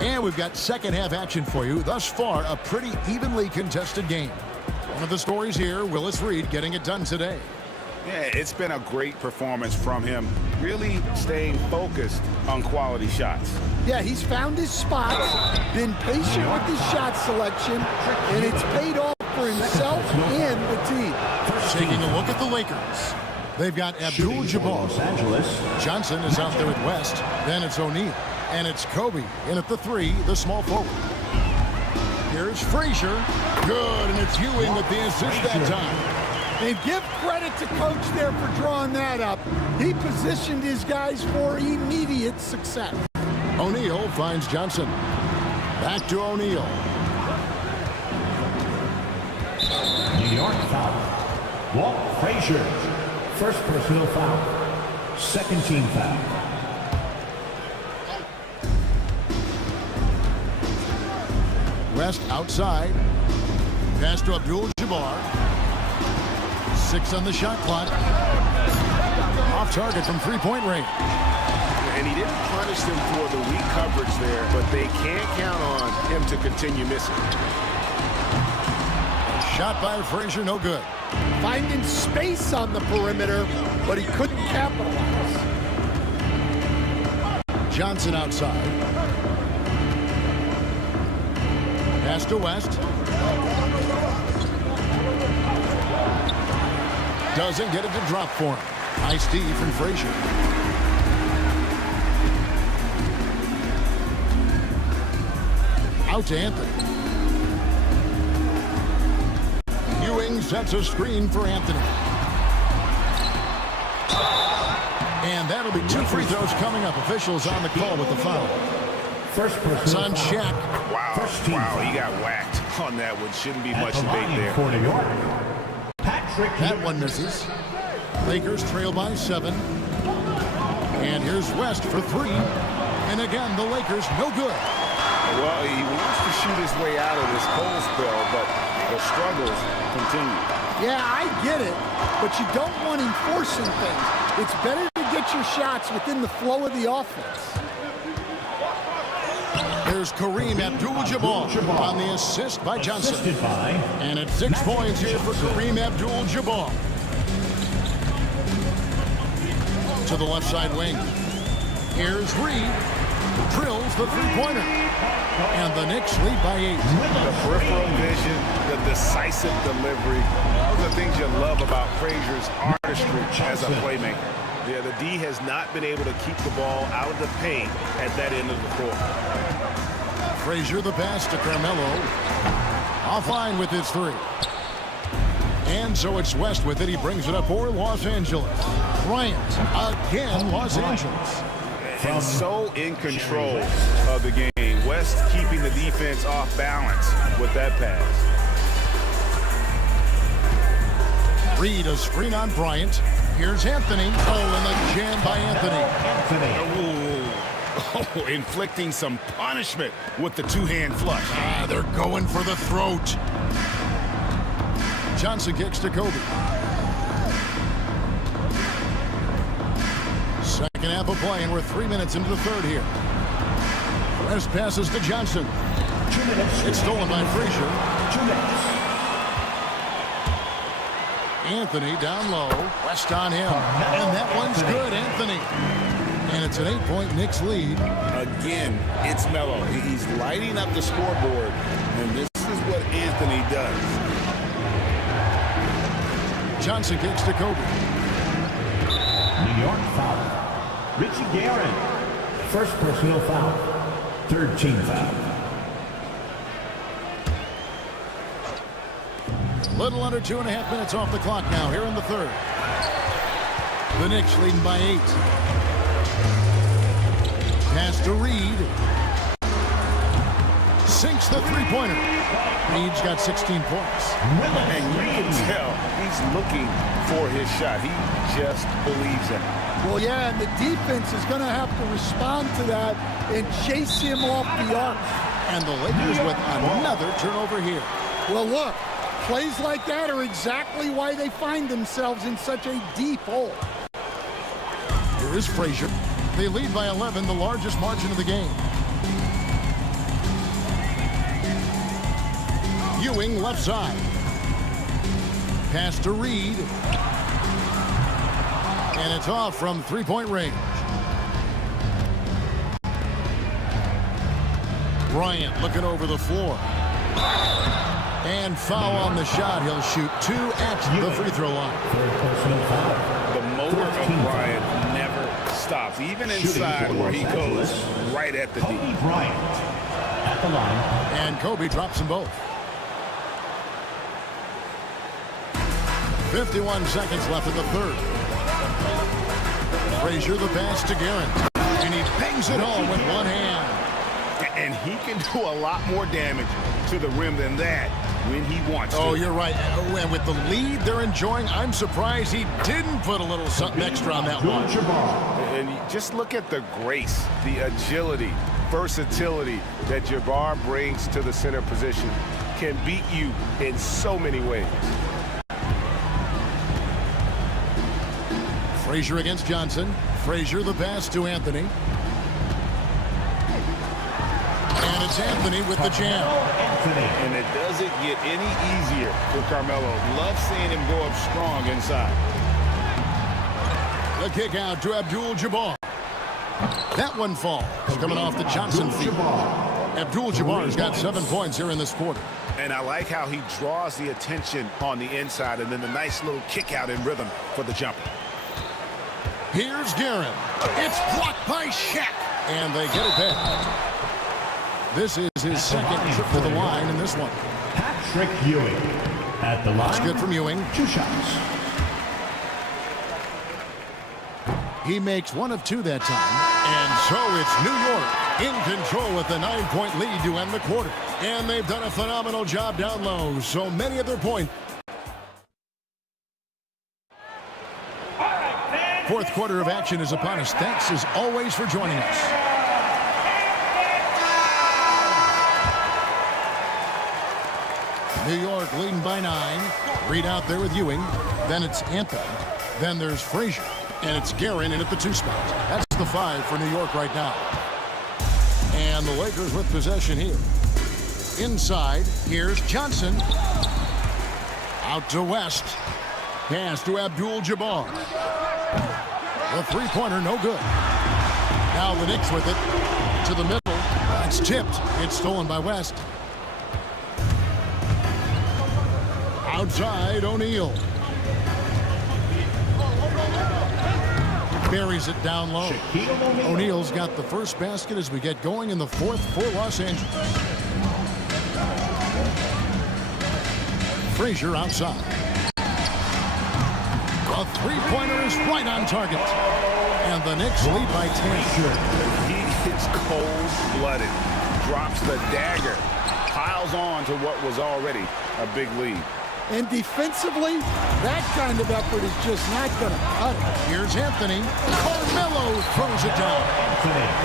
And we've got second half action for you. Thus far, a pretty evenly contested game. One of the stories here, Willis Reed getting it done today. Yeah, it's been a great performance from him, really staying focused on quality shots. Yeah, he's found his spots, been patient with his shot selection, and it's paid off for himself and the team. Taking a look at the Lakers. They've got Abdul-Jabbar. Johnson is out there at West. Then it's O'Neal. And it's Kobe in at the 3, the small forward. Here's Frazier. Good, and it's Ewing with the assist that time. And give credit to Coach there for drawing that up. He positioned his guys for immediate success. O'Neal finds Johnson. Back to O'Neal. New York foul. Walt Frazier. First personal foul. Second team foul. West outside. Pass to Abdul-Jabbar. 6 on the shot clock. Off target from three-point range. And he didn't punish them for the weak coverage there, but they can't count on him to continue missing. Shot by Frazier, no good. Finding space on the perimeter, but he couldn't capitalize. Johnson outside. Pass to West. Doesn't get it to drop for him. Nice D from Frazier. Out to Anthony. Ewing sets a screen for Anthony. And that'll be 2 free throws coming up. Officials on the call with the foul. First person. It's on Shaq. Wow, he got whacked on that one. Shouldn't be much debate there. For New York, Patrick. That one misses. Lakers trail by 7. And here's West for 3. And again, the Lakers no good. Well, he wants to shoot his way out of this cold spell, but the struggles continue. Yeah, I get it, but you don't want him forcing things. It's better to get your shots within the flow of the offense. There's Kareem Abdul-Jabbar on the assist by Johnson. And it's 6 points here for Kareem Abdul-Jabbar. To the left side wing. Here's Reed. Drills the three-pointer. And the Knicks lead by 8. The peripheral vision, the decisive delivery. Those are things you love about Frazier's artistry as a playmaker. Yeah, the D has not been able to keep the ball out of the paint at that end of the court. Frazier the pass to Carmelo. Offline with his 3. And so it's West with it. He brings it up for Los Angeles. Bryant again, Los Angeles. And so in control of the game. West keeping the defense off balance with that pass. Reed a screen on Bryant. Here's Anthony. Oh, and the jam by Anthony. Oh, inflicting some punishment with the two-hand flush. They're going for the throat. Johnson kicks to Kobe. Second half of play, and we're 3 minutes into the third here. West passes to Johnson. 2 minutes. It's stolen by Frazier. 2 minutes. Anthony down low. West on him. And that one's good, Anthony. And it's an 8-point Knicks lead. Again, it's Melo. He's lighting up the scoreboard, and this is what Anthony does. Johnson kicks to Kobe. New York foul. Richie Guerin. First personal foul. Third team foul. Little under 2.5 minutes off the clock now here in the third. The Knicks leading by 8. Pass to Reed. Sinks the three-pointer. Reed's got 16 points. And you can tell he's looking for his shot. He just believes in it. Well, yeah, and the defense is going to have to respond to that and chase him off the arc. And the Lakers with another turnover here. Well, look, plays like that are exactly why they find themselves in such a deep hole. Here is Frazier. They lead by 11, the largest margin of the game. Ewing left side. Pass to Reed. And it's off from three-point range. Bryant looking over the floor. And foul on the shot. He'll shoot 2 at the free throw line. The motor of Bryant never stops, even inside where he goes right at the D. Bryant at the line. And Kobe drops them both. 51 seconds left in the third. Frazier the pass to Guerin. And he bangs it home with one hand. And he can do a lot more damage to the rim than that when he wants to. Oh, you're right. And with the lead they're enjoying, I'm surprised he didn't put a little something extra on that one. And you just look at the grace, the agility, versatility that Jabbar brings to the center position. Can beat you in so many ways. Frazier against Johnson. Frazier the pass to Anthony. And it's Anthony with the jam. And it doesn't get any easier for Carmelo. Love seeing him go up strong inside. The kick out to Abdul-Jabbar. That one falls. Coming off the Johnson feet. Abdul-Jabbar's got 7 points here in this quarter. And I like how he draws the attention on the inside and then the nice little kick out in rhythm for the jumper. Here's Guerin. It's blocked by Shaq. And they get it back. This is his second trip to the line in this one. Patrick Ewing at the line. That's good from Ewing. 2 shots. He makes 1 of 2 that time. And so it's New York in control with the 9-point lead to end the quarter. And they've done a phenomenal job down low. So many of their points. Fourth quarter of action is upon us. Thanks as always for joining us. New York leading by 9. Reed out there with Ewing. Then it's Anthony. Then there's Frazier. And it's Guerin in at the 2 spot. That's the 5 for New York right now. And the Lakers with possession here. Inside, here's Johnson. Out to West. Pass to Abdul-Jabbar. The three-pointer, no good. Now the Knicks with it. To the middle. It's tipped. It's stolen by West. Outside, O'Neal. Buries it down low. O'Neal's got the first basket as we get going in the fourth for Los Angeles. Frazier outside. A three-pointer is right on target. And the Knicks lead by 10. He is cold-blooded. Drops the dagger. Piles on to what was already a big lead. And defensively, that kind of effort is just not going to cut it. Here's Anthony. Carmelo throws it down.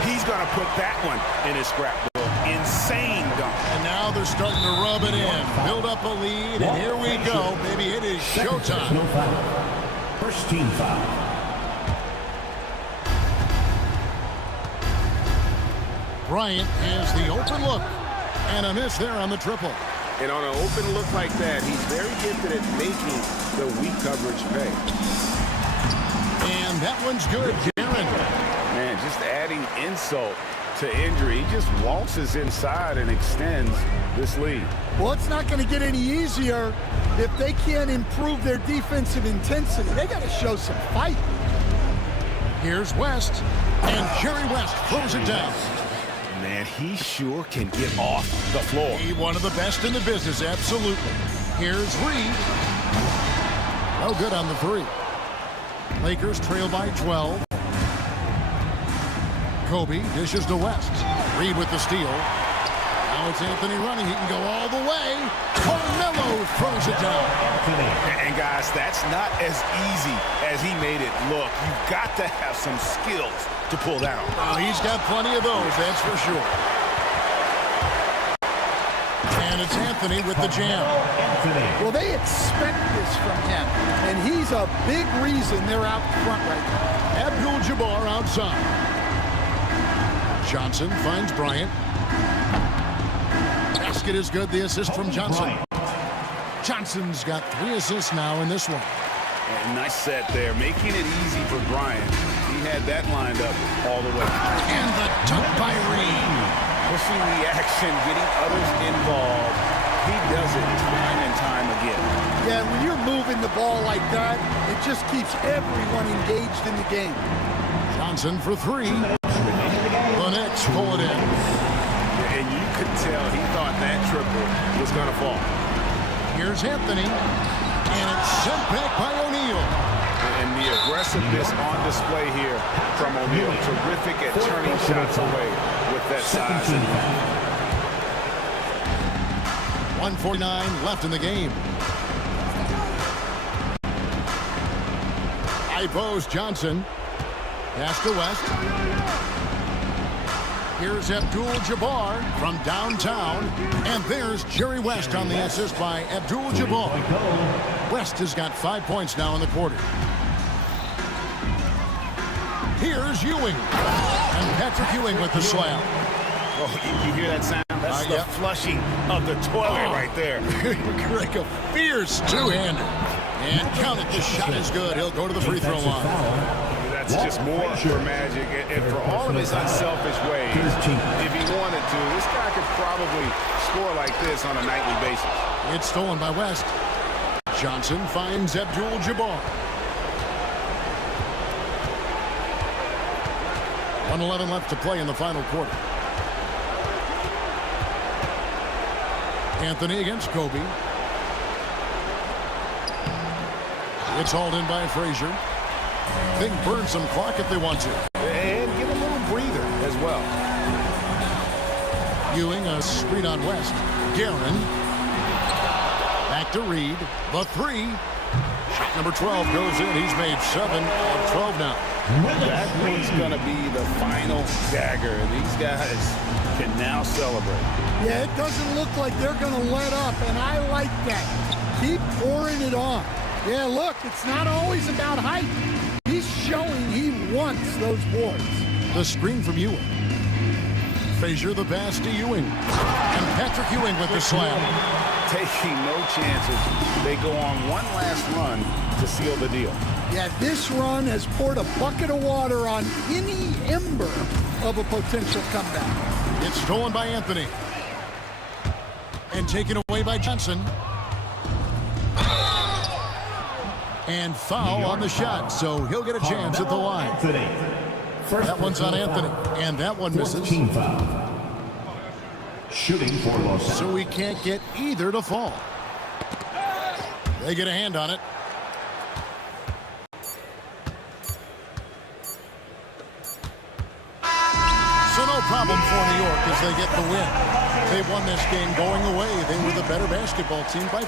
He's going to put that one in his scrapbook. Insane dunk. And now they're starting to rub it in. Build up a lead, and here we go. Baby, it is showtime. No foul. First team foul. Bryant has the open look. And a miss there on the triple. And on an open look like that, he's very gifted at making the weak coverage pay. And that one's good, Guerin. Man, just adding insult to injury. He just waltzes inside and extends this lead. Well, it's not going to get any easier if they can't improve their defensive intensity. They got to show some fight. Here's West. And Jerry West throws it down. Man, he sure can get off the floor. He one of the best in the business, absolutely. Here's Reed. No good on the 3. Lakers trail by 12. Kobe dishes to West. Reed with the steal. Now it's Anthony running. He can go all the way. Carmelo throws it down. And guys, that's not as easy as he made it look. You've got to have some skills to pull that off. Well, he's got plenty of those, that's for sure. And it's Anthony with the jam. Well, they expect this from him, and he's a big reason they're out front right now. Abdul-Jabbar outside. Johnson finds Bryant. Basket is good, the assist from Johnson. Johnson's got 3 assists now in this one. And nice set there, making it easy for Bryant. He had that lined up all the way. And the dunk by Reed. Pushing the action, getting others involved. He does it time and time again. Yeah, when you're moving the ball like that, it just keeps everyone engaged in the game. Johnson for 3. The Knicks pull it in. And you could tell he thought that triple was going to fall. Here's Anthony. And it's sent back by O'Neal. And the aggressiveness on display here from O'Neal. Terrific at turning shots away with that size. 1:49 left in the game. High post Johnson. Pass to West. Here's Abdul-Jabbar from downtown. And there's Jerry West on the assist by Abdul-Jabbar. West has got 5 points now in the quarter. Here's Ewing. And Patrick Ewing with the slam. Oh, you hear that sound? That's the flushing of the toilet right there. Like a fierce two-hander. And count it, this shot is good. He'll go to the free throw line. That's just more for Magic. And for all of his unselfish ways, if he wanted to, this guy could probably score like this on a nightly basis. It's stolen by West. Johnson finds Abdul-Jabbar. 1:11 left to play in the final quarter. Anthony against Kobe. It's hauled in by Frazier. They can burn some clock if they want to. And give a little breather as well. Ewing a screen on West. Guerin. Back to Reed. The three. Shot number 12 goes in. He's made 7 out of 12 now. That one's going to be the final dagger. These guys can now celebrate. Yeah, it doesn't look like they're going to let up, and I like that. Keep pouring it on. Yeah, look, it's not always about height. He's showing he wants those boards. The screen from Ewing. Frazier the pass to Ewing. And Patrick Ewing with the slam. Taking no chances. They go on one last run to seal the deal. Yeah, this run has poured a bucket of water on any ember of a potential comeback. It's stolen by Anthony. And taken away by Johnson. And foul on the shot, so he'll get a chance at the line. That one's on Anthony, and that one misses. Shooting for Los Angeles. So we can't get either to fall. They get a hand on it. So no problem for New York as they get the win. They won this game going away. They were the better basketball team by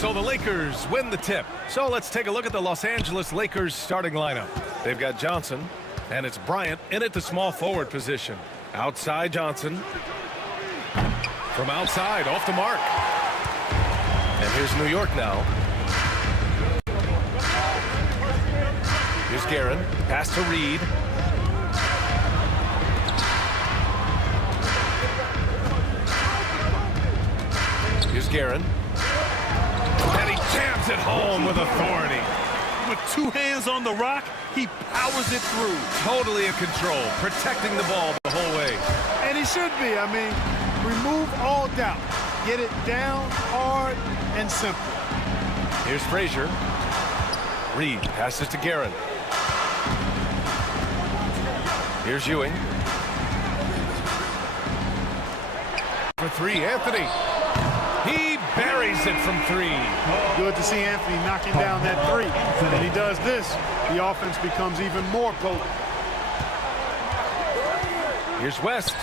So the Lakers win the tip. So let's take a look at the Los Angeles Lakers starting lineup. They've got Johnson, and it's Bryant in at the small forward position. Outside Johnson. From outside, off the mark. And here's New York now. Here's Guerin. Pass to Reed. Here's Guerin. And he jams it home with authority. With two hands on the rock, he powers it through. Totally in control, protecting the ball the whole way. And he should be. I mean, remove all doubt. Get it down, hard, and simple. Here's Frazier. Reed passes to Guerin. Here's Ewing. For three, Anthony. He buries it from three. Good to see Anthony knocking down that three. When he does this, the offense becomes even more potent. Here's West.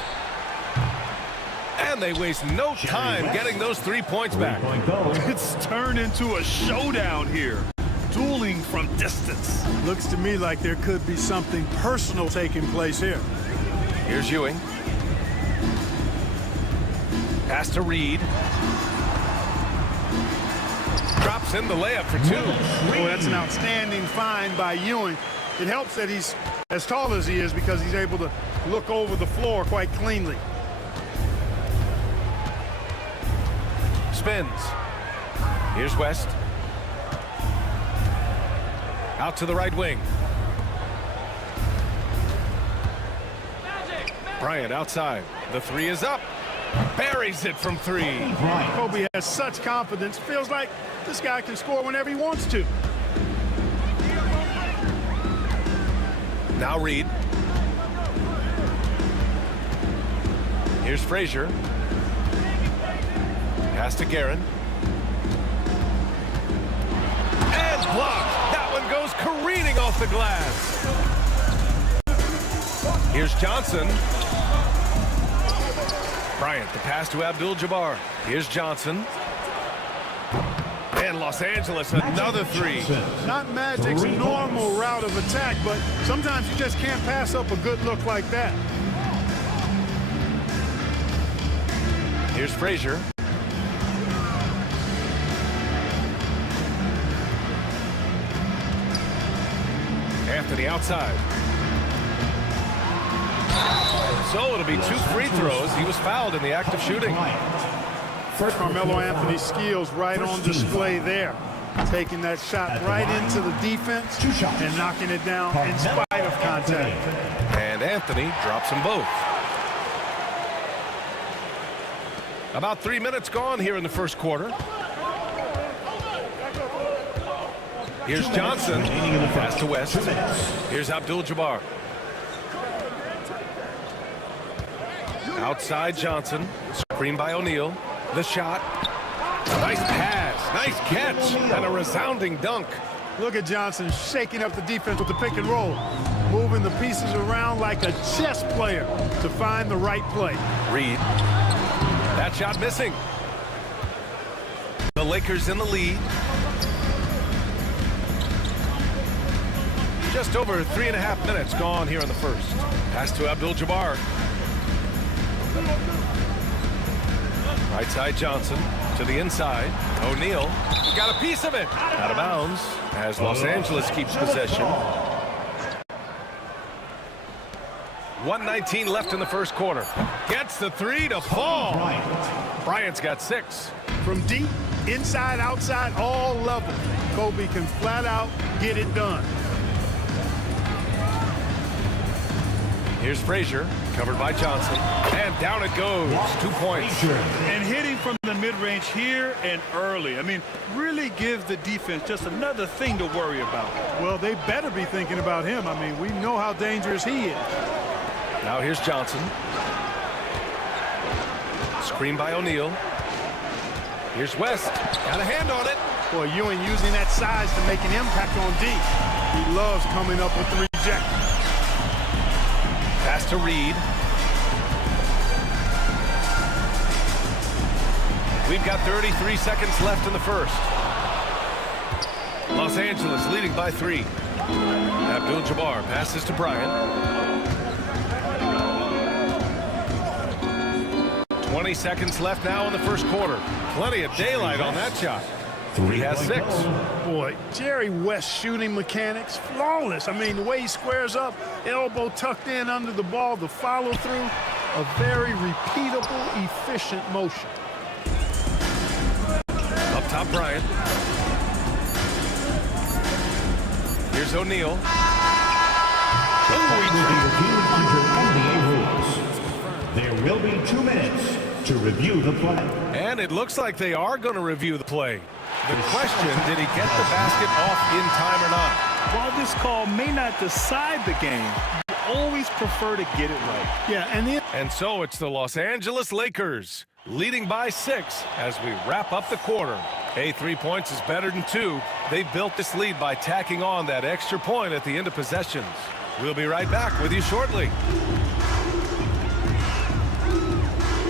And they waste no time getting those 3 points back. It's turned into a showdown here. Dueling from distance. Looks to me like there could be something personal taking place here. Here's Ewing. Pass to Reed. Drops in the layup for two. Oh, that's an outstanding find by Ewing. It helps that he's as tall as he is because he's able to look over the floor quite cleanly. Spins. Here's West. Out to the right wing. Bryant outside. The three is up. Buries it from three. Kobe has such confidence. Feels like this guy can score whenever he wants to. Now Reed. Here's Frazier. Pass to Guerin. And blocked. That one goes careening off the glass. Here's Johnson. Bryant, the pass to Abdul-Jabbar. Here's Johnson. And Los Angeles, another three. Not Magic's normal route of attack, but sometimes you just can't pass up a good look like that. Here's Frazier. Anthony outside. So it'll be 2 free throws. He was fouled in the act of shooting. Carmelo Anthony's skills right on display there. Taking that shot right into the defense and knocking it down in spite of contact. And Anthony drops them both. About 3 minutes gone here in the first quarter. Here's Johnson. Pass to West. Here's Abdul-Jabbar. Outside Johnson. Screen by O'Neal. The shot. Nice pass. Nice catch. And a resounding dunk. Look at Johnson shaking up the defense with the pick and roll. Moving the pieces around like a chess player to find the right play. Reed. That shot missing. The Lakers in the lead. Just over 3.5 minutes gone here in the first. Pass to Abdul-Jabbar. Right side Johnson to the inside. O'Neal got a piece of it. Out of bounds as Los Angeles keeps possession. 1:19 left in the first quarter. Gets the three to fall. Bryant's got 6. From deep, inside, outside, all levels, Kobe can flat out get it done. Here's Frazier, covered by Johnson, and down it goes. 2 points. And hitting from the mid-range here and early. I mean, really gives the defense just another thing to worry about. Well, they better be thinking about him. I mean, we know how dangerous he is. Now here's Johnson. Screen by O'Neal. Here's West. Got a hand on it. Boy, Ewing using that size to make an impact on D. He loves coming up with the reject. Pass to Reed. We've got 33 seconds left in the first. Los Angeles leading by 3. Abdul-Jabbar passes to Bryant. 20 seconds left now in the first quarter. Plenty of daylight on that shot. He has 6. Boy, Jerry West's shooting mechanics, flawless. I mean, the way he squares up, elbow tucked in under the ball, the follow through, a very repeatable, efficient motion. Up top, Bryant. Here's O'Neal. There will be 2 minutes to review the play. And it looks like they are going to review the play. The question, did he get the basket off in time or not? While this call may not decide the game, you always prefer to get it right. Yeah, and so it's the Los Angeles Lakers leading by 6 as we wrap up the quarter. Hey, 3 points is better than 2. They built this lead by tacking on that extra point at the end of possessions. We'll be right back with you shortly.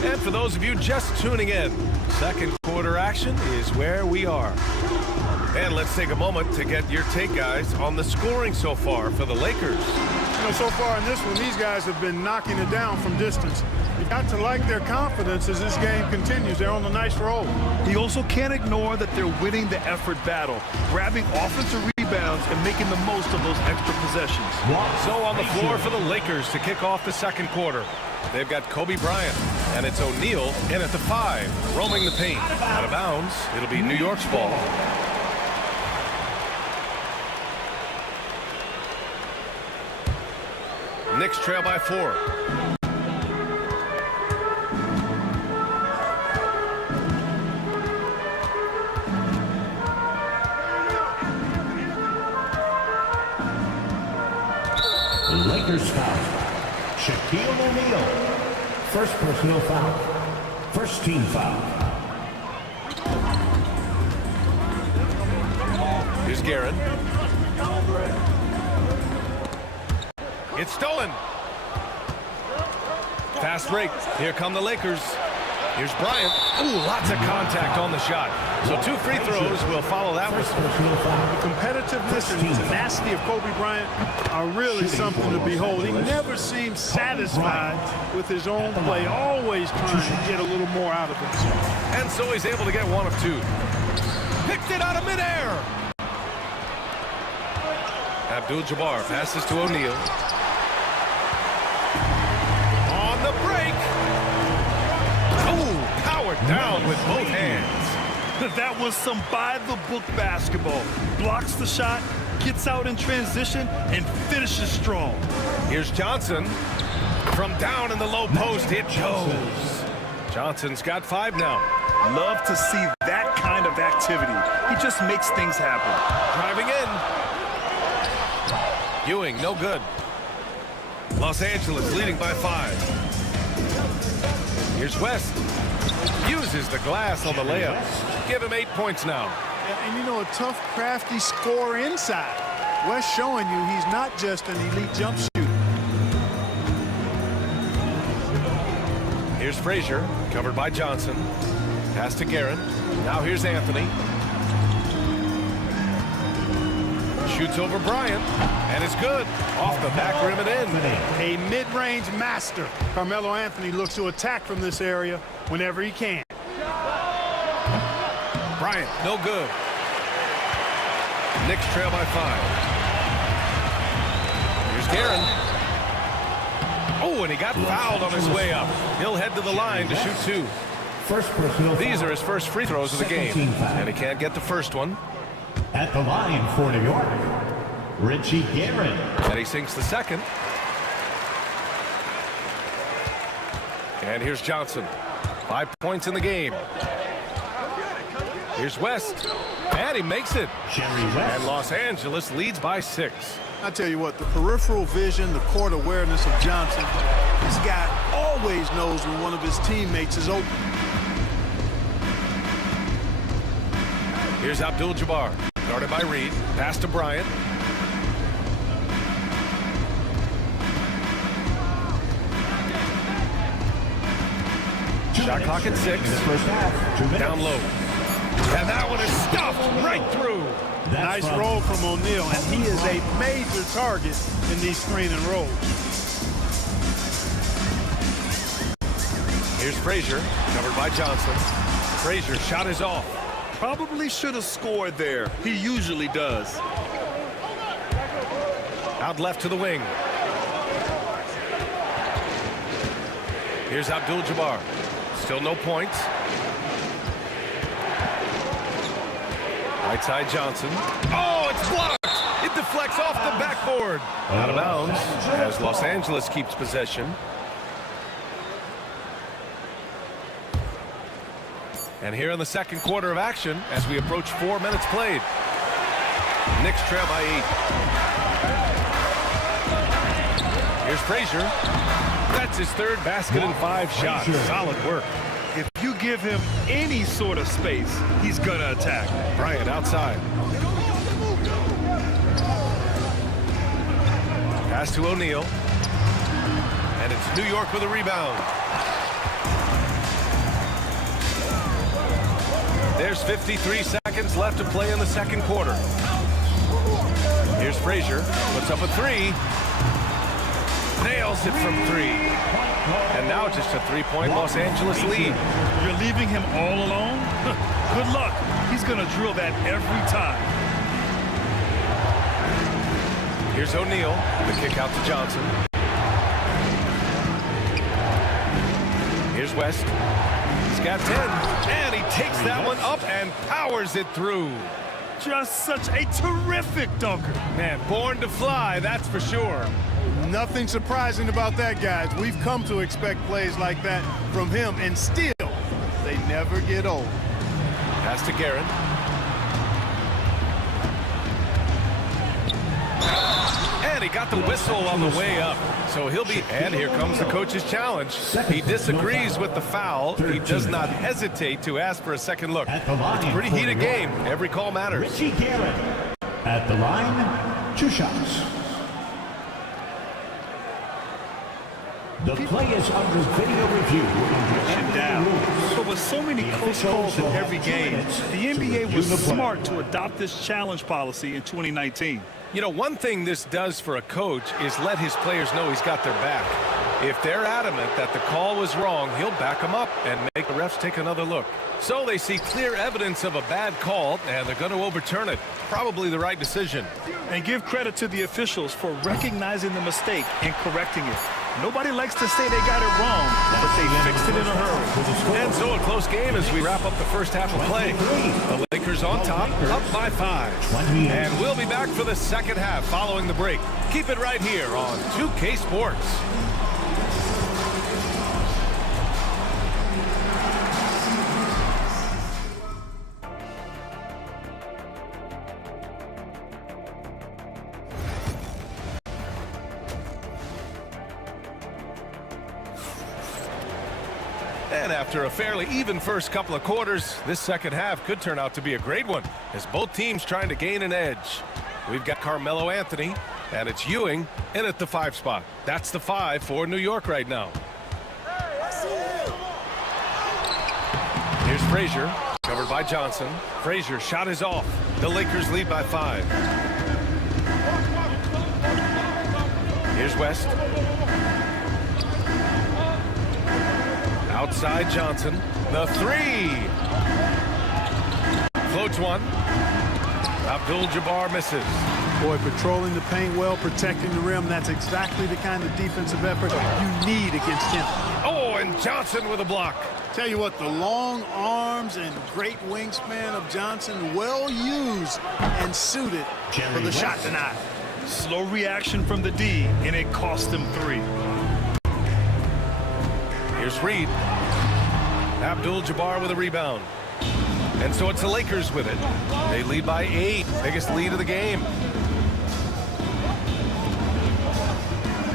And for those of you just tuning in, second quarter action is where we are. And let's take a moment to get your take, guys, on the scoring so far for the Lakers. You know, so far in this one, these guys have been knocking it down from distance. You've got to like their confidence as this game continues. They're on a nice roll. You also can't ignore that they're winning the effort battle, grabbing offensive rebounds and making the most of those extra possessions. So on the floor for the Lakers to kick off the second quarter. They've got Kobe Bryant, and it's O'Neal in at the 5, roaming the paint. Out of bounds, it'll be New York's ball. Knicks trail by 4. Lakers foul. Shaquille O'Neal. First personal foul. First team foul. Here's Guerin. It's stolen. Fast break. Here come the Lakers. Here's Bryant. Ooh, lots of contact on the shot. So 2 free throws will follow that one. The competitiveness and tenacity of Kobe Bryant are really something to behold. He never seems satisfied with his own play, always trying to get a little more out of himself. And so he's able to get 1 of 2. Picked it out of midair. Abdul-Jabbar passes to O'Neal. On the break. Oh, powered down with both hands. That was some by-the-book basketball. Blocks the shot, gets out in transition, and finishes strong. Here's Johnson. From down in the low post, it goes. Johnson's got 5 now. Love to see that kind of activity. He just makes things happen. Driving in. Ewing, no good. Los Angeles leading by 5. Here's West. Uses the glass on the layup. Give him 8 points now. And you know, a tough, crafty scorer inside. West showing you he's not just an elite jump shooter. Here's Frazier, covered by Johnson. Pass to Guerin. Now here's Anthony. Shoots over Bryant, and it's good. Off the back rim and in. A mid-range master. Carmelo Anthony looks to attack from this area whenever he can. Bryant, no good. Knicks trail by 5. Here's Guerin. Oh, and he got fouled on his way up. He'll head to the line to shoot 2. These are his first free throws of the game, and he can't get the first one. At the line for New York, Richie Guerin. And he sinks the second. And here's Johnson. 5 points in the game. Here's West. And he makes it. And Los Angeles leads by 6. I tell you what, the peripheral vision, the court awareness of Johnson, this guy always knows when one of his teammates is open. Here's Abdul-Jabbar, guarded by Reed. Pass to Bryant. Shot clock at 6. Down low. And that one is stuffed right through. Nice roll from O'Neal, and he is a major target in these screen and rolls. Here's Frazier, covered by Johnson. Frazier, shot is off. Probably should have scored there. He usually does. Out left to the wing. Here's Abdul-Jabbar. Still no points. Right side Johnson. Oh, it's blocked! It deflects off the backboard. Out of bounds as Los Angeles keeps possession. And here in the second quarter of action as we approach 4 minutes played. Knicks trail by 8. Here's Frazier. That's his third basket in 5 shots. Solid work. If you give him any sort of space, he's going to attack. Bryant outside. Pass to O'Neal. And it's New York with a rebound. There's 53 seconds left to play in the second quarter. Here's Frazier. Puts up a 3. Nails it from 3. And now just a 3-point Los Angeles lead. You're leaving him all alone? Good luck. He's going to drill that every time. Here's O'Neal. The kick out to Johnson. Here's West. He's got 10. And he takes that one up and powers it through. Just such a terrific dunker. Man, born to fly, that's for sure. Nothing surprising about that, guys. We've come to expect plays like that from him, and still, they never get old. Pass to Guerin. And he got the whistle on the way up. So he'll be, and here comes the coach's challenge. He disagrees with the foul. He does not hesitate to ask for a second look. It's a pretty heated game. Every call matters. Richie Guerin at the line, 2 shots. The play is under video review. Down. But with so many close calls in every game, the NBA was smart to adopt this challenge policy in 2019. You know, one thing this does for a coach is let his players know he's got their back. If they're adamant that the call was wrong, he'll back them up and make the refs take another look. So they see clear evidence of a bad call, and they're going to overturn it. Probably the right decision. And give credit to the officials for recognizing the mistake and correcting it. Nobody likes to say they got it wrong, but they fixed it in a hurry. And so a close game as we wrap up the first half of play. The Lakers on top, up by 5. And we'll be back for the second half following the break. Keep it right here on 2K Sports. And after a fairly even first couple of quarters, this second half could turn out to be a great one as both teams trying to gain an edge. We've got Carmelo Anthony, and it's Ewing in at the 5 spot. That's the 5 for New York right now. Here's Frazier, covered by Johnson. Frazier, shot is off. The Lakers lead by 5. Here's West. Outside Johnson, the 3. Floats one. Abdul-Jabbar misses. Boy, patrolling the paint well, protecting the rim. That's exactly the kind of defensive effort you need against him. Oh, and Johnson with a block. Tell you what, the long arms and great wingspan of Johnson, well used and suited for the shot tonight. Slow reaction from the D, and it cost him 3. Here's Reed. Abdul-Jabbar with a rebound. And so it's the Lakers with it. They lead by 8. Biggest lead of the game.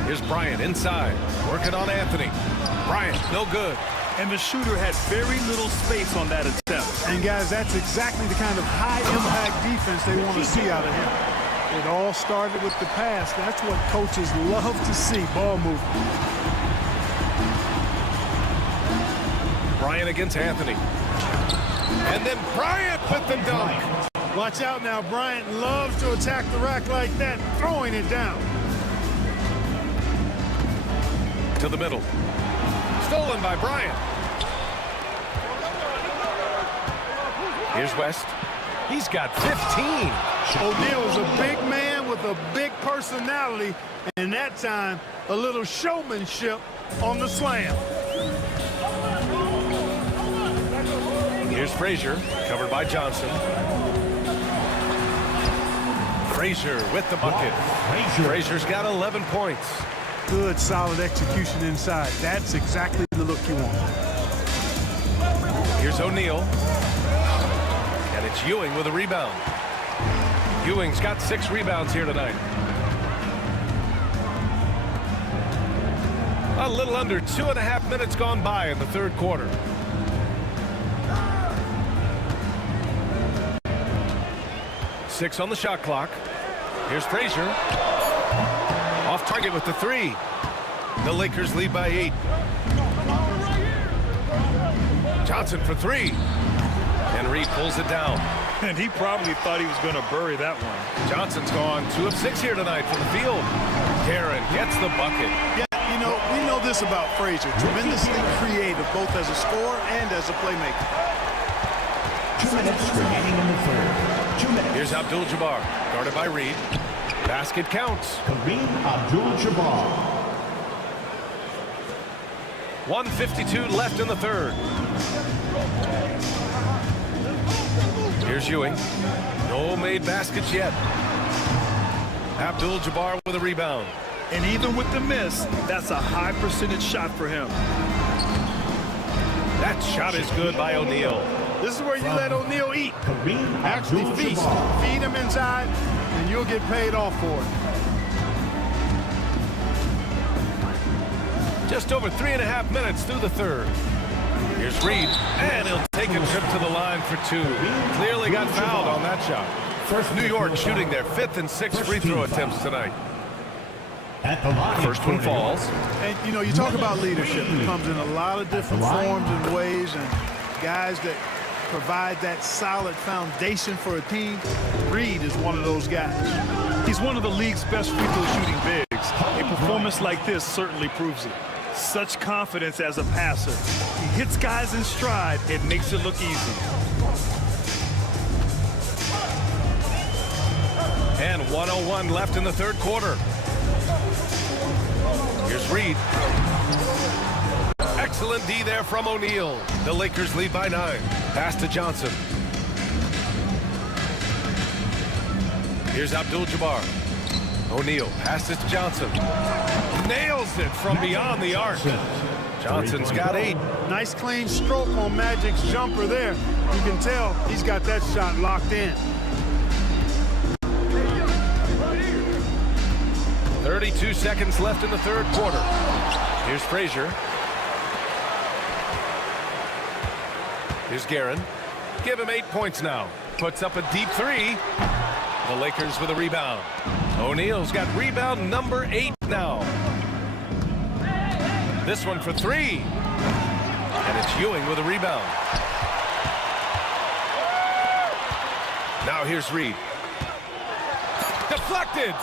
Here's Bryant inside. Working on Anthony. Bryant, no good. And the shooter had very little space on that attempt. And guys, that's exactly the kind of high-impact defense they want to see out of him. It all started with the pass. That's what coaches love to see, ball movement. Bryant against Anthony. And then Bryant with the dunk. Watch out now. Bryant loves to attack the rack like that, throwing it down. To the middle. Stolen by Bryant. Here's West. He's got 15. O'Neal is a big man with a big personality, and that time, a little showmanship on the slam. Here's Frazier, covered by Johnson. Frazier with the bucket. Frazier's got 11 points. Good, solid execution inside. That's exactly the look you want. Here's O'Neal. And it's Ewing with a rebound. Ewing's got 6 rebounds here tonight. A little under 2.5 minutes gone by in the third quarter. Six on the shot clock. Here's Frazier. Off target with the 3. The Lakers lead by 8. Johnson for 3. And Reed pulls it down. And he probably thought he was going to bury that one. Johnson's gone 2 of 6 here tonight from the field. Guerin gets the bucket. Yeah, you know, we know this about Frazier. Tremendously creative, both as a scorer and as a playmaker. 2 minutes remaining in the third. 2 minutes. Here's Abdul-Jabbar, guarded by Reed. Basket counts. Kareem Abdul-Jabbar. 1:52 left in the third. Here's Ewing. No made baskets yet. Abdul-Jabbar with a rebound. And even with the miss, that's a high percentage shot for him. That shot is good by O'Neal. This is where you let O'Neal eat. Actually feast. Feed him inside, and you'll get paid off for it. Just over 3.5 minutes through the third. Here's Reed, and he'll take a trip to the line for 2. Clearly got fouled on that shot. New York shooting their 5th and 6th free throw attempts tonight. First one falls. And, you know, you talk about leadership. It comes in a lot of different forms and ways, and guys that provide that solid foundation for a team. Reed is one of those guys. He's one of the league's best free throw shooting bigs. A performance like this certainly proves it. Such confidence as a passer. He hits guys in stride. It makes it look easy. And 1:01 left in the third quarter. Here's Reed. Excellent D there from O'Neal. The Lakers lead by 9. Pass to Johnson. Here's Abdul-Jabbar. O'Neal passes to Johnson. Nails it from beyond the arc. Johnson's got 8. Nice clean stroke on Magic's jumper there. You can tell he's got that shot locked in. 32 seconds left in the third quarter. Here's Frazier. Here's Guerin. Give him 8 points now. Puts up a deep 3. The Lakers with a rebound. O'Neal's got rebound number 8 now. This one for 3. And it's Ewing with a rebound. Now here's Reed. Deflected.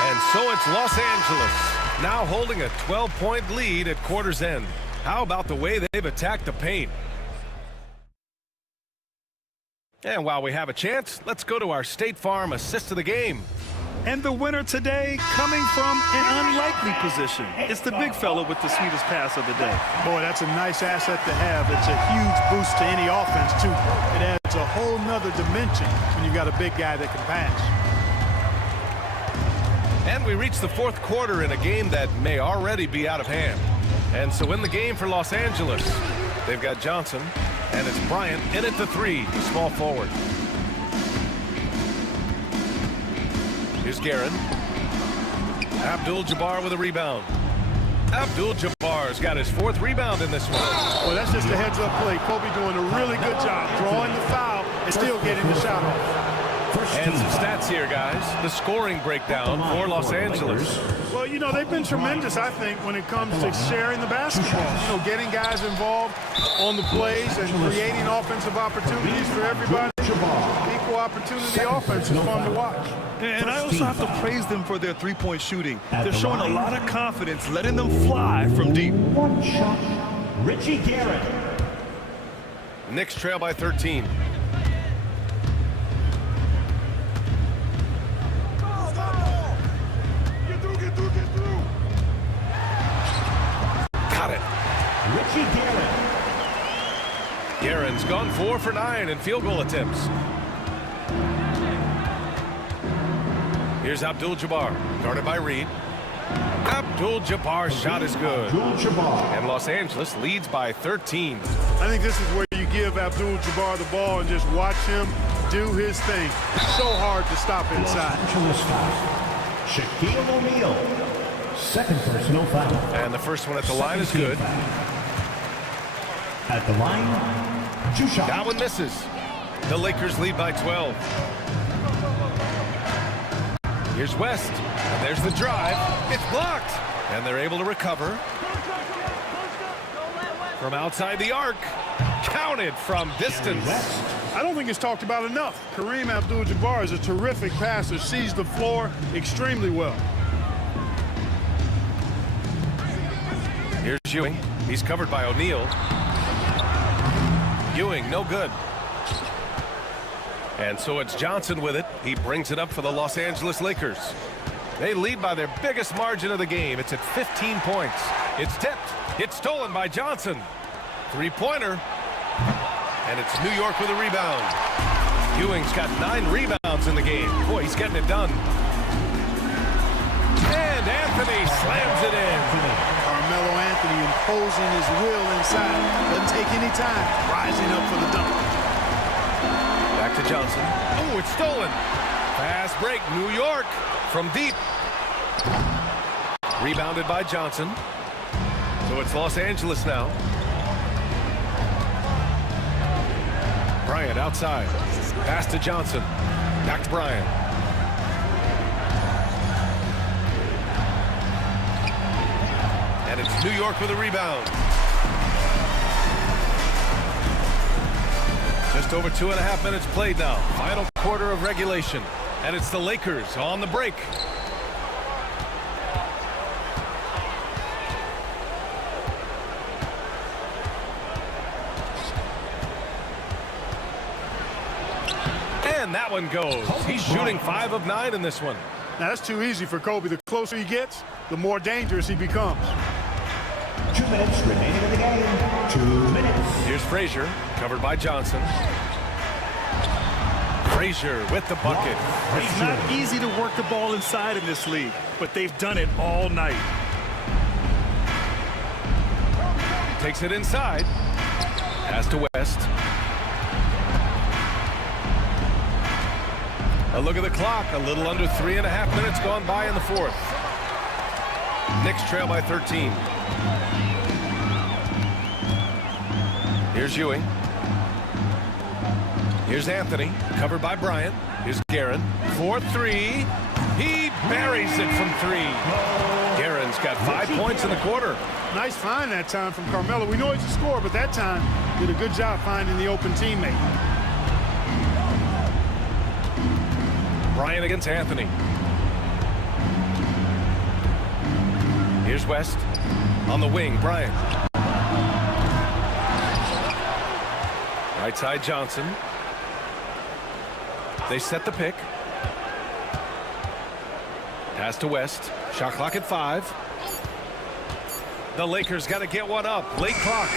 And so it's Los Angeles, now holding a 12-point lead at quarter's end. How about the way they've attacked the paint? And while we have a chance, let's go to our State Farm assist of the game. And the winner today coming from an unlikely position. It's the big fella with the sweetest pass of the day. Boy, that's a nice asset to have. It's a huge boost to any offense, too. It adds a whole nother dimension when you've got a big guy that can pass. And we reach the fourth quarter in a game that may already be out of hand. And so in the game for Los Angeles, they've got Johnson, and it's Bryant in at the 3, small forward. Here's Guerin. Abdul-Jabbar with a rebound. Abdul-Jabbar's got his 4th rebound in this one. Well, that's just a heads-up play. Kobe doing a really good job drawing the foul and still getting the shot off. And some stats here, guys. The scoring breakdown for Los Angeles. Well, you know, they've been tremendous, I think, when it comes to sharing the basketball. You know, getting guys involved on the plays and creating offensive opportunities for everybody. Equal opportunity offense is fun to watch. And I also have to praise them for their three-point shooting. They're showing a lot of confidence, letting them fly from deep. One shot, Richie Garrett. Knicks trail by 13. Got it. Richie Garrett. Guerin's gone 4 for 9 in field goal attempts. Here's Abdul-Jabbar, guarded by Reed. Abdul-Jabbar's shot is good. And Los Angeles leads by 13. I think this is where you give Abdul-Jabbar the ball and just watch him do his thing. So hard to stop inside. Shaquille O'Neal. Second personal foul. And the first one at the line is good. At the line, 2 shots. That one misses. The Lakers lead by 12. Here's West. And there's the drive. It's blocked. And they're able to recover. From outside the arc. Counted from distance. I don't think it's talked about enough. Kareem Abdul-Jabbar is a terrific passer, sees the floor extremely well. Here's Ewing. He's covered by O'Neal. Ewing, no good. And so it's Johnson with it. He brings it up for the Los Angeles Lakers. They lead by their biggest margin of the game. It's at 15 points. It's tipped. It's stolen by Johnson. Three-pointer. And it's New York with a rebound. Ewing's got 9 rebounds in the game. Boy, he's getting it done. And Anthony slams it in. Carmelo Anthony imposing his will inside. Doesn't take any time. Rising up for the dunk. Back to Johnson. Oh, it's stolen. Fast break. New York from deep. Rebounded by Johnson. So it's Los Angeles now. Bryant outside. Pass to Johnson. Back to Bryant. And it's New York with a rebound. Just over 2.5 minutes played now. Final quarter of regulation. And it's the Lakers on the break. And that one goes. He's shooting 5 of 9 in this one. Now, that's too easy for Kobe. The closer he gets, the more dangerous he becomes. 2 minutes remaining in the game. 2 minutes. Here's Frazier, covered by Johnson. Frazier with the bucket. It's not easy to work the ball inside in this league, but they've done it all night. Takes it inside. Pass to West. A look at the clock. A little under 3.5 minutes gone by in the fourth. Knicks trail by 13. Here's Ewing. Here's Anthony, covered by Bryant. Here's Guerin. 4-3. He buries it from 3. Guerin's got 5 points in the quarter. Nice find that time from Carmelo. We know he's a scorer, but that time did a good job finding the open teammate. Bryant against Anthony. Here's West. On the wing, Bryant. Right side, Johnson. They set the pick. Pass to West. Shot clock at 5. The Lakers got to get one up. Late clock.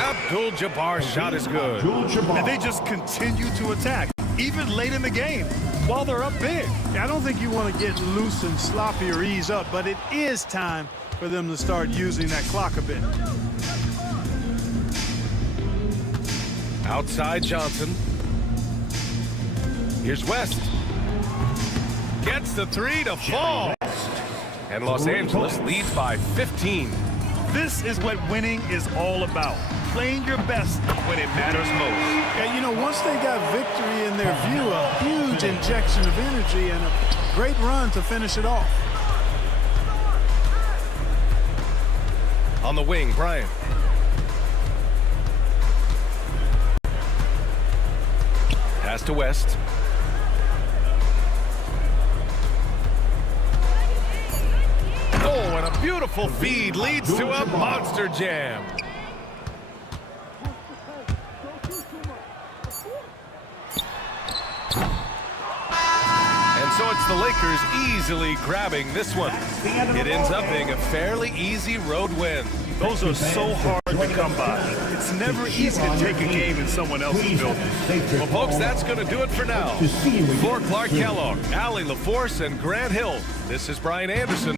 Abdul-Jabbar's shot is good. And they just continue to attack, even late in the game, while they're up big. I don't think you want to get loose and sloppy or ease up, but it is time for them to start using that clock a bit. Outside Johnson. Here's West. Gets the 3 to fall. And Los Angeles leads by 15. This is what winning is all about. Playing your best when it matters most. Yeah, you know, know, once they got victory in their view, a huge injection of energy and a great run to finish it off. On the wing, Bryant. Pass to West. Oh, and a beautiful feed leads to a monster jam. So it's the Lakers easily grabbing this one. It ends up being a fairly easy road win. Those are so hard to come by. It's never easy to take a game in someone else's building. Well, folks, that's going to do it for now. For Clark Kellogg, Allie LaForce, and Grant Hill, this is Brian Anderson.